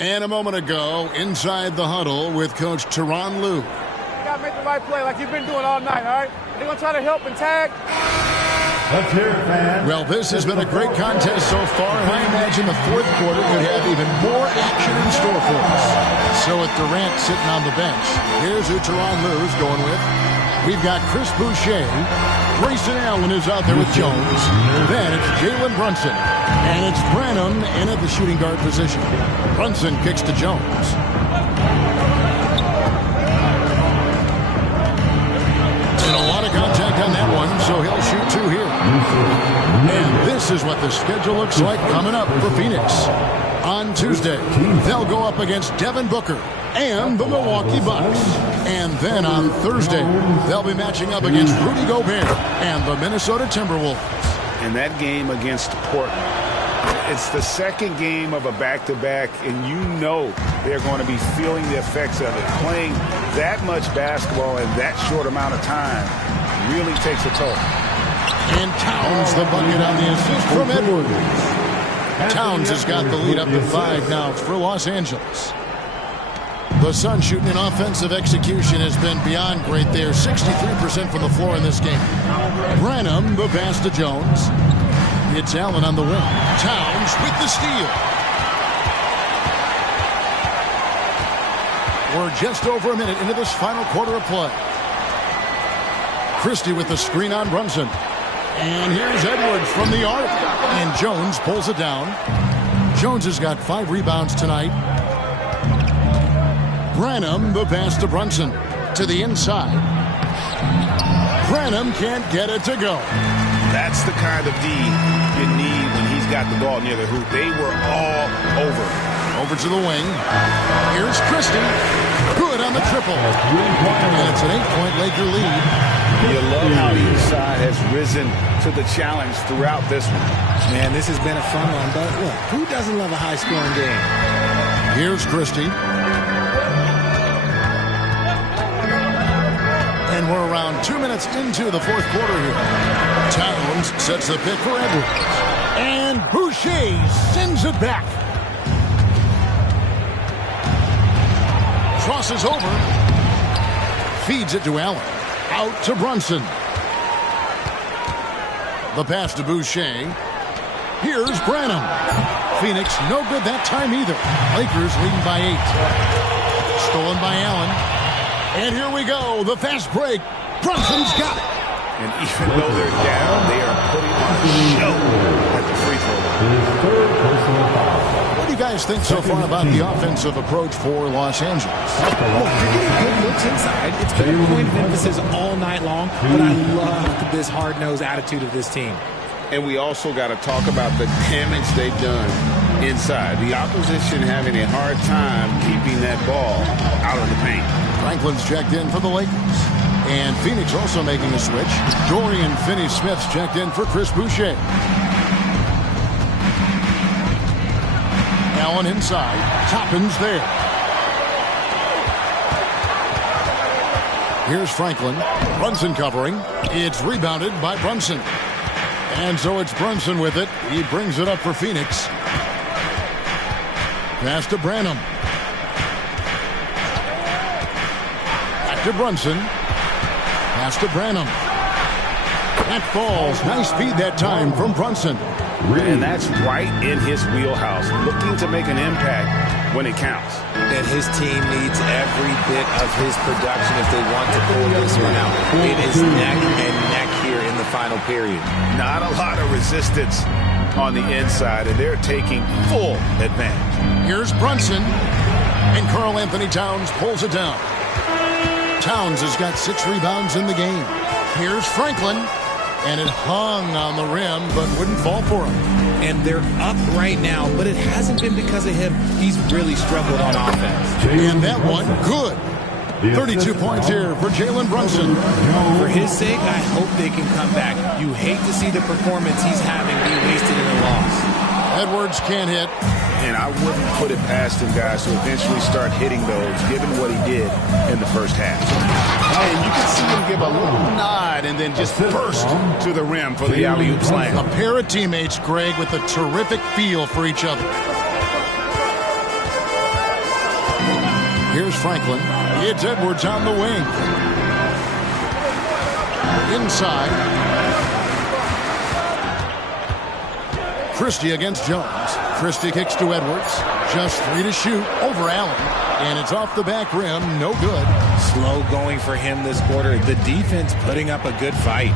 And a moment ago, inside the huddle with Coach Tyronn Lue. You got to make the right play like you've been doing all night, all right? They're going to try to help and tag. Let's hear it, fans. Well, this has been a great contest so far, and I imagine the fourth quarter could have even more action in store for us. So with Durant sitting on the bench, here's who Tyronn Lue's going with. We've got Chris Boucher. Grayson Allen is out there with Jones. Then it's Jalen Brunson. And it's Branham in at the shooting guard position. Brunson kicks to Jones. And a lot of contact on that one, so he'll shoot 2 here. And this is what the schedule looks like coming up for Phoenix. On Tuesday, they'll go up against Devin Booker and the Milwaukee Bucks. And then on Thursday, they'll be matching up against Rudy Gobert and the Minnesota Timberwolves. And that game against Portland, it's the second game of a back-to-back, and you know they're going to be feeling the effects of it. Playing that much basketball in that short amount of time really takes a toll. And Towns the bucket on the assist from Edwards. Towns has got the lead up to 5 now for Los Angeles. The Suns shooting in offensive execution has been beyond great there. 63% from the floor in this game. Branham, the pass to Jones. It's Allen on the wing. Towns with the steal. We're just over a minute into this final quarter of play. Christie with the screen on Brunson. And here's Edwards from the arc. And Jones pulls it down. Jones has got 5 rebounds tonight. Branham, the pass to Brunson. To the inside. Branham can't get it to go. That's the kind of D you need when he's got the ball near the hoop. They were all over. Over to the wing. Here's Christie. Good on the triple. And it's an 8-point Laker lead. You love how each side has risen to the challenge throughout this one. Man, this has been a fun one. But look, who doesn't love a high-scoring game? Here's Christie. And we're around 2 minutes into the fourth quarter here. Towns sets the pick for Edwards. And Boucher sends it back. Crosses over. Feeds it to Allen. Out to Brunson. The pass to Boucher. Here's Branham. Phoenix no good that time either. Lakers leading by 8. Stolen by Allen. And here we go, the fast break. Brunson's got it. And even though they're down, they are putting on a show at the free throw line. What do you guys think so far about the offensive approach for Los Angeles? Look, they're getting good looks inside. It's been a point of emphasis all night long, but I love this hard-nosed attitude of this team. And we also got to talk about the damage they've done inside. The opposition having a hard time keeping that ball out of the paint. Franklin's checked in for the Lakers. And Phoenix also making a switch. Dorian Finney-Smith's checked in for Chris Boucher. Allen inside. Toppin's there. Here's Franklin. Brunson covering. It's rebounded by Brunson. And so it's Brunson with it. He brings it up for Phoenix. Pass to Branham. Back to Brunson. Pass to Branham. That falls. Nice feed that time from Brunson. And that's right in his wheelhouse. Looking to make an impact when it counts. And his team needs every bit of his production if they want to pull this one out. It is neck and neck here in the final period. Not a lot of resistance on the inside, and they're taking full advantage. Here's Brunson, and Karl Anthony Towns pulls it down. Towns has got 6 rebounds in the game. Here's Franklin, and it hung on the rim, but wouldn't fall for him. And they're up right now, but it hasn't been because of him. He's really struggled on offense. And that one, good. 32 points here for Jalen Brunson. For his sake, I hope they can come back. You hate to see the performance he's having be wasted in a loss. Edwards can't hit. And I wouldn't put it past him, guys, to eventually start hitting those, given what he did in the first half. And you can see him give a little nod and then just burst to the rim for the alley-oop slam. A pair of teammates, Greg, with a terrific feel for each other. Here's Franklin. It's Edwards on the wing. Inside. Christie against Jones. Christie kicks to Edwards. Just 3 to shoot over Allen. And it's off the back rim. No good. Slow going for him this quarter. The defense putting up a good fight.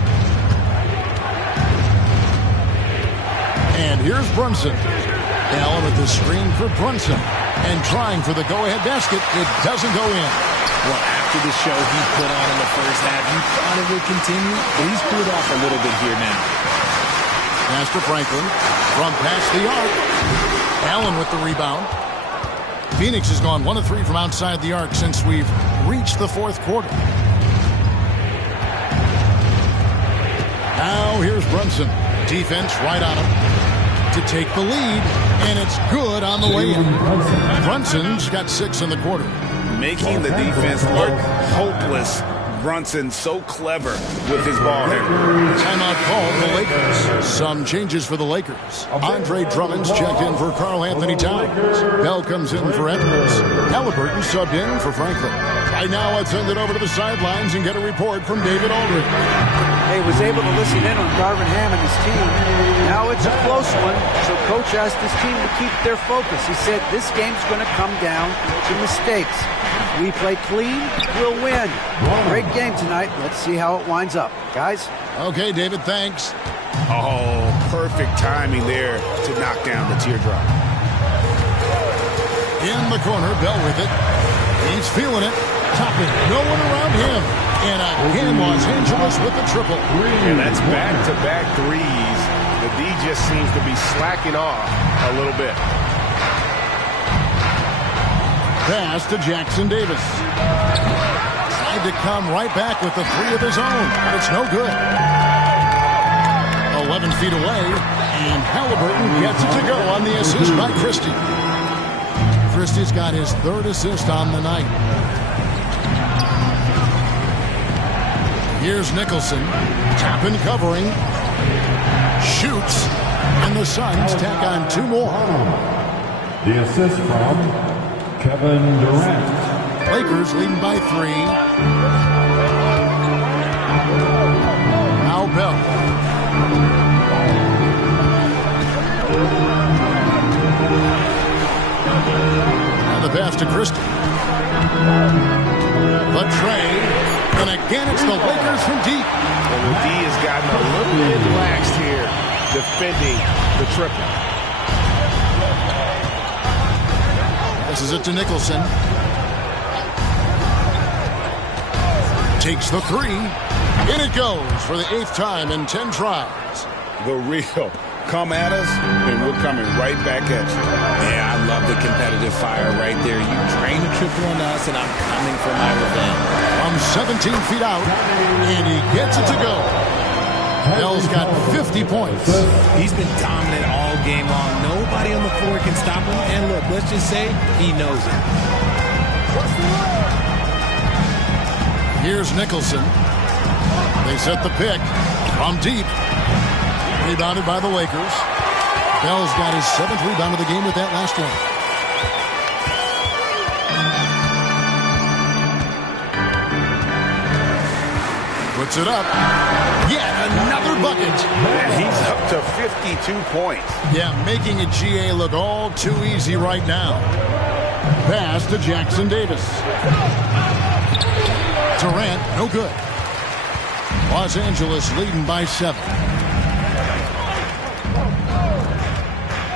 And here's Brunson. Allen with the screen for Brunson. And trying for the go-ahead basket. It doesn't go in. Well, after the show he put on in the first half, you thought it would continue, but he's cooled off a little bit here now. Pass to Franklin from past the arc. Allen with the rebound. Phoenix has gone 1 of 3 from outside the arc since we've reached the fourth quarter. Now here's Brunson. Defense right on him to take the lead, and it's good on the way in. Brunson's got 6 in the quarter. Making the defense look hopeless. Brunson so clever with his ball handling. Timeout called the Lakers. Some changes for the Lakers. Andre Drummond's checked in for Karl Anthony Towns. Bell comes in for Edwards. Halliburton subbed in for Franklin. Right now, let's send it over to the sidelines and get a report from David Aldridge. He was able to listen in on Darvin Ham and his team. Now it's a close one, so Coach asked his team to keep their focus. He said this game's going to come down to mistakes. If we play clean, we'll win. Great game tonight. Let's see how it winds up. Guys? Okay, David, thanks. Oh, perfect timing there to knock down the teardrop. In the corner, Bell with it. He's feeling it. Topping. No one around him. And again, Los Angeles with the triple. And that's back-to-back threes. The D just seems to be slacking off a little bit. Pass to Jackson Davis. Tried to come right back with the 3 of his own, but it's no good. 11 feet away, and Halliburton gets it to go on the assist by Christie. Christie's got his 3rd assist on the night. Here's Nicholson, tapping, covering, shoots, and the Suns tack on 2 more. The assist from Kevin Durant. Lakers leading by 3. Now Bell. And the pass to Christie. The trade. And again, it's the Lakers from deep. And the D has gotten a little bit laxed here defending the triple. Passes it to Nicholson. Takes the 3. In it goes for the 8th time in 10 tries. The real. Come at us, and we're coming right back at you. Yeah, I love the competitive fire right there. You drain a triple on us, and I'm coming for my revenge. From 17 feet out, and he gets it to go. Bell's got 50 points. He's been dominant all game long. Nobody on the floor can stop him. And look, let's just say he knows it. Here's Nicholson. They set the pick from deep. Rebounded by the Lakers. Bell's got his 7th rebound of the game with that last one. puts it up. Yet another bucket. And he's up to 52 points. Yeah, making a GA look all too easy right now. Pass to Jackson Davis. Durant, no good. Los Angeles leading by 7.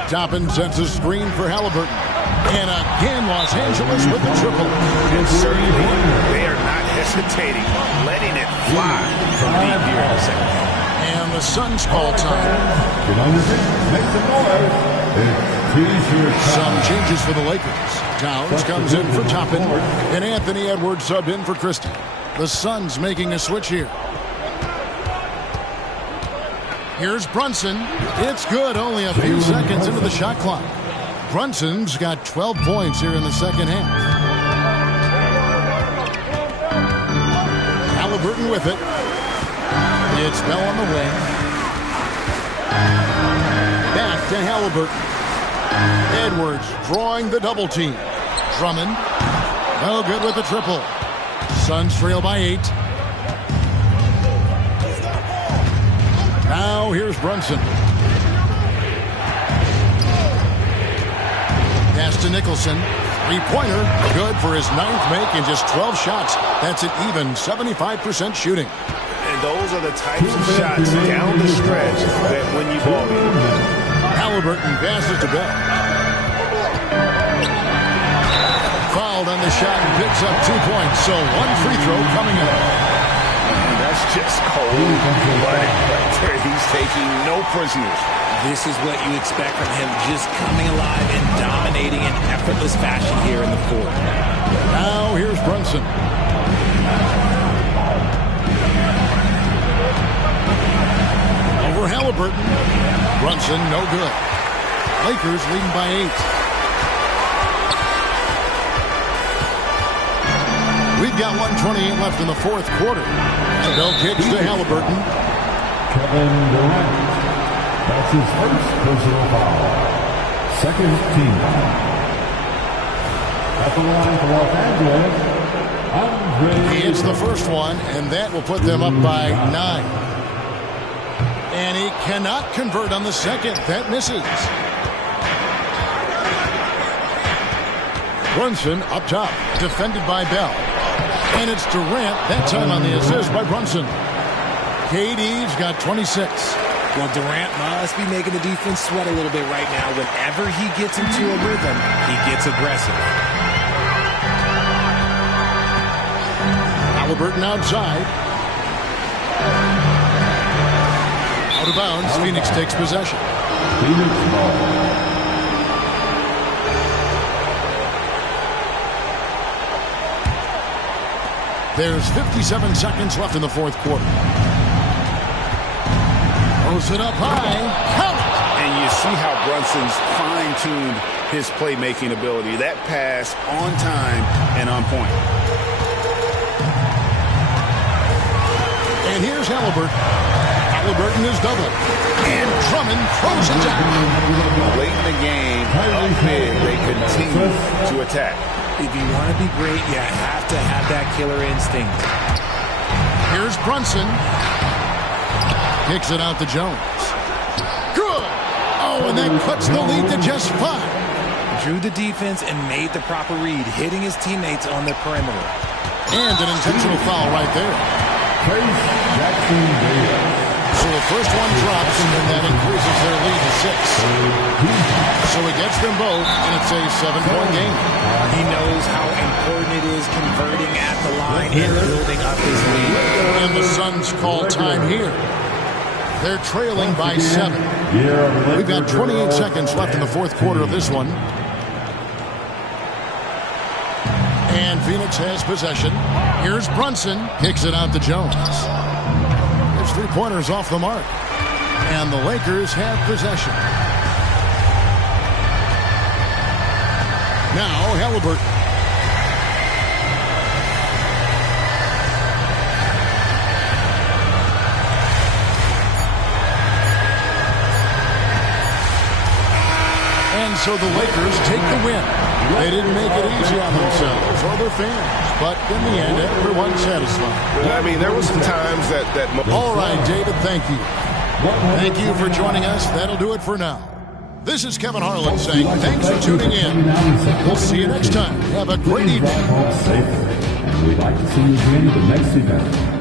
Toppin sets a screen for Halliburton. And again, Los Angeles with the triple. And certainly, they are not hesitating, letting it fly from deep here in the second half. And the Suns call time. Make some noise. It's T-shirt time. Some changes for the Lakers. Towns comes in for Toppin, and Anthony Edwards subbed in for Christie. The Suns making a switch here. Here's Brunson. It's good, only a few seconds into the shot clock. Brunson's got 12 points here in the second half. Halliburton with it. It's Bell on the wing. Back to Halliburton. Edwards drawing the double team. Drummond. No good with the triple. Suns trail by 8. Now here's Brunson. Pass to Nicholson. Three-pointer. Good for his 9th make in just 12 shots. That's an even 75% shooting. And those are the types of shots down the stretch that win you ball game. Halliburton passes to Bell. Fouled on the shot and picks up 2 points. So one free throw coming up. And that's just cold-blooded right there. He's taking no prisoners. This is what you expect from him, just coming alive and dominating in effortless fashion here in the fourth. Now here's Brunson. Over Halliburton. Brunson, no good. Lakers leading by 8. We've got 1:28 left in the fourth quarter. Bell kicks to Halliburton. Kevin Durant. That's his first personal foul. Second team foul. At the line for Los Angeles, Andre. He hits the first one, and that will put them up by 9. And he cannot convert on the second. That misses. Brunson up top, defended by Bell. And it's Durant, that time on the assist by Brunson. KD's got 26. Well, Durant must be making the defense sweat a little bit right now. Whenever he gets into a rhythm, he gets aggressive. Halliburton outside. Out of bounds, Phoenix takes possession. There's 57 seconds left in the fourth quarter. Throws it up high. Count it! And you see how Brunson's fine-tuned his playmaking ability. That pass on time and on point. And here's Halliburton. Halliburton is doubled. And Drummond throws it down. Late in the game, up mid, they continue to attack. If you want to be great, you have to have that killer instinct. Here's Brunson. Kicks it out to Jones. Good! Oh, and that cuts the lead to just 5. Drew the defense and made the proper read, hitting his teammates on the perimeter. And an intentional foul right there. Jackson Davis. So the first one drops, and that increases their lead to 6. So he gets them both, and it's a 7-point game. He knows how important it is converting at the line and building up his lead. And the Suns call time here. They're trailing by 7. We've got 28 seconds left in the fourth quarter of this one. And Phoenix has possession. Here's Brunson. Kicks it out to Jones. His three-pointers off the mark. And the Lakers have possession. Now Halliburton. And so the Lakers take the win. They didn't make it easy on themselves or their fans, but in the end, everyone's satisfied. I mean, there were some times that... All right, David, thank you. Thank you for joining us. That'll do it for now. This is Kevin Harlan saying thanks for tuning in. We'll see you next time. Have a great evening. And we'd like to see you again at the next event.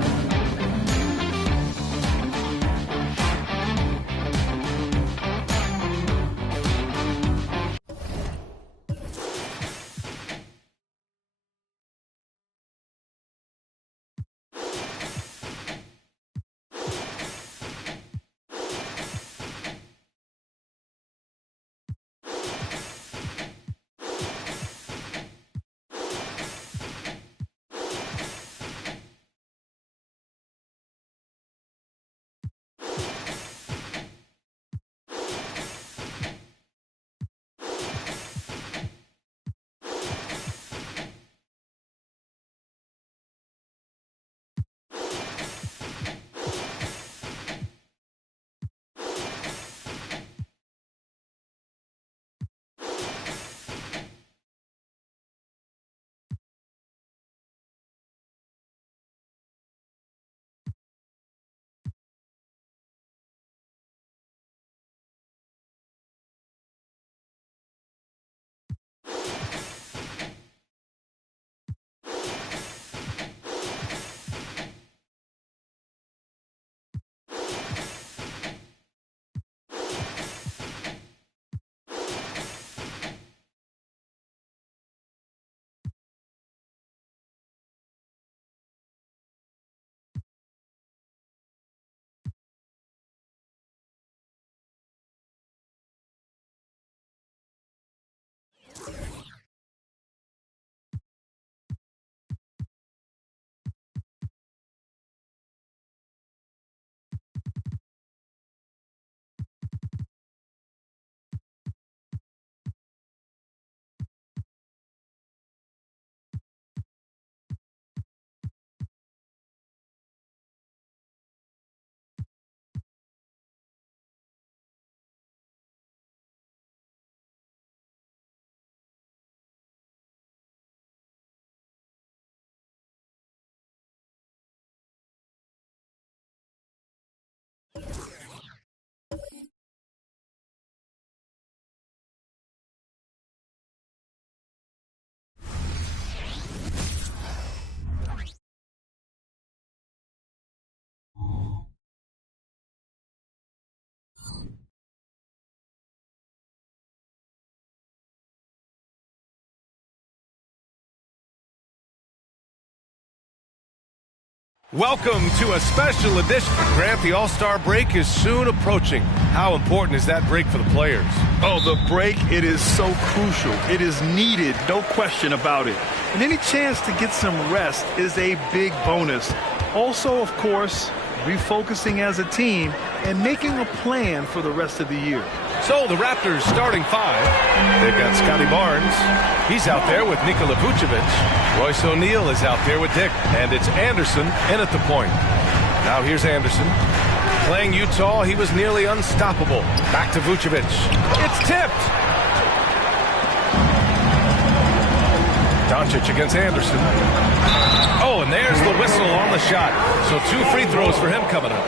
Welcome to a special edition. Grant, the All-Star break is soon approaching. How important is that break for the players? Oh, the break, it is so crucial. It is needed, no question about it. And any chance to get some rest is a big bonus. Also, of course, refocusing as a team and making a plan for the rest of the year. So the Raptors starting five. They've got Scotty Barnes. He's out there with Nikola Vucevic. Royce O'Neal is out there with Dick. And it's Anderson in at the point. Now here's Anderson. Playing Utah, he was nearly unstoppable. Back to Vucevic. It's tipped. Doncic against Anderson. Oh, and there's the whistle on the shot. So 2 free throws for him coming up.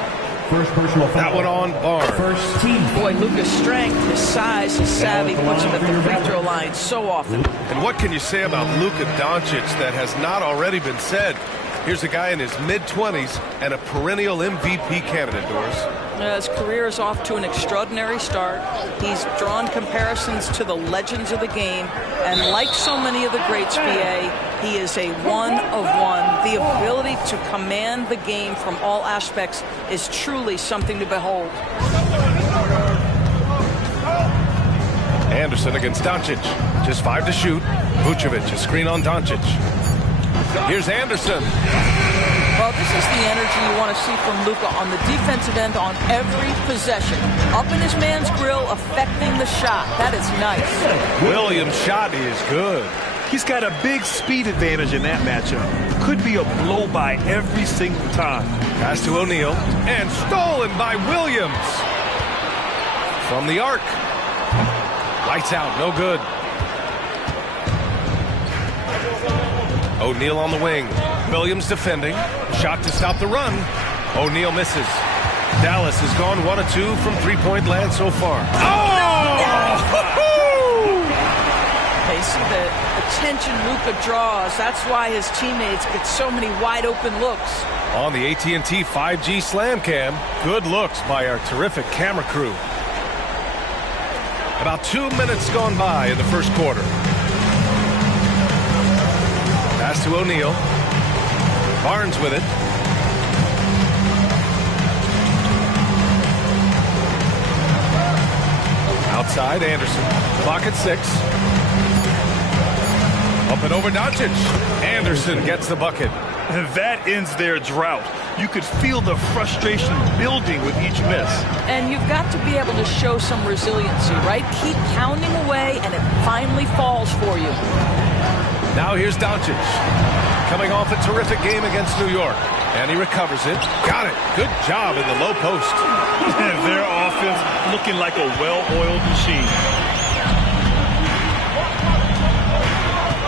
First personal foul. That one on Barnes. First team. Boy, Luka's strength, his size, his savvy puts him at the free throw line so often. And what can you say about Luka Doncic that has not already been said? Here's a guy in his mid-20s and a perennial MVP candidate, Doris. His career is off to an extraordinary start. He's drawn comparisons to the legends of the game. And like so many of the greats, BA, he is a one of one. The ability to command the game from all aspects is truly something to behold. Anderson against Doncic. Just 5 to shoot. Vucevic, a screen on Doncic. Here's Anderson. Well, this is the energy you want to see from Luka on the defensive end on every possession. Up in his man's grill, affecting the shot. That is nice. Williams' shot is good. He's got a big speed advantage in that matchup. Could be a blow-by every single time. Pass to O'Neal. And stolen by Williams. From the arc. Lights out, no good. O'Neal on the wing. Williams defending. Shot to stop the run. O'Neal misses. Dallas has gone 1 of 2 from three-point land so far. They see the attention Luka draws. That's why his teammates get so many wide-open looks. On the AT&T 5G Slam Cam, good looks by our terrific camera crew. About 2 minutes gone by in the first quarter. Pass to O'Neal. Barnes with it. Outside, Anderson. Clock at 6. Up and over Doncic. Anderson gets the bucket. And that ends their drought. You could feel the frustration building with each miss. And you've got to be able to show some resiliency, right? Keep pounding away, and it finally falls for you. Now here's Doncic. Coming off a terrific game against New York. And he recovers it. Got it. Good job in the low post. Their offense looking like a well-oiled machine.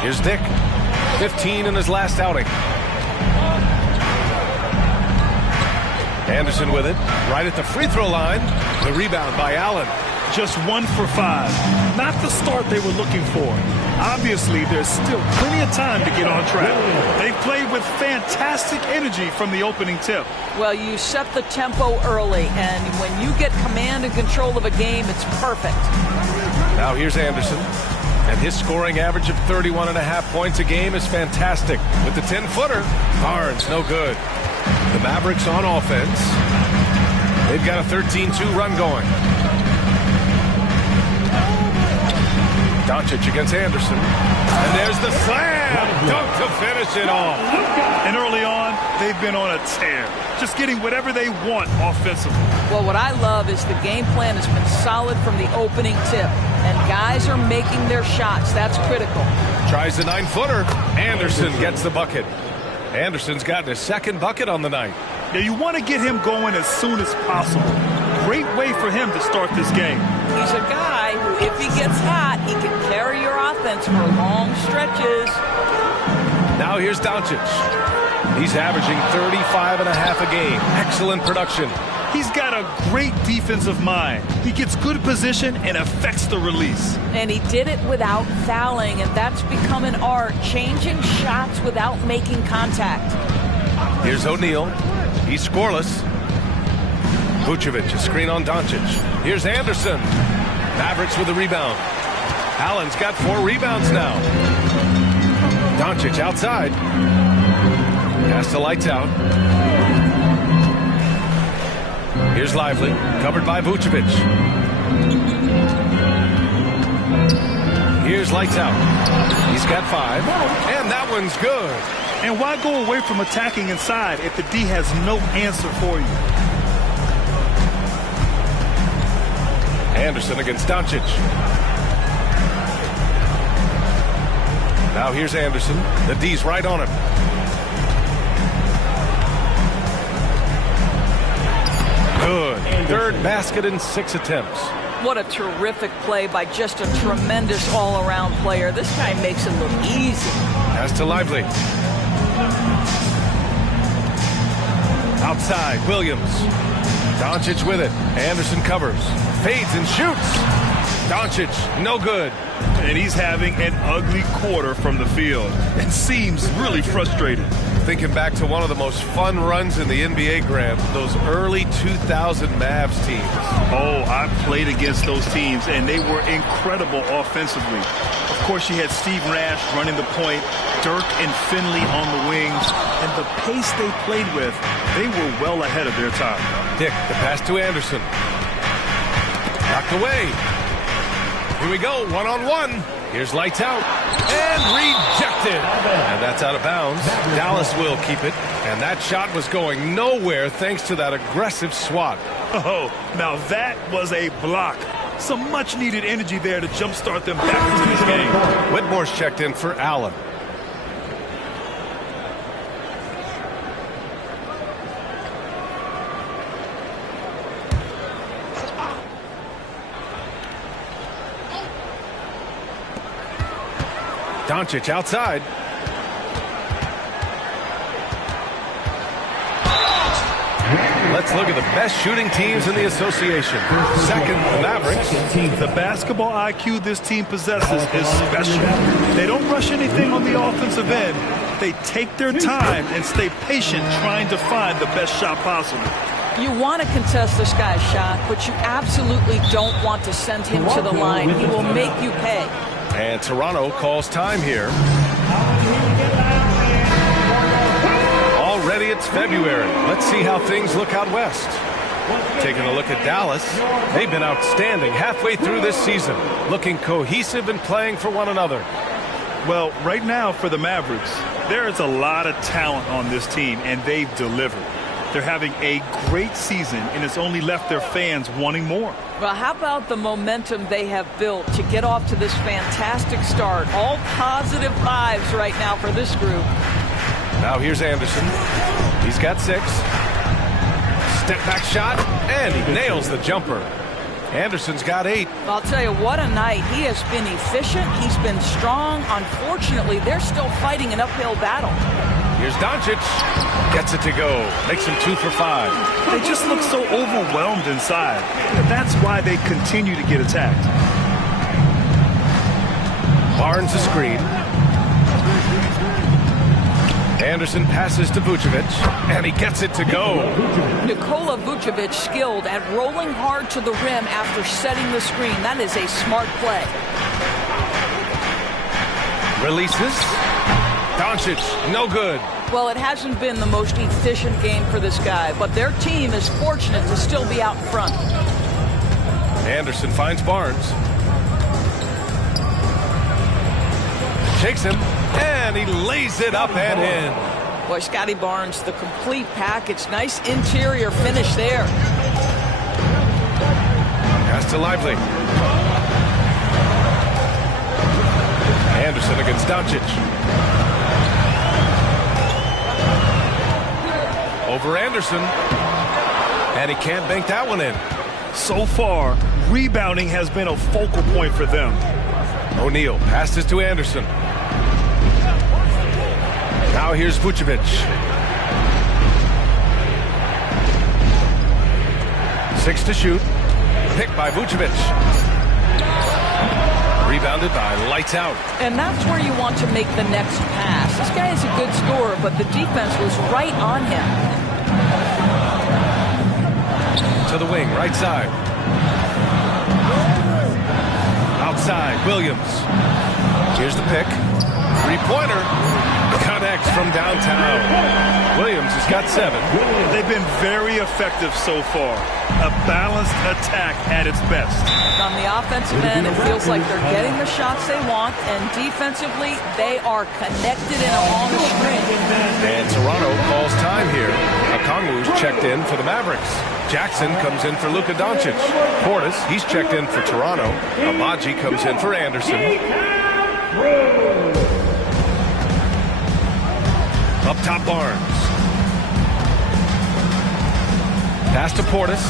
Here's Dick. 15 in his last outing. Anderson with it. Right at the free throw line. The rebound by Allen. Just 1 for 5. Not the start they were looking for. Obviously, there's still plenty of time to get on track. They played with fantastic energy from the opening tip. Well, you set the tempo early, and when you get command and control of a game, it's perfect. Now here's Anderson. And his scoring average of 31.5 points a game is fantastic. With the 10-footer, Barnes no good. The Mavericks on offense. They've got a 13-2 run going. Doncic against Anderson. And there's the slam dunk to finish it off. And early on, they've been on a tear. Just getting whatever they want offensively. Well, what I love is the game plan has been solid from the opening tip. And guys are making their shots. That's critical. Tries the 9-footer. Anderson gets the bucket. Anderson's gotten his second bucket on the night. Yeah, you want to get him going as soon as possible. Great way for him to start this game. He's a guy who, if he gets hot, he can carry your offense for long stretches. Now here's Doncic. He's averaging 35.5 a game. Excellent production. He's got a great defensive mind. He gets good position and affects the release. And he did it without fouling, and that's become an art, changing shots without making contact. Here's O'Neal. He's scoreless. Vucevic, a screen on Doncic. Here's Anderson. Mavericks with the rebound. Allen's got 4 rebounds now. Doncic outside. Pass to Lights Out. Here's Lively, covered by Vucevic. Here's Lights Out. He's got 5, and that one's good. And why go away from attacking inside if the D has no answer for you? Anderson against Doncic. Now here's Anderson. The D's right on him. Good. Third basket in 6 attempts. What a terrific play by just a tremendous all-around player. This guy makes it look easy. Pass to Lively. Outside, Williams. Doncic with it. Anderson covers. Fades and shoots. Doncic, no good. And he's having an ugly quarter from the field and seems really frustrated. Thinking back to one of the most fun runs in the NBA, Graham, those early 2000 Mavs teams. Oh, I played against those teams, and they were incredible offensively. Of course, you had Steve Nash running the point, Dirk and Finley on the wings, and the pace they played with, they were well ahead of their time. Dick, the pass to Anderson. Knocked away. Here we go, one-on-one. Here's Lights Out. And rejected. And that's out of bounds. Dallas will keep it. And that shot was going nowhere thanks to that aggressive swat. Oh, now that was a block. Some much-needed energy there to jumpstart them back into this game. Whitmore's checked in for Allen. Doncic outside. Let's look at the best shooting teams in the association. Second, the Mavericks. The basketball IQ this team possesses is special. They don't rush anything on the offensive end. They take their time and stay patient trying to find the best shot possible. You want to contest this guy's shot, but you absolutely don't want to send him to the line. He will make you pay. And Toronto calls time here. Already it's February. Let's see how things look out west. Taking a look at Dallas, they've been outstanding halfway through this season, looking cohesive and playing for one another. Well, right now for the Mavericks, there is a lot of talent on this team, and they've delivered. They're having a great season, and it's only left their fans wanting more. Well, how about the momentum they have built to get off to this fantastic start? All positive vibes right now for this group. Now here's Anderson. He's got 6. Step back shot, and he nails the jumper. Anderson's got 8. I'll tell you, what a night. He has been efficient. He's been strong. Unfortunately, they're still fighting an uphill battle. Here's Doncic. Gets it to go. Makes him 2 for 5. They just look so overwhelmed inside. That's why they continue to get attacked. Barnes a screen. Anderson passes to Vucevic, and he gets it to go. Nikola Vucevic skilled at rolling hard to the rim after setting the screen. That is a smart play. Releases. Doncic, no good. Well, it hasn't been the most efficient game for this guy, but their team is fortunate to still be out in front. Anderson finds Barnes. Shakes him, and he lays it up and in. Boy, Scotty Barnes, the complete package. Nice interior finish there. Pass to Lively. Anderson against Doncic. Over Anderson. And he can't bank that one in. So far, rebounding has been a focal point for them. O'Neal passes to Anderson. Now here's Vucevic. 6 to shoot. Picked by Vucevic. Rebounded by Lights Out. And that's where you want to make the next pass. This guy is a good scorer, but the defense was right on him. To the wing, right side. Outside, Williams. Here's the pick. Three-pointer. Connects from downtown. Williams has got 7. They've been very effective so far. A balanced attack at its best. On the offensive end, it feels like they're getting the shots they want, and defensively, they are connected in a long string. And Toronto calls time here. Okongwu's checked in for the Mavericks. Jackson comes in for Luka Doncic. Portis, he's checked in for Toronto. Abaji comes in for Anderson. Up top, Barnes. Pass to Portis.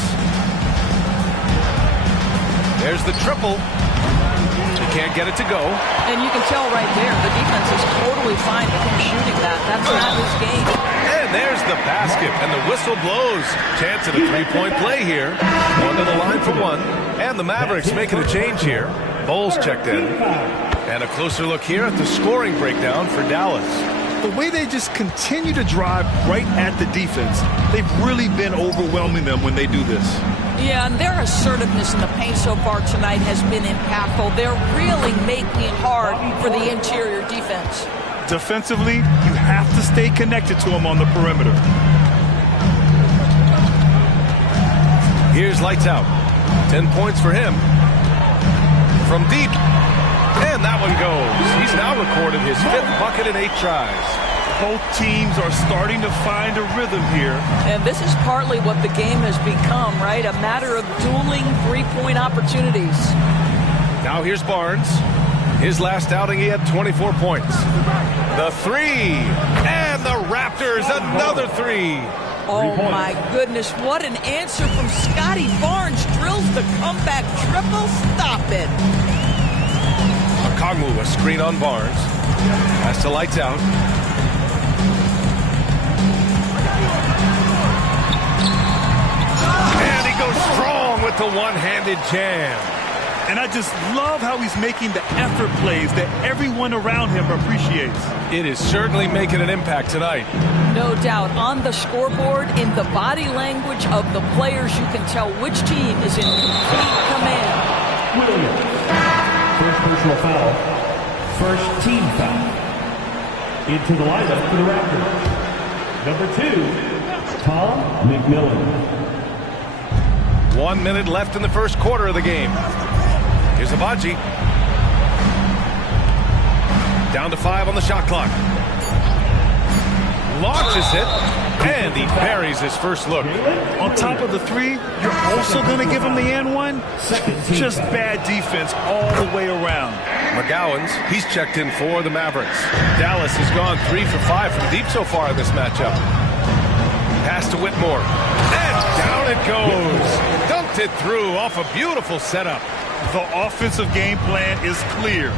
There's the triple. He can't get it to go. And you can tell right there, the defense is totally fine with him shooting that. That's not his game. And there's the basket, and the whistle blows. Chance at a three-point play here. One to the line for 1. And the Mavericks making a change here. Bowles checked in. And a closer look here at the scoring breakdown for Dallas. The way they just continue to drive right at the defense, they've really been overwhelming them when they do this. Yeah, and their assertiveness in the paint so far tonight has been impactful. They're really making it hard for the interior defense. Defensively, you have to stay connected to them on the perimeter. Here's Lights Out. 10 points for him. From deep. And that one goes. He's now recorded his 5th bucket in 8 tries. Both teams are starting to find a rhythm here. And this is partly what the game has become, right? A matter of dueling three-point opportunities. Now here's Barnes. His last outing, he had 24 points. The 3. And the Raptors, another 3. Oh, my goodness. What an answer from Scotty Barnes. Drills the comeback triple. Stop it. Okongwu, a screen on Barnes. Has to Lights Out. one-handed jam. And I just love how he's making the effort plays that everyone around him appreciates. It is certainly making an impact tonight. No doubt. On the scoreboard, in the body language of the players, you can tell which team is in complete command. Williams. First personal foul. First team foul. Into the lineup for the Raptors. Number 2, Tom McMillan. 1 minute left in the first quarter of the game. Here's Abaji. Down to 5 on the shot clock. Launches it, and he buries his first look. On top of the 3, you're also going to give him the and one? Just bad defense all the way around. McGowan's, he's checked in for the Mavericks. Dallas has gone 3 for 5 from deep so far in this matchup. Pass to Whitmore. And down it goes. Dunked it through off a beautiful setup. The offensive game plan is clear.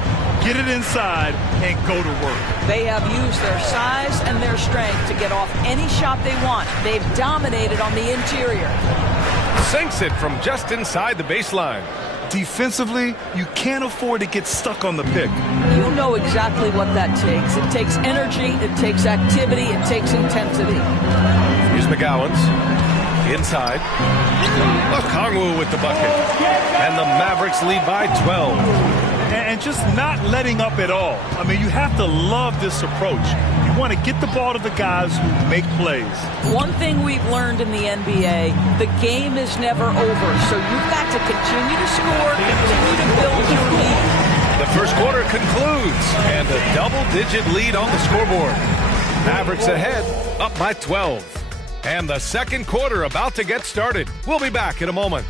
Get it inside and go to work. They have used their size and their strength to get off any shot they want. They've dominated on the interior. Sinks it from just inside the baseline. Defensively, you can't afford to get stuck on the pick. You know exactly what that takes. It takes energy, it takes activity, it takes intensity. Here's McGowan's. Inside. Okongwu with the bucket. And the Mavericks lead by 12. And just not letting up at all. I mean, you have to love this approach. You want to get the ball to the guys who make plays. One thing we've learned in the NBA, the game is never over. So you've got to continue to score, continue to build your lead. The first quarter concludes, and a double-digit lead on the scoreboard. Mavericks ahead, up by 12. And the second quarter about to get started. We'll be back in a moment.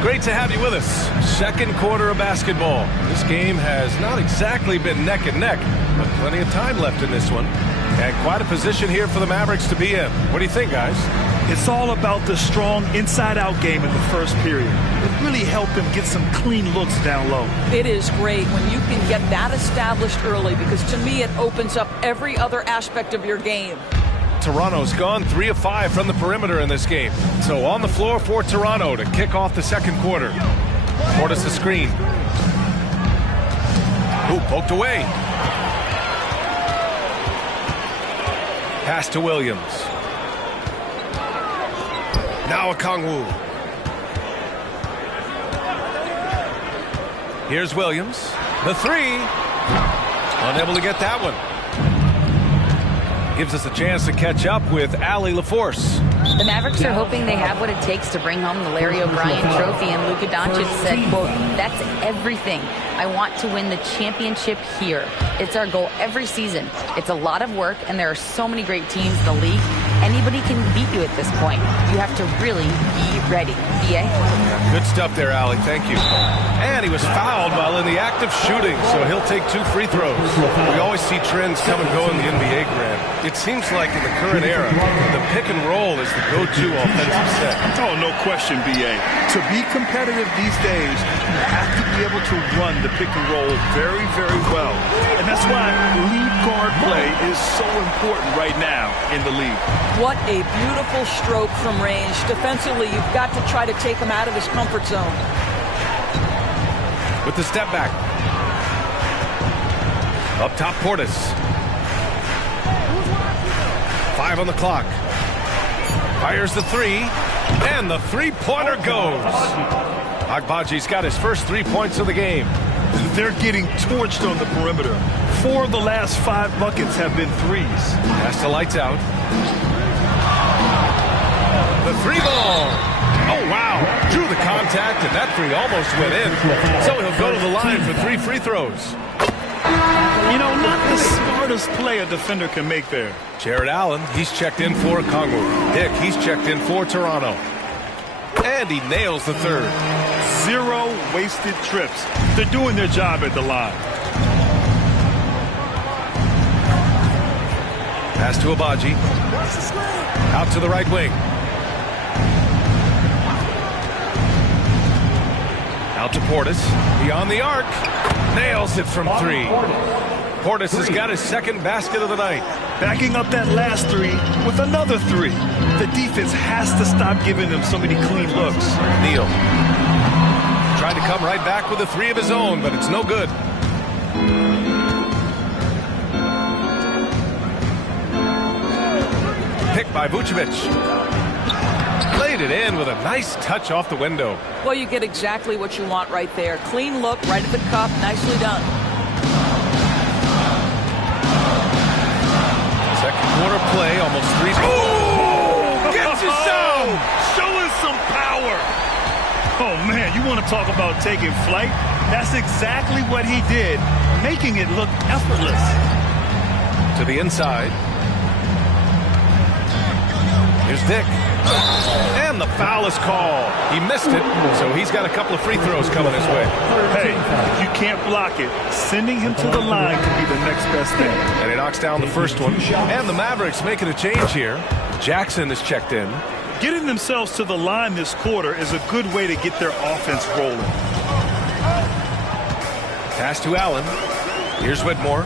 Great to have you with us. Second quarter of basketball. This game has not exactly been neck and neck, but plenty of time left in this one. And quite a position here for the Mavericks to be in. What do you think, guys? It's all about the strong inside-out game in the first period. It really helped them get some clean looks down low. It is great when you can get that established early because to me it opens up every other aspect of your game. Toronto's gone 3 of 5 from the perimeter in this game. So on the floor for Toronto to kick off the second quarter. Portis the screen. Ooh, poked away. Pass to Williams. Now Okongwu. Here's Williams. The 3. Unable to get that one. Gives us a chance to catch up with Allie LaForce. The Mavericks are hoping they have what it takes to bring home the Larry O'Brien trophy, and Luka Doncic said, quote, "That's everything. I want to win the championship here. It's our goal every season. It's a lot of work, and there are so many great teams in the league. Anybody can beat you at this point. You have to really be ready." BA? Good stuff there, Allie. Thank you. And he was fouled while in the act of shooting, so he'll take 2 free throws. We always see trends come and go in the NBA, Grant. It seems like in the current era, the pick and roll is the go-to offensive set. Oh, no question, BA. To be competitive these days, you have to be able to run the pick and roll very, very well. And that's why lead guard play is so important right now in the league. What a beautiful stroke from range. Defensively, you've got to try to take him out of his comfort zone. With the step back. Up top, Portis. 5 on the clock. Fires the 3, and the three-pointer goes. Agbaji's got his first 3 points of the game. They're getting torched on the perimeter. 4 of the last 5 buckets have been threes. Pass the lights out. The 3-ball. Oh, wow. Drew the contact, and that 3 almost went in. So he'll go to the line for 3 free throws. You know, not the smartest play a defender can make there. Jared Allen, he's checked in for Okongwu. Dick, he's checked in for Toronto. And he nails the 3rd. 0 wasted trips. They're doing their job at the line. Pass to Abaji. Out to the right wing. Out to Portis. Beyond the arc. Nails it from 3. Portis has got his second basket of the night. Backing up that last 3 with another 3. The defense has to stop giving him so many clean looks. Neal tried to come right back with a 3 of his own, but it's no good. Picked by Vucevic. Laid it in with a nice touch off the window. Well, you get exactly what you want right there. Clean look, right at the cup, nicely done. Second quarter play, almost 3. Oh! Gets you some! Showing some power. Oh, man, you want to talk about taking flight? That's exactly what he did, making it look effortless. To the inside. Here's Dick. And the foul is called. He missed it, so he's got a couple of free throws coming his way. Hey, if you can't block it, sending him to the line could be the next best thing. And he knocks down the first one. And the Mavericks making a change here. Jackson is checked in. Getting themselves to the line this quarter is a good way to get their offense rolling. Pass to Allen. Here's Whitmore.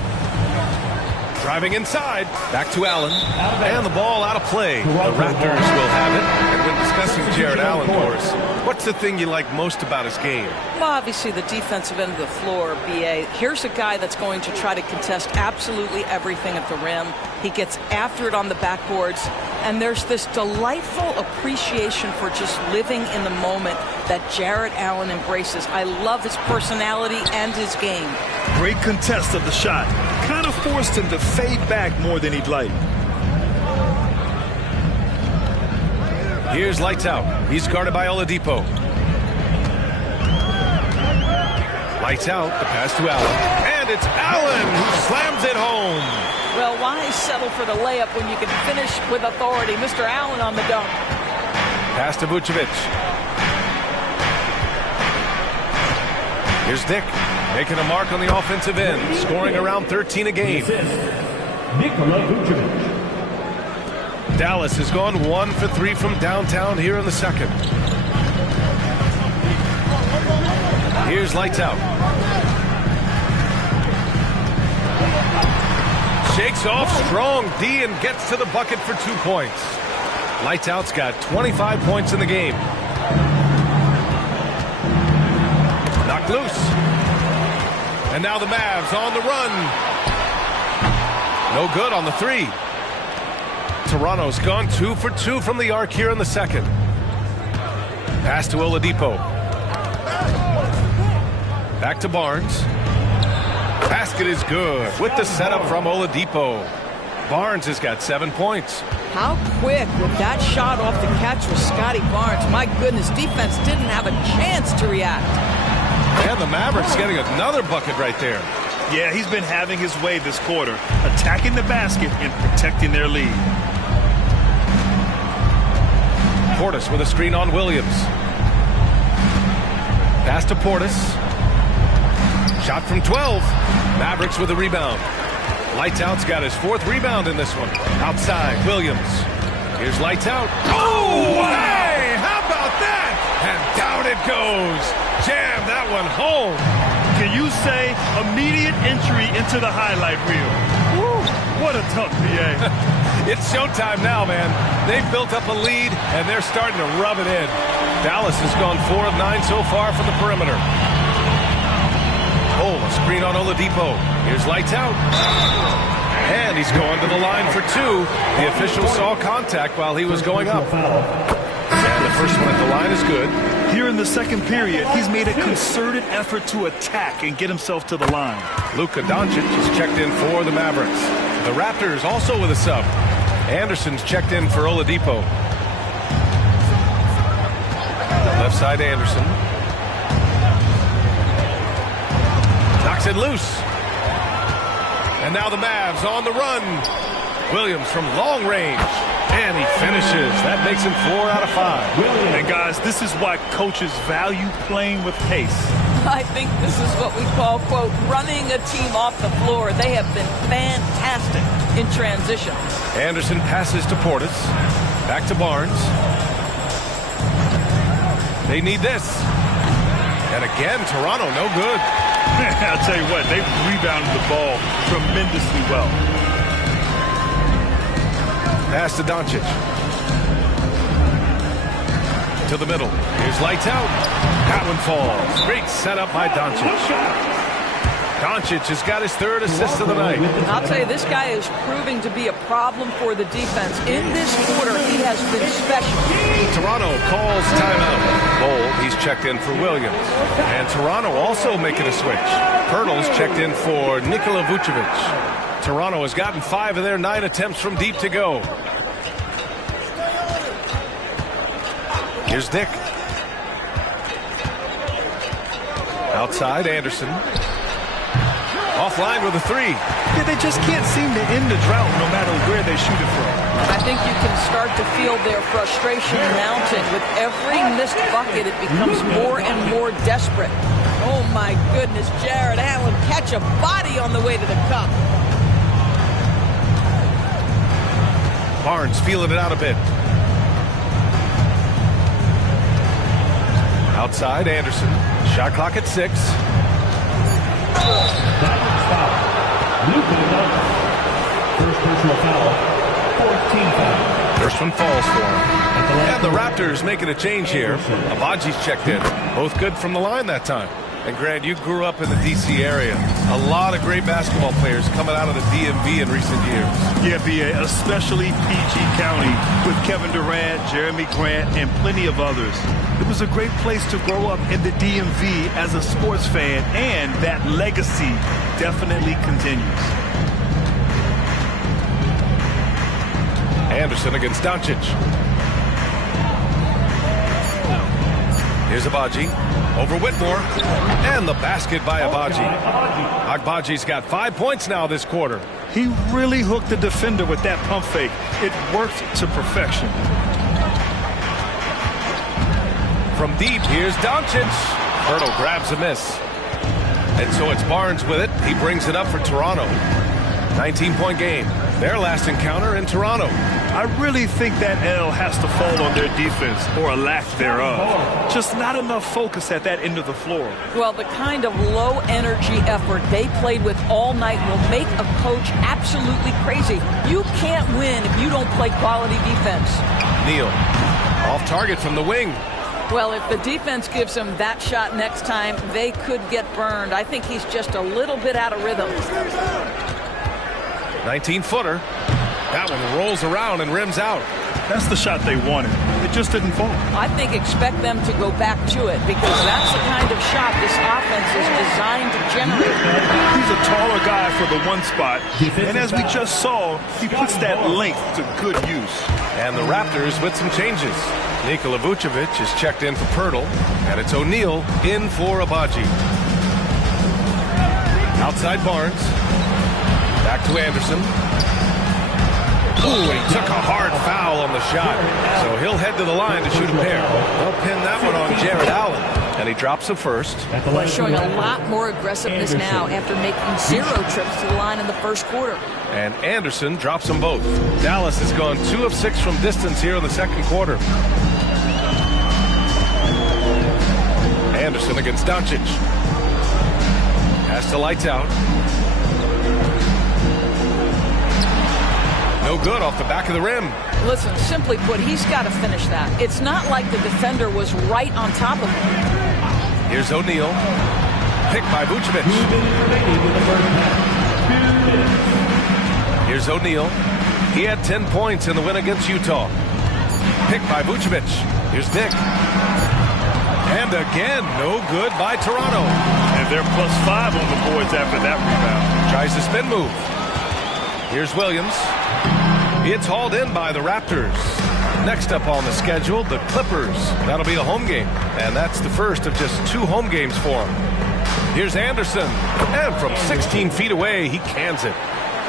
Driving inside. Back to Allen. And the ball out of play. The Raptors will have it. And when discussing Jared Allen, Doris, what's the thing you like most about his game? Well, obviously the defensive end of the floor, B.A. Here's a guy that's going to try to contest absolutely everything at the rim. He gets after it on the backboards. And there's this delightful appreciation for just living in the moment that Jared Allen embraces. I love his personality and his game. Great contest of the shot. Kind of forced him to fade back more than he'd like. Here's Lights Out. He's guarded by Oladipo. Lights out. The pass to Allen. And it's Allen who slams it home. Well, why settle for the layup when you can finish with authority? Mr. Allen on the dunk. Pass to Vucevic. Here's Dick, making a mark on the offensive end, scoring around 13 a game. Dallas has gone 1 for 3 from downtown here in the second. Here's Lights Out. Shakes off strong D and gets to the bucket for 2 points. Lights Out's got 25 points in the game. Knocked loose. And now the Mavs on the run. No good on the 3. Toronto's gone 2 for 2 from the arc here in the second. Pass to Oladipo. Back to Barnes. Basket is good with the setup from Oladipo. Barnes has got 7 points. How quick with that shot off the catch was Scotty Barnes. My goodness, defense didn't have a chance to react. And the Mavericks getting another bucket right there. Yeah, he's been having his way this quarter, attacking the basket and protecting their lead. Portis with a screen on Williams. Pass to Portis. Shot from 12. Mavericks with a rebound. Lights Out's got his 4th rebound in this one. Outside, Williams. Here's Lights Out. Oh, hey! How about that? And down it goes. Jam that one home. Can you say immediate entry into the highlight reel? Woo, what a tough BA. It's showtime now, man. They've built up a lead, and they're starting to rub it in. Dallas has gone 4 of 9 so far from the perimeter. Oh, a screen on Oladipo. Here's Lights Out. And he's going to the line for 2. The official saw contact while he was going up. And the first one at the line is good. Here in the second period, he's made a concerted effort to attack and get himself to the line. Luka Doncic is checked in for the Mavericks. The Raptors also with a sub. Anderson's checked in for Oladipo. Left side Anderson. Knocks it loose. And now the Mavs on the run. Williams from long range. And he finishes. That makes him 4 out of 5. And guys, this is why coaches value playing with pace. I think this is what we call, quote, running a team off the floor. They have been fantastic in transition. Anderson passes to Portis. Back to Barnes. They need this. And again, Toronto, no good. I'll tell you what, they've rebounded the ball tremendously well. Pass to Doncic. To the middle. Here's lights out. That one falls. Great setup by Doncic. Doncic has got his 3rd assist of the night. I'll tell you, this guy is proving to be a problem for the defense. In this quarter, he has been special. Toronto calls timeout. Bold, he's checked in for Williams. And Toronto also making a switch. Pirtle's checked in for Nikola Vucevic. Toronto has gotten 5 of their 9 attempts from deep to go. Here's Dick. Outside, Anderson. Offline with a 3. Yeah, they just can't seem to end the drought no matter where they shoot it from. I think you can start to feel their frustration mounting. With every missed bucket, it becomes more and more desperate. Oh, my goodness, Jared Allen catch a body on the way to the cup. Barnes feeling it out a bit. Outside, Anderson. Shot clock at 6. First personal foul, 14th foul. First one falls for him. And the Raptors making a change here. Abaji's checked in. Both good from the line that time. And Grant, you grew up in the D.C. area. A lot of great basketball players coming out of the DMV in recent years. Yeah, B.A., especially PG County with Kevin Durant, Jeremy Grant, and plenty of others. It was a great place to grow up in the DMV as a sports fan, and that legacy definitely continues. Anderson against Doncic. Here's Abaji. Over Whitmore. And the basket by Abaji. Agbaji's got 5 points now this quarter. He really hooked the defender with that pump fake. It worked to perfection. From deep, here's Doncic. Pirtle grabs a miss. And so it's Barnes with it. He brings it up for Toronto. 19-point game. Their last encounter in Toronto. I really think that L has to fall on their defense, or a lack thereof. Just not enough focus at that end of the floor. Well, the kind of low-energy effort they played with all night will make a coach absolutely crazy. You can't win if you don't play quality defense. Neal, off target from the wing. Well, if the defense gives him that shot next time, they could get burned. I think he's just a little bit out of rhythm. 19-footer. That one rolls around and rims out. That's the shot they wanted. It just didn't fall. I think expect them to go back to it because that's the kind of shot this offense is designed to generate. He's a taller guy for the one spot. And as we just saw, he puts that length to good use. And the Raptors with some changes. Nikola Vucevic is checked in for Pirtle. And it's O'Neal in for Abaji. Outside Barnes. Back to Anderson. Ooh, he took a hard foul on the shot. So he'll head to the line to shoot a pair. They'll pin that one on Jared Allen. And he drops the first. Well, showing a lot more aggressiveness now after making 0 trips to the line in the first quarter. And Anderson drops them both. Dallas has gone 2 of 6 from distance here in the second quarter. Anderson against Doncic. Pass to lights out. No good off the back of the rim. Listen, simply put, he's got to finish that. It's not like the defender was right on top of him. Here's O'Neal. Picked by Vucevic. Here's O'Neal. He had 10 points in the win against Utah. Picked by Vucevic. Here's Dick. And again, no good by Toronto. And they're +5 on the boards after that rebound. Tries the spin move. Here's Williams. It's hauled in by the Raptors. Next up on the schedule, the Clippers. That'll be a home game. And that's the first of just 2 home games for them. Here's Anderson. And from 16 feet away, he cans it.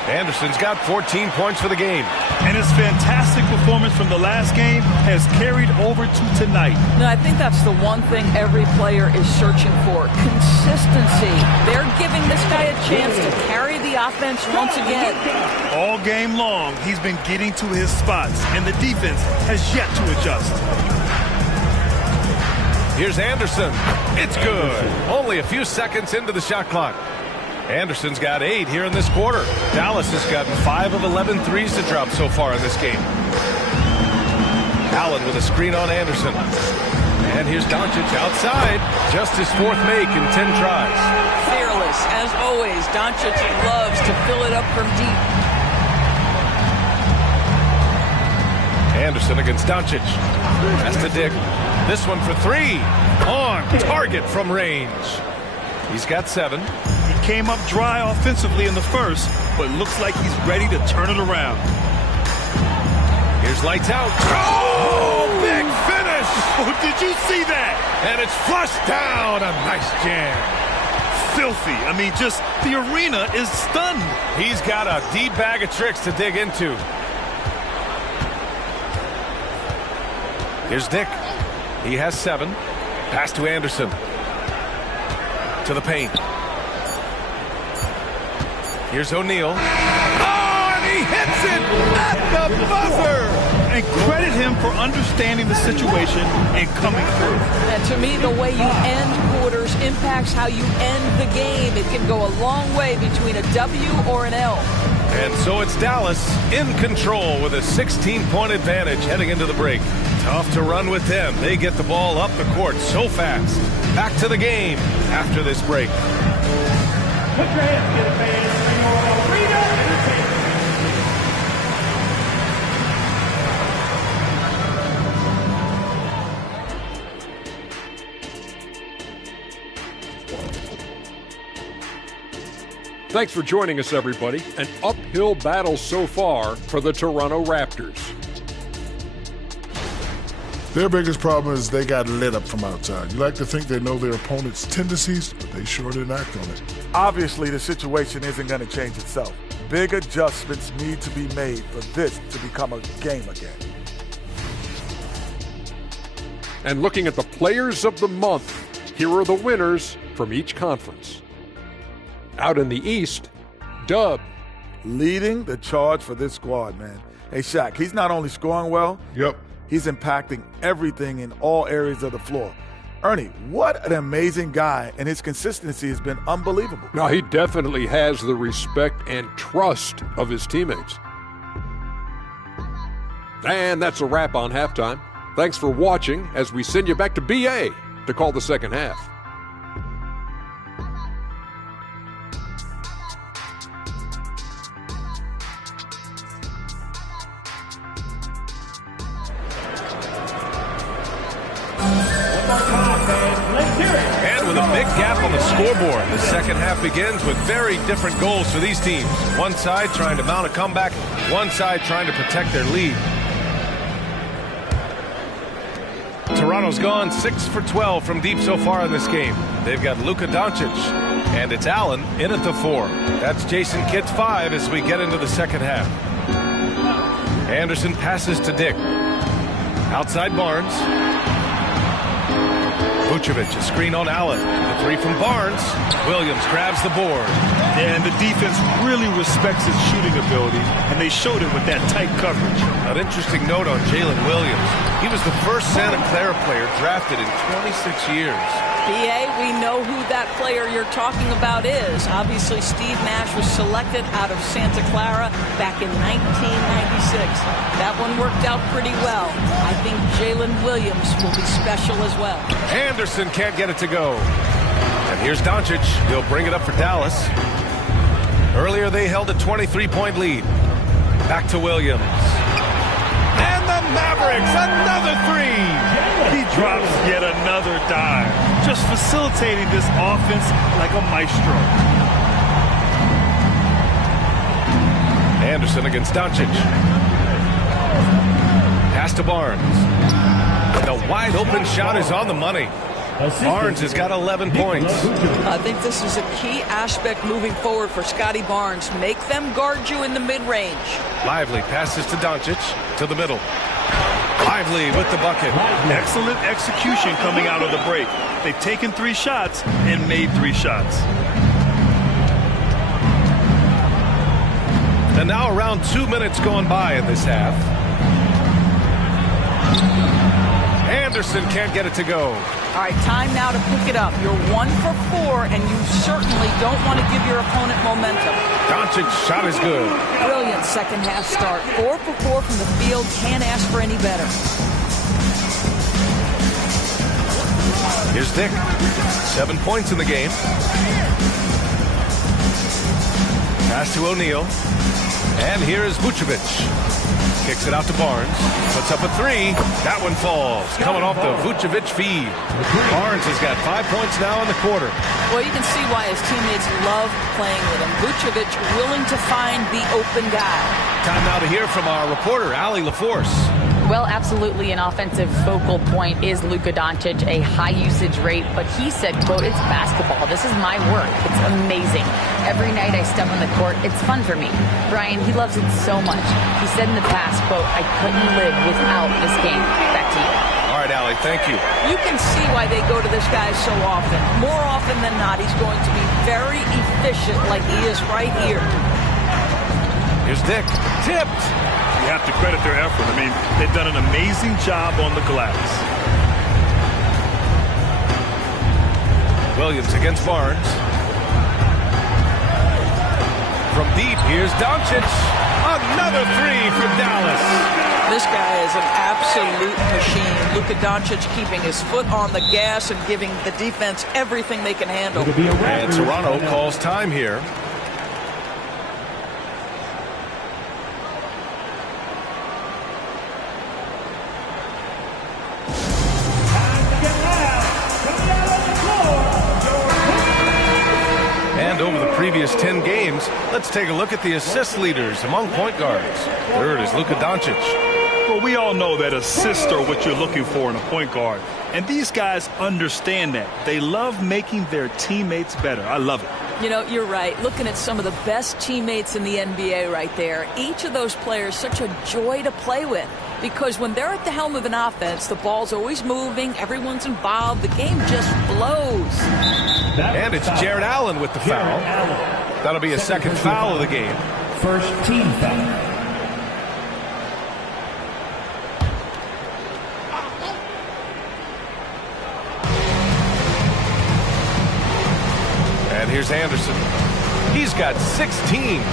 Anderson's got 14 points for the game. And his fantastic performance from the last game has carried over to tonight. No, I think that's the one thing every player is searching for. Consistency. They're giving this guy a chance to carry the offense once again. All game long, he's been getting to his spots, and the defense has yet to adjust. Here's Anderson. It's good. Only a few seconds into the shot clock. Anderson's got 8 here in this quarter. Dallas has gotten 5 of 11 threes to drop so far in this game. Allen with a screen on Anderson. And here's Doncic outside. Just his 4th make in 10 tries. Fearless, as always. Doncic loves to fill it up from deep. Anderson against Doncic. That's to Dick. This one for 3. On target from range. He's got 7. He came up dry offensively in the first, but looks like he's ready to turn it around. Here's lights out. Oh, big finish. Oh, did you see that? And it's flushed down. A nice jam. Filthy. I mean, just the arena is stunned. He's got a deep bag of tricks to dig into. Here's Dick. He has 7. Pass to Anderson. To the paint. Here's O'Neal. Oh, and he hits it at the buzzer. And credit him for understanding the situation and coming through. And to me, the way you end quarters impacts how you end the game. It can go a long way between a W or an L. And so it's Dallas in control with a 16-point advantage heading into the break. Tough to run with them. They get the ball up the court so fast. Back to the game after this break. Put your hands together, fans, for your arena entertainment. Thanks for joining us, everybody. An uphill battle so far for the Toronto Raptors. Their biggest problem is they got lit up from outside. You like to think they know their opponent's tendencies, but they sure didn't act on it. Obviously, the situation isn't going to change itself. Big adjustments need to be made for this to become a game again. And looking at the players of the month, here are the winners from each conference. Out in the East, Dub. Leading the charge for this squad, man. Hey, Shaq, he's not only scoring well. Yep. He's impacting everything in all areas of the floor. Ernie, what an amazing guy, and his consistency has been unbelievable. Now, he definitely has the respect and trust of his teammates. And that's a wrap on halftime. Thanks for watching as we send you back to BA to call the second half. And with a big gap on the scoreboard, the second half begins with very different goals for these teams. One side trying to mount a comeback, one side trying to protect their lead. Toronto's gone 6 for 12 from deep so far in this game. They've got Luka Doncic, and it's Allen in at the 4. That's Jason Kidd's 5 as we get into the second half. Anderson passes to Dick. Outside Barnes. Vucevic, a screen on Allen. The 3 from Barnes. Williams grabs the board. Yeah, and the defense really respects his shooting ability, and they showed it with that tight coverage. An interesting note on Jalen Williams. He was the first Santa Clara player drafted in 26 years. BA, we know who that player you're talking about is. Obviously, Steve Nash was selected out of Santa Clara back in 1996. That one worked out pretty well. I think Jalen Williams will be special as well. Anderson can't get it to go. And here's Doncic. He'll bring it up for Dallas. Earlier, they held a 23-point lead. Back to Williams. And the Mavericks, another 3. He drops yet another dime, just facilitating this offense like a maestro. Anderson against Doncic. Pass to Barnes. The wide open shot is on the money. Barnes has got 11 points. I think this is a key aspect moving forward for Scotty Barnes. Make them guard you in the mid-range. Lively passes to Doncic to the middle. Lively with the bucket. Excellent execution coming out of the break. They've taken 3 shots and made 3 shots. And now around 2 minutes going by in this half. Anderson can't get it to go. All right, time now to pick it up. You're 1 for 4, and you certainly don't want to give your opponent momentum. Doncic shot is good. Brilliant second half start. 4 for 4 from the field. Can't ask for any better. Here's Dick. 7 points in the game. Pass to O'Neal. And here is Vucevic. Kicks it out to Barnes. Puts up a 3. That one falls. Coming off the Vucevic feed. Barnes has got 5 points now in the quarter. Well, you can see why his teammates love playing with him. Vucevic willing to find the open guy. Time now to hear from our reporter, Allie LaForce. Well, absolutely an offensive focal point is Luka Doncic, a high usage rate, but he said, quote, it's basketball. This is my work. It's amazing. Every night I step on the court, it's fun for me. Brian, he loves it so much. He said in the past, quote, I couldn't live without this game. Back to you. All right, Allie, thank you. You can see why they go to this guy so often. More often than not, he's going to be very efficient like he is right here. Here's Dick. Tipped. You have to credit their effort. I mean, they've done an amazing job on the glass. Williams against Barnes. From deep, here's Doncic. Another 3 for Dallas. This guy is an absolute machine. Luka Doncic keeping his foot on the gas and giving the defense everything they can handle. And Toronto calls time here. Over the previous 10 games, let's take a look at the assist leaders among point guards. Third is Luka Doncic. Well, we all know that assists are what you're looking for in a point guard. And these guys understand that. They love making their teammates better. I love it. You know, you're right. Looking at some of the best teammates in the NBA right there, each of those players such a joy to play with. Because when they're at the helm of an offense, the ball's always moving, everyone's involved, the game just flows. And it's Jared Allen with the foul. That'll be a second foul of the game. First team foul. And here's Anderson. He's got 16. The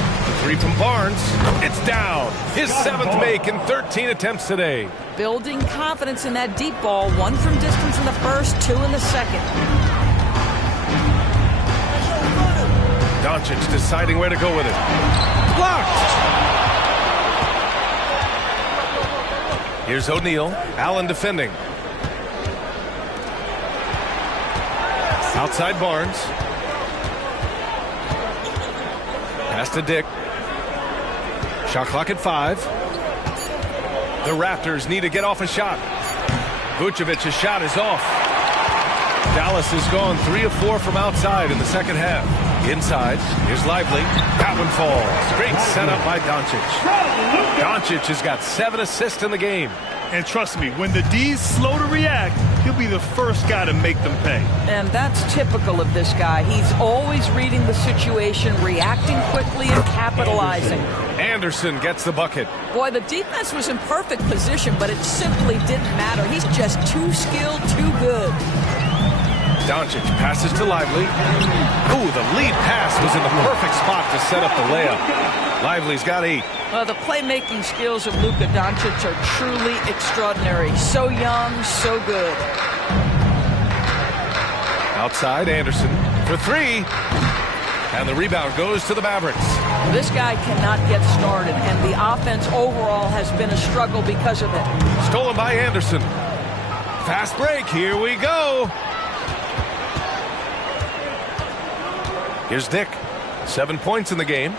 3 from Barnes. It's down. His 7th make in 13 attempts today. Building confidence in that deep ball. 1 from distance in the first, 2 in the second. Doncic deciding where to go with it. Blocked! Here's O'Neal. Allen defending. Outside Barnes. Pass to Dick. Shot clock at 5. The Raptors need to get off a shot. Vucevic's shot is off. Dallas has gone 3 of 4 from outside in the second half. Inside, here's Lively. That one falls. Great setup by Doncic. Doncic has got 7 assists in the game. And trust me, when the D's slow to react, he'll be the first guy to make them pay. And that's typical of this guy. He's always reading the situation, reacting quickly and capitalizing. Anderson gets the bucket. Boy, the defense was in perfect position, but it simply didn't matter. He's just too skilled, too good. Doncic passes to Lively. Ooh, the lead pass was in the perfect spot to set up the layup. Lively's got 8. Well, the playmaking skills of Luka Doncic are truly extraordinary. So young, so good. Outside, Anderson for 3. And the rebound goes to the Mavericks. This guy cannot get started, and the offense overall has been a struggle because of it. Stolen by Anderson. Fast break, here we go. Here's Dick. 7 points in the game.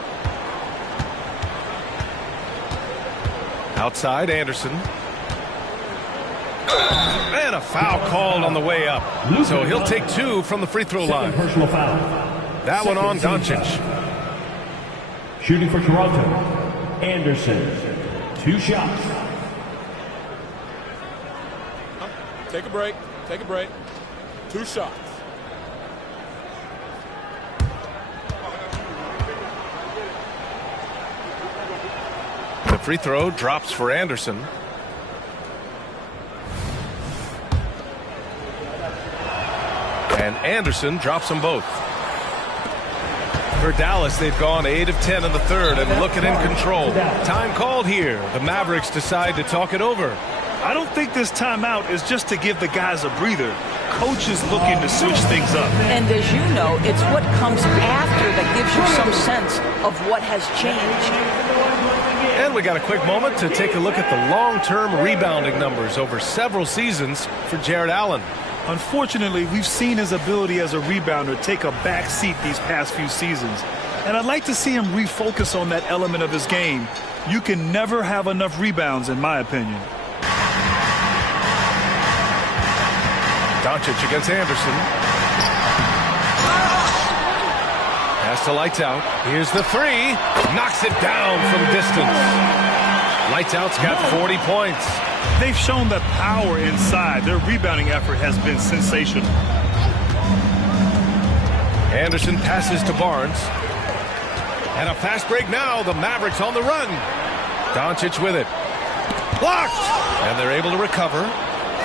Outside, Anderson. And a foul called on the way up. So he'll take 2 from the free throw line. Personal foul. That one on Doncic. Shooting for Toronto, Anderson. 2 shots. Take a break. Take a break. 2 shots. The free throw drops for Anderson. And Anderson drops them both. For Dallas, they've gone 8 of 10 in the third and looking in control. Time called here. The Mavericks decide to talk it over. I don't think this timeout is just to give the guys a breather. Coach is looking to switch things up. And as you know, it's what comes after that gives you some sense of what has changed. And we got a quick moment to take a look at the long-term rebounding numbers over several seasons for Jared Allen. Unfortunately, we've seen his ability as a rebounder take a back seat these past few seasons. And I'd like to see him refocus on that element of his game. You can never have enough rebounds, in my opinion. Doncic against Anderson. Pass to Lights Out. Here's the three. Knocks it down from distance. Lights Out's got 40 points. They've shown the power inside. Their rebounding effort has been sensational. Anderson passes to Barnes. And a fast break now. The Mavericks on the run. Doncic with it. Blocked! And they're able to recover.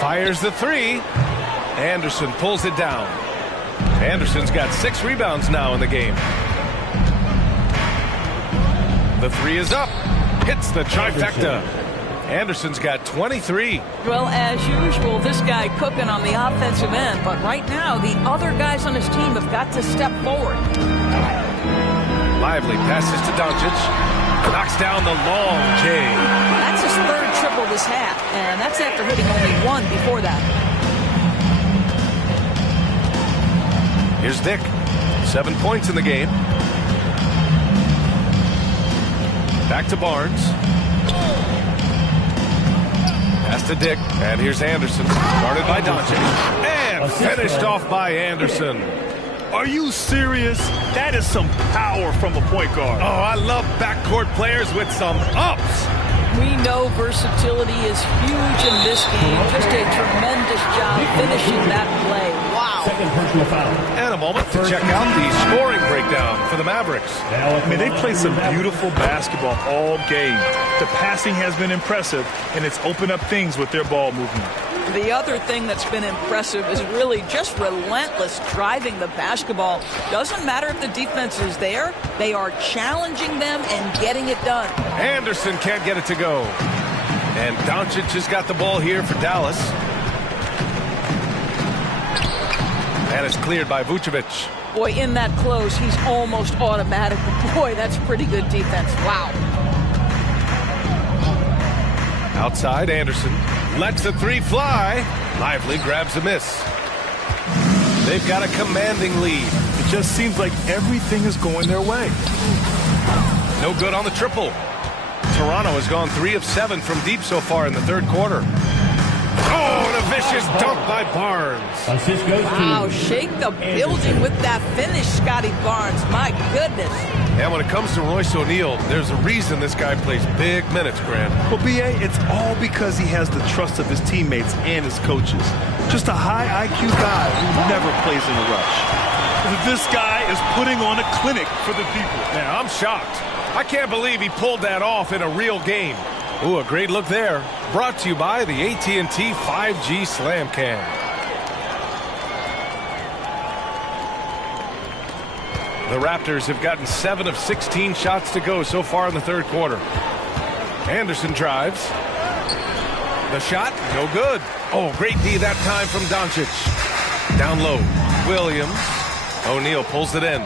Fires the three. Anderson pulls it down. Anderson's got 6 rebounds now in the game. The three is up. Hits the trifecta. Anderson's got 23. Well, as usual, this guy cooking on the offensive end. But right now, the other guys on his team have got to step forward. Lively passes to Doncic. Knocks down the long J. That's his 3rd triple this half. And that's after hitting only 1 before that. Here's Dick. 7 points in the game. Back to Barnes. Pass to Dick. And here's Anderson. Guarded by Doncic. And finished off by Anderson. Are you serious? That is some power from a point guard. Oh, I love backcourt players with some ups. We know versatility is huge in this game. Just a tremendous job finishing that play. Wow. And a moment to check out the scoring breakdown for the Mavericks. I mean, they played some beautiful basketball all game. The passing has been impressive, and it's opened up things with their ball movement. The other thing that's been impressive is really just relentless driving the basketball. Doesn't matter if the defense is there. They are challenging them and getting it done. Anderson can't get it to go. And Doncic has got the ball here for Dallas. And it's cleared by Vucevic. Boy, in that close, he's almost automatic. Boy, that's pretty good defense. Wow. Outside, Anderson lets the three fly. Lively grabs a miss. They've got a commanding lead. It just seems like everything is going their way. No good on the triple. Toronto has gone 3 of 7 from deep so far in the third quarter. Oh, and a vicious dunk by Barnes. Wow, shake the building with that finish, Scotty Barnes. My goodness. And when it comes to Royce O'Neal, there's a reason this guy plays big minutes, Grant. Well, B.A., it's all because he has the trust of his teammates and his coaches. Just a high IQ guy who never plays in a rush. This guy is putting on a clinic for the people. Yeah, I'm shocked. I can't believe he pulled that off in a real game. Ooh, a great look there. Brought to you by the AT&T 5G Slam Cam. The Raptors have gotten 7 of 16 shots to go so far in the third quarter. Anderson drives. The shot, no good. Oh, great D that time from Doncic. Down low, Williams. O'Neal pulls it in.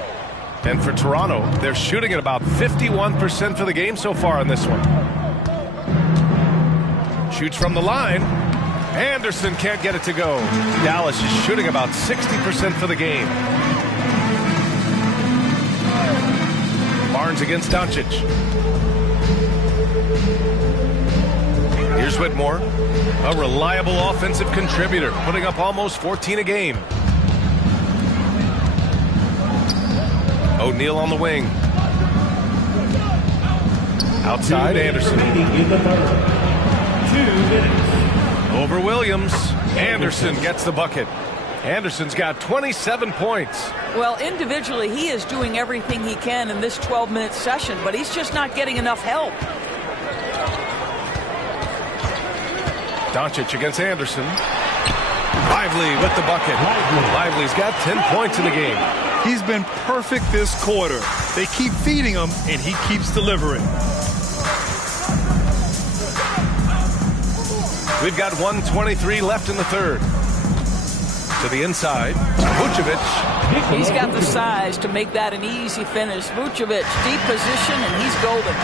And for Toronto, they're shooting at about 51% for the game so far in this one. Shoots from the line. Anderson can't get it to go. Dallas is shooting about 60% for the game. Barnes against Doncic. Here's Whitmore, a reliable offensive contributor, putting up almost 14 a game. O'Neal on the wing. Outside, Anderson. Over Williams. Anderson gets the bucket. Anderson's got 27 points. Well, individually, he is doing everything he can in this 12-minute session, but he's just not getting enough help. Doncic against Anderson. Lively with the bucket. Lively's got 10 points in the game. He's been perfect this quarter. They keep feeding him, and he keeps delivering. We've got 1:23 left in the third. To the inside, Vucevic. He's got the size to make that an easy finish. Vucevic, deep position, and he's golden.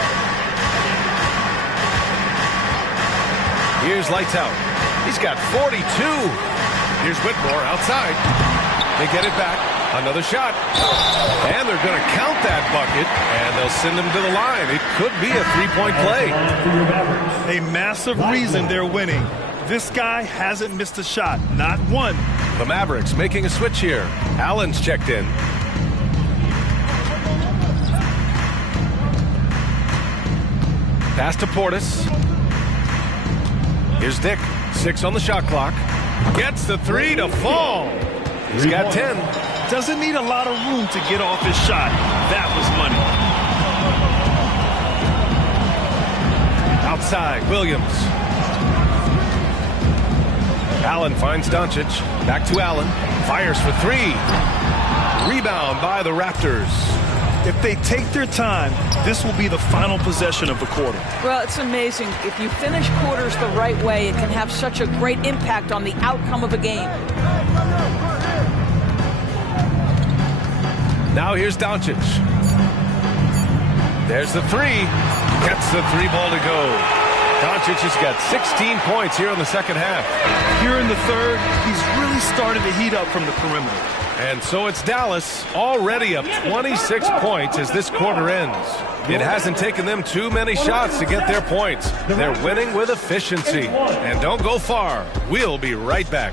Here's lights out. He's got 42. Here's Whitmore outside. They get it back. Another shot. And they're going to count that bucket, and they'll send him to the line. It could be a three-point play. A massive reason they're winning. This guy hasn't missed a shot, not one. The Mavericks making a switch here. Allen's checked in. Pass to Portis. Here's Dick. 6 on the shot clock. Gets the 3 to fall. He's got 10. Doesn't need a lot of room to get off his shot. That was money. Outside, Williams. Allen finds Doncic. Back to Allen. Fires for 3. Rebound by the Raptors. If they take their time, this will be the final possession of the quarter. Well, it's amazing. If you finish quarters the right way, it can have such a great impact on the outcome of a game. Now here's Doncic. There's the 3. Gets the 3-ball to go. Doncic has got 16 points here in the second half. Here in the third, he's really started to heat up from the perimeter. And so it's Dallas already up 26 points as this quarter ends. It hasn't taken them too many shots to get their points. They're winning with efficiency. And don't go far. We'll be right back.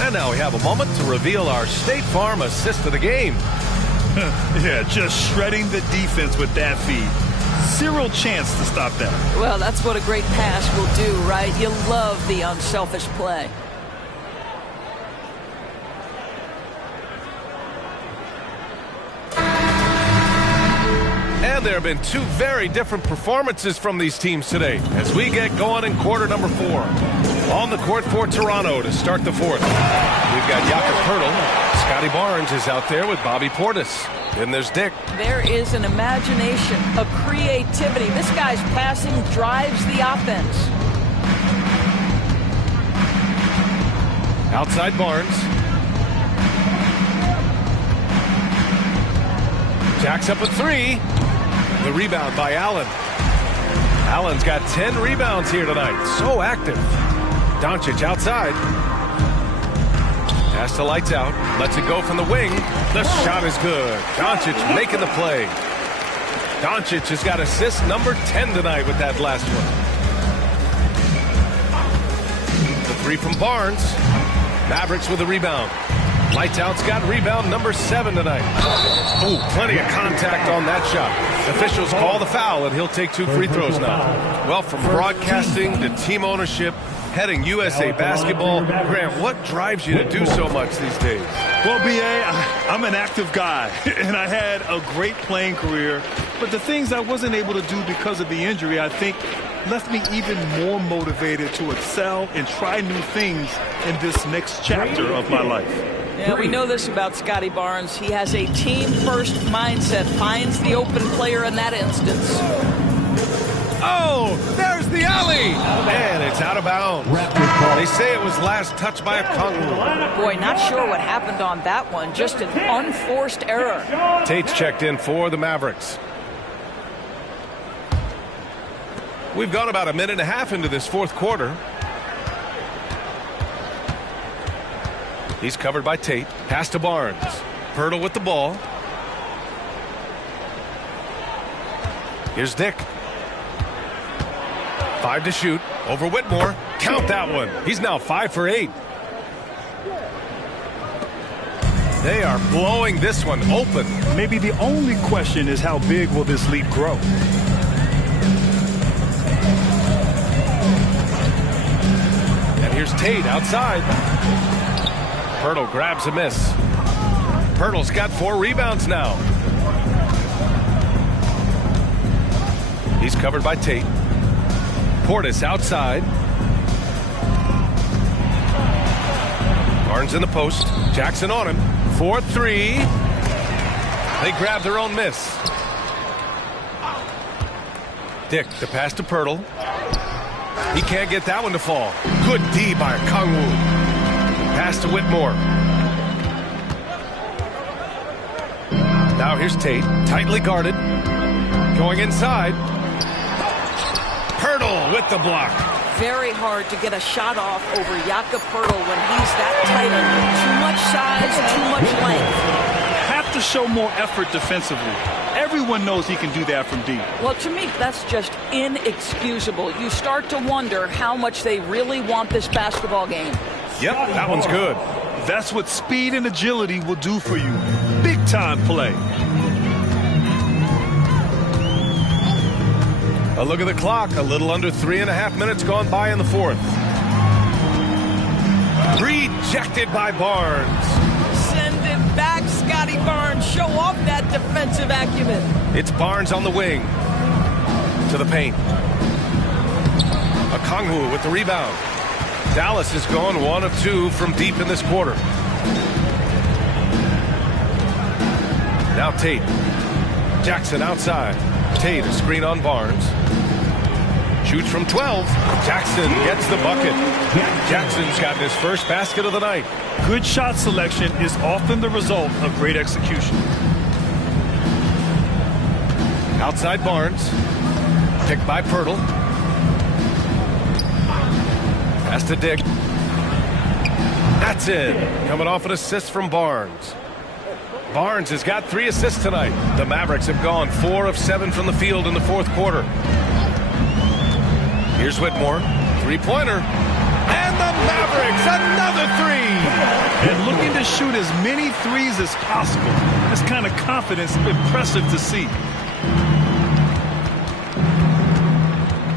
And now we have a moment to reveal our State Farm assist of the game. Yeah, just shredding the defense with that feed. Zero chance to stop that. Well, that's what a great pass will do, right? You love the unselfish play. And there have been 2 very different performances from these teams today as we get going in quarter number 4. On the court for Toronto to start the fourth. We've got Jakob Poeltl. Scotty Barnes is out there with Bobby Portis. Then there's Dick. There is an imagination, a creativity. This guy's passing drives the offense. Outside Barnes. Jacks up a 3. The rebound by Allen. Allen's got 10 rebounds here tonight. So active. Doncic outside. Pass to lights out. Lets it go from the wing. The shot is good. Doncic making the play. Doncic has got assist number 10 tonight with that last one. The 3 from Barnes. Mavericks with a rebound. Lights out's got rebound number 7 tonight. Oh, plenty of contact on that shot. Officials call the foul, and he'll take 2 free throws now. Well, from broadcasting to team ownership, heading USA basketball, Grant, what drives you to do so much these days? Well, B.A., I'm an active guy, and I had a great playing career. But the things I wasn't able to do because of the injury, I think, left me even more motivated to excel and try new things in this next chapter of my life. Yeah, we know this about Scotty Barnes. He has a team-first mindset, finds the open player in that instance. Oh, there's the alley! And it's out of bounds. They say it was last touched by a Congo. Boy, not sure what happened on that one. Just an unforced error. Tate's checked in for the Mavericks. We've gone about a minute and a half into this fourth quarter. He's covered by Tate. Pass to Barnes. Poeltl with the ball. Here's Dick. 5 to shoot. Over Whitmore. Count that one. He's now 5 for 8. They are blowing this one open. Maybe the only question is how big will this lead grow? here's Tate outside. Pirtle grabs a miss. Pirtle's got 4 rebounds now. He's covered by Tate. Portis outside. Barnes in the post. Jackson on him. 4-3. They grab their own miss. Dick, the pass to Pirtle. He can't get that one to fall. Good D by Kongwu. Pass to Whitmore. Now here's Tate, tightly guarded. Going inside. Pirtle with the block. Very hard to get a shot off over Jakob Pirtle when he's that tight end. Too much size, too much length. Have to show more effort defensively. Everyone knows he can do that from deep. Well, to me, that's just inexcusable. You start to wonder how much they really want this basketball game. Yep, that one's good. That's what speed and agility will do for you. Big time play. A look at the clock. A little under 3.5 minutes gone by in the fourth. Rejected by Barnes. Send it back, Scotty Barnes. Show off that defensive acumen. It's Barnes on the wing. To the paint. Okongwu with the rebound. Dallas is gone 1 of 2 from deep in this quarter. Now Tate. Jackson outside. Tate, a screen on Barnes. Shoots from 12. Jackson gets the bucket. Jackson's got his first basket of the night. Good shot selection is often the result of great execution. Outside Barnes. Picked by Pirtle. Pass to Dick. That's it. Coming off an assist from Barnes. Barnes has got 3 assists tonight. The Mavericks have gone 4 of 7 from the field in the fourth quarter. Here's Whitmore. 3-pointer. And the Mavericks, another 3. And looking to shoot as many threes as possible. This kind of confidence, impressive to see.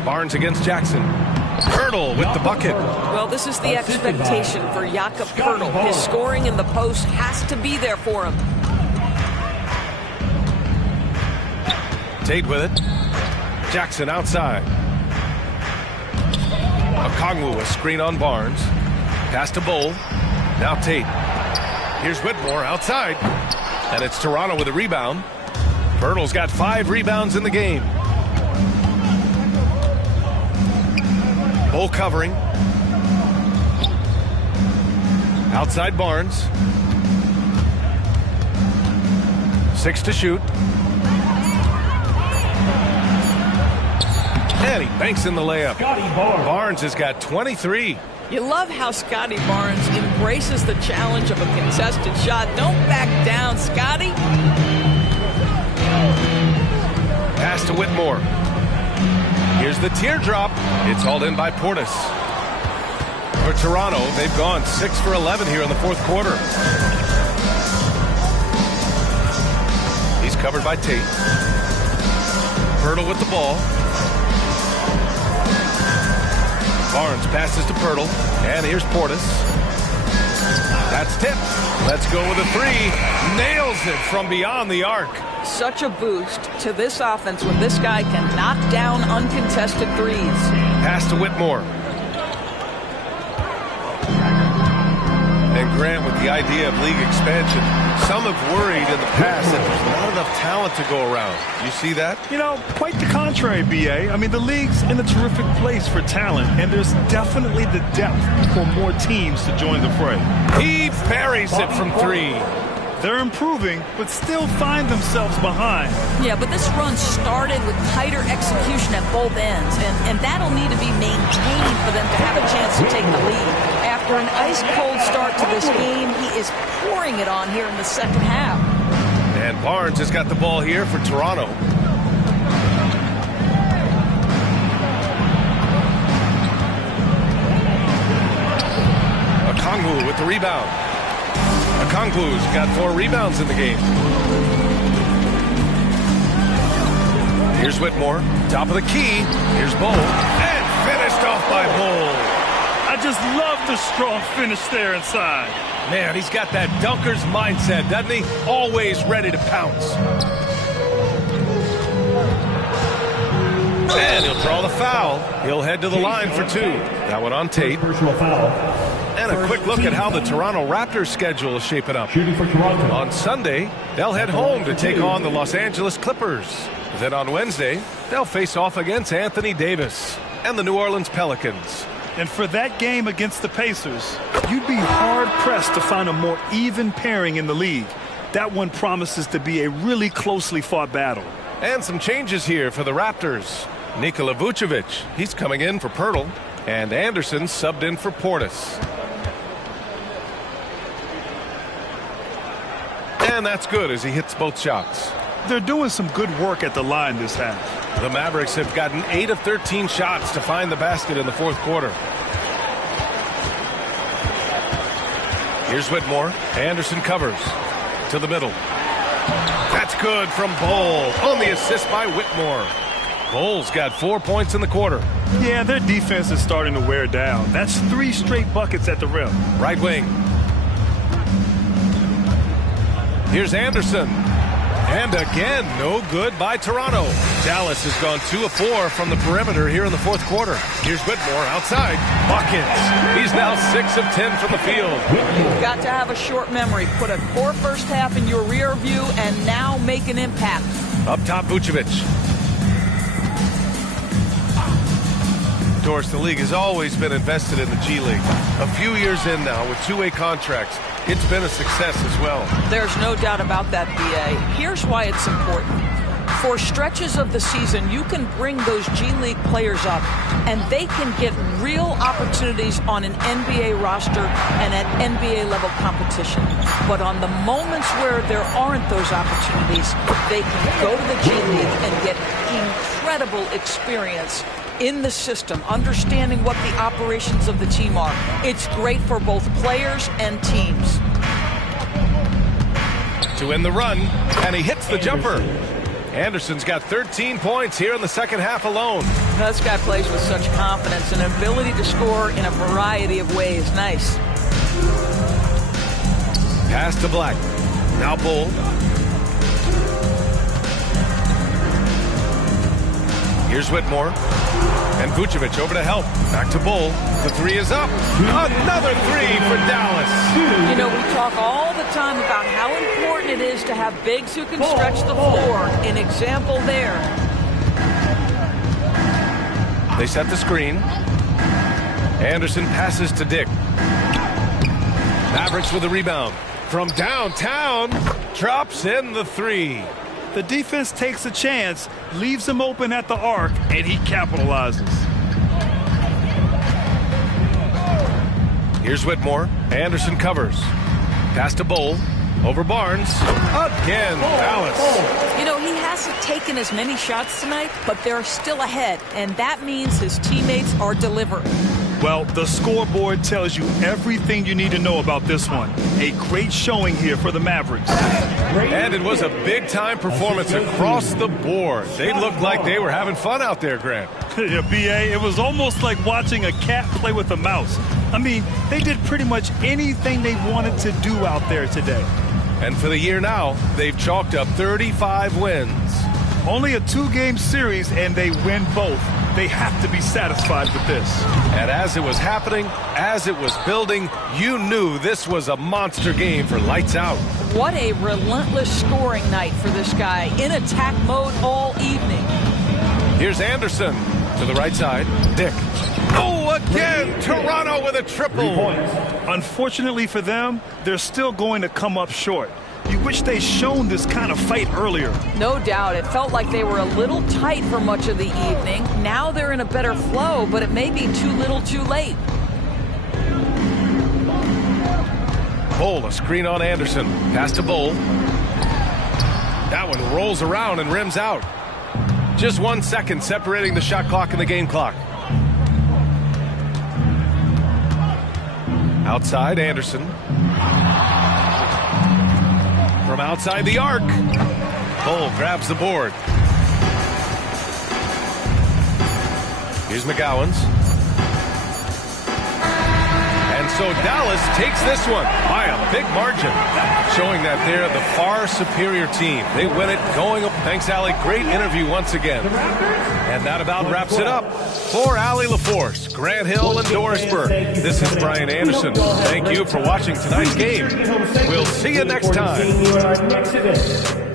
Barnes against Jackson. Pirtle with the bucket. Well, this is the expectation for Jakob Pirtle. His scoring in the post has to be there for him. Tate with it. Jackson outside. Okongwu, a screen on Barnes. Pass to Bowl. Now Tate. Here's Whitmore outside. And it's Toronto with a rebound. Pirtle's got 5 rebounds in the game. Bowl covering. Outside Barnes. 6 to shoot. And he banks in the layup. Barnes has got 23. You love how Scotty Barnes embraces the challenge of a contested shot. Don't back down, Scotty. Pass to Whitmore. Here's the teardrop. It's hauled in by Portis. For Toronto, they've gone 6 for 11 here in the fourth quarter. He's covered by Tate. Pirtle with the ball. Barnes passes to Pirtle. And here's Portis. That's tipped. Let's go with a 3. Nails it from beyond the arc. Such a boost to this offense when this guy can knock down uncontested threes. Pass to Whitmore. And Grant, with the idea of league expansion, some have worried in the past that there's not enough talent to go around. You see that? You know, quite the contrary, B.A. I mean, the league's in a terrific place for talent, and there's definitely the depth for more teams to join the fray. He buries it from 3. They're improving, but still find themselves behind. Yeah, but this run started with tighter execution at both ends, and that'll need to be maintained for them to have a chance to take the lead. After an ice-cold start to this game, he is pouring it on here in the second half. And Barnes has got the ball here for Toronto. Okongwu with the rebound. Okongwu's got 4 rebounds in the game. Here's Whitmore, top of the key. Here's Bowl, and finished off by Bowl. I just love the strong finish there inside. Man, he's got that dunker's mindset, doesn't he? Always ready to pounce. And he'll draw the foul. He'll head to the line for 2. That one on tape. And a quick look at how the Toronto Raptors schedule is shaping up. On Sunday, they'll head home to take on the Los Angeles Clippers. Then on Wednesday, they'll face off against Anthony Davis and the New Orleans Pelicans. And for that game against the Pacers, you'd be hard-pressed to find a more even pairing in the league. That one promises to be a really closely fought battle. And some changes here for the Raptors. Nikola Vucevic, he's coming in for Pirtle, and Anderson subbed in for Portis. And that's good as he hits both shots. They're doing some good work at the line this half. The Mavericks have gotten 8 of 13 shots to find the basket in the fourth quarter. Here's Whitmore. Anderson covers to the middle. That's good from Bol on the assist by Whitmore. Bol's got 4 points in the quarter. Yeah, their defense is starting to wear down. That's 3 straight buckets at the rim. Right wing. Here's Anderson. And again, no good by Toronto. Dallas has gone 2 of 4 from the perimeter here in the fourth quarter. Here's Whitmore outside. Buckets. He's now 6 of 10 from the field. You've got to have a short memory. Put a poor first half in your rear view and now make an impact. Up top, Vucevic. Of course, the league has always been invested in the G League. A few years in now with 2-way contracts. It's been a success as well. There's no doubt about that, B.A. Here's why it's important. For stretches of the season, you can bring those G League players up, and they can get real opportunities on an NBA roster and at NBA-level competition. But on the moments where there aren't those opportunities, they can go to the G League and get incredible experience in the system, understanding what the operations of the team are. It's great for both players and teams. To end the run, and he hits the jumper. Anderson's got 13 points here in the second half alone. This guy plays with such confidence and ability to score in a variety of ways. Nice. Pass to Black. Now Bull. Here's Whitmore. And Vucevic over to help. Back to Bull. The 3 is up. Another 3 for Dallas. You know, we talk all the time about how important it is to have bigs who can stretch the floor. An example there. They set the screen. Anderson passes to Dick. Mavericks with a rebound. From downtown, drops in the 3. The defense takes a chance, leaves him open at the arc, and he capitalizes. Here's Whitmore. Anderson covers. Pass to Bull. Over Barnes. Again, Dallas. You know, he hasn't taken as many shots tonight, but they're still ahead, and that means his teammates are delivering. Well, the scoreboard tells you everything you need to know about this one. A great showing here for the Mavericks. And it was a big-time performance across the board. They looked like they were having fun out there, Grant. Yeah, B.A., it was almost like watching a cat play with a mouse. I mean, they did pretty much anything they wanted to do out there today. And for the year now, they've chalked up 35 wins. Only a 2-game series, and they win both. They have to be satisfied with this. And as it was happening, as it was building, you knew this was a monster game for lights out. What a relentless scoring night for this guy. In attack mode all evening. Here's Anderson to the right side. Dick. Oh, again, Toronto with a triple. Unfortunately for them, they're still going to come up short. You wish they'd shown this kind of fight earlier. No doubt. It felt like they were a little tight for much of the evening. Now they're in a better flow, but it may be too little too late. Bull, a screen on Anderson. Pass to Bull. That one rolls around and rims out. Just 1 second separating the shot clock and the game clock. Outside, Anderson. From outside the arc. Bull grabs the board. Here's McGowan's. And so Dallas takes this one by a big margin, showing that they're the far superior team. They win it going up. Thanks, Allie. Great interview once again. And that about wraps it up. For Allie LaForce, Grant Hill, and Doris Burke, this is Brian Anderson. Thank you for watching tonight's game. We'll see you next time.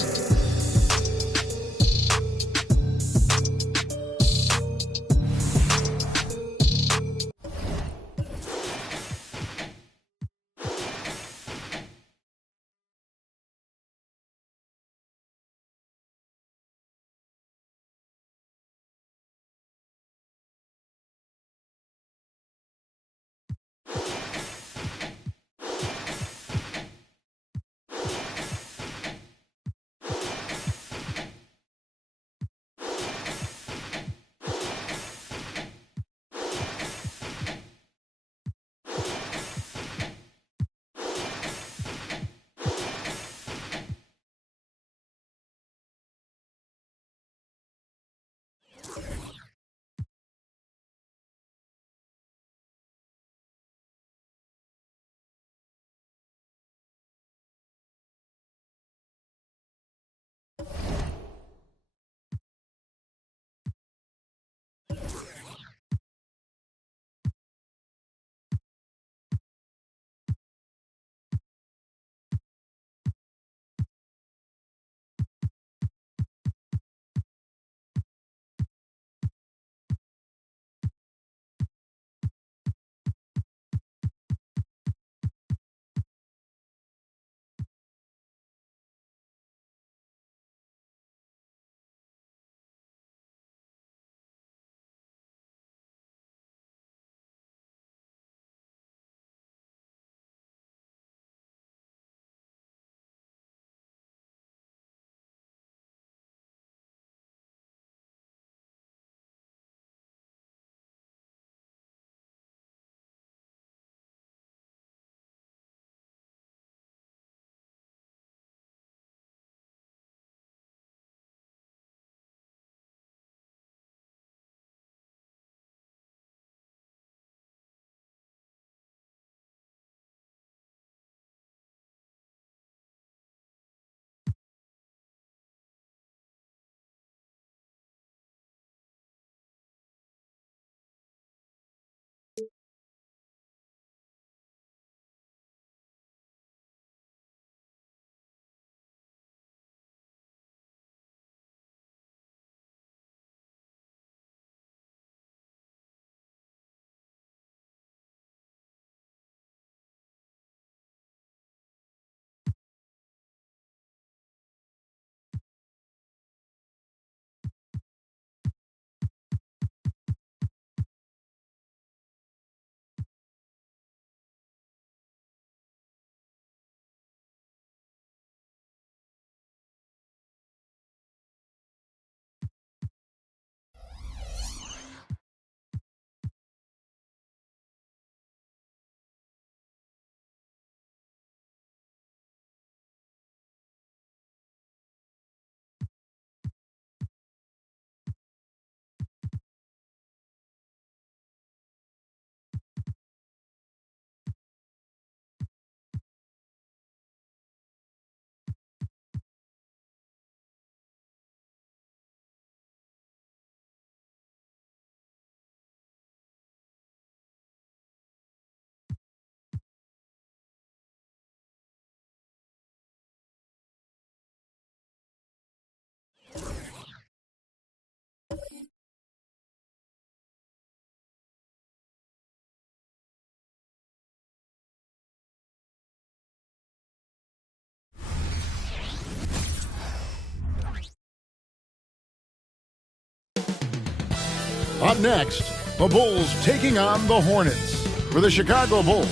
Up next, the Bulls taking on the Hornets. For the Chicago Bulls,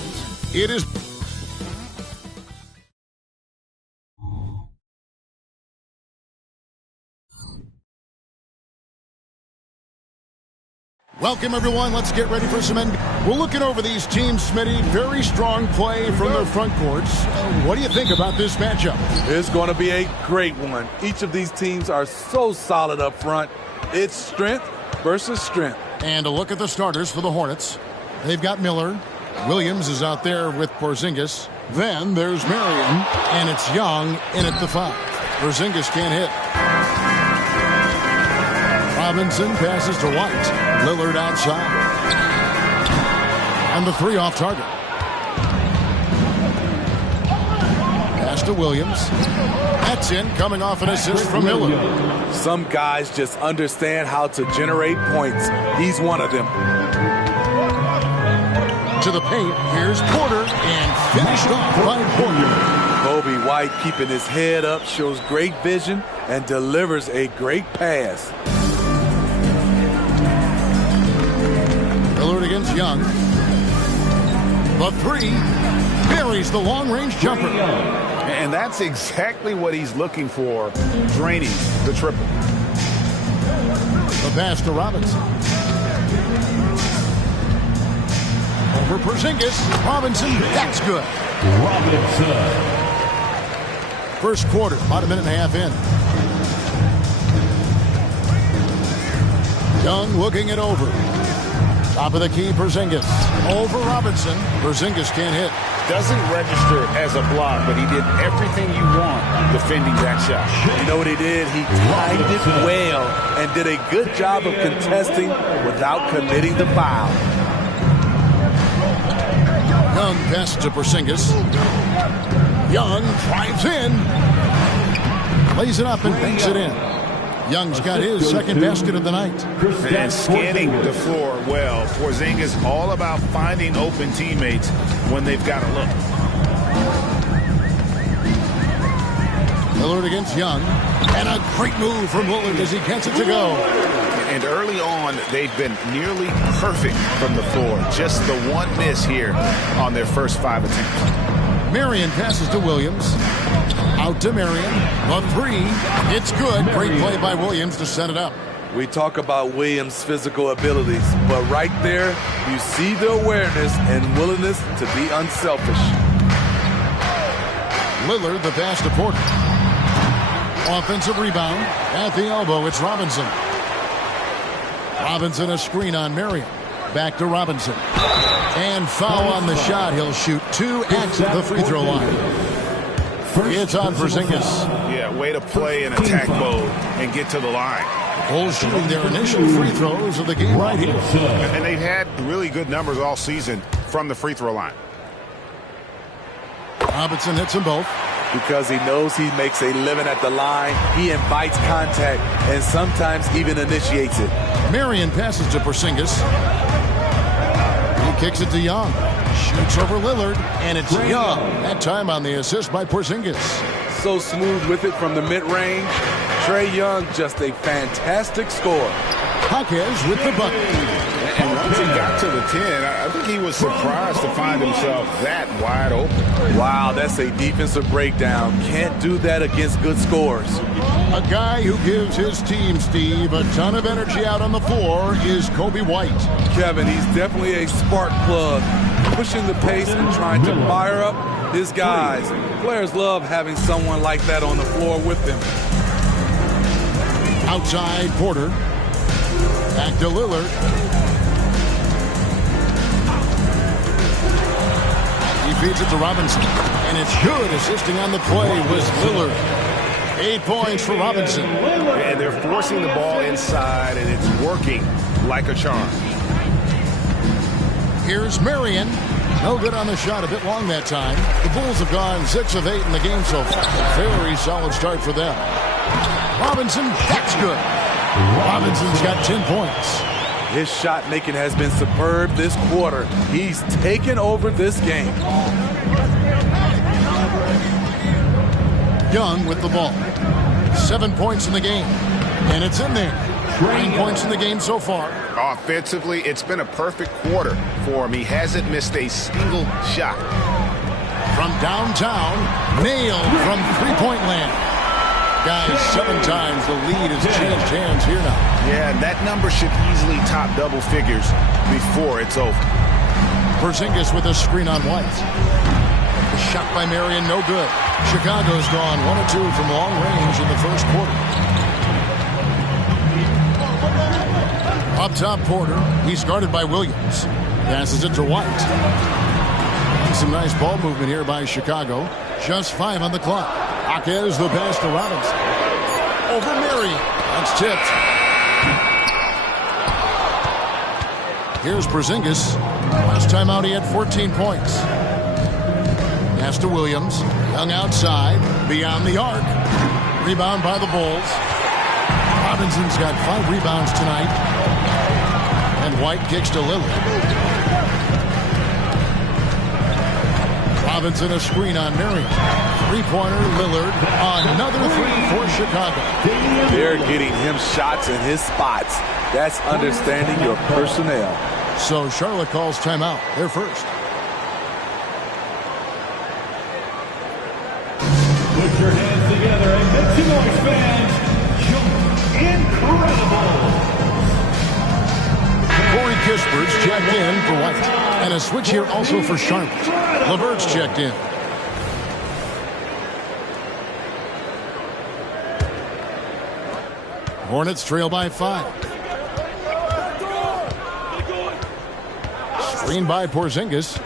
it is... Welcome, everyone. Let's get ready for some NBA. We're looking over these teams, Smitty. Very strong play from their front courts. What do you think about this matchup? It's going to be a great one. Each of these teams are so solid up front. It's strength versus strength. And a look at the starters for the Hornets. They've got Miller, Williams is out there with Porzingis. Then there's Marion, and it's Young in at the 5. Porzingis can't hit. Robinson passes to White. Lillard outside. And the 3 off target. Pass to Williams. That's in, coming off an assist from Miller. Some guys just understand how to generate points. He's one of them. To the paint, here's Porter, and finished off by Porter. Kobe White keeping his head up, shows great vision, and delivers a great pass. Lillard against Young. The 3 buries the long-range jumper. And that's exactly what he's looking for, draining the triple. The pass to Robinson. Over Porzingis. Robinson, that's good. Robinson. First quarter, about a minute and a half in. Young looking it over. Top of the key, Porzingis. Over Robinson. Porzingis can't hit. Doesn't register as a block, but he did everything you want defending that shot. You know what he did? He timed it well and did a good job of contesting without committing the foul. Young passes to Porzingis. Young drives in. Lays it up and banks it in. Young's got his second basket of the night. And scanning the floor well. Porzingis all about finding open teammates when they've got a look. Lillard against Young. And a great move from Lillard as he gets it to go. And early on, they've been nearly perfect from the floor. Just the one miss here on their first 5 attempts. Marion passes to Williams. Out to Marion. A 3. It's good. Great play by Williams to set it up. We talk about Williams' physical abilities, but right there, you see the awareness and willingness to be unselfish. Lillard, the pass to Porter. Offensive rebound. At the elbow, it's Robinson. Robinson, a screen on Marion. Back to Robinson. And foul on the shot. He'll shoot 2 at the free throw line. It's on Porzingis. Yeah, way to play in attack mode and get to the line. Bulls shooting their initial free throws of the game right here. And they've had really good numbers all season from the free throw line. Robinson hits them both. Because he knows he makes a living at the line, he invites contact and sometimes even initiates it. Marion passes to Porzingis. He kicks it to Young. Shoots over Lillard, and it's Young. That time on the assist by Porzingis. So smooth with it from the mid-range. Trae Young, just a fantastic scorer. Jaquez with the bucket. And once he got to the 10, I think he was surprised to find himself that wide open. Wow, that's a defensive breakdown. Can't do that against good scorers. A guy who gives his team, Steve, a ton of energy out on the floor is Kobe White. Kevin, he's definitely a spark plug, pushing the pace and trying to fire up his guys. Players love having someone like that on the floor with them. Outside, Porter. Back to Lillard. He feeds it to Robinson. And it's good. Assisting on the play was Lillard. 8 points for Robinson. And they're forcing the ball inside, and it's working like a charm. Here's Marion. No good on the shot. A bit long that time. The Bulls have gone 6 of 8 in the game so far. Very solid start for them. Robinson, that's good. Robinson's got 10 points. His shot making has been superb this quarter. He's taken over this game. Young with the ball. 7 points in the game. And it's in there. 9 points in the game so far. Offensively, it's been a perfect quarter for him. He hasn't missed a single shot. From downtown, nailed from three-point land. Guys, 7 times the lead has changed hands here now. Yeah, that number should easily top double figures before it's over. Porzingis with a screen on White. The shot by Marion, no good. Chicago's gone 1 of 2 from long range in the first quarter. Up top, Porter. He's guarded by Williams. Passes it to White. Some nice ball movement here by Chicago. Just 5 on the clock. Jaquez the pass to Robinson. Over Marion. That's tipped. Here's Porzingis. Last time out he had 14 points. Pass to Williams. Young outside. Beyond the arc. Rebound by the Bulls. Robinson's got 5 rebounds tonight. And White kicks to Lillard. Robinson a screen on Marion. Three-pointer, Lillard. Another 3 for Chicago. They're getting him shots in his spots. That's understanding your personnel. So Charlotte calls timeout. They're first. Put your hands together and make some noise, fans. Incredible. Corey Kispert's checked in for White. And a switch here also for Charlotte. LeVert's checked in. Hornets trail by 5. Screen by Porzingis.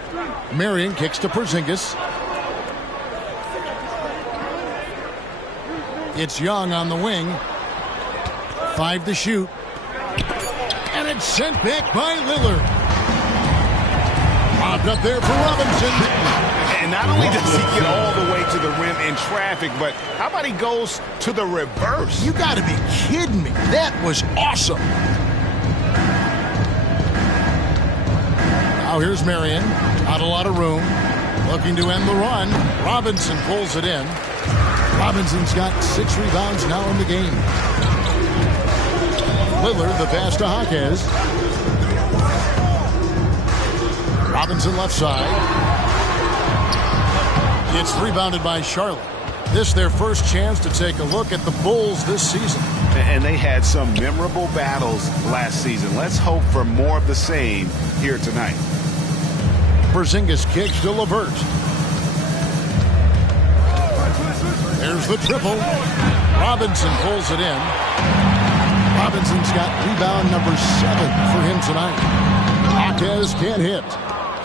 Marion kicks to Porzingis. It's Young on the wing. 5 to shoot. And it's sent back by Lillard. Popped up there for Robinson. And not only does he get all the way to the rim in traffic, but how about he goes to the reverse? You got to be kidding me. That was awesome. Now here's Marion. Not a lot of room. Looking to end the run. Robinson pulls it in. Robinson's got 6 rebounds now in the game. Lillard, the pass to Jaquez. Robinson left side. It's rebounded by Charlotte. This their first chance to take a look at the Bulls this season. And they had some memorable battles last season. Let's hope for more of the same here tonight. Porzingis kicks to LeVert. There's the triple. Robinson pulls it in. Robinson's got rebound number 7 for him tonight. Jaquez can't hit.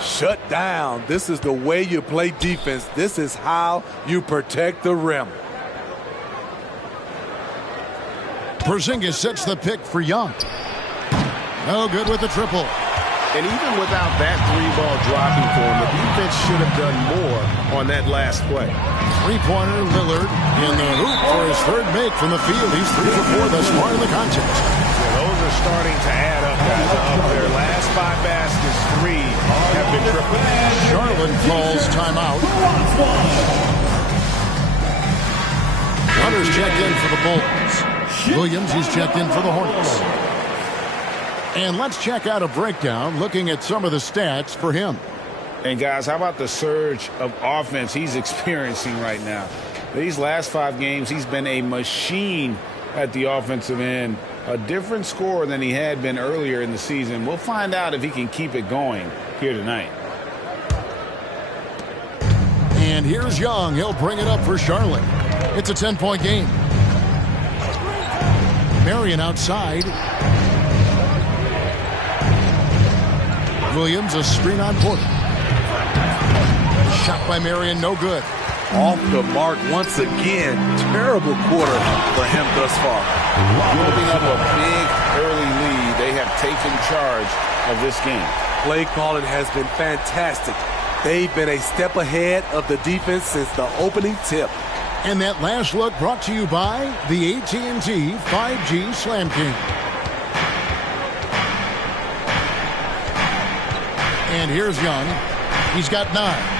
Shut down. This is the way you play defense. This is how you protect the rim. Porzingis sets the pick for Young. No good with the triple. And even without that 3-ball dropping for him, the defense should have done more on that last play. Three-pointer, Lillard in the hoop for his 3rd make from the field. He's 3 for 4 thus far in the contest. Yeah, those are starting to add up, guys. Of their last 5 baskets, 3 have been tripled. Charlotte calls timeout. Hunter's checked in for the Bulls. Williams, he's checked in for the Hornets. And let's check out a breakdown looking at some of the stats for him. And guys, how about the surge of offense he's experiencing right now? These last 5 games, he's been a machine at the offensive end. A different scorer than he had been earlier in the season. We'll find out if he can keep it going here tonight. And here's Young. He'll bring it up for Charlotte. It's a 10-point game. Marion outside. Williams, a screen on Porter. Shot by Marion, no good. Off the mark once again. Terrible quarter for him thus far. Building up a big early lead, they have taken charge of this game. Play calling has been fantastic. They've been a step ahead of the defense since the opening tip. And that last look brought to you by the AT&T 5G Slam King. And here's Young. He's got 9.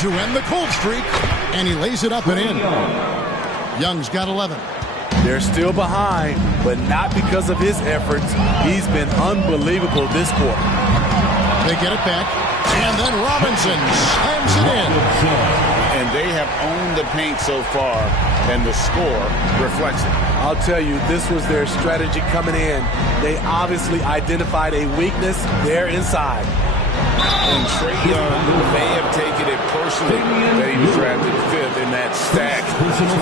To end the cold streak, and he lays it up and in. Young's got 11. They're still behind, but not because of his efforts. He's been unbelievable this quarter. They get it back, and then Robinson slams it in. And they have owned the paint so far, and the score reflects it. I'll tell you, this was their strategy coming in. They obviously identified a weakness there inside. And Trae Young may have taken it personally that he was drafted 5th, and in that stacked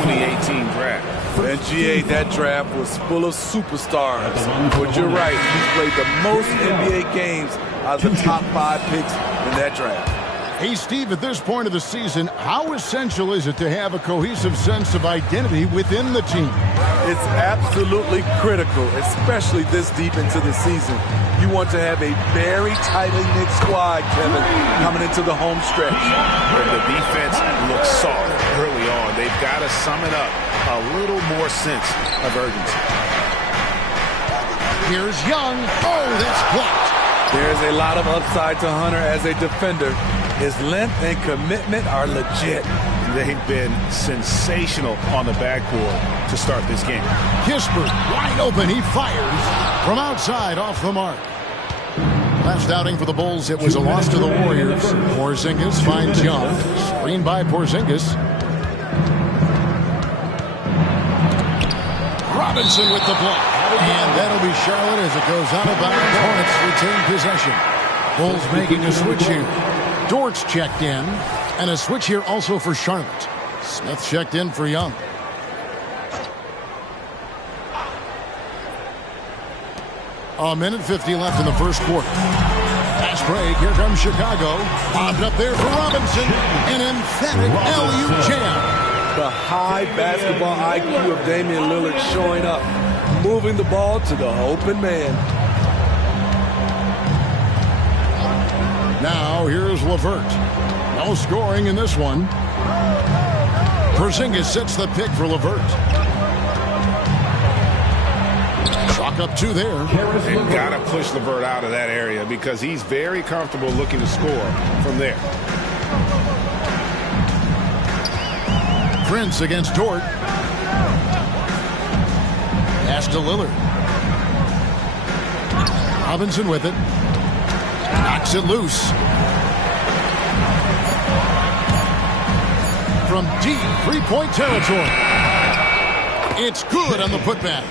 2018 draft. And GA, that draft was full of superstars. But you're right, he's played the most NBA games out of the top 5 picks in that draft. Hey, Steve, at this point of the season, how essential is it to have a cohesive sense of identity within the team? It's absolutely critical, especially this deep into the season. You want to have a very tightly knit squad, Kevin, coming into the home stretch. When the defense looks solid early on, they've got to sum it up a little more sense of urgency. Here's Young. Oh, that's blocked. There's a lot of upside to Hunter as a defender. His length and commitment are legit. They've been sensational on the backboard to start this game. Kispert wide open. He fires from outside off the mark. Last outing for the Bulls, it was a loss to the Warriors. Porzingis finds Young. Screen by Porzingis. Robinson with the block. And that'll be Charlotte as it goes out of bounds. Hornets retain possession. Bulls making a switch here. Dort's checked in. And a switch here also for Charlotte. Smith checked in for Young. A minute 50 left in the first quarter. Fast break. Here comes Chicago. Bobbed up there for Robinson. An emphatic LU jam. The high basketball IQ of Damian Lillard showing up. Moving the ball to the open man. Now here's LeVert. No scoring in this one. Porzingis sets the pick for LeVert. Chalk up 2 there. They've got to push LeVert out of that area because he's very comfortable looking to score from there. Prince against Dort. Pass to Lillard. Robinson with it. Knocks it loose. From deep three-point territory. It's good on the putback.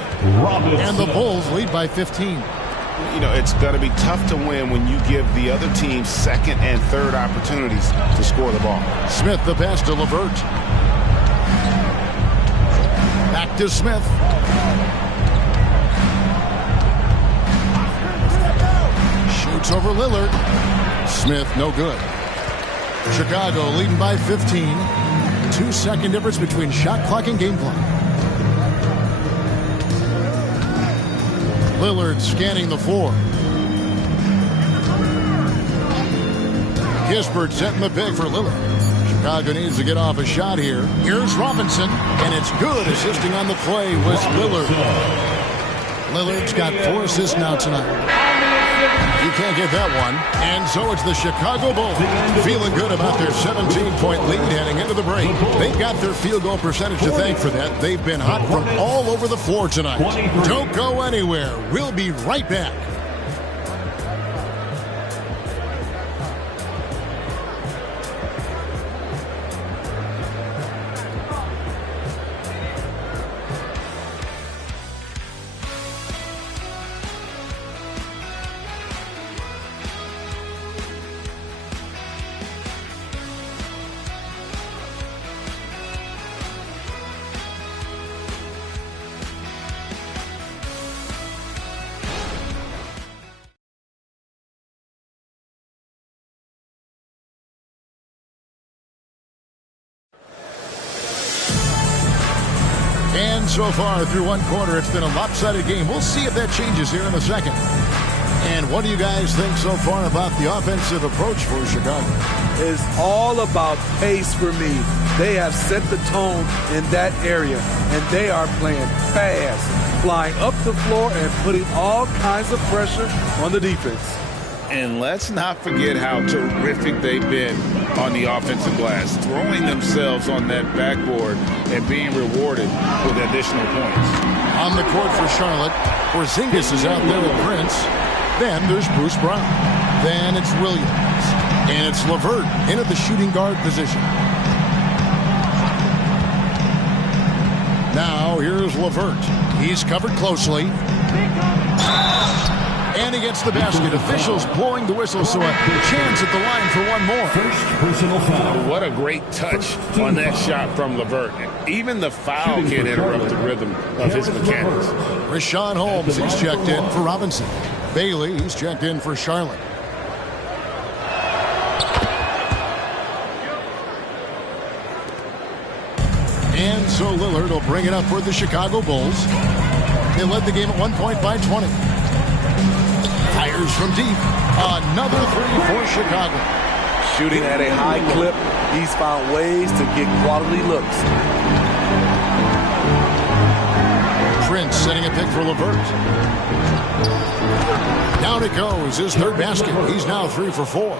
And the Bulls lead by 15. You know, it's going to be tough to win when you give the other team second and third opportunities to score the ball. Smith the pass to LeVert. Back to Smith. Shoots over Lillard. Smith, no good. Chicago leading by 15. 2-second difference between shot clock and game clock. Lillard scanning the floor. Kispert setting the pick for Lillard. Chicago needs to get off a shot here. Here's Robinson, and it's good. Assisting on the play was Lillard. Lillard's got 4 assists now tonight. You can't get that one. And so it's the Chicago Bulls feeling good about their 17-point lead heading into the break. They've got their field goal percentage to thank for that. They've been hot from all over the floor tonight. Don't go anywhere. We'll be right back. And so far through one quarter, it's been a lopsided game. We'll see if that changes here in a second. And what do you guys think so far about the offensive approach for Chicago? It's all about pace for me. They have set the tone in that area, and they are playing fast, flying up the floor and putting all kinds of pressure on the defense. And let's not forget how terrific they've been on the offensive glass, throwing themselves on that backboard and being rewarded with additional points. On the court for Charlotte, Porzingis is out there with Prince. Then there's Bruce Brown. Then it's Williams. And it's LeVert in at the shooting guard position. Now here's LeVert. He's covered closely. And he gets the basket. Officials blowing the whistle, so a chance at the line for one more. First personal foul. What a great touch on that shot from LeVert. Even the foul can't interrupt the rhythm of his mechanics. Rashawn Holmes, he's checked in for Robinson. Bailey, he's checked in for Charlotte. And so Lillard will bring it up for the Chicago Bulls. They led the game at 1 point by 20. Fires from deep. Another three for Chicago. Shooting at a high clip, he's found ways to get quality looks. Prince setting a pick for LeVert. Down it goes, his third basket. He's now 3 for 4.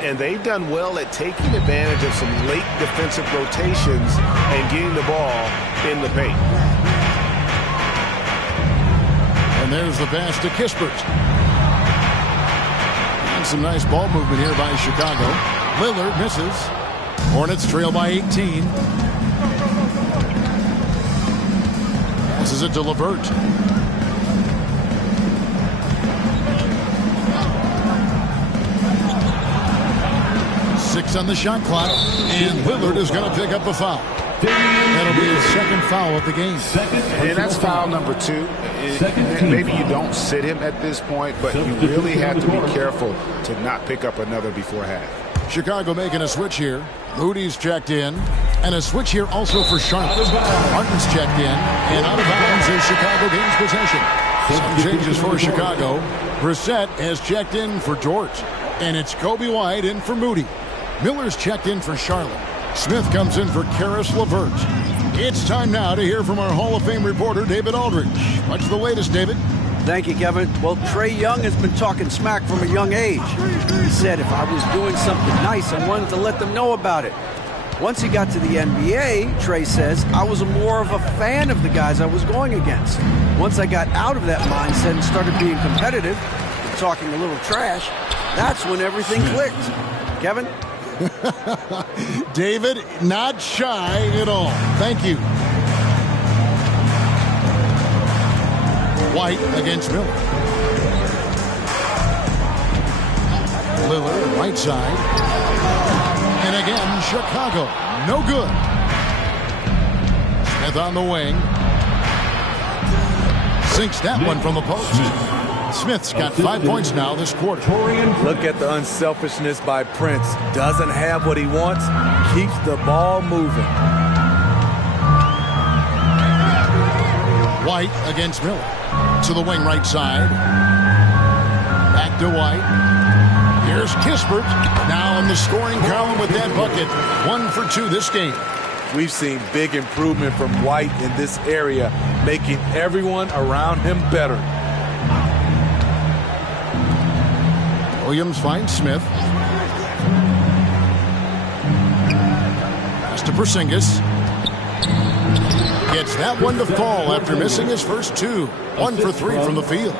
And they've done well at taking advantage of some late defensive rotations and getting the ball in the paint. And there's the pass to Kispert. And some nice ball movement here by Chicago. Lillard misses. Hornets trail by 18. Passes it to LeVert. On the shot clock, and Lillard is going to pick up a foul. That'll be his second foul of the game. And that's foul number 2. Maybe you don't sit him at this point, but you really have to be careful to not pick up another before half. Chicago making a switch here. Moody's checked in, and a switch here also for Charlotte. Martin's checked in, and out of bounds as Chicago gains possession. Some changes for Chicago. Brissett has checked in for George, and it's Kobe White in for Moody. Miller's checked in for Charlotte. Smith comes in for Karis LeVert. It's time now to hear from our Hall of Fame reporter, David Aldridge. What's the latest, David? Thank you, Kevin. Well, Trae Young has been talking smack from a young age. He said if I was doing something nice, I wanted to let them know about it. Once he got to the NBA, Trae says, I was more of a fan of the guys I was going against. Once I got out of that mindset and started being competitive and talking a little trash, that's when everything clicked. Kevin? David, not shy at all. Thank you. White against Miller. Lillard, right side. And again, Chicago. No good. Smith on the wing. Sinks that one from the post. Smith's got 5 points now this quarter. Look at the unselfishness by Prince. Doesn't have what he wants. Keeps the ball moving. White against Miller. To the wing right side. Back to White. Here's Kispert. Now in the scoring column with that bucket. 1 for 2 this game. We've seen big improvement from White in this area, making everyone around him better. Williams finds Smith. Pass to Porzingis. Gets that one to fall after missing his first 2. 1 for 3 from the field.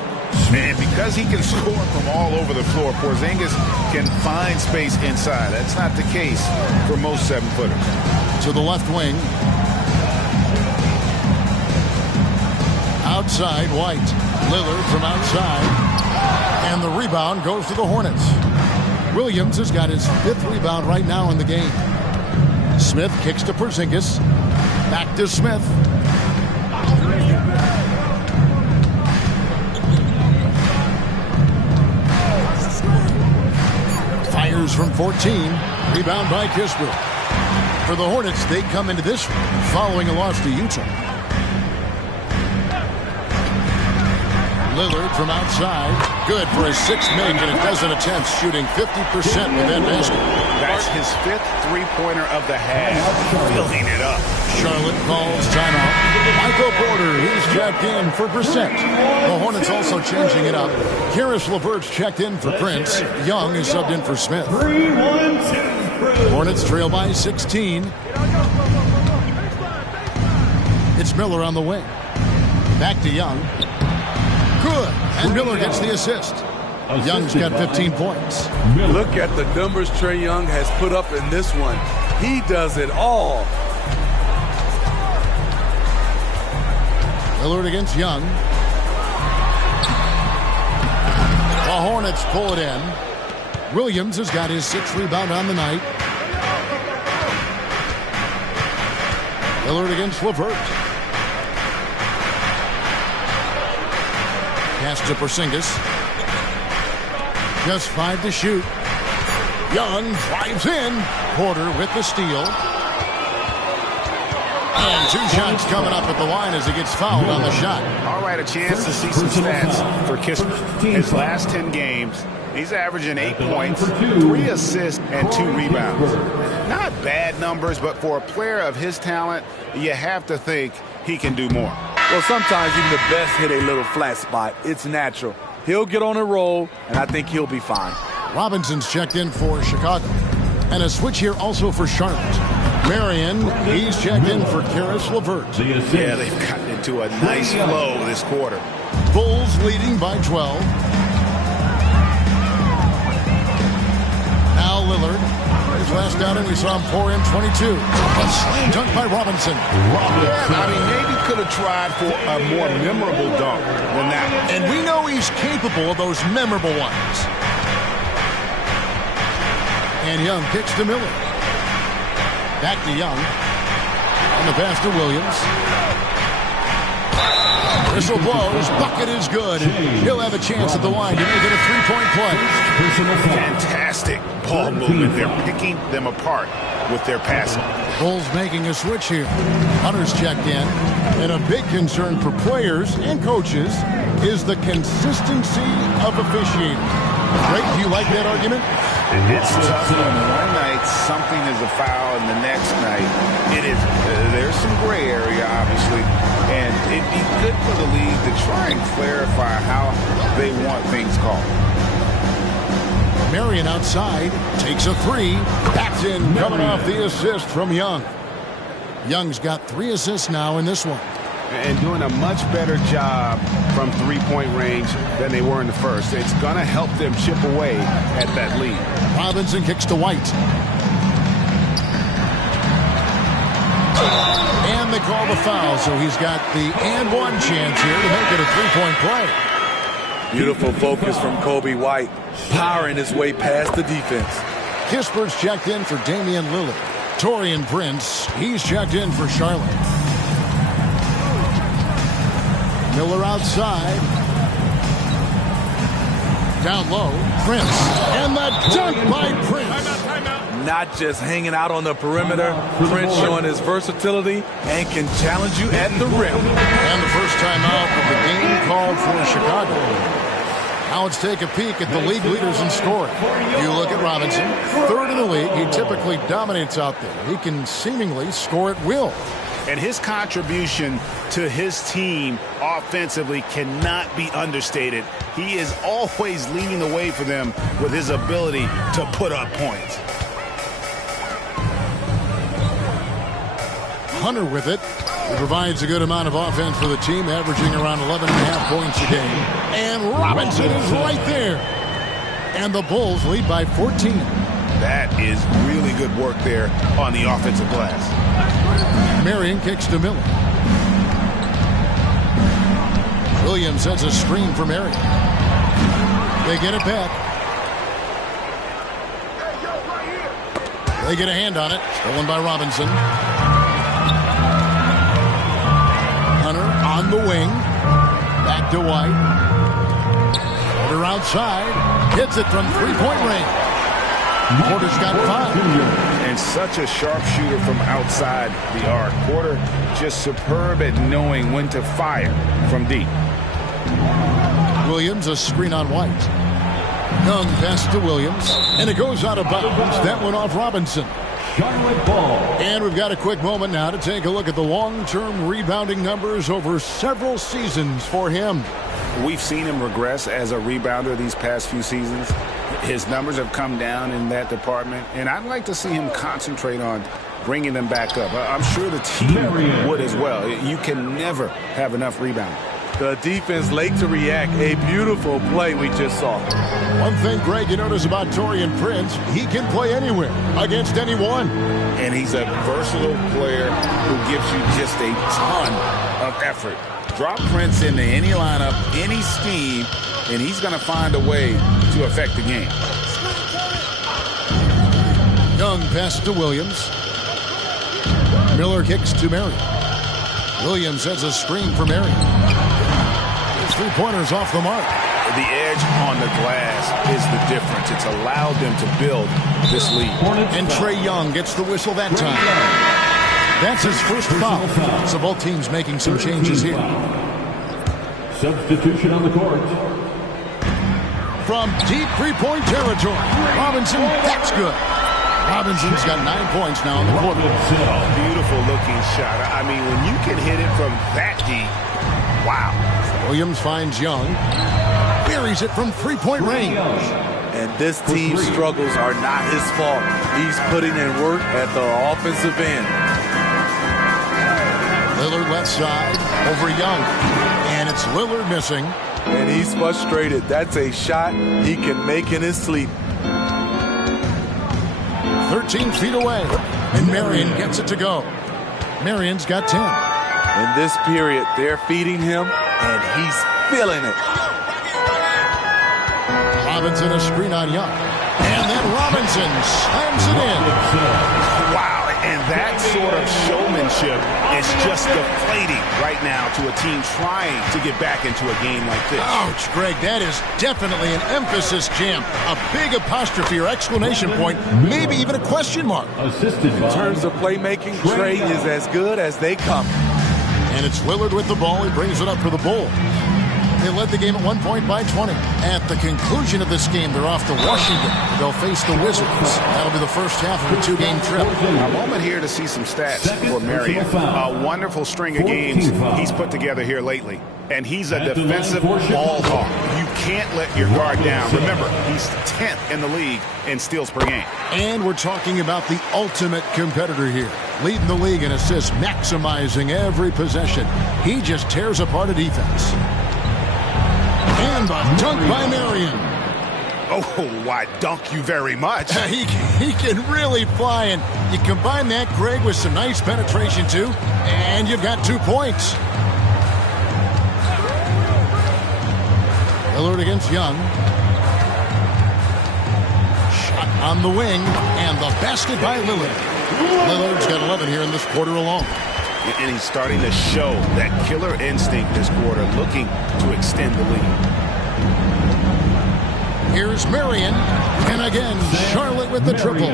And because he can score from all over the floor, Porzingis can find space inside. That's not the case for most 7-footers. To the left wing. Outside, White. Lillard from outside. And the rebound goes to the Hornets. Williams has got his 5th rebound right now in the game. Smith kicks to Porzingis. Back to Smith. Fires from 14. Rebound by Kispert. For the Hornets, they come into this following a loss to Utah. Lillard from outside. Good for his 6th make and a dozen attempts, shooting 50% with that basket. That's his 5th three-pointer of the half. Building it up. Charlotte calls timeout. Michael Porter, he's checked in for Brissett. The Hornets also changing it up. Karis LeVert's checked in for Prince. Young is subbed in for Smith. 3-1-2. Hornets trail by 16. It's Miller on the wing. Back to Young. Good. And Miller gets the assist. Young's got 15 points. Look at the numbers Trae Young has put up in this one. He does it all. Lillard against Young. Hornets pull it in. Williams has got his 6th rebound on the night. Lillard against LeVert. Pass to Porzingis. Just 5 to shoot. Young drives in. Porter with the steal. And 2 shots coming up at the line as he gets fouled on the shot. All right, a chance to see some stats for Kispert. His last 10 games, he's averaging 8 points, 3 assists, and 2 rebounds. Not bad numbers, but for a player of his talent, you have to think he can do more. Well, sometimes even the best hit a little flat spot. It's natural. He'll get on a roll, and I think he'll be fine. Robinson's checked in for Chicago. And a switch here also for Charlotte. Marion, he's checked in for Karis LeVert. Yeah, they've gotten into a nice flow this quarter. Bulls leading by 12. Now Lillard. His last outing, we saw him pour in 22. A slam dunk by Robinson. Yeah, I mean, maybe could have tried for a more memorable dunk than that one. And we know he's capable of those memorable ones. And Young kicks to Miller. Back to Young. On the pass to Williams. Whistle blows. Bucket is good. He'll have a chance at the line to make it a 3-point play. Fantastic ball movement. They're picking them apart with their passing. Bulls making a switch here. Hunter's checked in. And a big concern for players and coaches is the consistency of officiating. Greg, do you like that argument? It's tough when one night something is a foul and the next night it is. There's some gray area, obviously, and it'd be good for the league to try and clarify how they want things called. Marion outside takes a 3. That's in, coming off the assist from Young. Young's got 3 assists now in this one. And doing a much better job from 3-point range than they were in the first. It's going to help them chip away at that lead. Robinson kicks to White. And they call the foul, so he's got the and one chance here to make it a 3-point play. Beautiful focus from Kobe White, powering his way past the defense. Kispert's checked in for Damian Lillard. Taurean Prince, he's checked in for Charlotte. Miller outside. Down low, Prince. And the dunk by Prince. Not just hanging out on the perimeter, Prince showing his versatility and can challenge you at the rim. And the first time out of the game called for Chicago. Now let's take a peek at the league leaders in scoring. You look at Robinson, 3rd in the league. He typically dominates out there. He can seemingly score at will. And his contribution to his team offensively cannot be understated. He is always leading the way for them with his ability to put up points. Hunter with it. He provides a good amount of offense for the team, averaging around 11.5 points a game. And Robinson is right there. And the Bulls lead by 14. That is really good work there on the offensive glass. Marion kicks to Miller. Williams sets a screen for Marion. They get it back. They get a hand on it. Stolen by Robinson. Hunter on the wing. Back to White. Porter outside. Hits it from 3-point range. Porter's got 5. And such a sharpshooter from outside the arc. Porter just superb at knowing when to fire from deep. Williams, a screen on White. Young pass to Williams, and it goes out of bounds. That went off Robinson. And we've got a quick moment now to take a look at the long-term rebounding numbers over several seasons for him. We've seen him regress as a rebounder these past few seasons. His numbers have come down in that department, and I'd like to see him concentrate on bringing them back up. I'm sure the team would as well. You can never have enough rebounding. The defense late to react. A beautiful play we just saw. One thing, Greg, you notice about Taurean Prince, he can play anywhere against anyone. And he's a versatile player who gives you just a ton of effort. Drop Prince into any lineup, any scheme, and he's going to find a way to affect the game. Young passes to Williams. Miller kicks to Marion. Williams has a screen for Marion. His three-pointers off the mark. The edge on the glass is the difference. It's allowed them to build this lead. And Trae Young gets the whistle that time. That's his first foul. So both teams making some changes here. Substitution on the court. From deep three-point territory, Robinson, that's good. Robinson's got 9 points now in the quarter. Beautiful looking shot. I mean, when you can hit it from that deep, wow. Williams finds Young. Buries it from three-point range. And this team's struggles are not his fault. He's putting in work at the offensive end. Lillard left side over Young. And it's Lillard missing. And he's frustrated. That's a shot he can make in his sleep. 13 feet away. And Marion gets it to go. Marion's got 10. In this period, they're feeding him, and he's feeling it. Robinson a screen on Young. And then Robinson slams it in. Wow, and that sort of showmanship is just deflating right now to a team trying to get back into a game like this. Ouch, Greg, that is definitely an emphasis jam. A big apostrophe or exclamation point, maybe even a question mark. In terms of playmaking, Trae is as good as they come. And it's Lillard with the ball. He brings it up for the Bulls. They led the game at 1 point by 20. At the conclusion of this game, they're off to Washington. They'll face the Wizards. That'll be the first half of a two-game trip. A moment here to see some stats for Marion. A wonderful string of games he's put together here lately. And he's a defensive ball hawk. You can't let your guard down. Remember, he's 10th in the league in steals per game. And we're talking about the ultimate competitor here. Leading the league in assists, maximizing every possession. He just tears apart a defense. And a dunk by Marion. Oh, why, dunk you very much. He can really fly, and you combine that, Greg, with some nice penetration, too, and you've got 2 points. Lillard against Young. Shot on the wing, and the basket by Lillard. Lillard's got 11 here in this quarter alone. And he's starting to show that killer instinct this quarter, looking to extend the lead. Here's Marion, and again, Charlotte with the triple.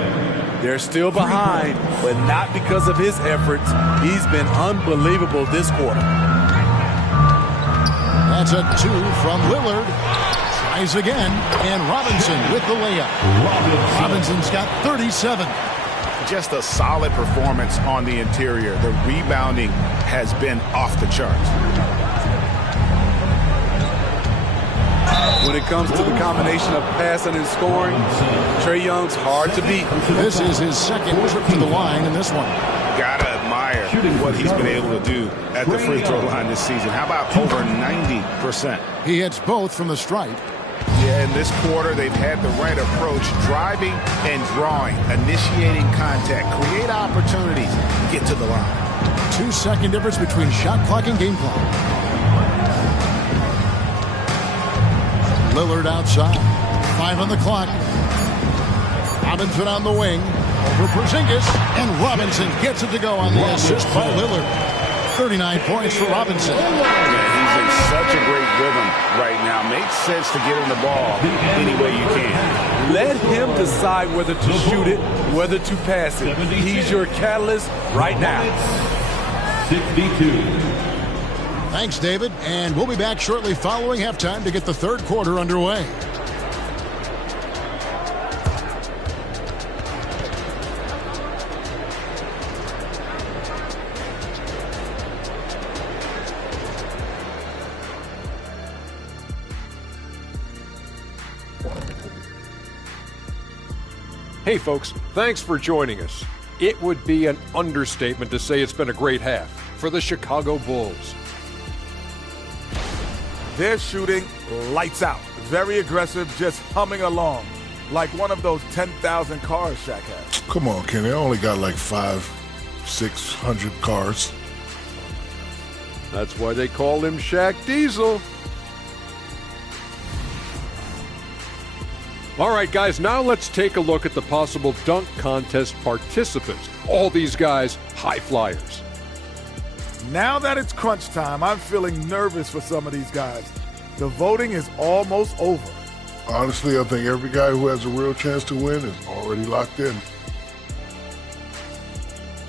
They're still behind, but not because of his efforts. He's been unbelievable this quarter. That's a 2 from Lillard. Tries again, and Robinson with the layup. Robinson's got 37. Just a solid performance on the interior. The rebounding has been off the charts. When it comes to the combination of passing and scoring, Trae Young's hard to beat. This is his second trip to the line in this one. Gotta admire what he's been able to do at the free throw line this season. How about over 90%? He hits both from the stripe. Yeah, in this quarter, they've had the right approach, driving and drawing, initiating contact, create opportunities, get to the line. 2-second difference between shot clock and game clock. Lillard outside. 5 on the clock. Robinson on the wing. Over Porzingis. And Robinson gets it to go on the assist by Lillard. 39 points for Robinson. Yeah, he's in such a great rhythm right now. Makes sense to get him the ball any way you can. Let him decide whether to shoot it, whether to pass it. He's your catalyst right now. 62. Thanks, David. And we'll be back shortly following halftime to get the third quarter underway. Hey folks, thanks for joining us. It would be an understatement to say it's been a great half for the Chicago Bulls. They're shooting lights out. Very aggressive, just humming along. Like one of those 10,000 cars Shaq has. Come on, Kenny. I only got like 500-600 cars. That's why they call him Shaq Diesel. All right, guys, now let's take a look at the possible dunk contest participants. All these guys, high flyers. Now that it's crunch time, I'm feeling nervous for some of these guys. The voting is almost over. Honestly, I think every guy who has a real chance to win is already locked in.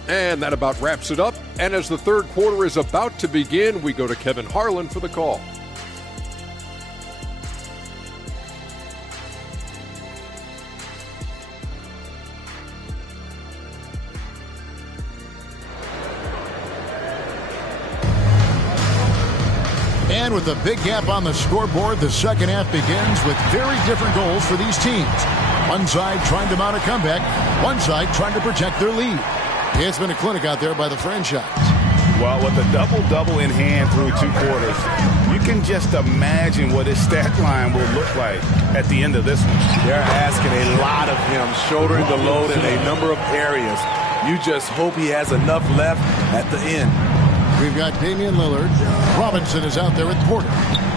And that about wraps it up. And as the third quarter is about to begin, we go to Kevin Harlan for the call. And with a big gap on the scoreboard, the second half begins with very different goals for these teams. One side trying to mount a comeback, one side trying to protect their lead. It's been a clinic out there by the franchise. Well, with a double-double in hand through 2 quarters, you can just imagine what his stat line will look like at the end of this one. They're asking a lot of him, shouldering the load in a number of areas. You just hope he has enough left at the end. We've got Damian Lillard. Robinson is out there with Porter.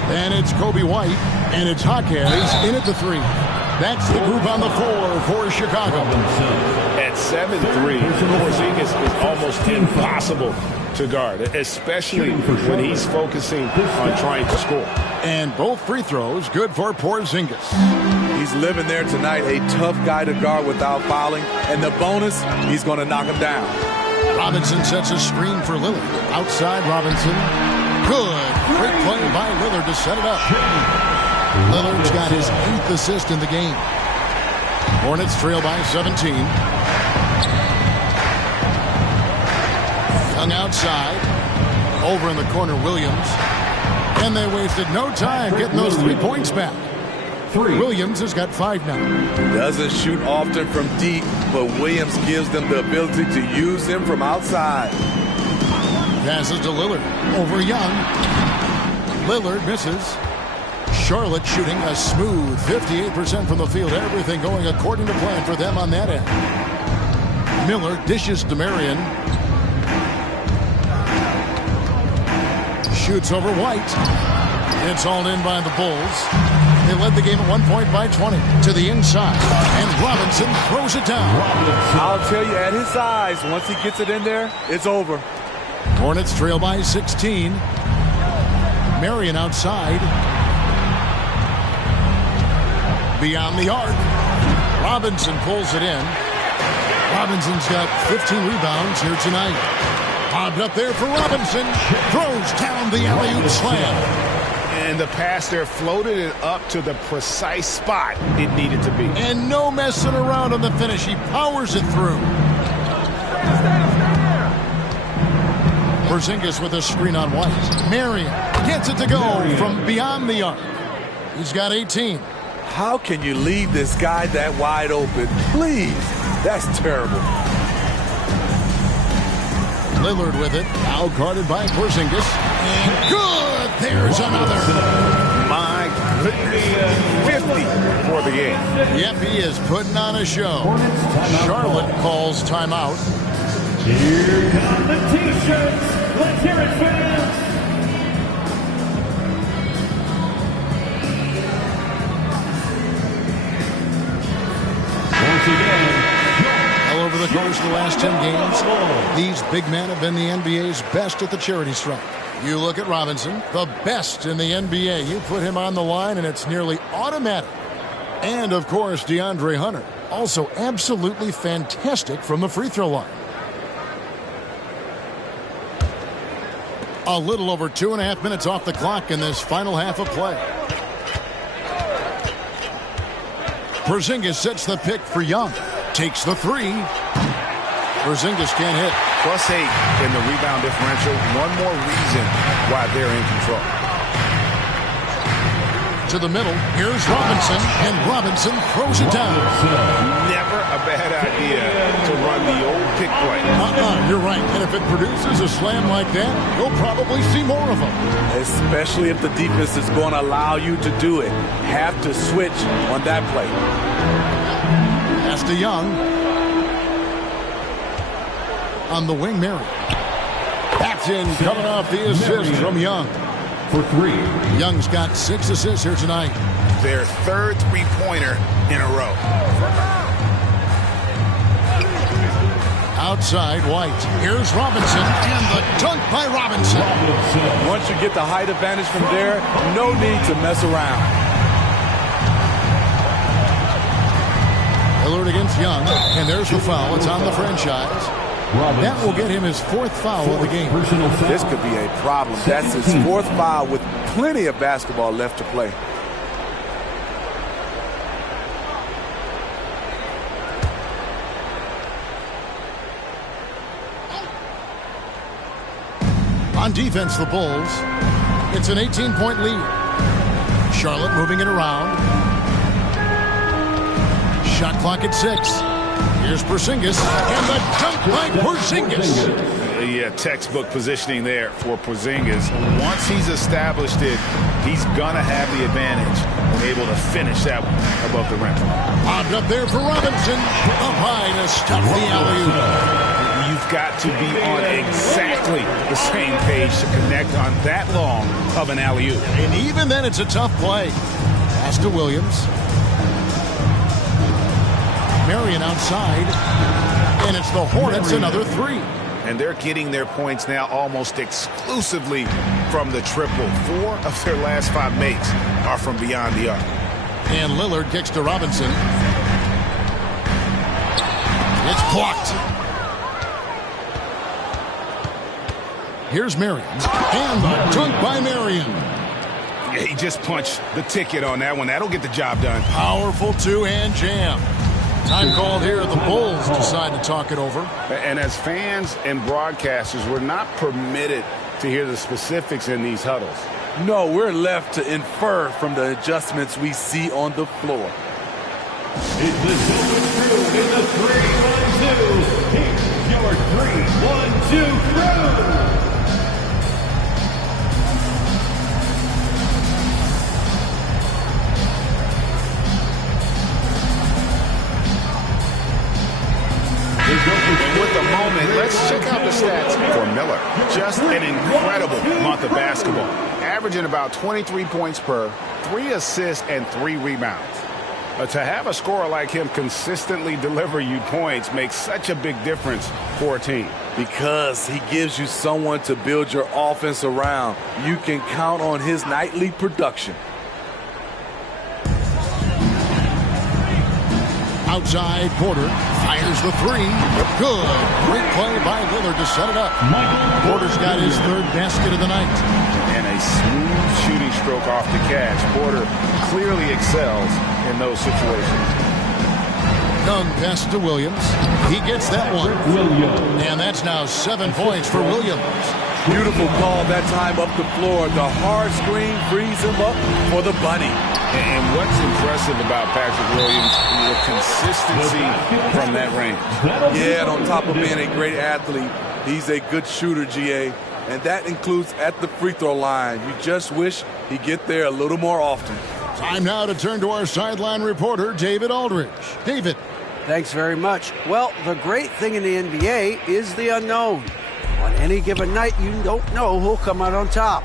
And it's Kobe White. And it's Jaquez in at the 3. That's the group on the floor for Chicago. At 7'3", Porzingis is almost impossible to guard, especially when he's focusing on trying to score. And both free throws good for Porzingis. He's living there tonight, a tough guy to guard without fouling. And the bonus, he's going to knock him down. Robinson sets a screen for Lillard. Outside Robinson. Good. Great play by Lillard to set it up. Lillard's got his 8th assist in the game. Hornets trail by 17. Young outside. Over in the corner, Williams. And they wasted no time getting those 3 points back. Williams has got 5 now. Doesn't shoot often from deep, but Williams gives them the ability to use him from outside. Passes to Lillard. Over Young. Lillard misses. Charlotte shooting a smooth 58% from the field. Everything going according to plan for them on that end. Miller dishes to Marion. Shoots over White. It's hauled in by the Bulls. They led the game at 1 point by 20 to the inside. And Robinson throws it down. I'll tell you, at his size, once he gets it in there, it's over. Hornets trail by 16. Marion outside. Beyond the arc. Robinson pulls it in. Robinson's got 15 rebounds here tonight. Bobbed up there for Robinson. Throws down the alley-oop slam. And the pass there floated it up to the precise spot it needed to be. And no messing around on the finish. He powers it through. Porzingis with a screen on White. Marion gets it to go from beyond the arc. He's got 18. How can you leave this guy that wide open? Please. That's terrible. Lillard with it. Now guarded by Porzingis. And good! There's another. My goodness. 50 for the game. Yep, he is putting on a show. Charlotte calls timeout. Here come the T-shirts. Let's hear it, fans. Once again, all over the course of the last 10 games, these big men have been the NBA's best at the charity stripe. You look at Robinson, the best in the NBA. You put him on the line, and it's nearly automatic. And, of course, DeAndre Hunter, also absolutely fantastic from the free throw line. A little over 2.5 minutes off the clock in this final half of play. Porzingis sets the pick for Young. Takes the 3. Porzingis can't hit. +8 in the rebound differential. One more reason why they're in control. To the middle. Here's Robinson. And Robinson throws it down. Never a bad idea to run the old pick play. You're right. And if it produces a slam like that, you'll probably see more of them. Especially if the defense is going to allow you to do it. Have to switch on that play. Pass to Young. On the wing, Mary. That's in coming off the assist from Young. For 3. Young's got 6 assists here tonight. Their third three-pointer in a row. Outside, White. Here's Robinson, and the dunk by Robinson. Once you get the height advantage from there, no need to mess around. Lillard against Young, and there's the foul. It's on the franchise. That will get him his 4th foul of the game. This could be a problem. That's his 4th foul with plenty of basketball left to play. On defense, the Bulls. It's an 18-point lead. Charlotte moving it around. Shot clock at 6. Here's Porzingis, and the dunk by Porzingis. Yeah, textbook positioning there for Porzingis. Once he's established it, he's gonna have the advantage and able to finish that one above the rim. Lobbed up there for Robinson. Up high to stop the alley-oop. You've got to be on exactly the same page to connect on that long of an alley-oop. And even then, it's a tough play. Pass to Williams. Marion outside. And it's the Hornets, another 3. And they're getting their points now almost exclusively from the triple. 4 of their last 5 makes are from beyond the arc. And Lillard kicks to Robinson. It's blocked. Here's Marion. And the dunk by Marion. Yeah, he just punched the ticket on that one. That'll get the job done. Powerful two-hand jam. Time called here. The Bulls decide to talk it over. And as fans and broadcasters, we're not permitted to hear the specifics in these huddles. No, we're left to infer from the adjustments we see on the floor. It's the Golden Crew in the 3-1-2. Here's your 3-1-2 crew. With the moment, let's check out the stats for Miller. Just an incredible month of basketball. Averaging about 23 points per, 3 assists, and 3 rebounds. To have a scorer like him consistently deliver you points makes such a big difference for a team. Because he gives you someone to build your offense around. You can count on his nightly production. Outside, Porter fires the 3. Good. Great play by Lillard to set it up. Porter's got his 3rd basket of the night. And a smooth shooting stroke off the catch. Porter clearly excels in those situations. Young pass to Williams. He gets that one. And that's now 7 points for Williams. Beautiful call that time up the floor. The hard screen frees him up for the bunny. And what's impressive about Patrick Williams is the consistency from that range. Yeah, and on top of being a great athlete, he's a good shooter, GA. And that includes at the free throw line. You just wish he'd get there a little more often. Time now to turn to our sideline reporter, David Aldridge. David. Thanks very much. Well, the great thing in the NBA is the unknown. On any given night, you don't know who'll come out on top.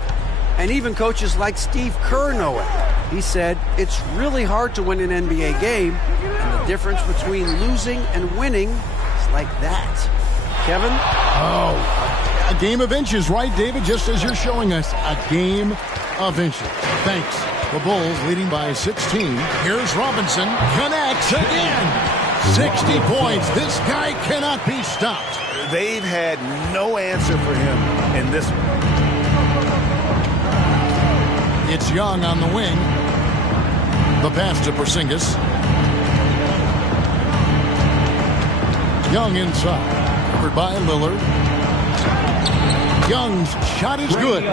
And even coaches like Steve Kerr know it. He said, it's really hard to win an NBA game, and the difference between losing and winning is like that. Kevin? Oh, a game of inches, right, David? Just as you're showing us, a game of inches. Thanks. The Bulls leading by 16. Here's Robinson. Connects again. 60 points. This guy cannot be stopped. They've had no answer for him in this one. It's Young on the wing. The pass to Porzingis. Young inside. Covered by Lillard. Young's shot is good.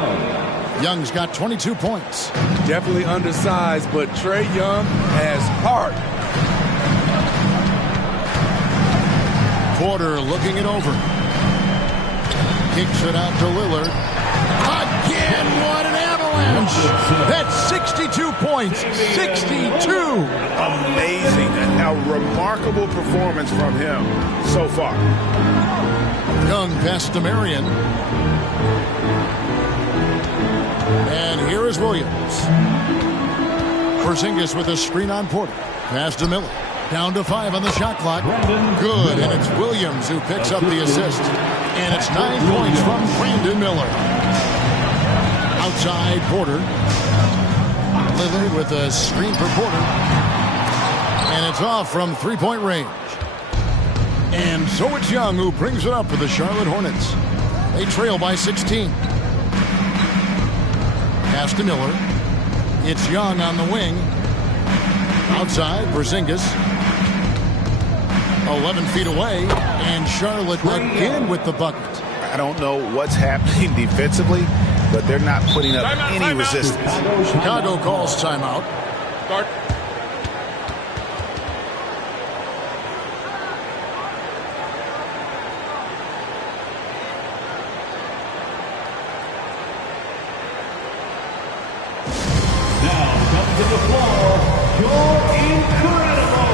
Young's got 22 points. Definitely undersized, but Trae Young has heart. Porter looking it over. Kicks it out to Lillard. Again, what an avalanche! That's 62 points. 62! Amazing how remarkable performance from him so far. Young pass to Marion. And here is Williams. Porzingis with a screen on Porter. Pass to Miller. Down to 5 on the shot clock. Good, and it's Williams who picks up the assist. And it's 9 points from Brandon Miller. Outside Porter. Lillard with a screen for Porter. And it's off from three-point range. And so it's Young who brings it up for the Charlotte Hornets. They trail by 16. Pass to Miller. It's Young on the wing. Outside, Porzingis. 11 feet away, and Charlotte again with the bucket. I don't know what's happening defensively, but they're not putting up any resistance. Chicago calls timeout. Start. Now comes to the floor, your incredible.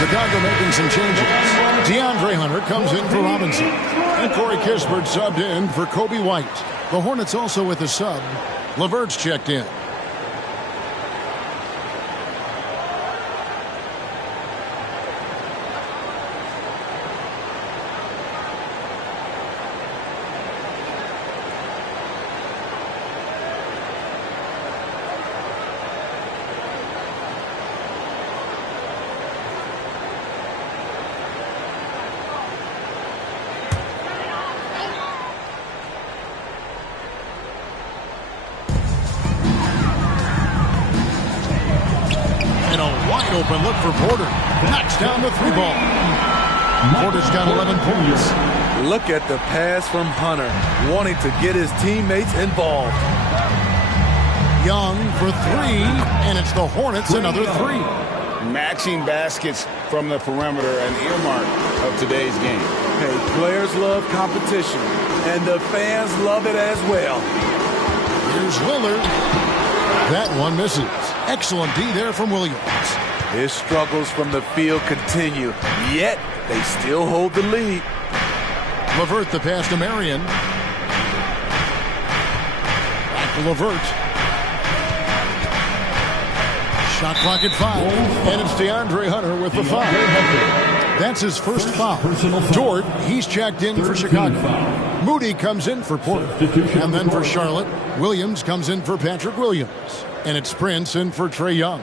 Chicago making some changes. DeAndre Hunter comes in for Robinson. And Corey Kispert subbed in for Kobe White. The Hornets also with a sub. LeVert's checked in. Open look for Porter. Knocks down the three ball. Porter's got 11 points. Look at the pass from Hunter, wanting to get his teammates involved. Young for 3, and it's the Hornets another 3. Matching baskets from the perimeter, an earmark of today's game. Hey, players love competition, and the fans love it as well. Here's Lillard. That one misses. Excellent D there from Williams. His struggles from the field continue, yet they still hold the lead. LeVert the pass to Marion. Back to LeVert. Shot clock at 5. And it's DeAndre Hunter with the foul. That's his first foul. Dort, he's checked in for Chicago. Moody comes in for Porter. And then for Charlotte, Williams comes in for Patrick Williams. And it's Prince in for Trae Young.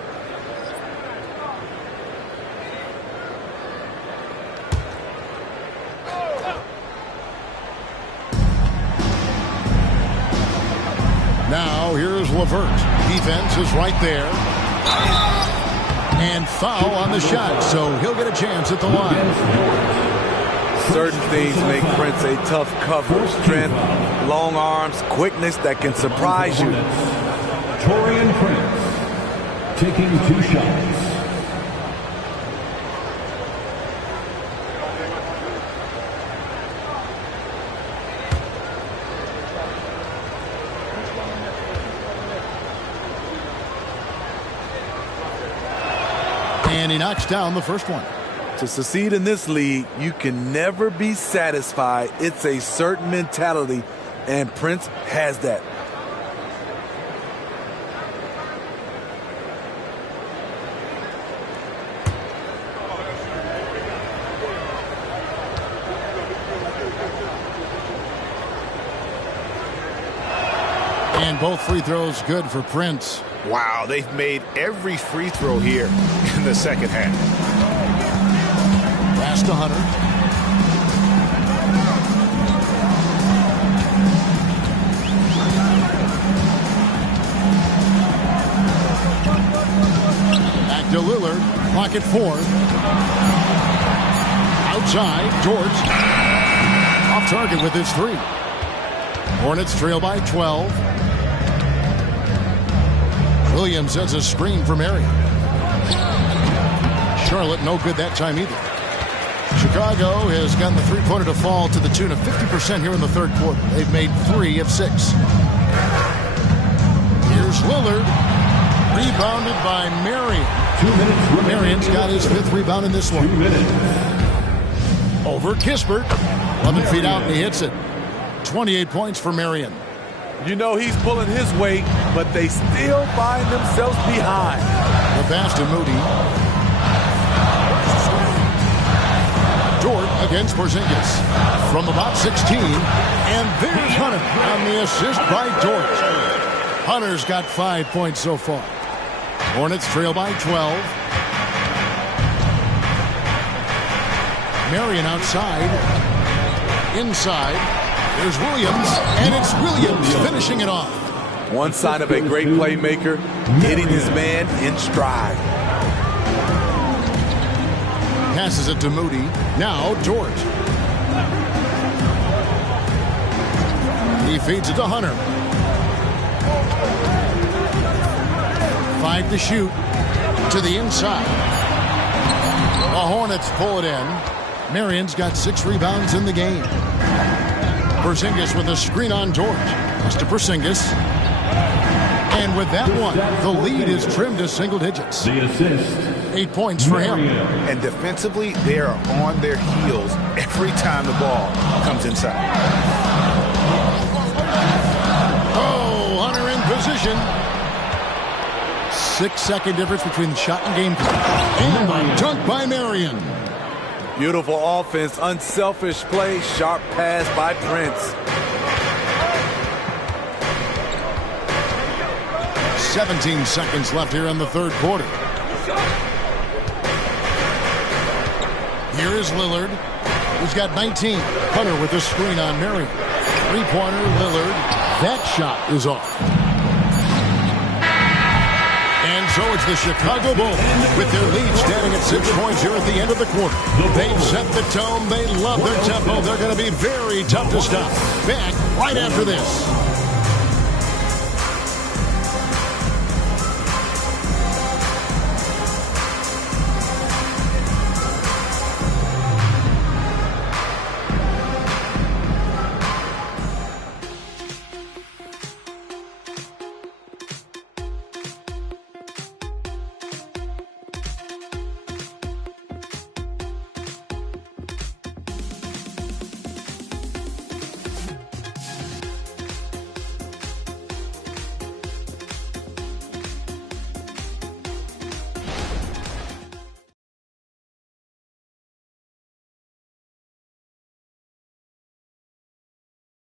Now here's LeVert. Defense is right there. And foul on the shot, so he'll get a chance at the line. Certain things make Prince a tough cover. Strength, long arms, quickness that can surprise you. Taurean Prince taking 2 shots. And he knocks down the first one. To succeed in this league, you can never be satisfied. It's a certain mentality, and Prince has that. And both free throws good for Prince. Wow, they've made every free throw here in the second half. Pass to Hunter. Back to Lillard. Clock at 4. Outside, George. Off target with his 3. Hornets trail by 12. Williams sets a screen for Marion. Charlotte no good that time either. Chicago has gotten the three-pointer to fall to the tune of 50% here in the third quarter. They've made 3 of 6. Here's Lillard. Rebounded by Marion. 2 minutes. Marion's got his 5th rebound in this one. 2 minutes. Over Kispert. 11 feet out and he hits it. 28 points for Marion. You know he's pulling his weight, but they still find themselves behind. The pass to Moody. Dort against Porzingis. From about 16. And there's Hunter on the assist by Dort. Hunter's got 5 points so far. Hornets trail by 12. Marion outside. Inside. There's Williams, and it's Williams finishing it off. One sign of a great playmaker, hitting his man in stride. Passes it to Moody. Now Dort. He feeds it to Hunter. 5 to shoot. To the inside. The Hornets pull it in. Marion's got 6 rebounds in the game. Porzingis with a screen on George. Pass to Porzingis. And with that one, the lead is trimmed to single digits. The assist. 8 points for him. And defensively, they are on their heels every time the ball comes inside. Oh, Hunter in position. 6-second difference between the shot and game clock. And a dunk by Marion. Beautiful offense, unselfish play, sharp pass by Prince. 17 seconds left here in the third quarter. Here is Lillard, who's got 19. Hunter with a screen on Marion. Three-pointer, Lillard. That shot is off. And so it's the Chicago Bulls with their lead standing at 6 points here at the end of the quarter. They've set the tone. They love their tempo. They're going to be very tough to stop. Back right after this.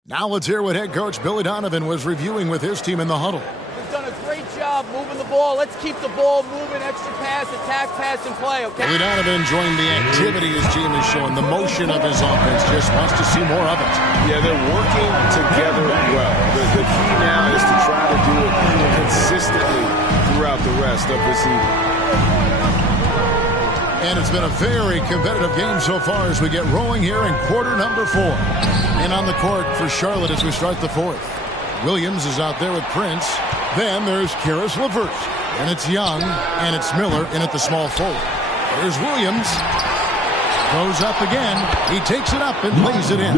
Now let's hear what head coach Billy Donovan was reviewing with his team in the huddle. We've done a great job moving the ball. Let's keep the ball moving, extra pass, attack, pass, and play, okay? Billy Donovan enjoying the activity his team is showing, the motion of his offense, just wants to see more of it. Yeah, they're working together well. The key now is to try to do it consistently throughout the rest of the season. And it's been a very competitive game so far as we get rolling here in quarter number 4. And on the court for Charlotte as we start the fourth. Williams is out there with Prince. Then there's Karis LeVert. And it's Young, and it's Miller in at the small forward. There's Williams. Goes up again. He takes it up and lays it in.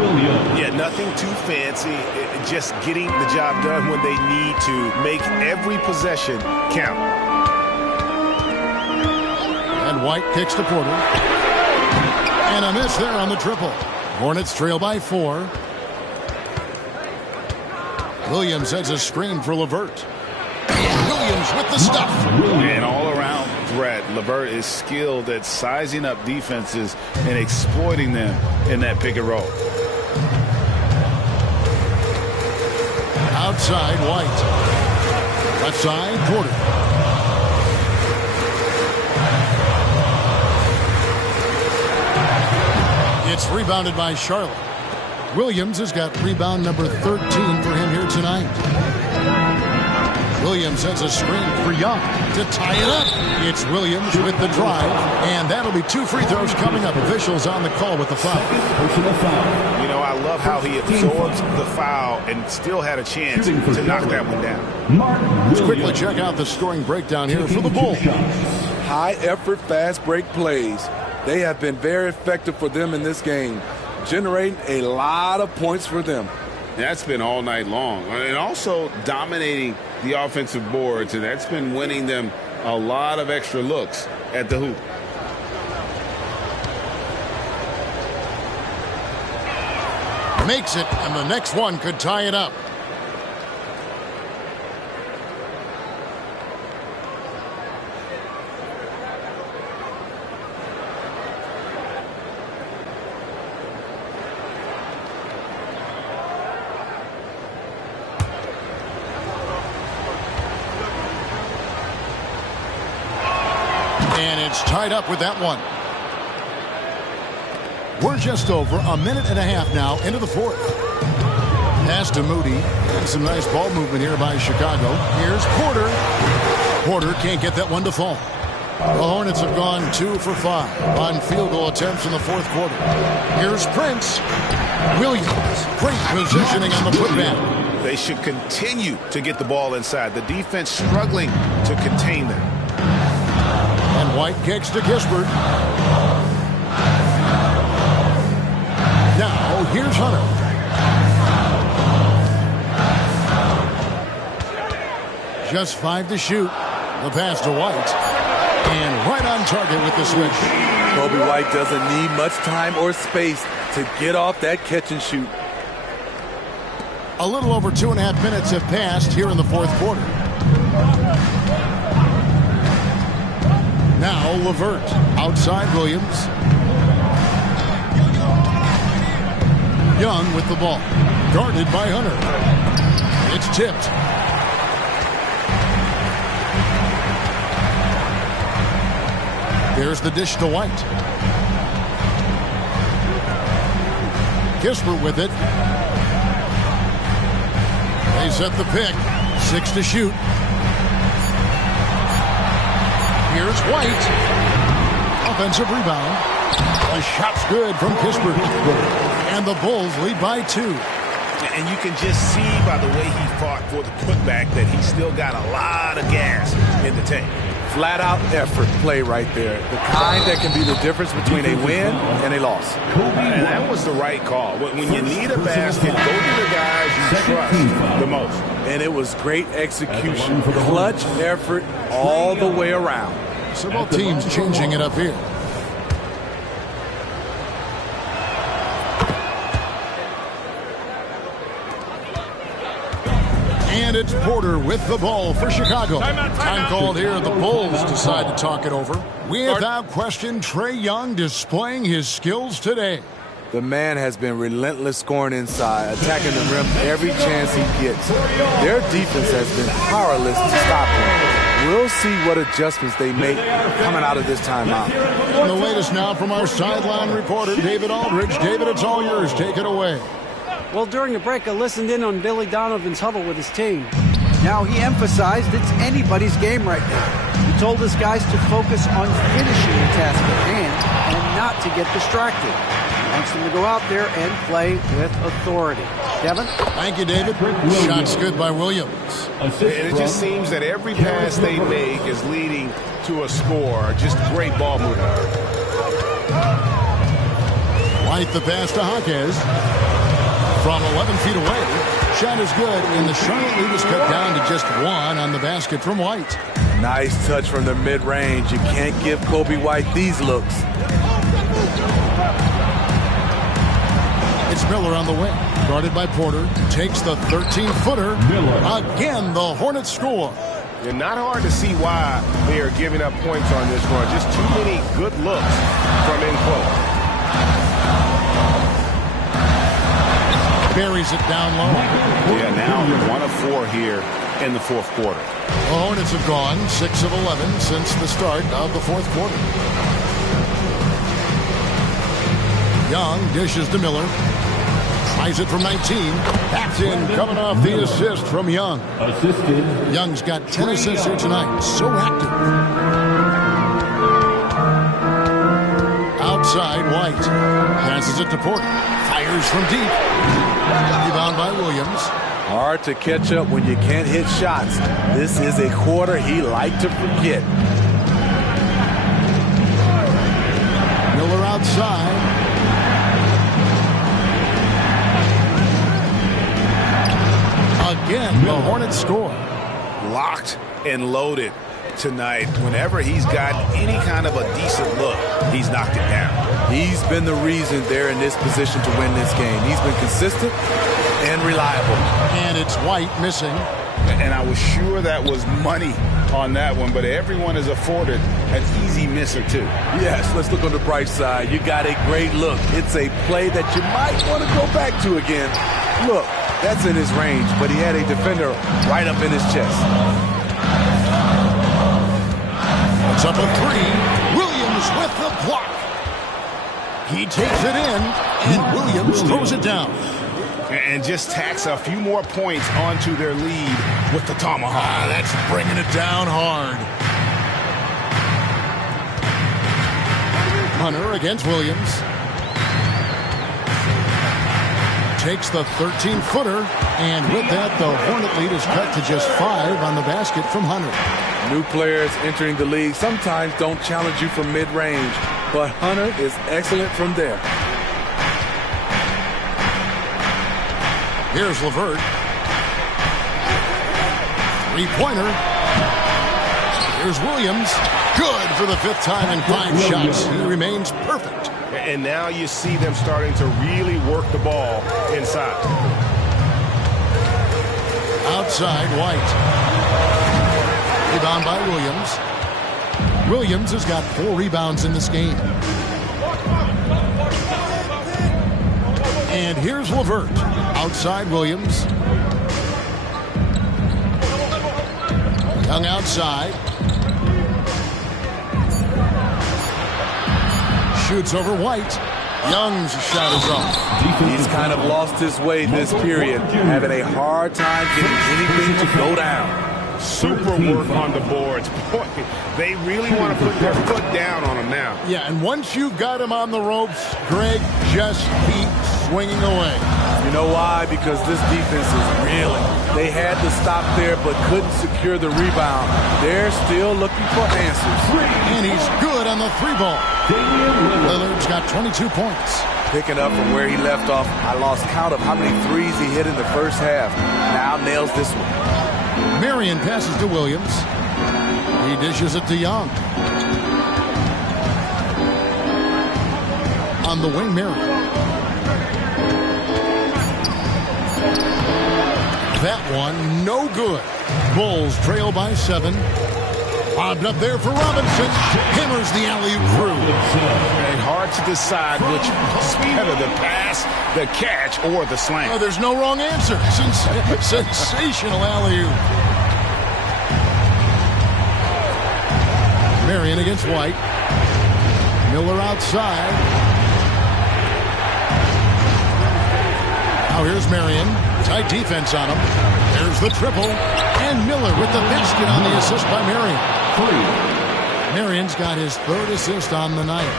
Yeah, nothing too fancy. Just getting the job done when they need to. Make every possession count. And White kicks to Porter. And a miss there on the triple. Hornets trail by 4. Williams sets a screen for LeVert. Williams with the stuff. And all-around threat. LeVert is skilled at sizing up defenses and exploiting them in that pick and roll. Out outside, White. Left side, Porter. It's rebounded by Charlotte. Williams has got rebound number 13 for him here tonight. Williams sends a screen for Young to tie it up. It's Williams with the drive, and that'll be 2 free throws coming up. Officials on the call with the foul. You know, I love how he absorbs the foul and still had a chance to knock that one down. Let's quickly check out the scoring breakdown here for the Bulls. High effort, fast break plays. They have been very effective for them in this game, generating a lot of points for them. That's been all night long. And also dominating the offensive boards, and that's been winning them a lot of extra looks at the hoop. Makes it, and the next one could tie it up. Tied up with that one. We're just over a minute and a half now into the fourth. Pass to Moody. And some nice ball movement here by Chicago. Here's Porter. Porter can't get that one to fall. The Hornets have gone 2 for 5 on field goal attempts in the fourth quarter. Here's Prince. Williams. Great positioning on the putback. They should continue to get the ball inside. The defense struggling to contain them. And White kicks to Kispert. Now, here's Hunter. Just 5 to shoot. The pass to White. And right on target with the switch. Kobe White doesn't need much time or space to get off that catch and shoot. A little over 2.5 minutes have passed here in the fourth quarter. Now LeVert, outside Williams. Young with the ball, guarded by Hunter. It's tipped. There's the dish to White. Kispert with it. They set the pick. 6 to shoot. Here's White. Offensive rebound. A shot's good from Kispert. And the Bulls lead by 2. And you can just see by the way he fought for the putback that he still got a lot of gas in the tank. Flat out effort play right there. The kind that can be the difference between a win and a loss. And that was the right call. When you need a basket, go to the guys you trust the most. And it was great execution. Clutch effort all the way around. So both teams changing it up here. And it's Porter with the ball for Chicago. Time called here. The Bulls decide to talk it over. Without question, Trae Young displaying his skills today. The man has been relentless scoring inside, attacking the rim every chance he gets. Their defense has been powerless to stop him. We'll see what adjustments they make coming out of this timeout. And the latest now from our sideline reporter, David Aldridge. David, it's all yours. Take it away. Well, during the break, I listened in on Billy Donovan's huddle with his team. Now, he emphasized it's anybody's game right now. He told his guys to focus on finishing the task at hand and not to get distracted. He wants them to go out there and play with authority. Kevin? Thank you, David. Shots good by Williams. And it just seems that every pass they make is leading to a score. Just great ball movement. White the pass to Hawkins. From 11 feet away, shot is good, and the Charlotte lead is cut down to just 1 on the basket from White. Nice touch from the mid-range. You can't give Kobe White these looks. It's Miller on the wing, guarded by Porter, takes the 13-footer. Again, the Hornets score. It's not hard to see why they are giving up points on this run. Just too many good looks from in close. buries it down low. Yeah, now 1 of 4 here in the fourth quarter. The Hornets have gone 6 of 11 since the start of the fourth quarter. Young dishes to Miller. Tries it from 19. That's in, coming off the assist from Young. Assisted. Young's got 10 assists here tonight. So active. Outside, White. Passes it to Porter. Fires from deep. Rebound by Williams. Hard to catch up when you can't hit shots. This is a quarter he liked to forget. Miller outside. Again, the Hornets score. Locked and loaded tonight. Whenever he's got any kind of a decent look, he's knocked it down. He's been the reason they're in this position to win this game. He's been consistent and reliable. And it's White missing. And I was sure that was money on that one, but everyone is afforded an easy miss or two. Yes, let's look on the bright side. You got a great look. It's a play that you might want to go back to again. Look, that's in his range, but he had a defender right up in his chest. It's up a 3. Williams with the block. He takes it in, and Williams throws it down. And just tacks a few more points onto their lead with the tomahawk. That's bringing it down hard. Hunter against Williams. Takes the 13-footer, and with that, the Hornet lead is cut to just 5 on the basket from Hunter. New players entering the league sometimes don't challenge you from mid-range, but Hunter is excellent from there. Here's LeVert. Three-pointer. Here's Williams. Good for the 5th time in 5 shots. He remains perfect. And now you see them starting to really work the ball inside. Outside, White. Rebound by Williams. Williams has got 4 rebounds in this game. And here's LeVert. Outside, Williams. Young outside. Shoots over White. Young's shot is off. He's kind of lost his way this period, having a hard time getting anything to go down. Super work on the boards. Boy, they really want to put their foot down on him now. Yeah, and once you've got him on the ropes, Greg, just keep swinging away. You know why? Because this defense is reeling. They had to stop there but couldn't secure the rebound. They're still looking for answers. And he's good on the 3-ball. Lillard's got 22 points. Picking up from where he left off, I lost count of how many threes he hit in the first half. Now nails this one. Marion passes to Williams. He dishes it to Young. On the wing, Marion. That one, no good. Bulls trail by 7. Bobbed up there for Robinson. Hammers the alley-oop through. And hard to decide which is better, the pass, the catch, or the slam. Oh, there's no wrong answer. Sensational alley-oop. Marion against White. Miller outside. Now here's Marion. Tight defense on him. There's the triple. And Miller with the basket on the assist by Marion. Marion's got his 3rd assist on the night.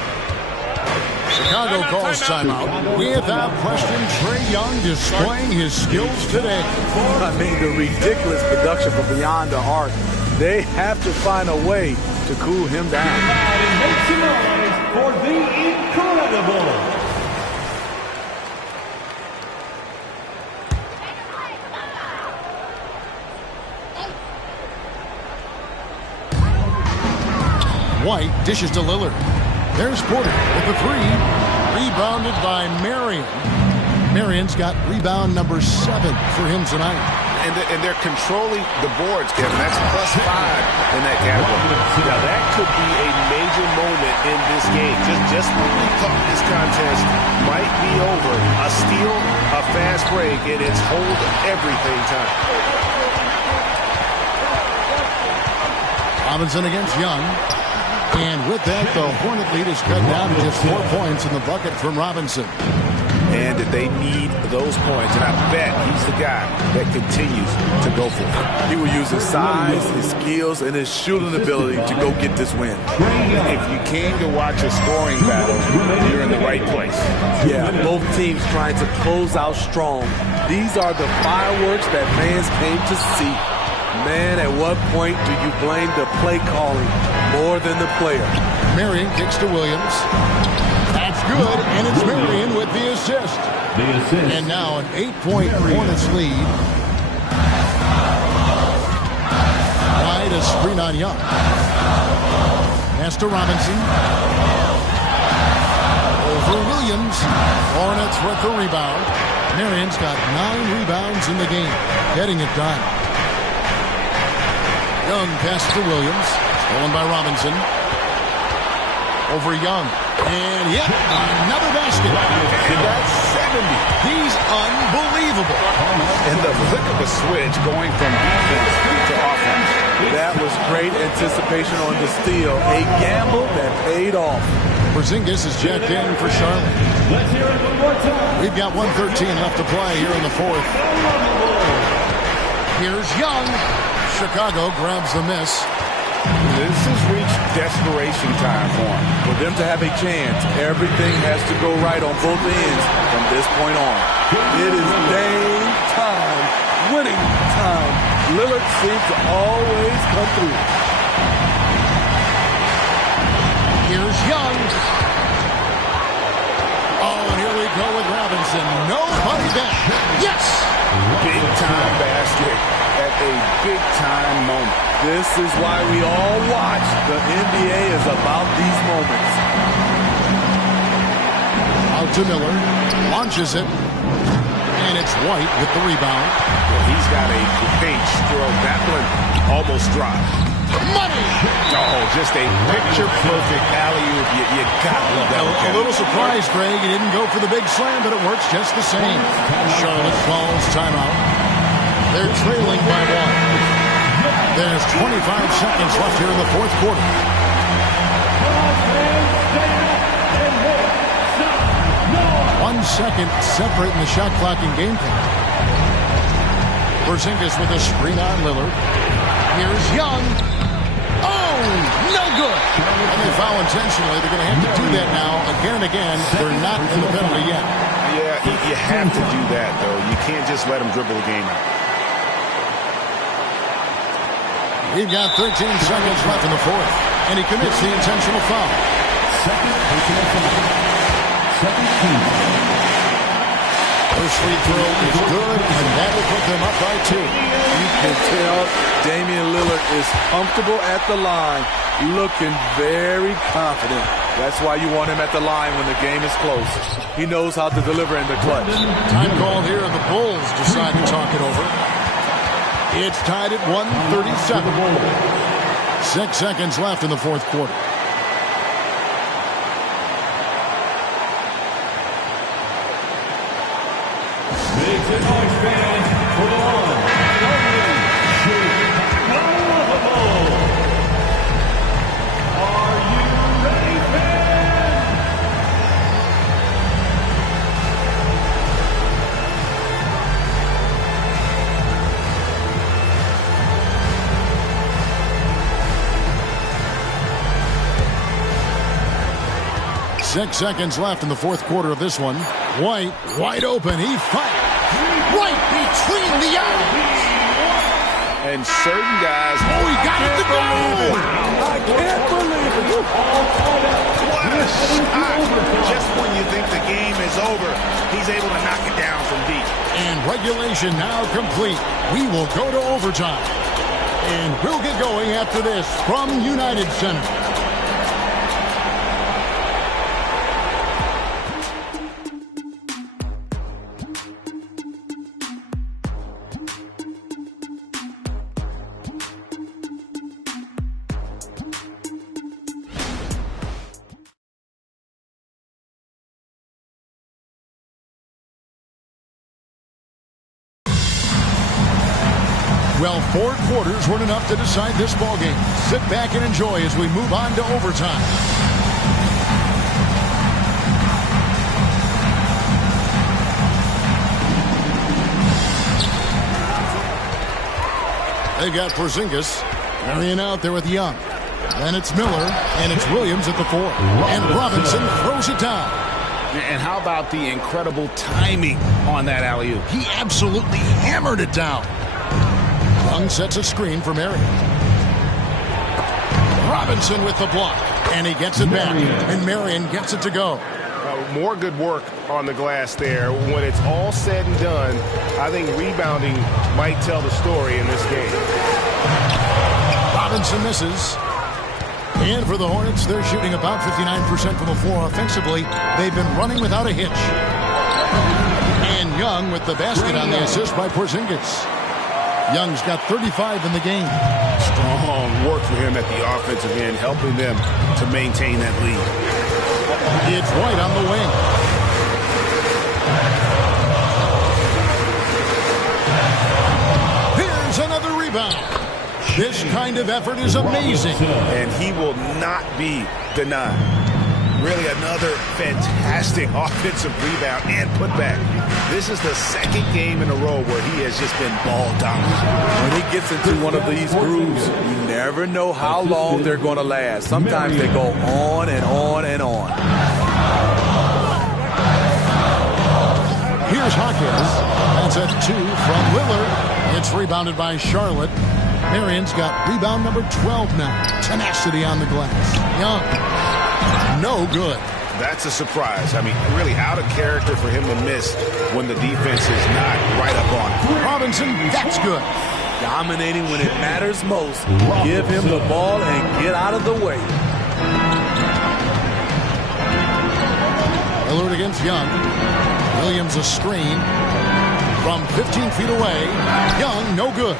Chicago calls timeout. Without question, Trae Young displaying his skills today. I mean, the ridiculous production from beyond the arc. They have to find a way to cool him down. Make some noise for the incredible. White dishes to Lillard. There's Porter with the 3. Rebounded by Marion. Marion's got rebound number 7 for him tonight. and they're controlling the boards, Kevin. That's +5 in that category. Now, that could be a major moment in this game. Just when we thought this contest might be over, a steal, a fast break, and it's hold everything time. Robinson against Young. And with that, the Hornet lead is cut down to just 4 points in the bucket from Robinson. And they need those points. And I bet he's the guy that continues to go for it. He will use his size, his skills, and his shooting ability to go get this win. If you came to watch a scoring battle, you're in the right place. Yeah, both teams trying to close out strong. These are the fireworks that fans came to see. Man, at what point do you blame the play calling more than the player? Marion kicks to Williams. That's good, and it's Marion with the assist. And now an 8-point Hornets lead. Wide, a screen on Young. Pass to Robinson. Over Williams. Hornets with the rebound. Marion's got 9 rebounds in the game, getting it done. Young passes to Williams. Stolen by Robinson. Over Young. And yet another basket. And that's 70. He's unbelievable. And the flick of a switch going from defense to offense. That was great anticipation on the steal. A gamble that paid off. Porzingis is checked in for Charlotte. Let's hear it one more time. We've got 1:13 left to play here in the fourth. Here's Young. Chicago grabs the miss. This has reached desperation time for him. For them to have a chance, everything has to go right on both ends from this point on. It is game time, winning time. Lillard seems to always come through. Here's Young. Oh, and here we go with Robinson. Nobody back. Yes! Big time basket at a big time moment. This is why we all watch. The NBA is about these moments. Out to Miller. Launches it. And it's White with the rebound. Well, he's got a great stroke. That one almost dropped. Money! Oh, just a picture-perfect alley-oop. You gotta love that one. A little surprise, Greg. He didn't go for the big slam, but it works just the same. Charlotte calls timeout. They're trailing by 1. There's 25 seconds left here in the fourth quarter. 1 second separating the shot clock and game clock. Porzingis with a screen on Lillard. Here's Young. Oh, no good. And they foul intentionally. They're going to have to do that now again and again. They're not in the penalty yet. Yeah, you have to do that, though. You can't just let them dribble the game out. We've got 13 seconds left in the fourth, and he commits the intentional foul. Second team. First free throw is good, and that will put them up by 2. You can tell Damian Lillard is comfortable at the line, looking very confident. That's why you want him at the line when the game is close. He knows how to deliver in the clutch. Time called here. The Bulls decide to talk it over. It's tied at 1:37. 6 seconds left in the fourth quarter. Make some noise, fans, for the one and only Chicago Bulls. Are you ready, fans? 6 seconds left in the fourth quarter of this one. White, wide open. He fires. Right between the eyes. And certain guys... Oh, he got it to go! I can't believe it. What a shot! Just when you think the game is over, he's able to knock it down from deep. And regulation now complete. We will go to overtime. And we'll get going after this from United Center. Well, 4 quarters weren't enough to decide this ball game. Sit back and enjoy as we move on to overtime. They got Porzingis. Marion out there with Young. Then it's Miller, and it's Williams at the 4. And Robinson throws it down. And how about the incredible timing on that alley-oop? He absolutely hammered it down. Young sets a screen for Marion. Robinson with the block, and he gets it back, and Marion gets it to go. More good work on the glass there. When it's all said and done, I think rebounding might tell the story in this game. Robinson misses. And for the Hornets, they're shooting about 59% from the floor offensively. They've been running without a hitch. And Young with the basket on the assist by Porzingis. Young's got 35 in the game. Strong work for him at the offensive end, helping them to maintain that lead. It's White on the wing. Here's another rebound. This kind of effort is amazing. And he will not be denied. Really another fantastic offensive rebound and putback. This is the second game in a row where he has just been ball dominant. When he gets into one of these grooves, you never know how long they're going to last. Sometimes they go on and on and on. Here's Hawkins. That's a 2 from Lillard. It's rebounded by Charlotte. Marion's got rebound number 12 now. Tenacity on the glass. Young. No good. That's a surprise. I mean, really out of character for him to miss when the defense is not right up on him. Robinson, that's good. Dominating when it matters most. Give him the ball and get out of the way. Lillard against Young. Williams a screen from 15 feet away. Young, no good.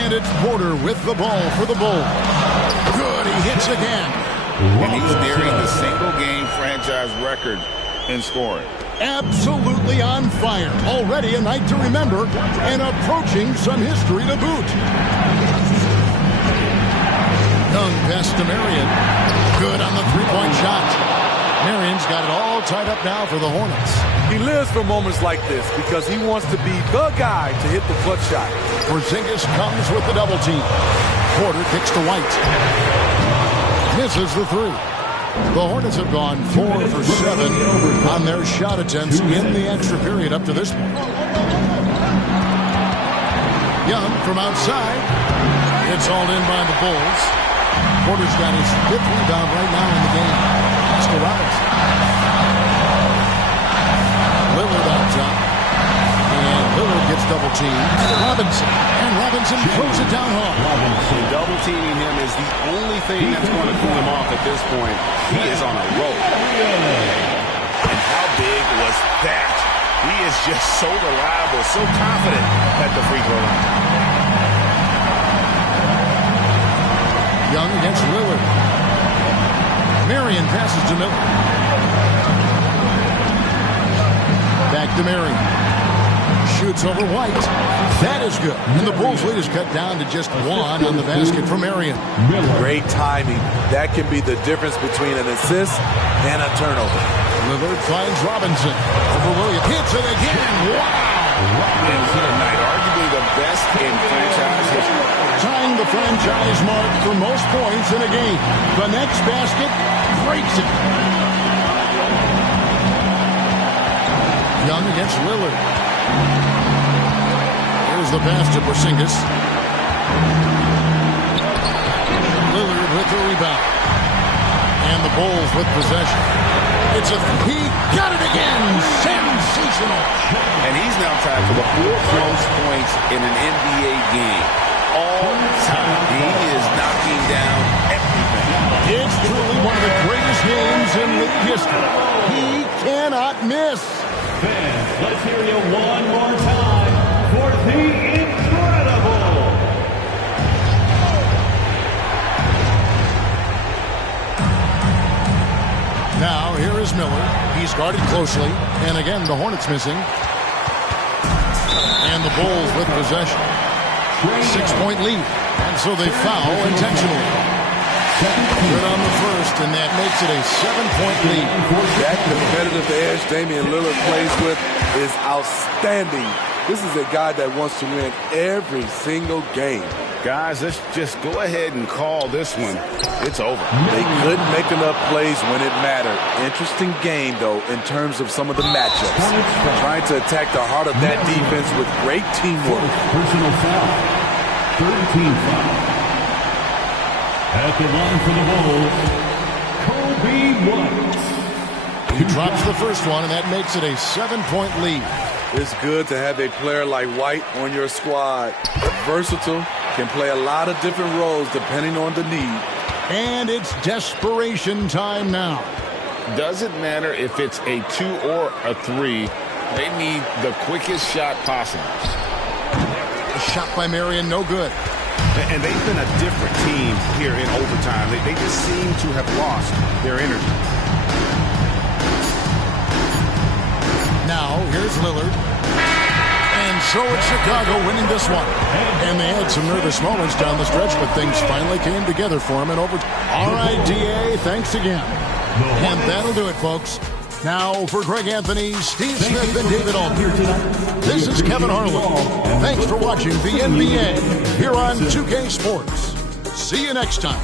And it's Porter with the ball for the Bulls. Good, he hits again. And he's nearing the single-game franchise record in scoring. Absolutely on fire. Already a night to remember and approaching some history to boot. Young pass to Marion. Good on the three-point shot. Marion's got it all tied up now for the Hornets. He lives for moments like this because he wants to be the guy to hit the clutch shot. Porzingis comes with the double team. Porter kicks to White. Misses the 3. The Hornets have gone 4 for 7 on their shot attempts in the extra period up to this point. Young from outside. It's hauled in by the Bulls. Porter's got his 5th rebound right now in the game. That's to Robinson. Lillard out top. And Lillard gets double teamed. Robinson. And Robinson throws it down hard. Double teaming him is the only thing that's going to cool him off at this point. He is on a roll. And how big was that? He is just so reliable, so confident at the free throw line. Young against Lillard. Marion passes to Miller. Back to Marion. Shoots over White. That is good. And the Bulls lead is cut down to just 1 on the basket from Marion. Great timing. That can be the difference between an assist and a turnover. Lillard finds Robinson. Over Williams. Hits it again. Wow. And here tonight, arguably the best in franchise history. Tying the franchise mark for most points in a game. The next basket breaks it. Young against Lillard. Here's the pass to Porzingis. Lillard with the rebound. And the Bulls with possession. He got it again. Sensational. And he's now tied for the 4th most points in an NBA game. All time. He is knocking down everything. It's truly one of the greatest games in league history. He cannot miss. Fans, let's hear you one more time for the incredible. Now, here is Miller. He's guarded closely. And again, the Hornets missing. And the Bulls with possession. 6-point lead. And so they foul intentionally. Good on the first, and that makes it a 7-point lead. That competitive edge Damian Lillard plays with is outstanding. This is a guy that wants to win every single game. Guys, let's just go ahead and call this one. It's over. They couldn't make enough plays when it mattered. Interesting game, though, in terms of some of the matchups. Trying to attack the heart of that defense with great teamwork. Personal foul. 13 foul. At the line for the Bulls, Kobe White. He drops the first one, and that makes it a 7-point lead. It's good to have a player like White on your squad. Versatile, can play a lot of different roles depending on the need. And it's desperation time now. Doesn't matter if it's a 2 or a 3. They need the quickest shot possible. A shot by Marion, no good. And they've been a different team here in overtime. They just seem to have lost their energy. Now, here's Lillard. And so it's Chicago winning this one. And they had some nervous moments down the stretch, but things finally came together for them in overtime. All right, DA, thanks again. And that'll do it, folks. Now, for Greg Anthony, Steve Smith, and David Aldridge, this is Kevin Harlan. Thanks for watching the NBA here on 2K Sports. See you next time.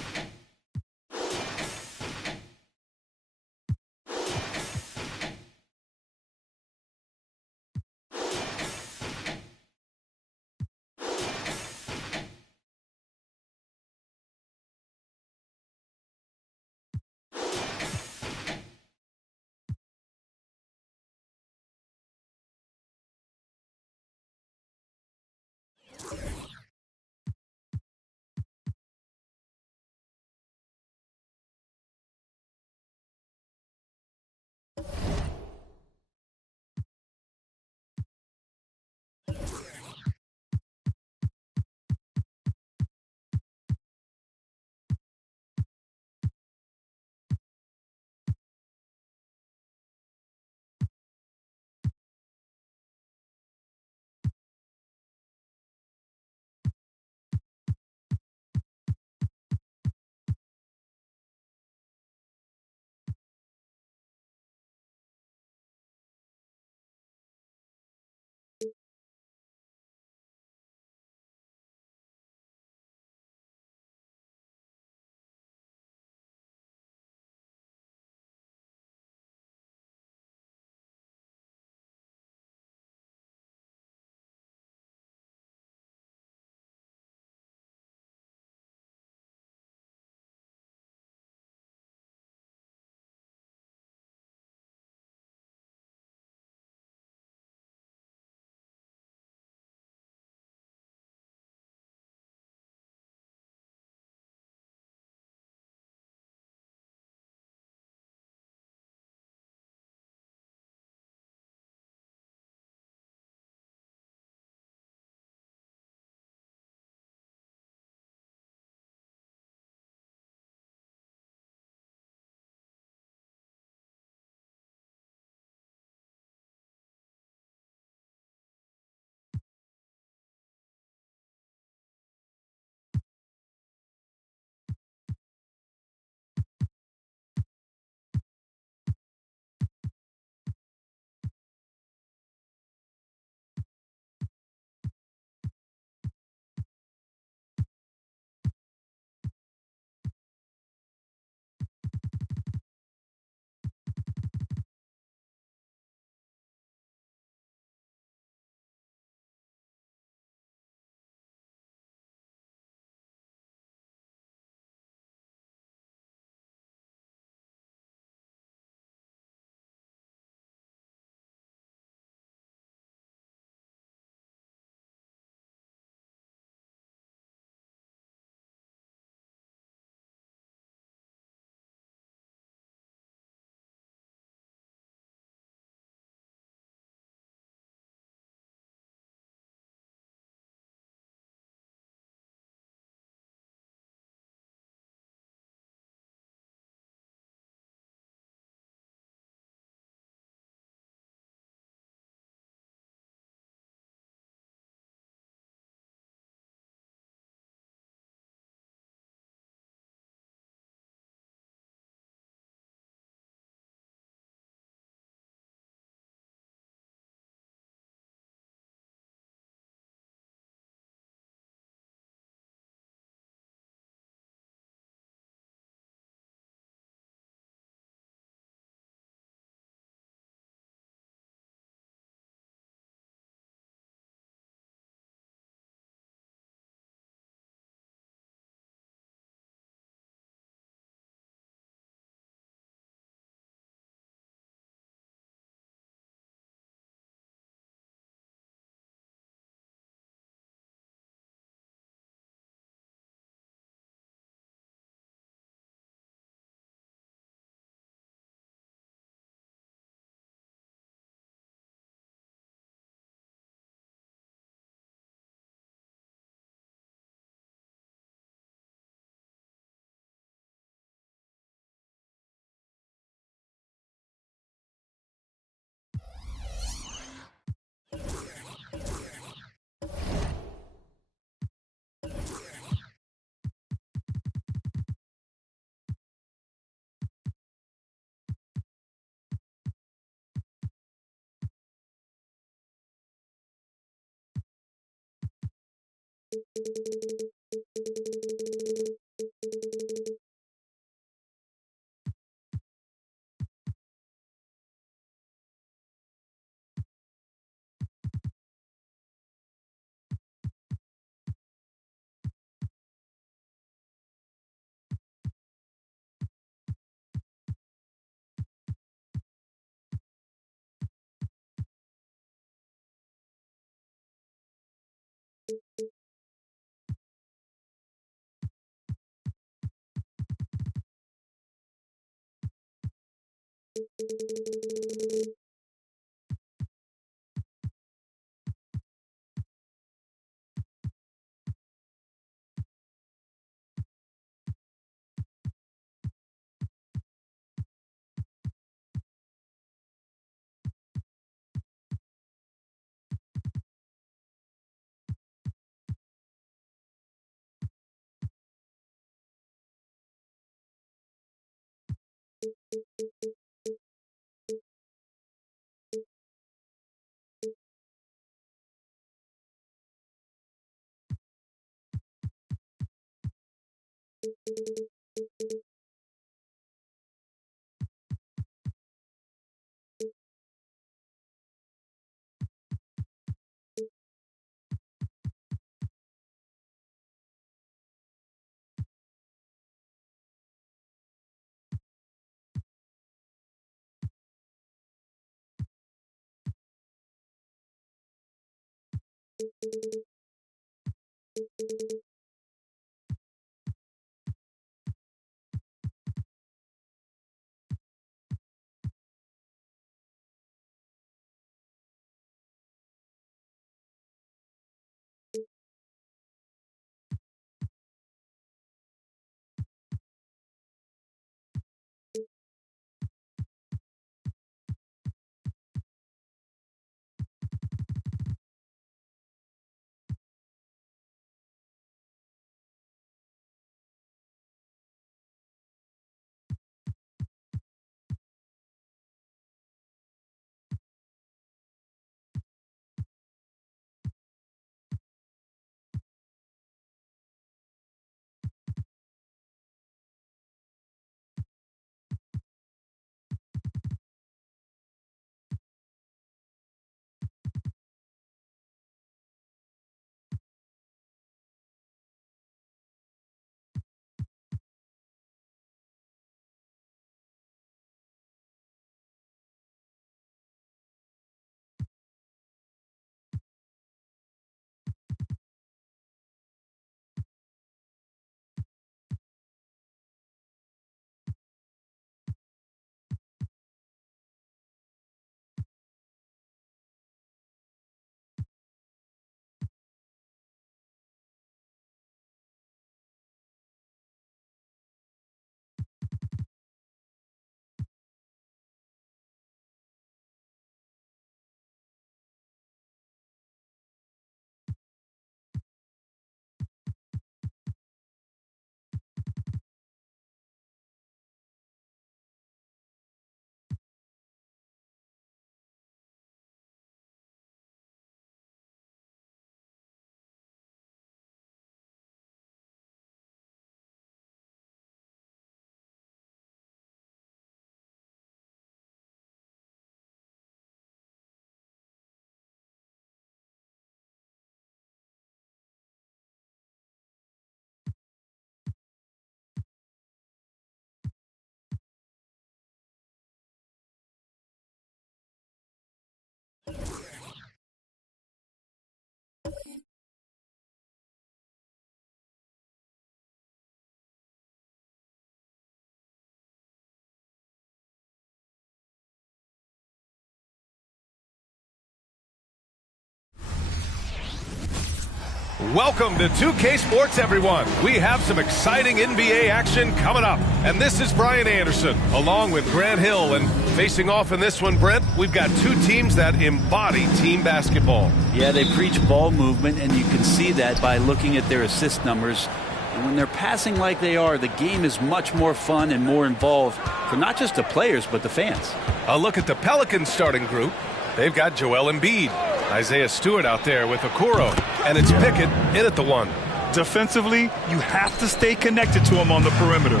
Welcome to 2K Sports, everyone. We have some exciting NBA action coming up. And this is Brian Anderson, along with Grant Hill. And facing off in this one, Brent, we've got two teams that embody team basketball. Yeah, they preach ball movement, and you can see that by looking at their assist numbers. And when they're passing like they are, the game is much more fun and more involved for not just the players, but the fans. A look at the Pelicans starting group. They've got Joel Embiid, Isaiah Stewart out there with Okoro, and it's Pickett in at the 1. Defensively, you have to stay connected to him on the perimeter.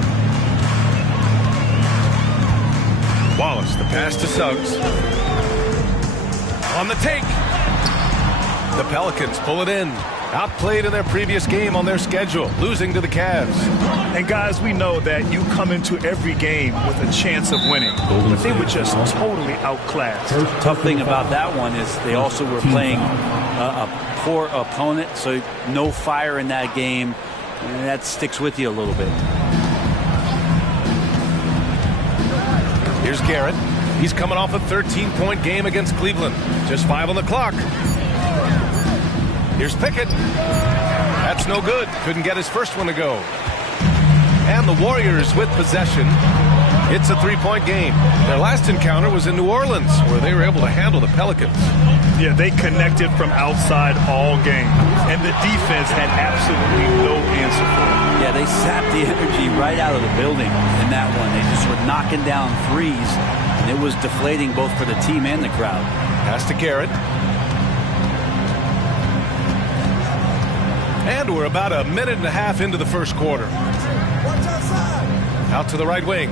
Wallace, the pass to Suggs. On the take. The Pelicans pull it in. Outplayed in their previous game on their schedule, losing to the Cavs. And guys, we know that you come into every game with a chance of winning, but they were just totally outclassed. Tough thing about that one is they also were playing a poor opponent, so no fire in that game, and that sticks with you a little bit. Here's Garrett. He's coming off a 13-point game against Cleveland. Just 5 on the clock. Here's Pickett. That's no good. Couldn't get his first one to go. And the Warriors with possession. It's a 3-point game. Their last encounter was in New Orleans, where they were able to handle the Pelicans. Yeah, they connected from outside all game, and the defense had absolutely no answer for it. Yeah, they sapped the energy right out of the building in that one. They just were knocking down threes, and it was deflating both for the team and the crowd. Pass to Garrett. And we're about a minute and a half into the first quarter. Out to the right wing.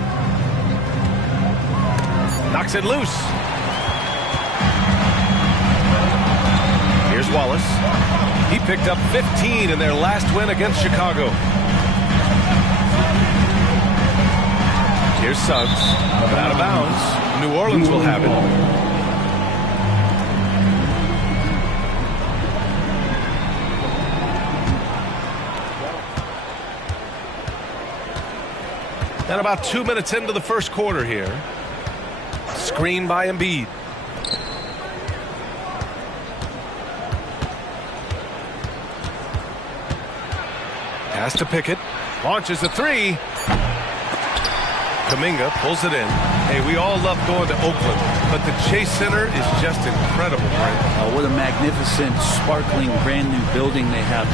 Knocks it loose. Here's Wallace. He picked up 15 in their last win against Chicago. Here's Suggs. But out of bounds. New Orleans will have it. And about 2 minutes into the first quarter here. Screen by Embiid. Pass to Pickett. Launches a 3. Kuminga pulls it in. Hey, we all love going to Oakland, but the Chase Center is just incredible, right? What a magnificent, sparkling, brand new building they have.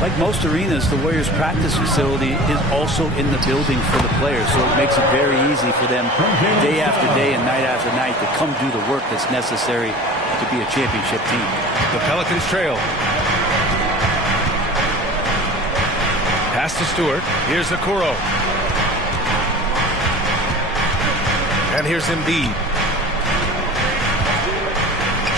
Like most arenas, the Warriors practice facility is also in the building for the players, so it makes it very easy for them day after day and night after night to come do the work that's necessary to be a championship team. The Pelicans trail. Pass to Stewart. Here's Okoro. And here's Embiid.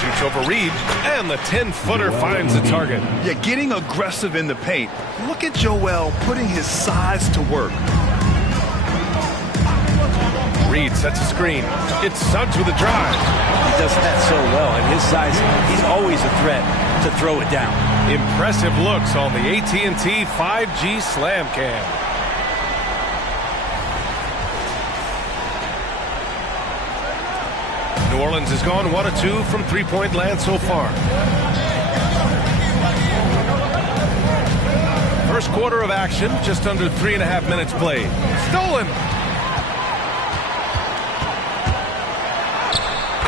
Shoots over Reed, and the 10-footer finds the target. Yeah, getting aggressive in the paint. Look at Joel putting his size to work. Reed sets a screen. It's Suggs with a drive. He does that so well. At his size, he's always a threat to throw it down. Impressive looks on the AT&T 5G Slam Cam. New Orleans has gone 1 of 2 from three-point land so far. First quarter of action, just under 3.5 minutes played. Stolen.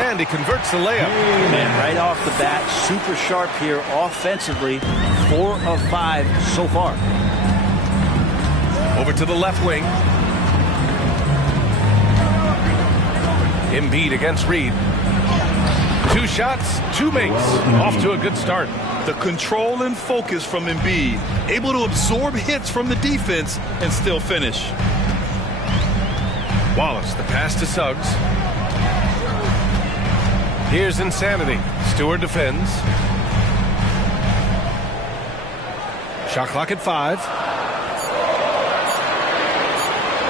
And he converts the layup. Man, right off the bat, super sharp here offensively. 4 of 5 so far. Over to the left wing. Embiid against Reed. 2 shots, 2 makes. Off to a good start. The control and focus from Embiid. Able to absorb hits from the defense and still finish. Wallace, the pass to Suggs. Here's Insanity. Stewart defends. Shot clock at 5.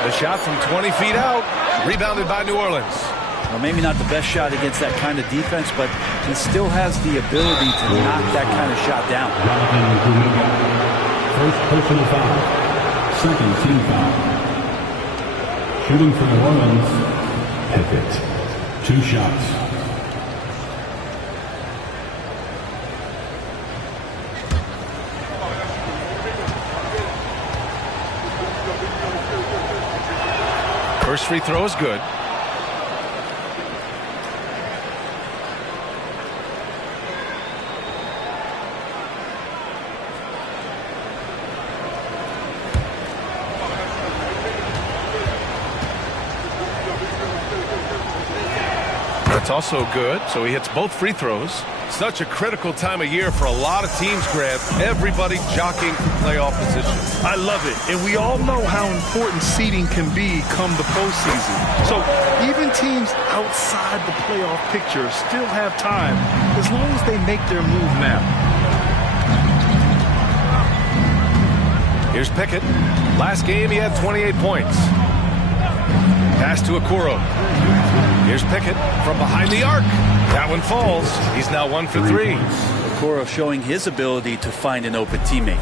The shot from 20 feet out. Rebounded by New Orleans. Well, maybe not the best shot against that kind of defense, but he still has the ability to knock that kind of shot down. First personal foul. Second team foul. Shooting for New Orleans, Pickett. 2 shots. First free throw is good. That's also good, so he hits both free throws. Such a critical time of year for a lot of teams, Grant. Everybody jockeying for playoff positions. I love it, and we all know how important seeding can be come the postseason. So even teams outside the playoff picture still have time as long as they make their move now. Here's Pickett. Last game, he had 28 points. Pass to Okoro. Here's Pickett from behind the arc. That one falls. He's now 1 for 3. Okoro showing his ability to find an open teammate.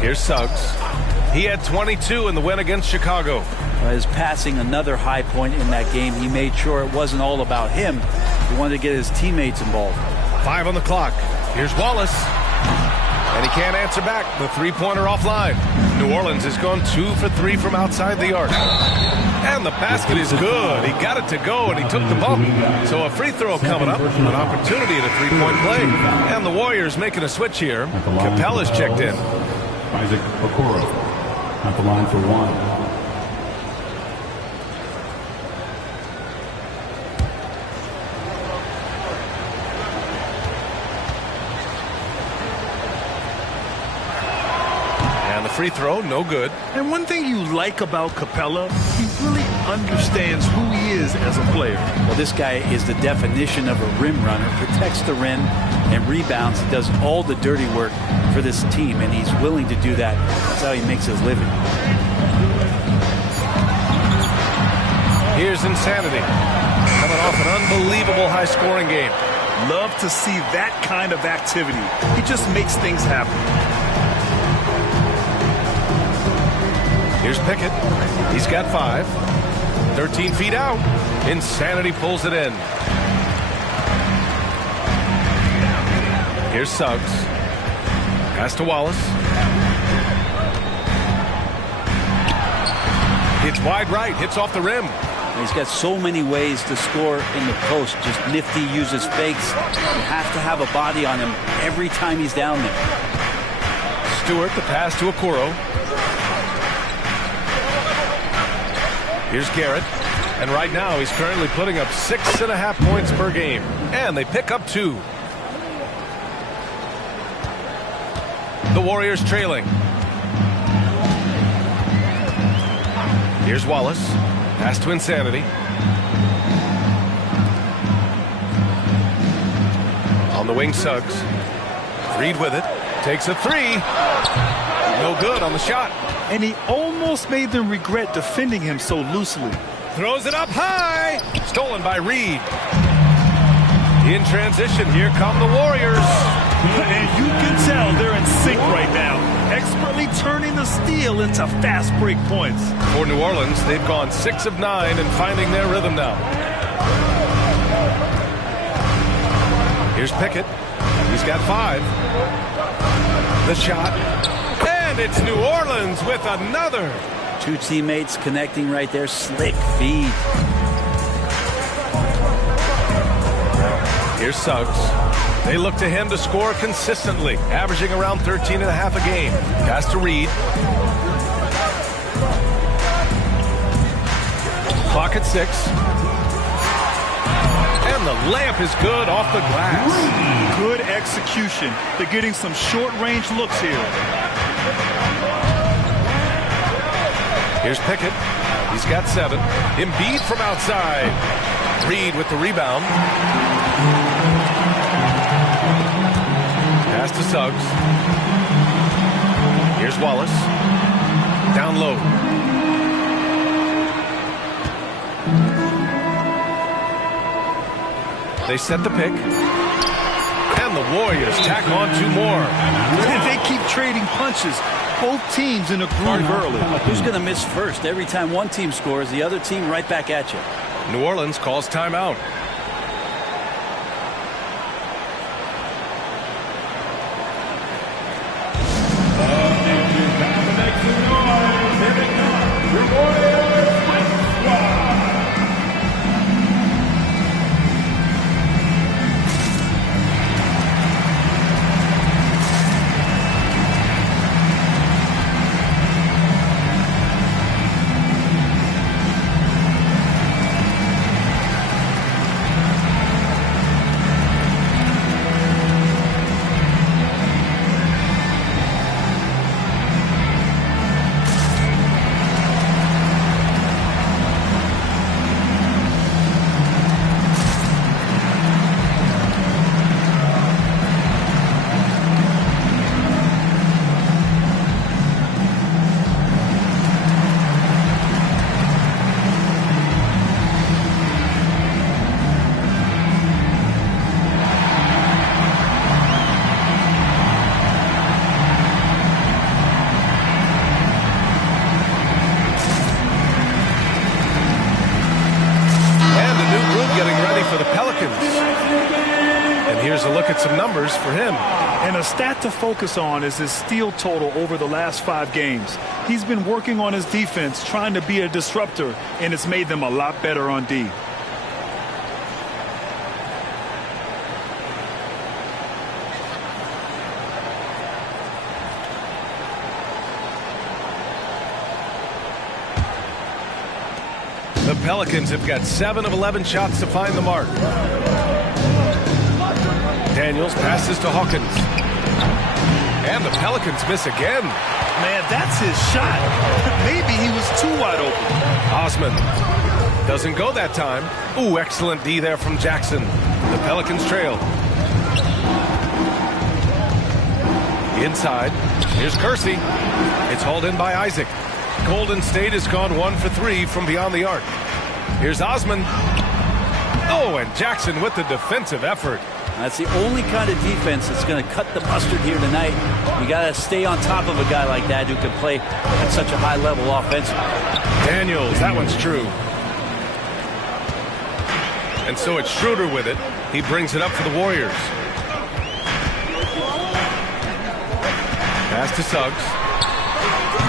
Here's Suggs. He had 22 in the win against Chicago. His passing, another high point in that game. He made sure it wasn't all about him. He wanted to get his teammates involved. 5 on the clock. Here's Wallace. And he can't answer back. The three-pointer offline. New Orleans has gone 2 for 3 from outside the arc. And the basket is good. He got it to go, and he took the bump. So a free throw coming up. An opportunity at a three-point play. And the Warriors making a switch here. Capella's checked in. Isaac Okoro at the line for 1. Free throw, no good. And one thing you like about Capella, he really understands who he is as a player. Well, this guy is the definition of a rim runner, protects the rim and rebounds. He does all the dirty work for this team, and he's willing to do that. That's how he makes his living. Here's Insanity. Coming off an unbelievable high-scoring game. Love to see that kind of activity. He just makes things happen. Here's Pickett. He's got 5. 13 feet out. Insanity pulls it in. Here's Suggs. Pass to Wallace. Hits wide right. Hits off the rim. He's got so many ways to score in the post. Just nifty, uses fakes. You have to have a body on him every time he's down there. Stewart, the pass to Okoro. Here's Garrett, and right now he's currently putting up 6.5 points per game, and they pick up 2. The Warriors trailing. Here's Wallace, pass to Insanity. On the wing, Suggs. Reed with it, takes a 3. No good on the shot. And he almost made them regret defending him so loosely. Throws it up high. Stolen by Reed. In transition, here come the Warriors. And you can tell they're in sync right now. Expertly turning the steal into fast break points. For New Orleans, they've gone 6 of 9 and finding their rhythm now. Here's Pickett. He's got 5. The shot. And it's New Orleans with another. 2 teammates connecting right there. Slick feed. Here's Suggs. They look to him to score consistently, averaging around 13.5 a game. Pass to Reed. Clock at 6. And the layup is good off the glass. Good execution. They're getting some short-range looks here. Here's Pickett. He's got 7. Embiid from outside. Reed with the rebound. Pass to Suggs. Here's Wallace. Down low. They set the pick. And the Warriors tack on 2 more. They keep trading punches. Both teams in a groove early. Who's going to miss first? Every time one team scores, the other team right back at you. New Orleans calls timeout. for the Pelicans. And here's a look at some numbers for him. And a stat to focus on is his steal total over the last 5 games. He's been working on his defense, trying to be a disruptor, and it's made them a lot better on D. The Pelicans have got 7 of 11 shots to find the mark. Daniels passes to Hawkins. And the Pelicans miss again. Man, that's his shot. Maybe he was too wide open. Osman doesn't go that time. Ooh, excellent D there from Jackson. The Pelicans trail. Inside. Here's Kersey. It's hauled in by Isaac. Golden State has gone 1 for 3 from beyond the arc. Here's Osman. Oh, and Jackson with the defensive effort. That's the only kind of defense that's going to cut the mustard here tonight. You got to stay on top of a guy like that who can play at such a high level offensively. Daniels, that one's true. And so it's Schroeder with it. He brings it up for the Warriors. Pass to Suggs.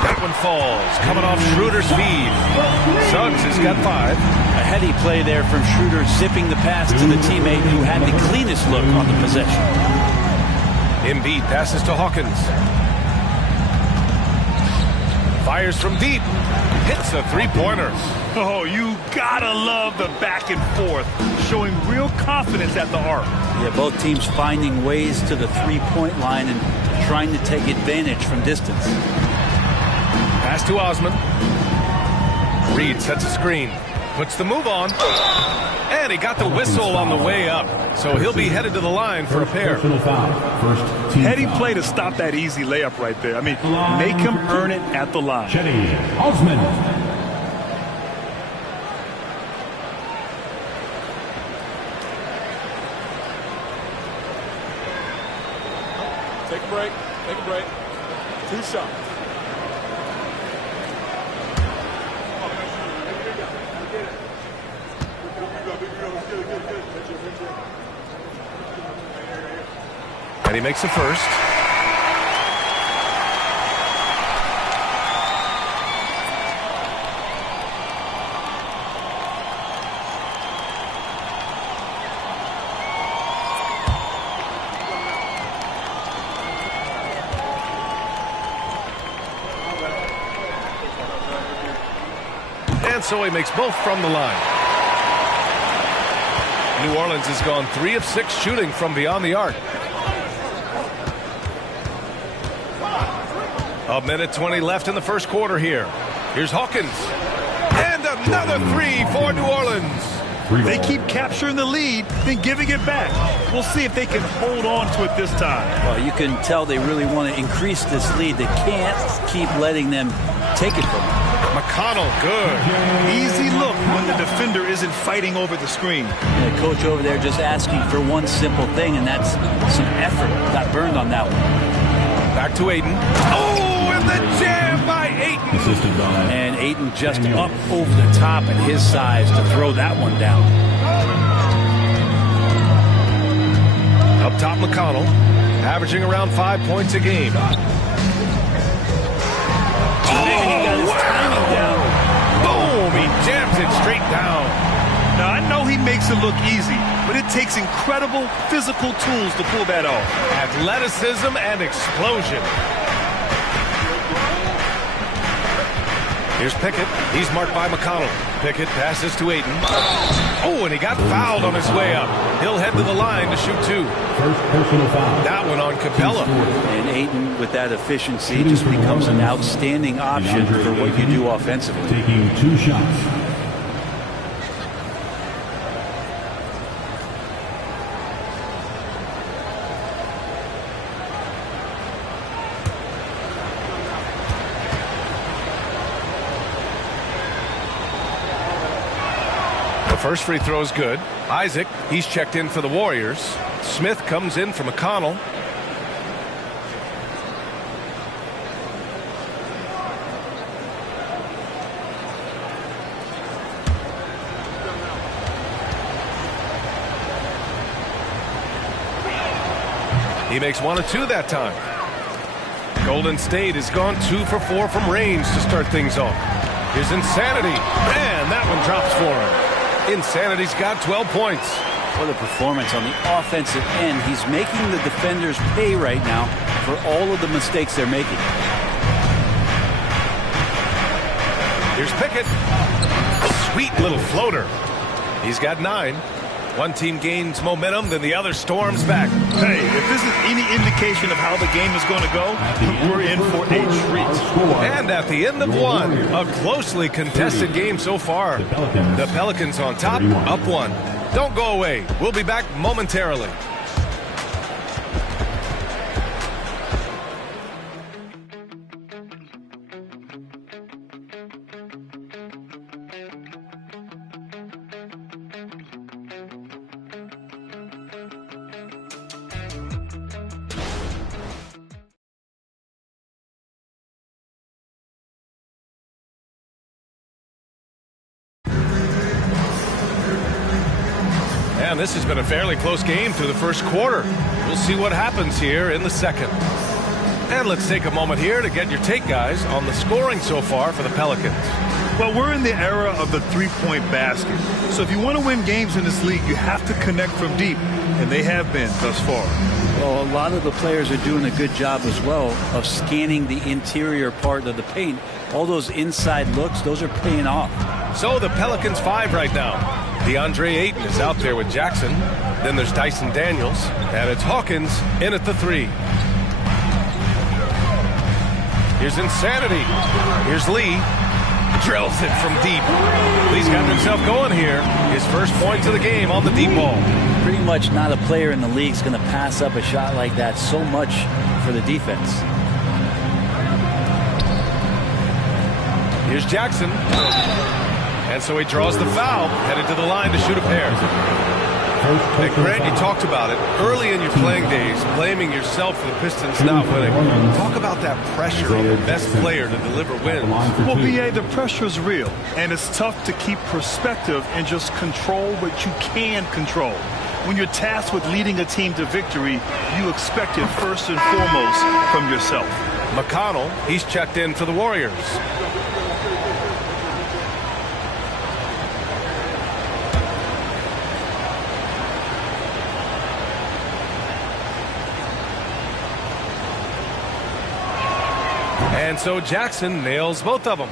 That one falls, coming off Schroeder's feed. Suggs has got 5. A heady play there from Schroeder, zipping the pass to the teammate who had the cleanest look on the possession. Embiid passes to Hawkins. Fires from deep. Hits a 3-pointer. Oh, you gotta love the back and forth, showing real confidence at the arc. Yeah, both teams finding ways to the 3-point line and trying to take advantage from distance. Pass to Osman. Reed sets a screen. Puts the move on. And he got the whistle on the way up. So he'll be headed to the line for a pair. Heady play to stop that easy layup right there. I mean, make him earn it at the line. Osman. Take a break. Take a break. 2 shots. And he makes the first. And so he makes both from the line. New Orleans has gone 3 of 6 shooting from beyond the arc. A minute 20 left in the first quarter here. Here's Hawkins. And another 3 for New Orleans. They keep capturing the lead, then giving it back. We'll see if they can hold on to it this time. Well, you can tell they really want to increase this lead. They can't keep letting them take it from them. McConnell, good. Easy look when the defender isn't fighting over the screen. The coach over there just asking for one simple thing, and that's some effort. Got burned on that one. Back to Ayton. Oh, and the jam by Ayton. And Ayton just up over the top at his size to throw that one down. Up top, McConnell, averaging around 5 points a game. Boom! He jams it straight down. Now, I know he makes it look easy, but it takes incredible physical tools to pull that off. Athleticism and explosion. Here's Pickett. He's marked by McConnell. Pickett passes to Ayton. Oh, and he got fouled on his way up. He'll head to the line to shoot 2. First personal foul. That one on Capella. And Ayton, with that efficiency, just becomes an outstanding option for what you do offensively. Taking 2 shots. First free throw is good. Isaac, he's checked in for the Warriors. Smith comes in for McConnell. He makes 1 of 2 that time. Golden State has gone 2 for 4 from range to start things off. Here's Insanity. Man, that one drops for him. Insanity's got 12 points. What a performance on the offensive end. He's making the defenders pay right now for all of the mistakes they're making. Here's Pickett. Sweet little floater. He's got 9. One team gains momentum, then the other storms back. Hey, if this is any indication of how the game is going to go, we're in for a treat. And at the end of one, a closely contested game so far. The Pelicans on top, up 1. Don't go away. We'll be back momentarily. And this has been a fairly close game through the first quarter. We'll see what happens here in the second. And let's take a moment here to get your take, guys, on the scoring so far for the Pelicans. Well, we're in the era of the three-point basket. So if you want to win games in this league, you have to connect from deep. And they have been thus far. Well, a lot of the players are doing a good job as well of scanning the interior part of the paint. All those inside looks, those are paying off. So the Pelicans 5 right now. DeAndre Ayton is out there with Jackson. Then there's Dyson Daniels. And it's Hawkins in at the 3. Here's Insanity. Here's Lee. Drills it from deep. Lee's got himself going here. His first points of the game on the deep ball. Pretty much not a player in the league is going to pass up a shot like that so much for the defense. Here's Jackson. And so he draws the foul, headed to the line to shoot a pair. And Grant, you talked about it early in your playing days, blaming yourself for the Pistons not winning. Talk about that pressure on the best player to deliver wins. Well, B.A., the pressure is real, and it's tough to keep perspective and just control what you can control. When you're tasked with leading a team to victory, you expect it first and foremost from yourself. McConnell, he's checked in for the Warriors. And so Jackson nails both of them.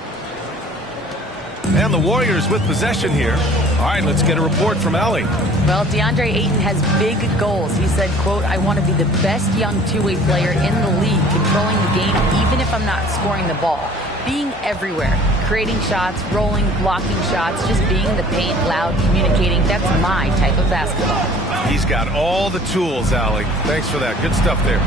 And the Warriors with possession here. All right, let's get a report from Allie. Well, DeAndre Ayton has big goals. He said, quote, "I want to be the best young two-way player in the league, controlling the game even if I'm not scoring the ball. Being everywhere, creating shots, rolling, blocking shots, just being in the paint, loud, communicating. That's my type of basketball." He's got all the tools, Allie. Thanks for that. Good stuff there.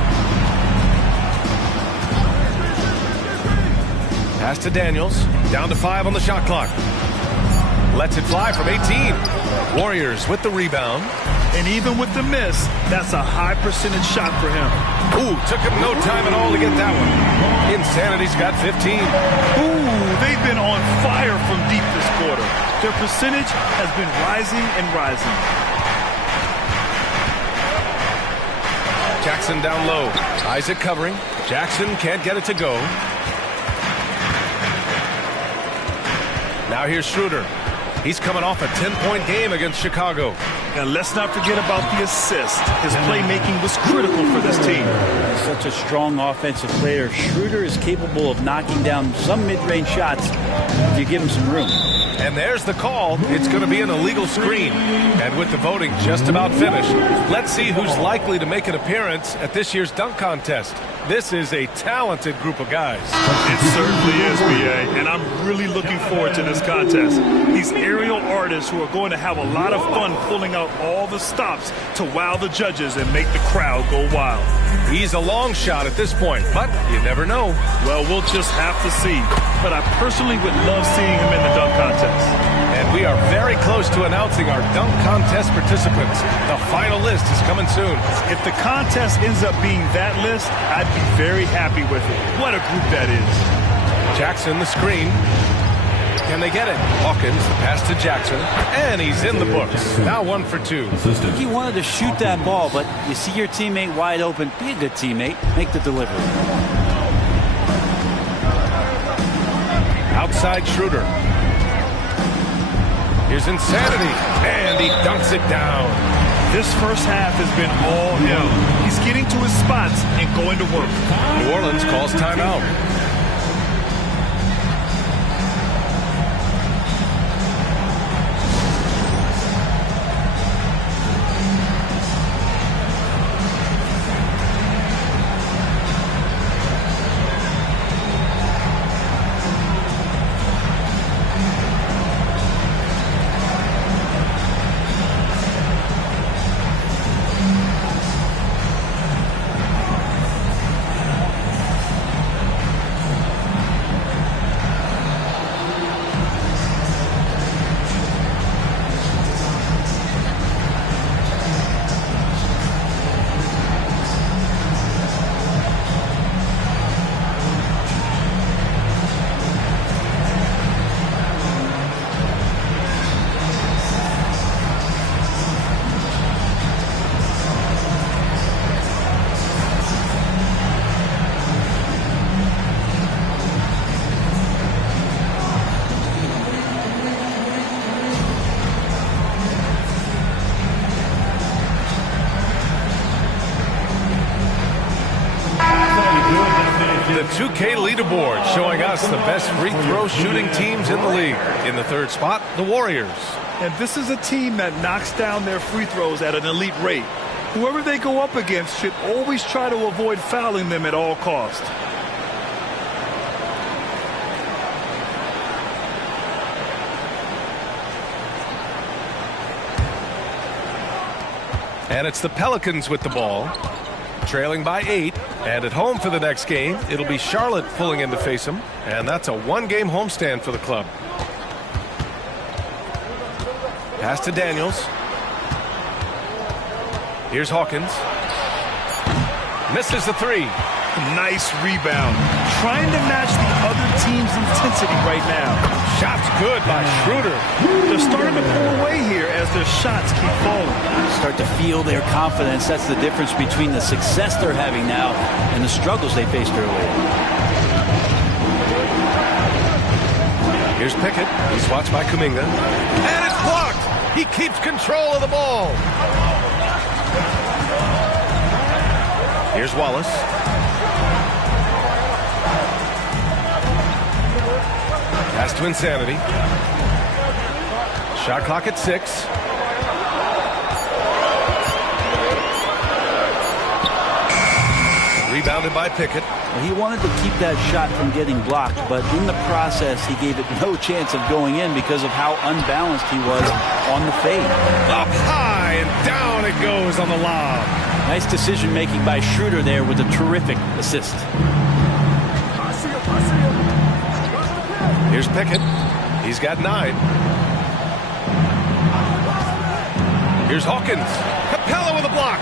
Pass to Daniels. Down to 5 on the shot clock. Lets it fly from 18. Warriors with the rebound. And even with the miss, that's a high percentage shot for him. Ooh, took him no time at all to get that one. Insanity's got 15. Ooh, they've been on fire from deep this quarter. Their percentage has been rising and rising. Jackson down low. Isaac covering. Jackson can't get it to go. Now here's Schroeder. He's coming off a 10-point game against Chicago. And let's not forget about the assist. His playmaking was critical for this team. He's such a strong offensive player. Schroeder is capable of knocking down some mid-range shots if you give him some room. And there's the call. It's going to be an illegal screen. And with the voting just about finished, let's see who's likely to make an appearance at this year's dunk contest. This is a talented group of guys. It certainly is, B.A., and I'm really looking forward to this contest. These aerial artists who are going to have a lot of fun pulling out all the stops to wow the judges and make the crowd go wild. He's a long shot at this point, but you never know. Well, we'll just have to see. But I personally would love seeing him in the dunk contest. And we are very close to announcing our dunk contest participants. The final list is coming soon. If the contest ends up being that list, I'd be very happy with it. What a group that is. Jackson, the screen. Can they get it? Hawkins, the pass to Jackson, and he's in the books. Now 1 for 2. He wanted to shoot that ball, but you see your teammate wide open. Be a good teammate. Make the delivery. Outside Schroeder. Here's Insanity, and he dunks it down. This first half has been all him. He's getting to his spots and going to work. New Orleans calls timeout. The 2K leaderboard showing us the best free throw shooting teams in the league. In the third spot, the Warriors. And this is a team that knocks down their free throws at an elite rate. Whoever they go up against should always try to avoid fouling them at all costs. And it's the Pelicans with the ball, trailing by 8. And at home for the next game, it'll be Charlotte pulling in to face them. And that's a one-game homestand for the club. Pass to Daniels. Here's Hawkins. Misses the 3. Nice rebound. Trying to match the other team's intensity right now. Shot's good by Schroeder. They're starting to pull away here as their shots keep falling. Start to feel their confidence. That's the difference between the success they're having now and the struggles they faced earlier. Here's Pickett. He's watched by Kuminga. And it's blocked. He keeps control of the ball. Here's Wallace. Pass to Insanity. Shot clock at 6. Rebounded by Pickett. Well, he wanted to keep that shot from getting blocked, but in the process, he gave it no chance of going in because of how unbalanced he was on the fade. Up high and down it goes on the lob. Nice decision-making by Schroeder there with a terrific assist. Here's Pickett. He's got 9. Here's Hawkins. Capella with a block.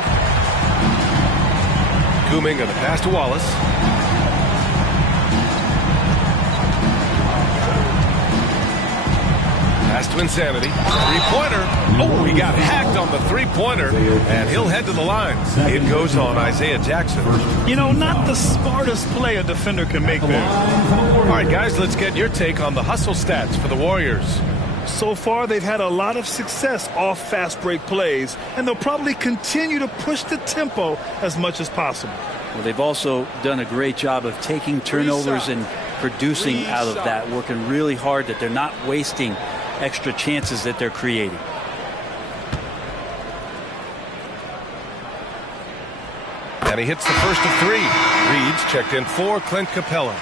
Kuminga the pass to Wallace. Pass to Insanity. Three-pointer. Oh, he got hacked on the three-pointer, and he'll head to the lines. It goes on Isaiah Jackson. You know, not the smartest play a defender can make there. All right, guys, let's get your take on the hustle stats for the Warriors. So far, they've had a lot of success off fast break plays, and they'll probably continue to push the tempo as much as possible. Well, they've also done a great job of taking turnovers and producing out of that, working really hard that they're not wasting extra chances that they're creating. And he hits the first of 3. Reed's checked in for Clint Capella.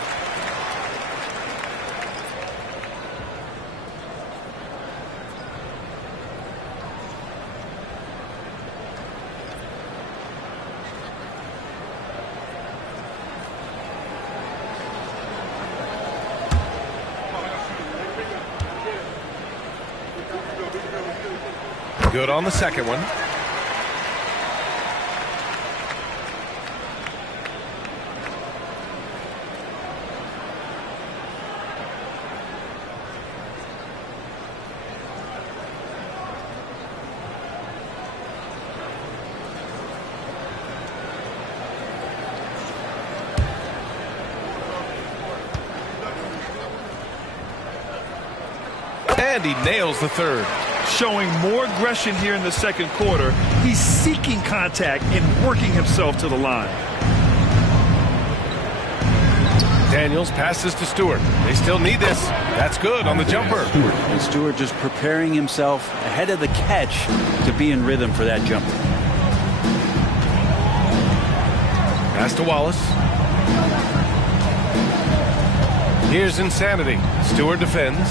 Good on the second one. And he nails the third. Showing more aggression here in the second quarter. He's seeking contact and working himself to the line. Daniels passes to Stewart. They still need this. That's good on the jumper. And Stewart just preparing himself ahead of the catch to be in rhythm for that jumper. Pass to Wallace. Here's Insanity. Stewart defends.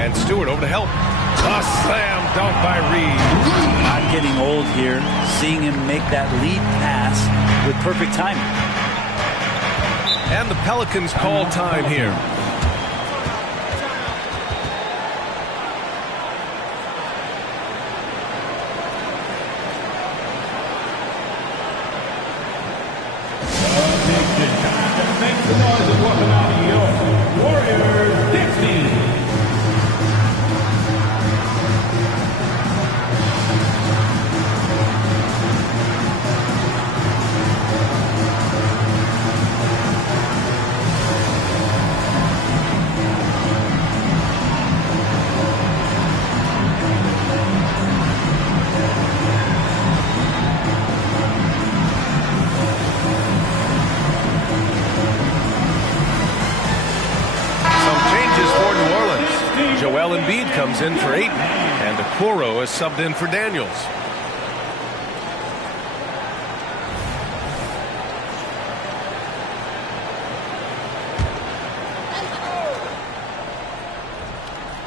And Stewart over to help. A slam dunk by Reed. Not getting old here. Seeing him make that lead pass with perfect timing. And the Pelicans call time here. Make the noise of welcome out of your Warriors 15. Joel Embiid comes in for Ayton, and Okoro is subbed in for Daniels.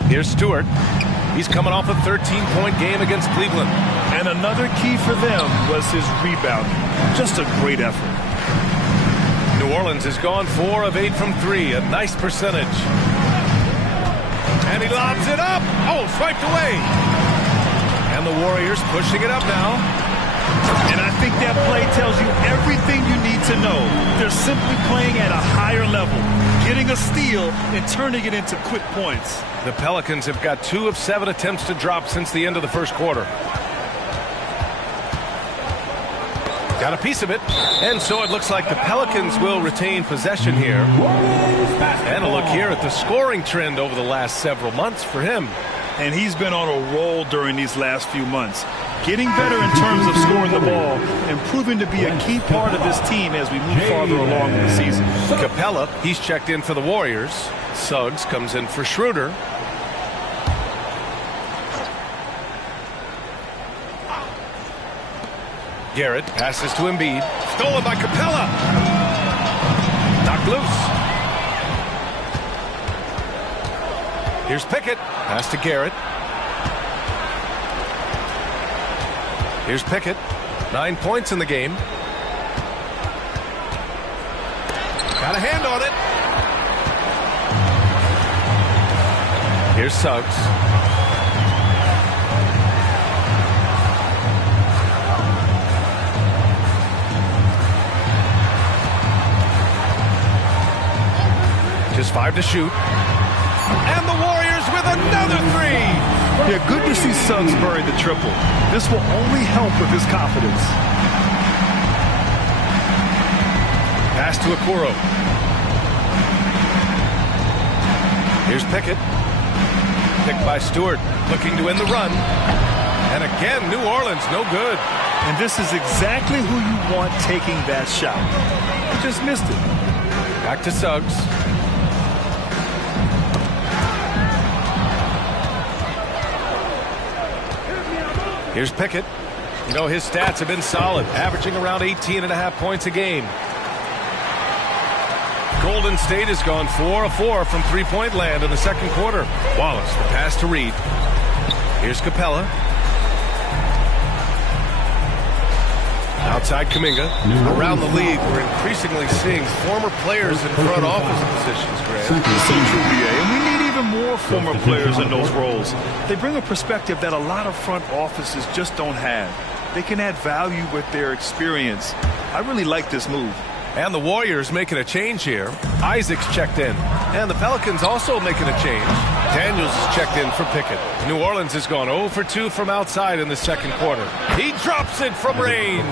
Here's Stewart. He's coming off a 13-point game against Cleveland. And another key for them was his rebounding. Just a great effort. New Orleans has gone 4 of 8 from 3, a nice percentage. And he lobs it up. Oh, swiped away. And the Warriors pushing it up now. And I think that play tells you everything you need to know. They're simply playing at a higher level, getting a steal and turning it into quick points. The Pelicans have got 2 of 7 attempts to drop since the end of the first quarter. Got a piece of it. And so it looks like the Pelicans will retain possession here. And a look here at the scoring trend over the last several months for him. And he's been on a roll during these last few months. Getting better in terms of scoring the ball and proving to be a key part of this team as we move farther along in the season. Capella, he's checked in for the Warriors. Suggs comes in for Schroeder. Garrett passes to Embiid. Stolen by Capella. Knocked loose. Here's Pickett. Pass to Garrett. Here's Pickett. 9 points in the game. Got a hand on it. Here's Suggs. Just 5 to shoot. And the Warriors with another 3. Yeah, good to see Suggs bury the triple. This will only help with his confidence. Pass to Okoro. Here's Pickett. Picked by Stewart. Looking to win the run. And again, New Orleans, no good. And this is exactly who you want taking that shot. He just missed it. Back to Suggs. Here's Pickett. You know, his stats have been solid, averaging around 18.5 points a game. Golden State has gone 4 of 4 from three-point land in the second quarter. Wallace, the pass to Reed. Here's Capella. Outside Kuminga. Around the league, we're increasingly seeing former players in front office positions, Grant. So true, BA. And we need even more former players in those roles. They bring a perspective that a lot of front offices just don't have. They can add value with their experience. I really like this move. And the Warriors making a change here. Isaac's checked in. And the Pelicans also making a change. Daniels is checked in for Pickett. New Orleans has gone 0 for 2 from outside in the second quarter. He drops it from range.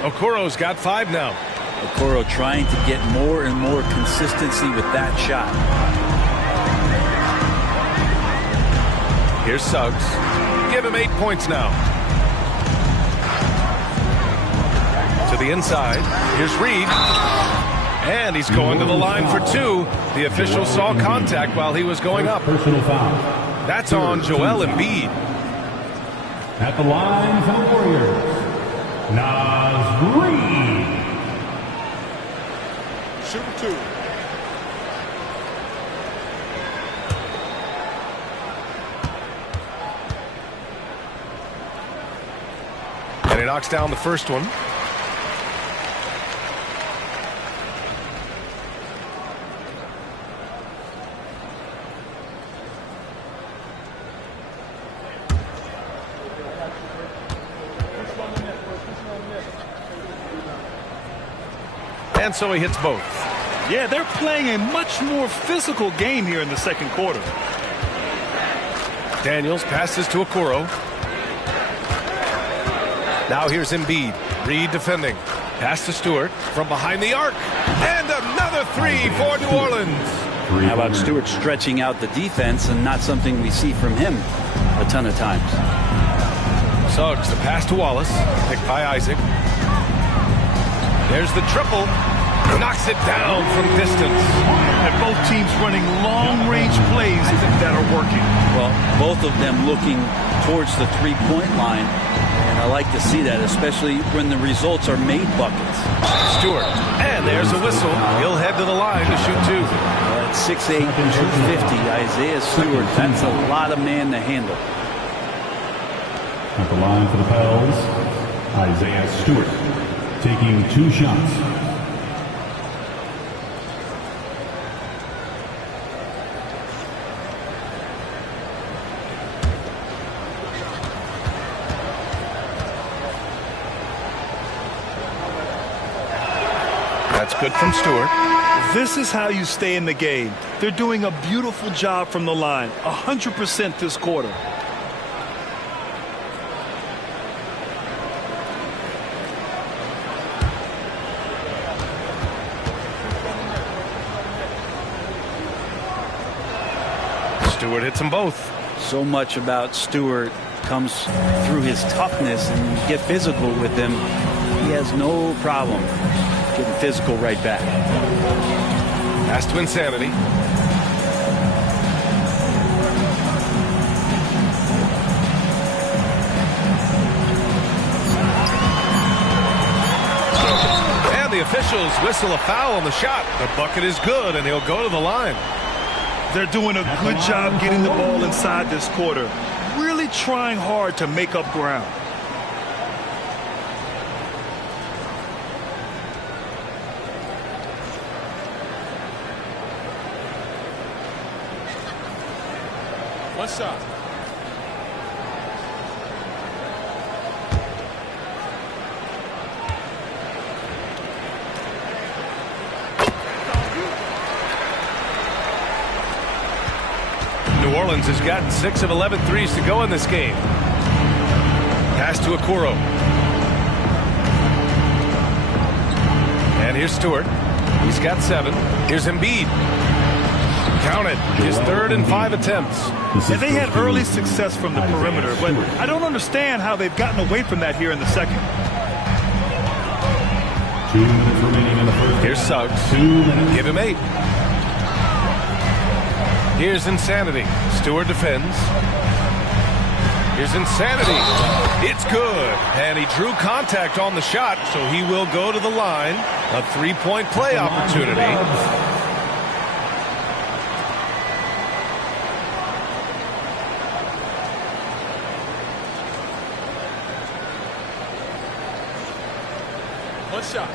Okoro's got 5 now. Okoro trying to get more and more consistency with that shot. Here's Suggs. Give him 8 points now. To the inside. Here's Reed. And he's going to the line for 2. The official saw contact while he was going up. Personal foul. That's on Joel Embiid. At the line for the Warriors, Naz Reid. Shooter 2. And he knocks down the first one. And so he hits both. Yeah, they're playing a much more physical game here in the second quarter. Daniels passes to Okoro. Now here's Embiid. Reed defending. Pass to Stewart from behind the arc. And another 3 for New Orleans. How about Stewart stretching out the defense, and not something we see from him a ton of times. Suggs, the pass to Wallace. Picked by Isaac. There's the triple. Knocks it down from distance. And both teams running long-range plays that are working. Well, both of them looking towards the three-point line. And I like to see that, especially when the results are made buckets. Stewart. And there's a whistle. He'll head to the line to shoot 2. At 6'8", 250, Isaiah Stewart, that's a lot of man to handle. At the line for the Pels, Isaiah Stewart, taking 2 shots. That's good from Stewart. This is how you stay in the game. They're doing a beautiful job from the line. 100% this quarter. Stewart hits them both. So much about Stewart comes through his toughness, and you get physical with him. He has no problem getting physical right back. Pass to Insanity. And the officials whistle a foul on the shot. The bucket is good, and he'll go to the line. They're doing a good job getting the ball inside this quarter. Really trying hard to make up ground. One shot. New Orleans has gotten 6 of 11 threes to go in this game. Pass to Okoro. And here's Stewart. He's got 7. Here's Embiid. Counted. His 3rd and 5 attempts. And they had early success from the perimeter, but I don't understand how they've gotten away from that here in the second. 2 minutes remaining in the first. Here's Suggs. 2 minutes. Give him 8. Here's Insanity. Stewart defends. Here's Insanity. It's good. And he drew contact on the shot, so he will go to the line. A 3-point play opportunity. One shot.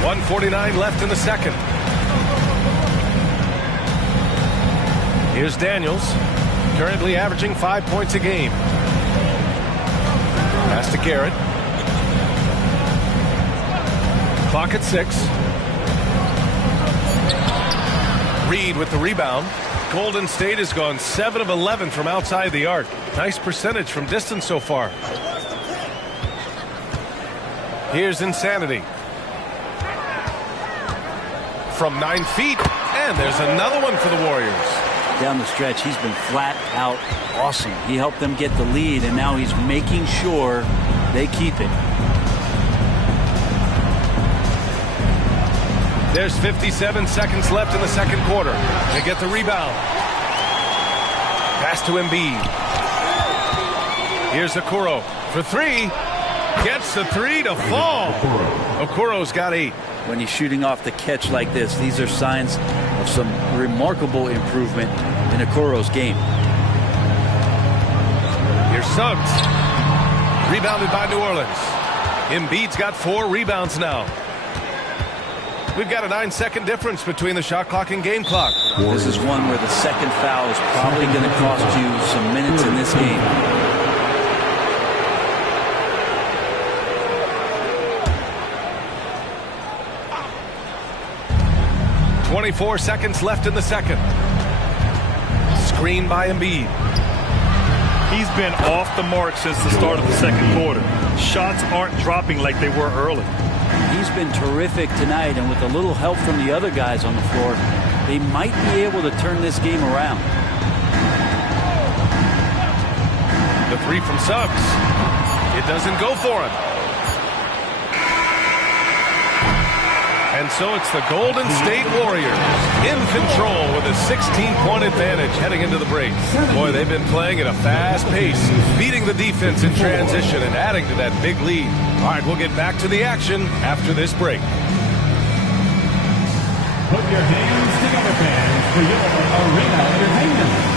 .149 left in the second. Here's Daniels, currently averaging 5 points a game. Pass to Garrett. Clock at 6. Reed with the rebound. Golden State has gone 7 of 11 from outside the arc. Nice percentage from distance so far. Here's Insanity. From 9 feet, and there's another one for the Warriors. Down the stretch, he's been flat out awesome. He helped them get the lead, and now he's making sure they keep it. There's 57 seconds left in the second quarter. They get the rebound. Pass to Embiid. Here's Okoro for 3. Gets the 3 to fall. Okoro's got 8. When he's shooting off the catch like this, these are signs of some remarkable improvement in Okoro's game. Here's Suggs. Rebounded by New Orleans. Embiid's got 4 rebounds now. We've got a 9-second difference between the shot clock and game clock. This is one where the second foul is probably going to cost you some minutes in this game. 24 seconds left in the second. Screen by Embiid. He's been off the mark since the start of the second quarter. Shots aren't dropping like they were early. He's been terrific tonight, and with a little help from the other guys on the floor, they might be able to turn this game around. The 3 from Suggs. It doesn't go for him. And so it's the Golden State Warriors in control with a 16-point advantage heading into the break. Boy, they've been playing at a fast pace, beating the defense in transition and adding to that big lead. All right, we'll get back to the action after this break. Put your hands together, fans, for your arena entertainment.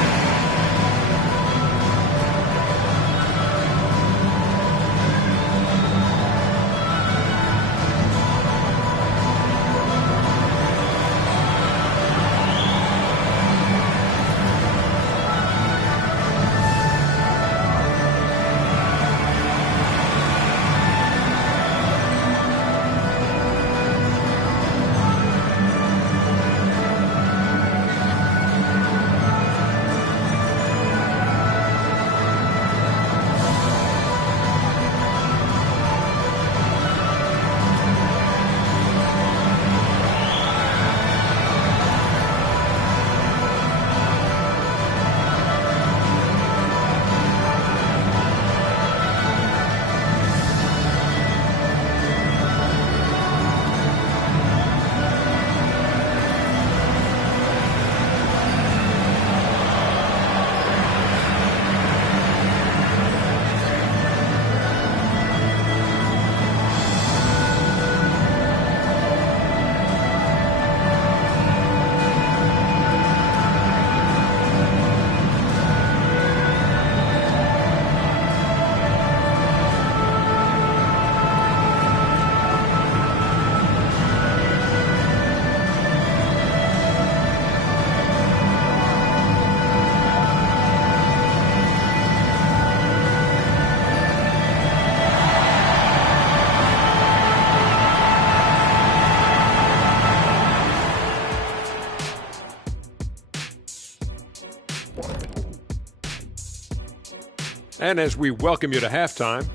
And as we welcome you to halftime,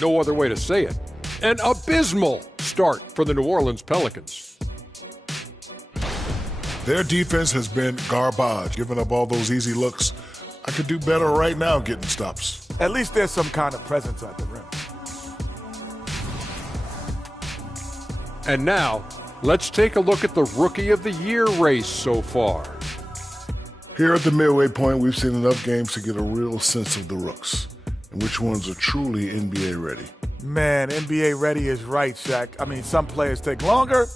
no other way to say it, an abysmal start for the New Orleans Pelicans. Their defense has been garbage, giving up all those easy looks. I could do better right now getting stops. At least there's some kind of presence at the rim. And now, let's take a look at the Rookie of the Year race so far. Here at the midway point, we've seen enough games to get a real sense of the rooks and which ones are truly NBA ready. Man, NBA ready is right, Shaq. I mean, some players take longer,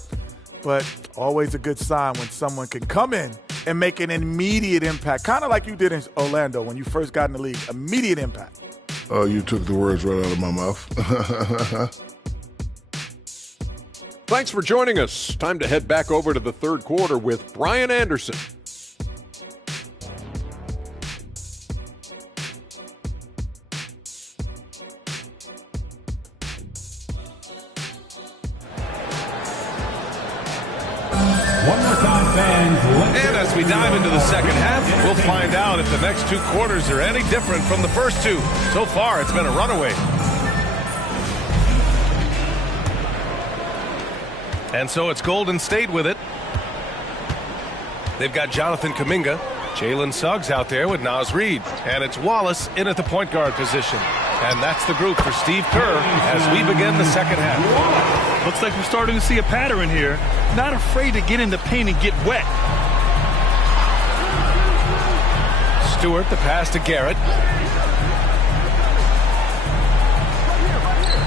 but always a good sign when someone can come in and make an immediate impact, kind of like you did in Orlando when you first got in the league. Immediate impact. Oh, you took the words right out of my mouth. Thanks for joining us. Time to head back over to the third quarter with Brian Anderson. And as we dive into the second half, we'll find out if the next 2 quarters are any different from the first 2. So far, it's been a runaway. And so it's Golden State with it. They've got Jonathan Kuminga, Jalen Suggs out there with Naz Reid. And it's Wallace in at the point guard position. And that's the group for Steve Kerr as we begin the second half. Looks like we're starting to see a pattern here. Not afraid to get in the paint and get wet. Stewart, the pass to Garrett.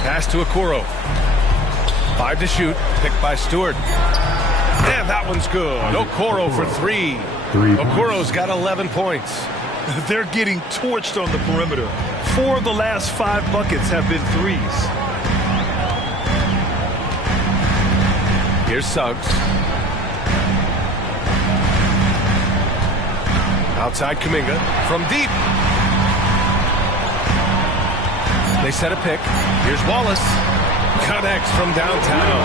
Pass to Okoro. 5 to shoot. Picked by Stewart. And that one's good. Okoro for 3. Okoro's got 11 points. They're getting torched on the perimeter. 4 of the last 5 buckets have been threes. Here's Suggs. Outside Kuminga from deep. They set a pick. Here's Wallace. Connects from downtown.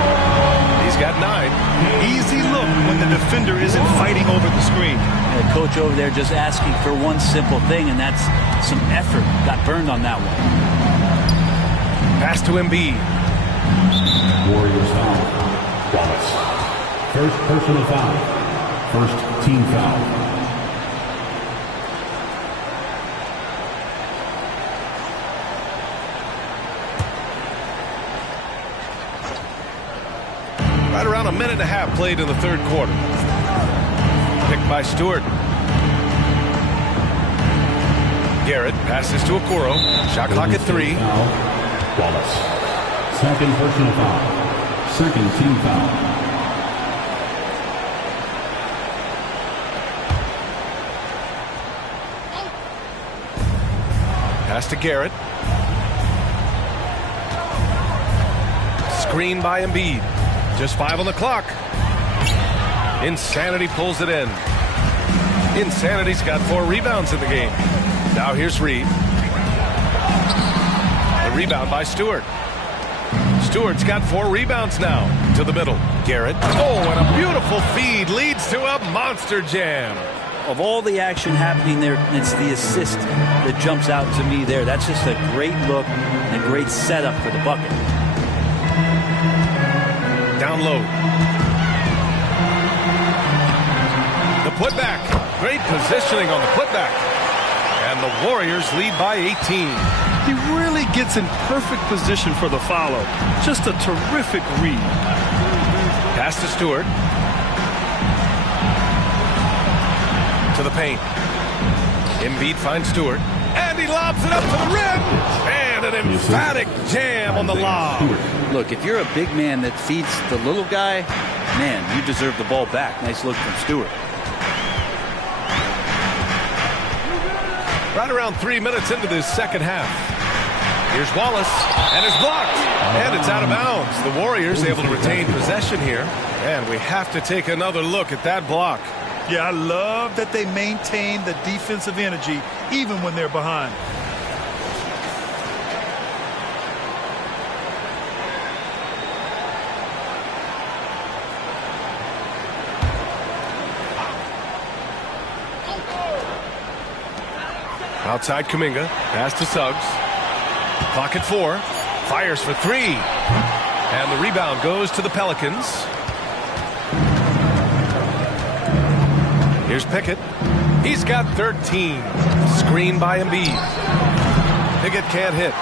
He's got 9. Easy look when the defender isn't fighting over the screen. The coach over there just asking for one simple thing, and that's some effort. Got burned on that one. Pass to Embiid. Warriors foul. Wallace. First personal foul. First team foul. Right around a minute and a half played in the third quarter. Picked by Stewart. Garrett passes to Okoro. Shot clock at 3. Wallace. Second personal foul. Second team foul. Pass to Garrett. Screen by Embiid. Just 5 on the clock. Insanity pulls it in. Insanity's got 4 rebounds in the game. Now here's Reid. The rebound by Stewart. Stewart's got 4 rebounds now. To the middle. Garrett. Oh, and a beautiful feed leads to a monster jam. Of all the action happening there, it's the assist that jumps out to me there. That's just a great look and a great setup for the bucket. Down low. The putback. Great positioning on the putback. And the Warriors lead by 18. He really gets in perfect position for the follow. Just a terrific read. Pass to Stewart. To the paint. Embiid finds Stewart. And he lobs it up to the rim. And an emphatic jam on the lob. Look, if you're a big man that feeds the little guy, man, you deserve the ball back. Nice look from Stewart. Right around 3 minutes into this second half. Here's Wallace, and it's blocked, and it's out of bounds. The Warriors able to retain possession here, and we have to take another look at that block. Yeah, I love that they maintain the defensive energy even when they're behind. Outside Kuminga, pass to Suggs. Clock at 4. Fires for 3. And the rebound goes to the Pelicans. Here's Pickett. He's got 13. Screen by Embiid. Pickett can't hit.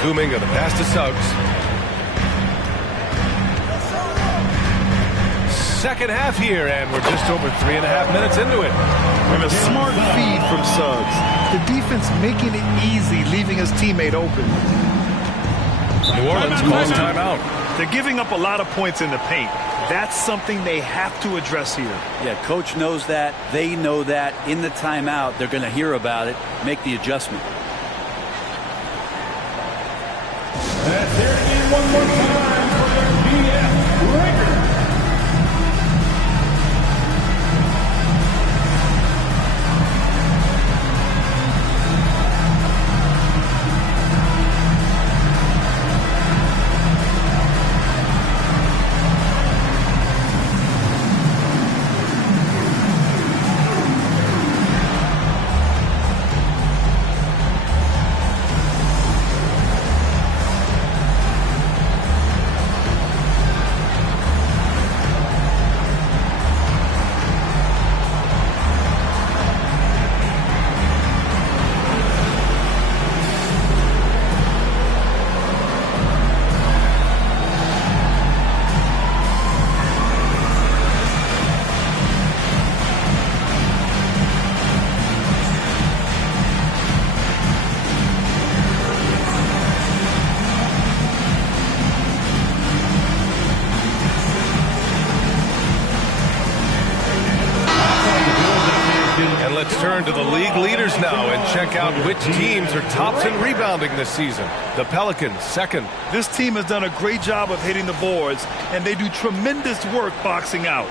Kuminga, the pass to Suggs. Second half here, and we're just over 3.5 minutes into it. And a smart feed from Suggs. The defense making it easy, leaving his teammate open. New Orleans calls timeout. They're giving up a lot of points in the paint. That's something they have to address here. Yeah, coach knows that. They know that. In the timeout, they're going to hear about it, make the adjustment. That's there again one more time for their BF record. check out which teams are tops in rebounding this season. The Pelicans, second. This team has done a great job of hitting the boards, and they do tremendous work boxing out.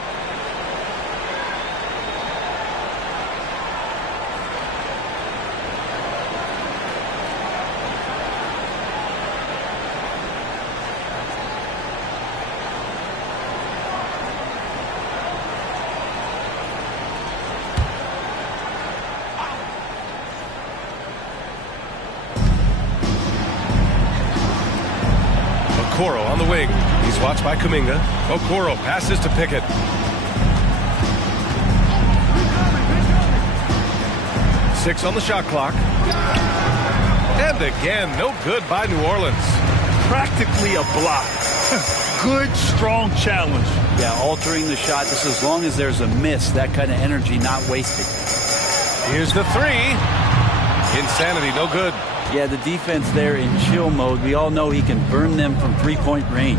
Okoro on the wing. He's watched by Kuminga. Okoro passes to Pickett. Six on the shot clock. And again, no good by New Orleans. Practically a block. Good, strong challenge. Yeah, altering the shot just as long as there's a miss. That kind of energy not wasted. Here's the three. Insanity, no good. Yeah, the defense there in chill mode. We all know he can burn them from three-point range.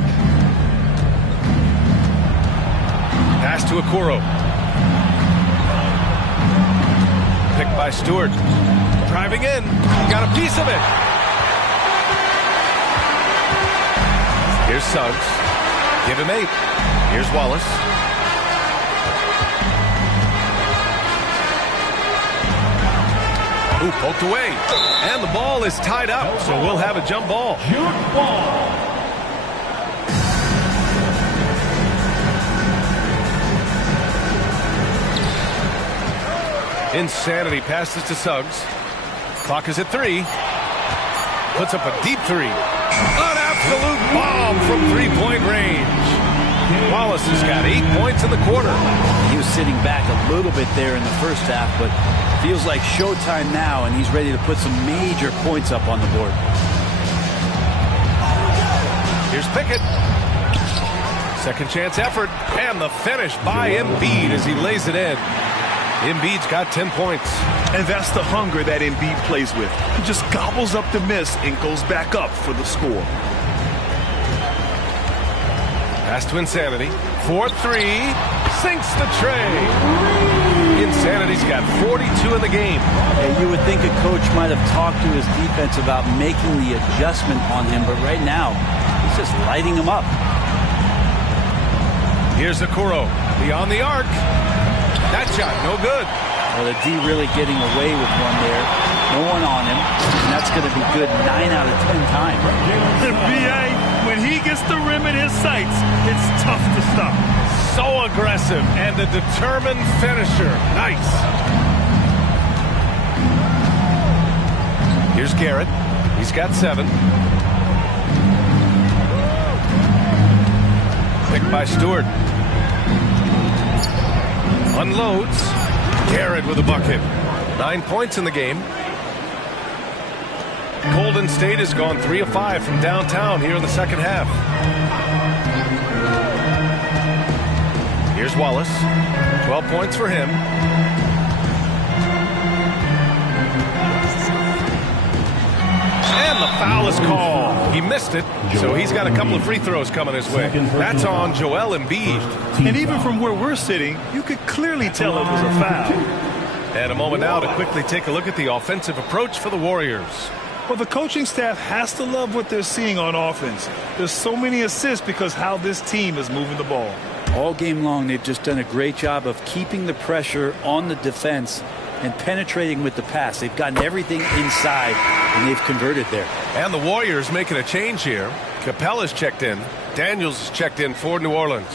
Pass to Okoro. Picked by Stewart. Driving in. Got a piece of it. Here's Suggs. Give him 8. Here's Wallace. Ooh, poked away. And the ball is tied up, so we'll have a jump ball. Insanity passes to Suggs. Clock is at 3. Puts up a deep 3. An absolute bomb from three-point range. Wallace has got 8 points in the quarter. He was sitting back a little bit there in the first half, but feels like showtime now, and he's ready to put some major points up on the board. Here's Pickett. Second chance effort, and the finish by Embiid as he lays it in. Embiid's got 10 points. And that's the hunger that Embiid plays with. He just gobbles up the miss and goes back up for the score. Pass to Insanity. 4-3. Sinks the tray. Insanity's got 42 in the game. Yeah, you would think a coach might have talked to his defense about making the adjustment on him, but right now, he's just lighting him up. Here's Okoro. Beyond the arc. That shot, no good. Well, the D really getting away with one there. No one on him, and that's going to be good 9 out of 10 times. The BA, when he gets the rim in his sights, it's tough to stop. So aggressive and a determined finisher. Nice. Here's Garrett. He's got 7. Picked by Stewart. Unloads. Garrett with a bucket. 9 points in the game. Golden State has gone 3 of 5 from downtown here in the second half. Here's Wallace. 12 points for him. And the foul is called. He missed it, so he's got a couple of free throws coming his way. That's on Joel Embiid. And even from where we're sitting, you could clearly tell it was a foul. And a moment now to quickly take a look at the offensive approach for the Warriors. Well, the coaching staff has to love what they're seeing on offense. There's so many assists because how this team is moving the ball. All game long, they've just done a great job of keeping the pressure on the defense and penetrating with the pass. They've gotten everything inside, and they've converted there. And the Warriors making a change here. Capella's checked in. Daniels is checked in for New Orleans.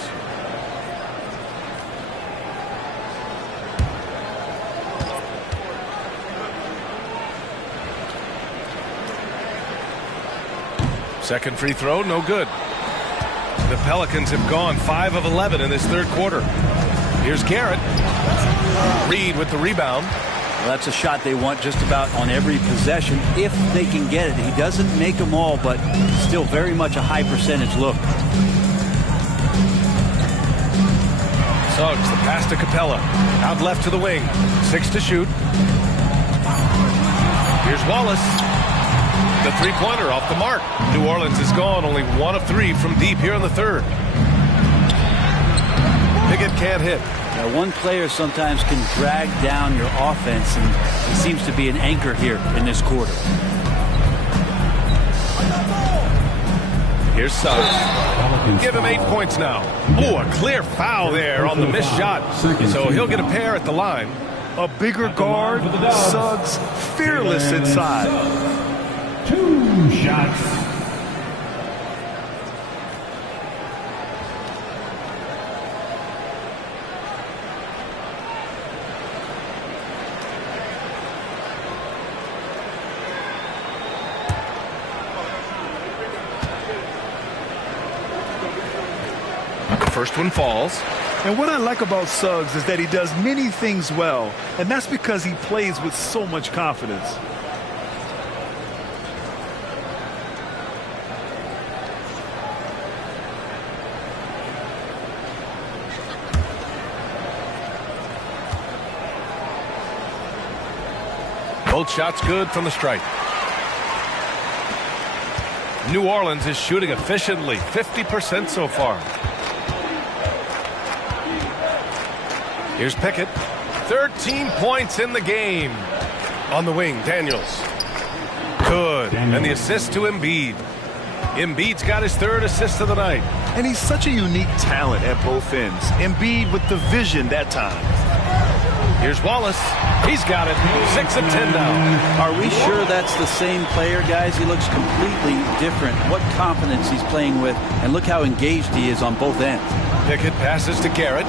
Second free throw, no good. The Pelicans have gone 5 of 11 in this third quarter. Here's Garrett. Reed with the rebound. Well, that's a shot they want just about on every possession if they can get it. He doesn't make them all, but still very much a high percentage look. Suggs, the pass to Capella. Out left to the wing. 6 to shoot. Here's Wallace. The three-pointer off the mark. New Orleans has gone only 1 of 3 from deep here in the third. Pickett can't hit. Now, one player sometimes can drag down your offense, and He seems to be an anchor here in this quarter. Here's Suggs. Give him 8 points now. Oh, a clear foul there on the missed shot. So he'll get a pair at the line. A bigger guard, Suggs fearless inside. 2 shots. First one falls. And what I like about Suggs is that he does many things well, and that's because he plays with so much confidence. Both shots good from the stripe. New Orleans is shooting efficiently, 50% so far. Here's Pickett. 13 points in the game. On the wing, Daniels. Good. And the assist to Embiid. Embiid's got his 3rd assist of the night. And he's such a unique talent at both ends. Embiid with the vision that time. Here's Wallace. He's got it. 6 of 10 now. Are we sure that's the same player, guys? He looks completely different. What confidence he's playing with, and look how engaged he is on both ends. Pickett passes to Garrett.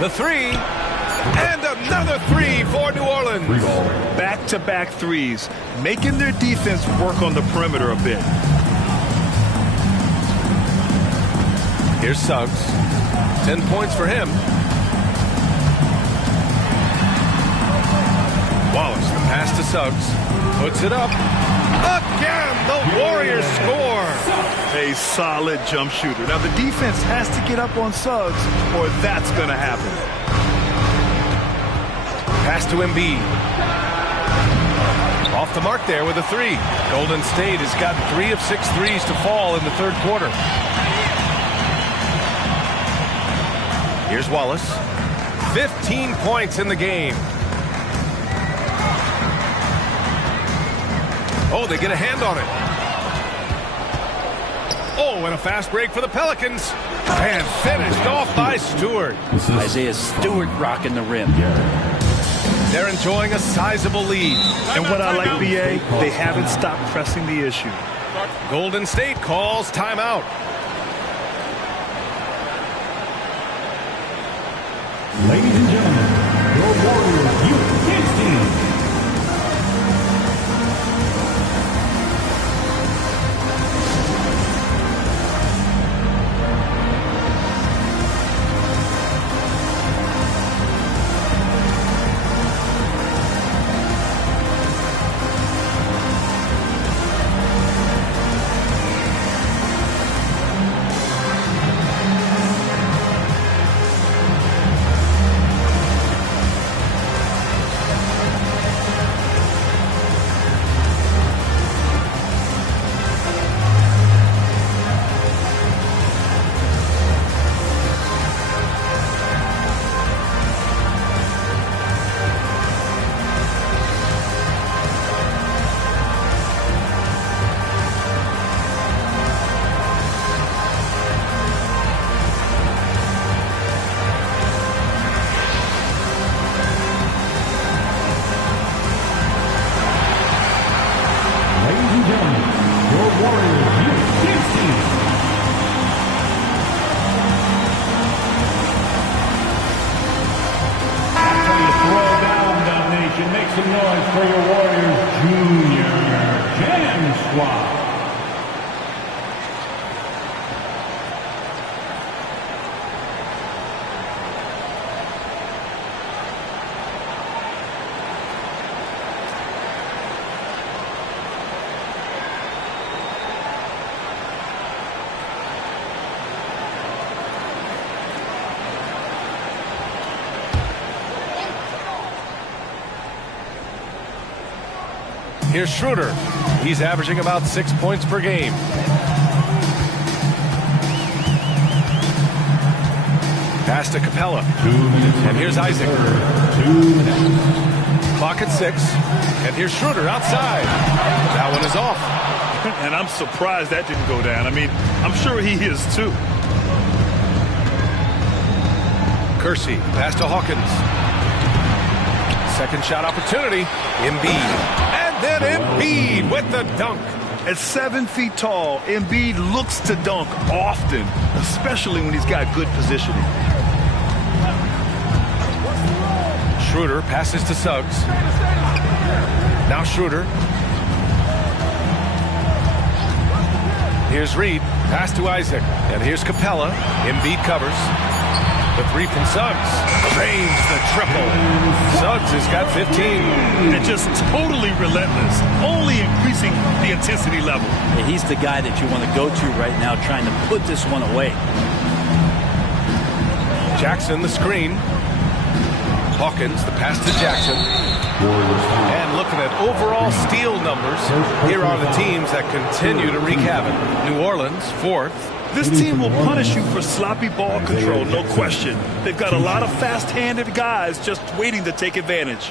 The 3, and another 3 for New Orleans. Back-to-back threes, making their defense work on the perimeter a bit. Here's Suggs. 10 points for him. Wallace, the pass to Suggs. Puts it up. Again, the Warriors score. A solid jump shooter. Now, the defense has to get up on Suggs, or that's going to happen. Pass to Embiid. Off the mark there with a 3. Golden State has got 3 of 6 threes to fall in the 3rd quarter. Here's Wallace. 15 points in the game. Oh, they get a hand on it. Oh, and a fast break for the Pelicans. And finished off by Stewart. Isaiah Stewart rocking the rim. They're enjoying a sizable lead. And what I like, BA, they haven't stopped pressing the issue. Golden State calls timeout. Ladies and gentlemen, your Warriors Youth Kids team. Here's Schroeder. He's averaging about 6 points per game. Pass to Capella. 2 minutes. And here's Isaac. 2 minutes. Clock at 6. And here's Schroeder outside. That one is off. And I'm surprised that didn't go down. I mean, I'm sure he is too. Kersey, pass to Hawkins. Second shot opportunity. Embiid. And then Embiid with the dunk. At 7 feet tall, Embiid looks to dunk often, especially when he's got good positioning. Schroeder passes to Suggs. Now Schroeder. Here's Reed. Pass to Isaac. And here's Capella. Embiid covers. The three from Suggs. Drains the triple. Suggs has got 15. And just totally relentless. Only increasing the intensity level. Yeah, he's the guy that you want to go to right now trying to put this one away. Jackson, the screen. Hawkins, the pass to Jackson. And looking at overall steal numbers, here are the teams that continue to wreak havoc. New Orleans, 4th. This team will punish you for sloppy ball control, no question. They've got a lot of fast-handed guys just waiting to take advantage.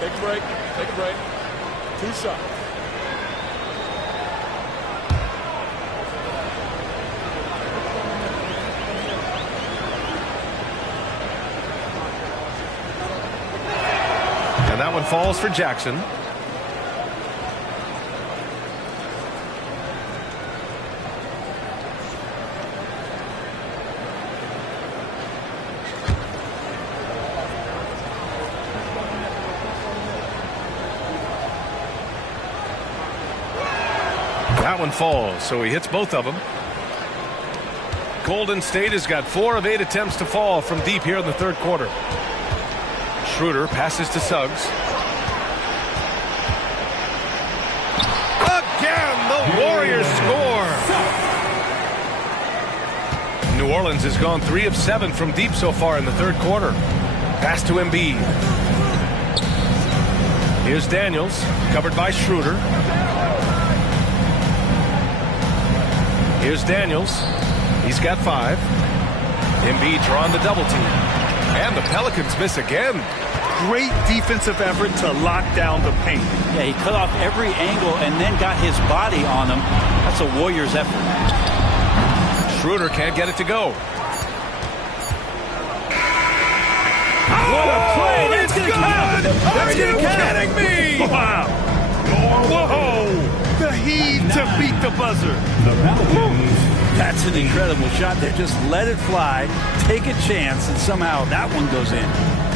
Take a break. Take a break. 2 shots. And that one falls for Jackson. That one falls, so he hits both of them. Golden State has got 4 of 8 attempts to fall from deep here in the third quarter. Schroeder passes to Suggs. Again, the Warriors score. New Orleans has gone 3 of 7 from deep so far in the third quarter. Pass to Embiid. Here's Daniels, covered by Schroeder. Here's Daniels. He's got 5. Embiid drawn the double team. And the Pelicans miss again. Great defensive effort to lock down the paint. Yeah, he cut off every angle and then got his body on him. That's a Warriors effort. Schroeder can't get it to go. What a play! That's going to count! Are you kidding me? Wow! Whoa! The heave to beat the buzzer. That's an incredible shot there. Just let it fly, take a chance, and somehow that one goes in.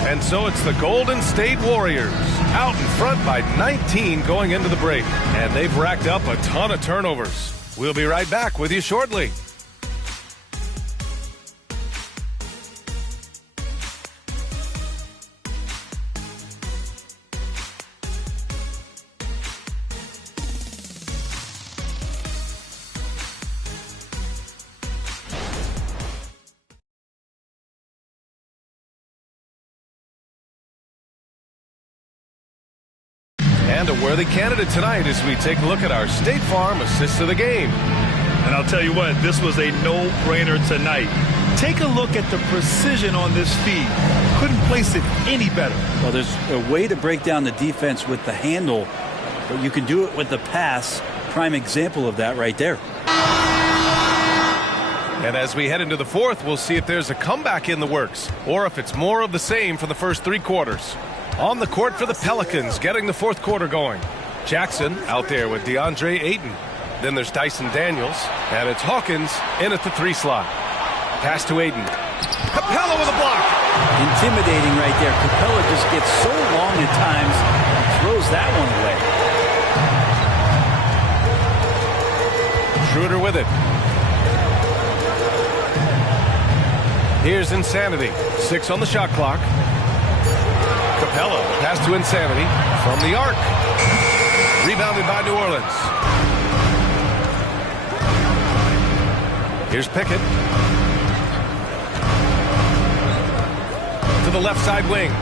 And so it's the Golden State Warriors out in front by 19 going into the break. And they've racked up a ton of turnovers. We'll be right back with you shortly. And a worthy candidate tonight as we take a look at our State Farm assist of the game. And I'll tell you what, this was a no-brainer tonight. Take a look at the precision on this feed. Couldn't place it any better. Well, there's a way to break down the defense with the handle, but you can do it with the pass. Prime example of that right there. And as we head into the fourth, we'll see if there's a comeback in the works or if it's more of the same for the first 3 quarters. On the court for the Pelicans, getting the fourth quarter going. Jackson out there with DeAndre Ayton. Then there's Dyson Daniels, and it's Hawkins in at the 3 slot. Pass to Ayton. Capella with a block. Intimidating right there. Capella just gets so long at times, throws that one away. Schroeder with it. Here's Insanity. 6 on the shot clock. Capella, pass to Insanity from the arc. Rebounded by New Orleans. Here's Pickett. To the left side wing.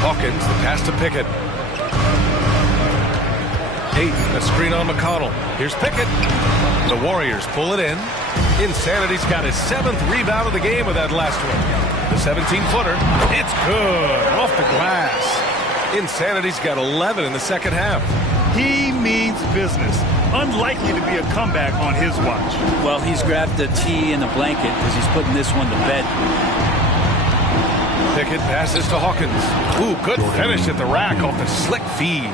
Hawkins, the pass to Pickett. Ayton, a screen on McConnell. Here's Pickett. The Warriors pull it in. Insanity's got his 7th rebound of the game with that last one. The 17-footer. It's good. Off the glass. Insanity's got 11 in the second half. He means business. Unlikely to be a comeback on his watch. Well, he's grabbed the tee and a blanket because he's putting this one to bed. Pickett passes to Hawkins. Ooh, good finish at the rack off the slick feed.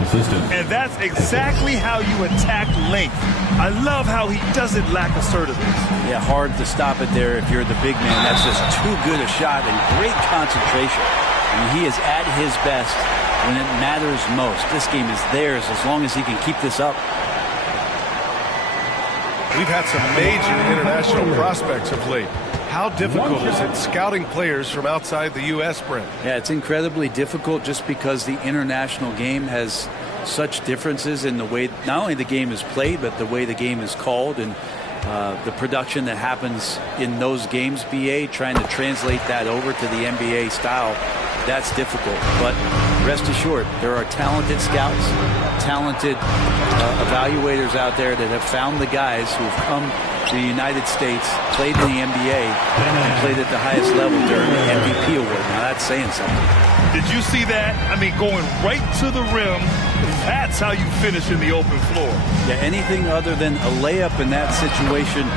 And that's exactly how you attack length. I love how he doesn't lack assertiveness. Yeah, hard to stop it there if you're the big man. That's just too good a shot and great concentration. I mean, he is at his best when it matters most. This game is theirs as long as he can keep this up. We've had some major international prospects of late. How difficult is it scouting players from outside the U.S., Brent? Yeah, it's incredibly difficult just because the international game has such differences in the way not only the game is played, but the way the game is called and the production that happens in those games, BA, trying to translate that over to the NBA style, that's difficult. But rest assured, there are talented scouts, talented evaluators out there that have found the guys who have come to the United States, played in the NBA, and played at the highest level during the MVP award. Now that's saying something. Did you see that? I mean, going right to the rim, that's how you finish in the open floor. Yeah, anything other than a layup in that situation,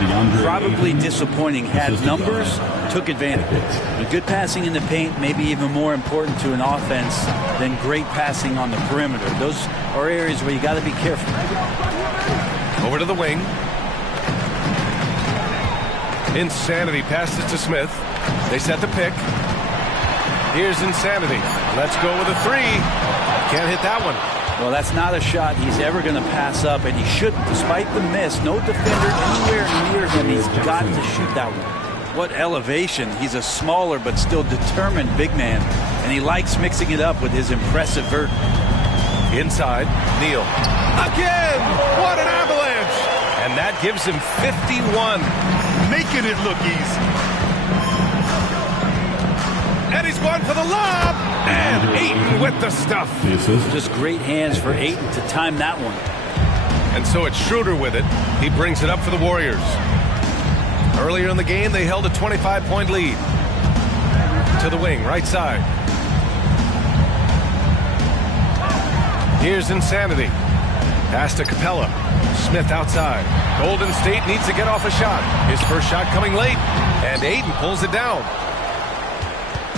probably disappointing. Had numbers, took advantage. But good passing in the paint, maybe even more important to an offense than great passing on the perimeter. Those are areas where you got to be careful. Over to the wing. Insanity passes to Smith. They set the pick. Here's Insanity. Let's go with a three. Can't hit that one. Well, that's not a shot he's ever going to pass up, and he shouldn't. Despite the miss, no defender anywhere near him. He's got to shoot that one. What elevation. He's a smaller but still determined big man, and he likes mixing it up with his impressive vert. Inside, Neal. Again! What an avalanche! And that gives him 51. Making it look easy. And he's going for the lob. And Ayton with the stuff. Just great hands for Ayton to time that one. And so it's Schroeder with it. He brings it up for the Warriors. Earlier in the game, they held a 25-point lead. To the wing, right side. Here's Insanity. Pass to Capella. Smith outside. Golden State needs to get off a shot. His first shot coming late. And Ayton pulls it down.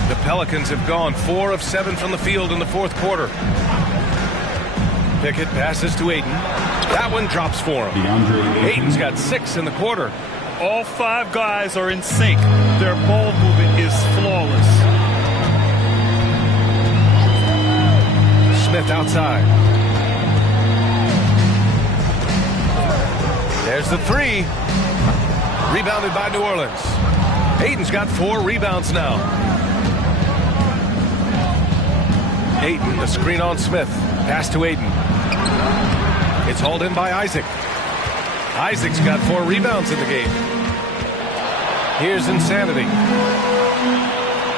The Pelicans have gone 4 of 7 from the field in the fourth quarter. Pickett passes to Ayton. That one drops for him. Ayton's got 6 in the quarter. All 5 guys are in sync. Their ball movement is flawless. Smith outside. There's the three. Rebounded by New Orleans. Ayton's got 4 rebounds now. Ayton, the screen on Smith. Pass to Ayton. It's hauled in by Isaac. Isaac's got 4 rebounds in the game. Here's Insanity.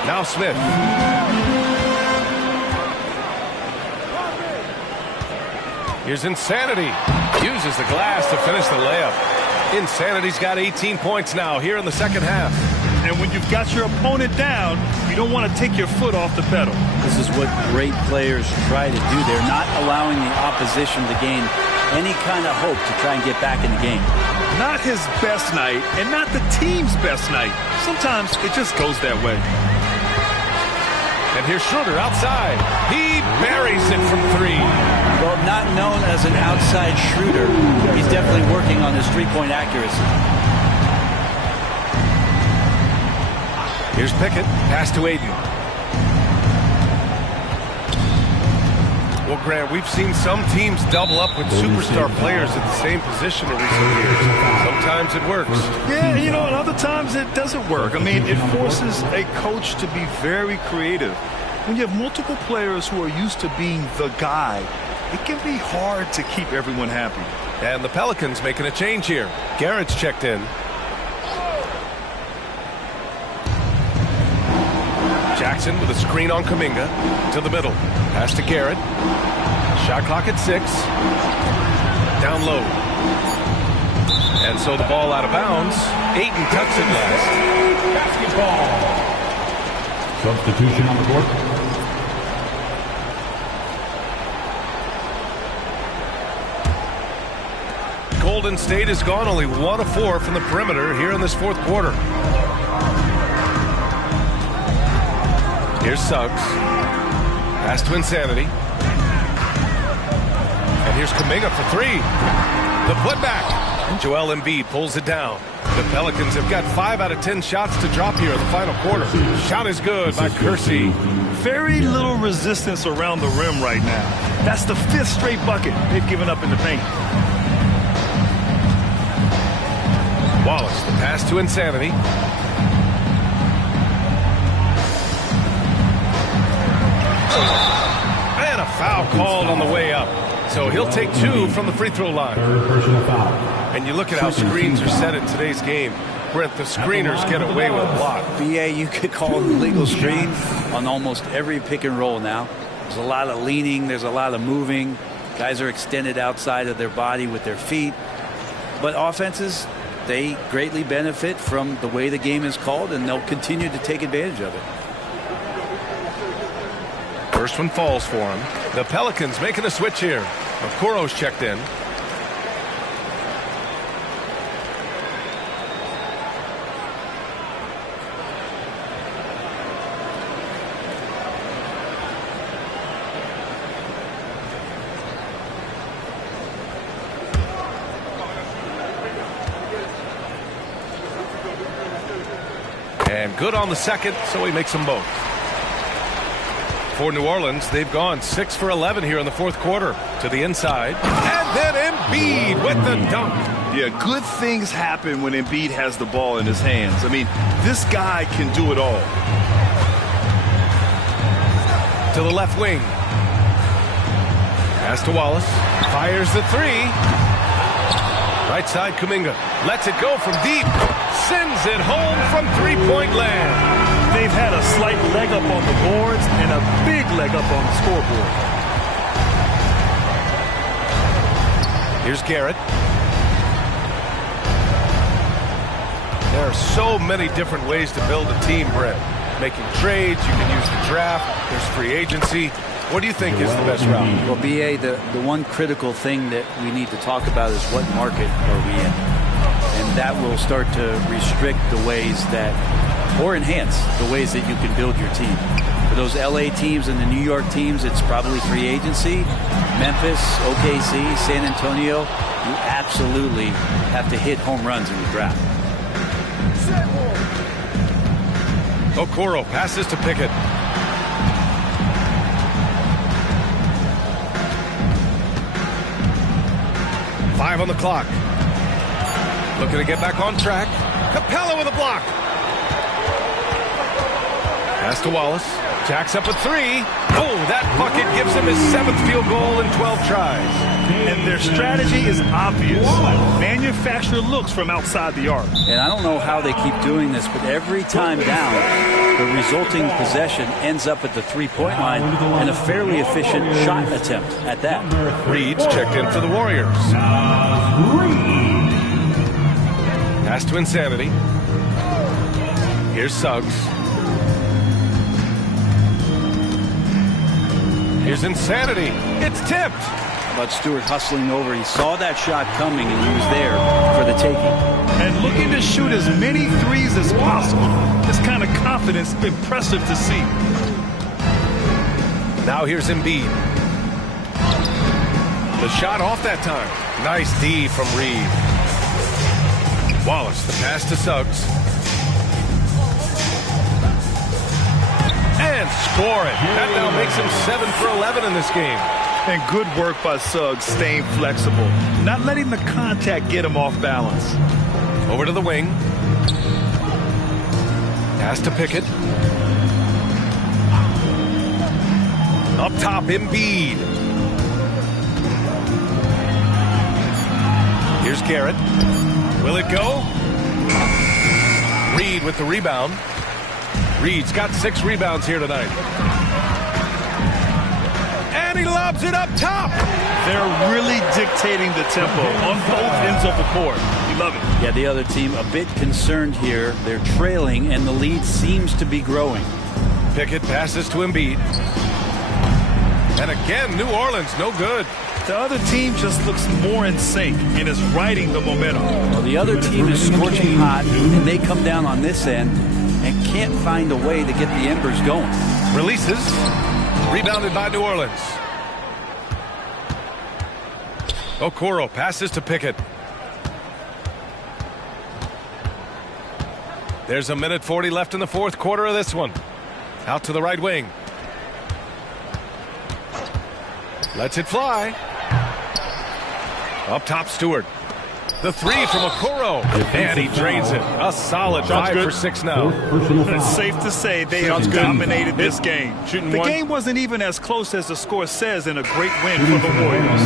Now Smith. Here's Insanity. Uses the glass to finish the layup. Insanity's got 18 points now here in the second half. And when you've got your opponent down, you don't want to take your foot off the pedal. This is what great players try to do. They're not allowing the opposition to gain any kind of hope to try and get back in the game. Not his best night and not the team's best night. Sometimes it just goes that way. And here's Schroeder outside. He buries it from 3. Well, not known as an outside shooter. He's definitely working on his three-point accuracy. Here's Pickett. Pass to Ayton. Well, Grant, we've seen some teams double up with superstar players at the same position in recent years. Sometimes it works. Yeah, you know, and other times it doesn't work. I mean, it forces a coach to be very creative. When you have multiple players who are used to being the guy, it can be hard to keep everyone happy. And the Pelicans making a change here. Garrett's checked in. Jackson with a screen on Kuminga to the middle. Pass to Garrett. Shot clock at 6. down low. And so the ball out of bounds. Ayton tucks it last. Basketball. Substitution on the court. Golden State has gone only 1 of 4 from the perimeter here in this fourth quarter. Here's Suggs. Pass to Insanity. And here's Kuminga for 3. The putback. And Joel Embiid pulls it down. The Pelicans have got 5 out of 10 shots to drop here in the final quarter. Shot is good by Kersey. Very little resistance around the rim right now. That's the 5th straight bucket they've given up in the paint. Wallace, the pass to Insanity. And a foul called on the way up. So he'll take 2 from the free throw line. Third personal foul. And you look at how screens are set in today's game. Brent, the screeners get away with a lot. BA, you could call an illegal screen on almost every pick and roll now. There's a lot of leaning. There's a lot of moving. Guys are extended outside of their body with their feet. But offenses, they greatly benefit from the way the game is called, and they'll continue to take advantage of it. First one falls for him. The Pelicans making a switch here. Okoro's checked in. And good on the second, so he makes them both. For New Orleans, they've gone 6 for 11 here in the fourth quarter. To the inside. And then Embiid with the dunk. Yeah, good things happen when Embiid has the ball in his hands. I mean, this guy can do it all. To the left wing. Pass to Wallace. Fires the 3. Right side, Kuminga. Lets it go from deep. Sends it home from three-point land. They've had a slight leg up on the boards and a big leg up on the scoreboard. Here's Garrett. There are so many different ways to build a team, Brett. Making trades, you can use the draft, there's free agency. What do you think is the best route? Well, BA, the one critical thing that we need to talk about is what market are we in? And that will start to restrict the ways that, or enhance the ways that you can build your team. For those LA teams and the New York teams, it's probably free agency. Memphis, OKC, San Antonio, you absolutely have to hit home runs in the draft. Okoro passes to Pickett. Five on the clock. Looking to get back on track. Capella with a block. Pass to Wallace. Jacks up a 3. Oh, that bucket gives him his 7th field goal in 12 tries. And their strategy is obvious. Manufacture looks from outside the arc. And I don't know how they keep doing this, but every time down, the resulting possession ends up at the three-point line and a fairly efficient shot attempt at that. Reed's checked in for the Warriors. Pass to Insanity. Here's Suggs. Here's Insanity. It's tipped. How about Stewart hustling over? He saw that shot coming, and he was there for the taking. And looking to shoot as many threes as possible. This kind of confidence, impressive to see. Now here's Embiid. The shot off that time. Nice D from Reed. Wallace, the pass to Suggs. And score it. That now makes him 7 for 11 in this game. And good work by Suggs, staying flexible. Not letting the contact get him off balance. Over to the wing. Pass to Pickett. Up top, Embiid. Here's Garrett. Will it go? Reed with the rebound. Reed's got 6 rebounds here tonight. And he lobs it up top. They're really dictating the tempo on both ends of the court. You love it. Yeah, the other team a bit concerned here. They're trailing, and the lead seems to be growing. Pickett passes to Embiid. And again, New Orleans, no good. The other team just looks more in sync and is riding the momentum. Well, the other team is scorching hot, and they come down on this end and can't find a way to get the embers going. Releases. Rebounded by New Orleans. Okoro passes to Pickett. There's a minute 40 left in the fourth quarter of this one. Out to the right wing. Lets it fly. Up top, Stewart. The three from Okoro. And he drains it. A solid 5 for 6 now. It's safe to say they have dominated this game. The game wasn't even as close as the score says in a great win for the Warriors.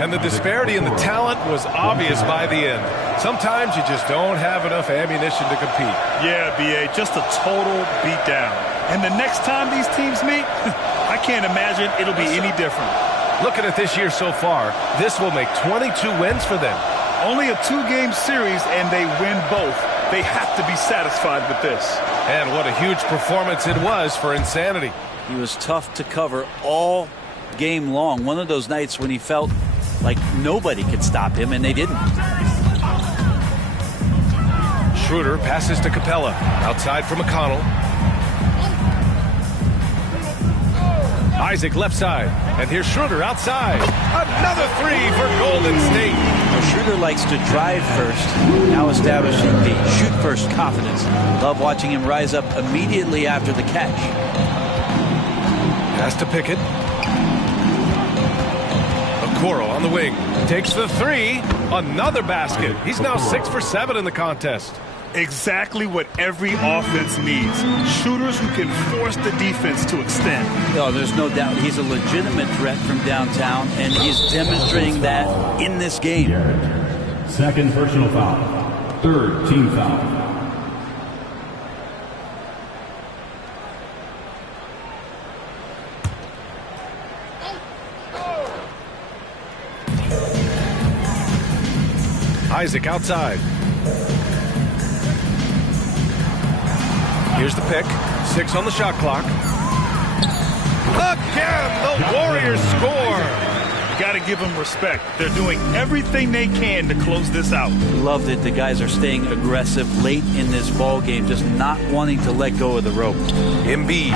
And the disparity in the talent was obvious by the end. Sometimes you just don't have enough ammunition to compete. Yeah, B.A., just a total beatdown. And the next time these teams meet, I can't imagine it'll be any different. Looking at this year so far, this will make 22 wins for them. Only a 2-game series, and they win both. They have to be satisfied with this. And what a huge performance it was for Insanity. He was tough to cover all game long. One of those nights when he felt like nobody could stop him, and they didn't. Schroeder passes to Capella. Outside for McConnell. Isaac left side. And here's Schroeder outside. Another three for Golden State. Well, Schroeder likes to drive first, now establishing the shoot-first confidence. Love watching him rise up immediately after the catch. Pass to Pickett. Okoro on the wing. Takes the three. Another basket. He's now 6 for 7 in the contest. Exactly what every offense needs. Shooters who can force the defense to extend. No, there's no doubt he's a legitimate threat from downtown, and he's demonstrating that in this game. Second personal foul. Third team foul. Isaac outside. Here's the pick. 6 on the shot clock. Again, the Warriors score. Got to give them respect. They're doing everything they can to close this out. Love that the guys are staying aggressive late in this ball game, just not wanting to let go of the rope. Embiid.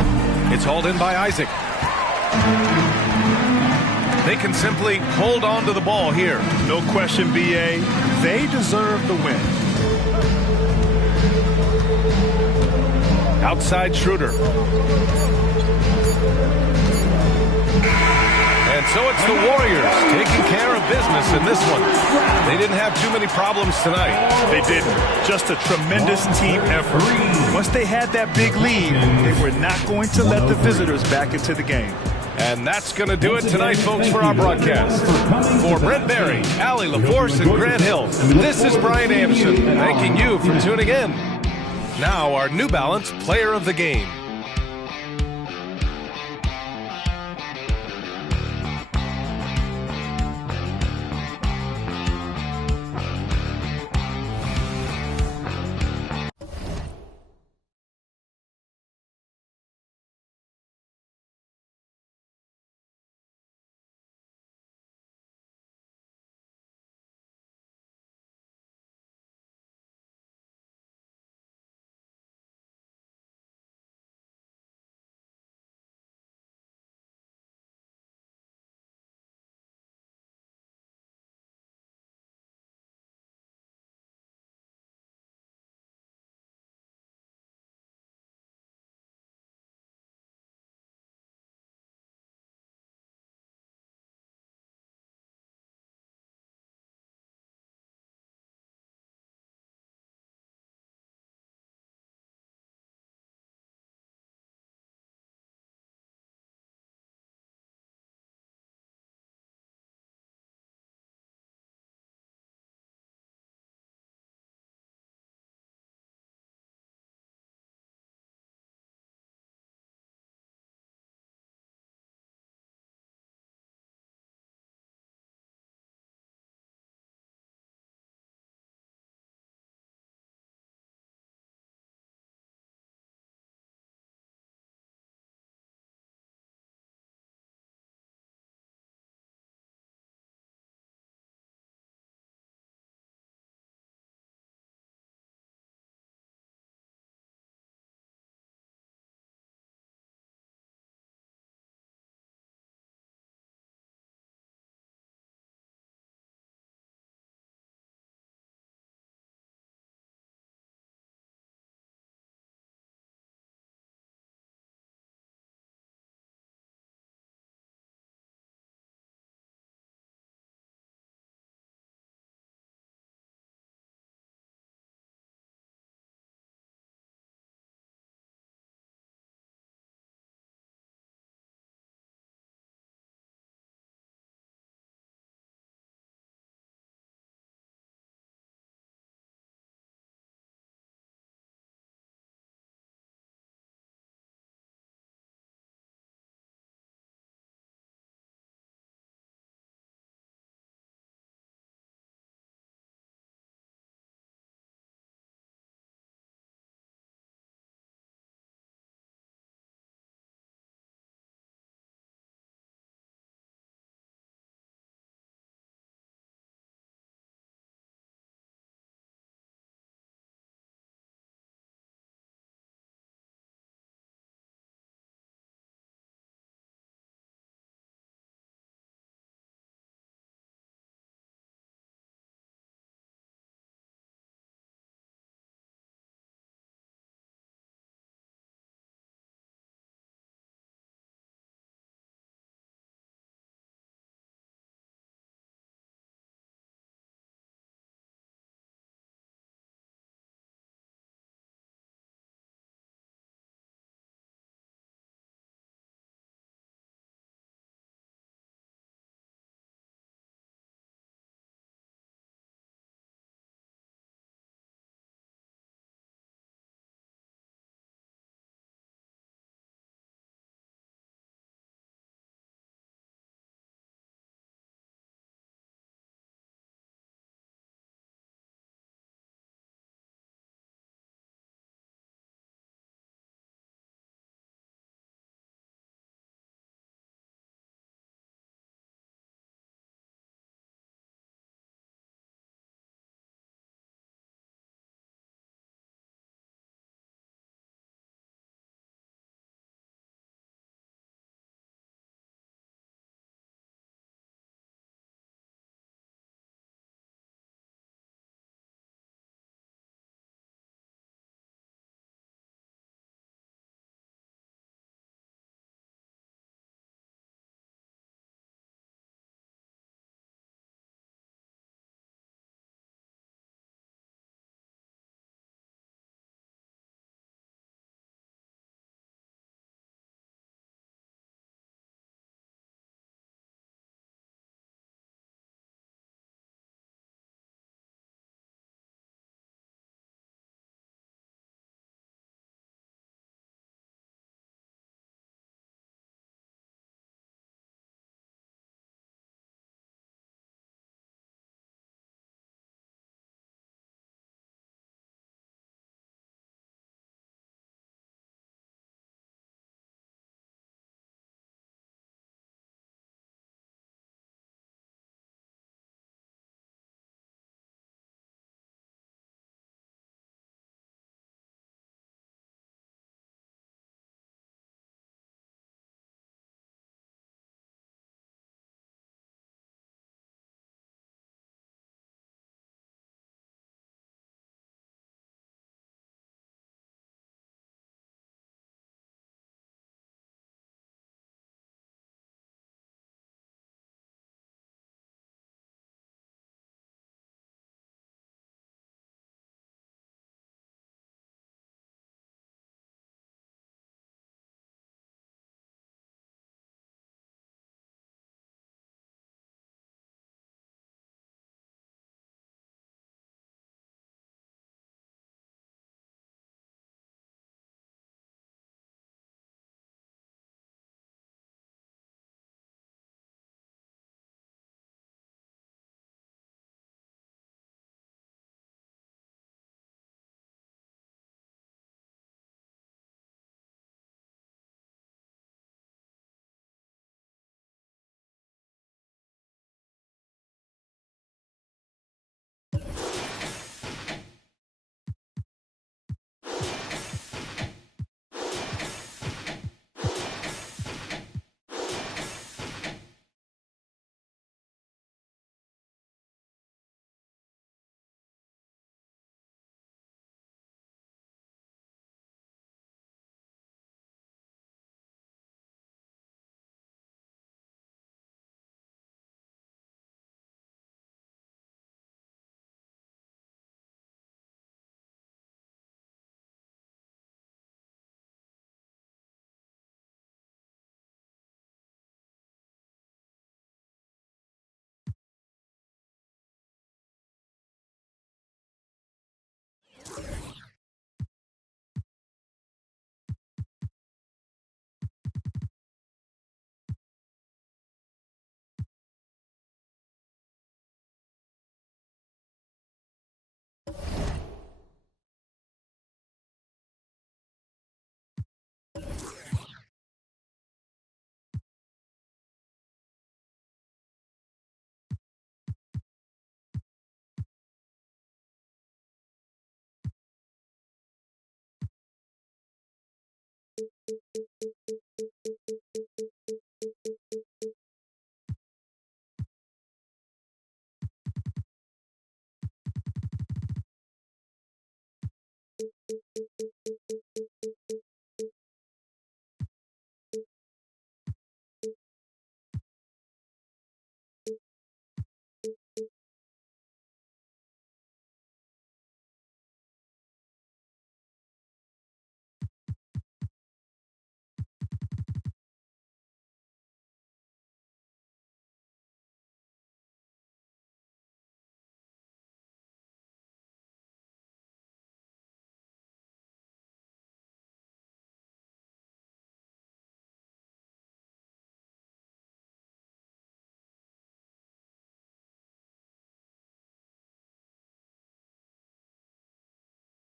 It's hauled in by Isaac. They can simply hold on to the ball here. No question, B.A. They deserve the win. Outside Schroeder. And so it's the Warriors taking care of business in this one. They didn't have too many problems tonight. They didn't. Just a tremendous team effort. Once they had that big lead, they were not going to let the visitors back into the game. And that's going to do it tonight, folks, for our broadcast. For Brent Berry, Allie LaForce, and Grant Hill, this is Brian Anderson, thanking you for tuning in. Now, our New Balance Player of the Game.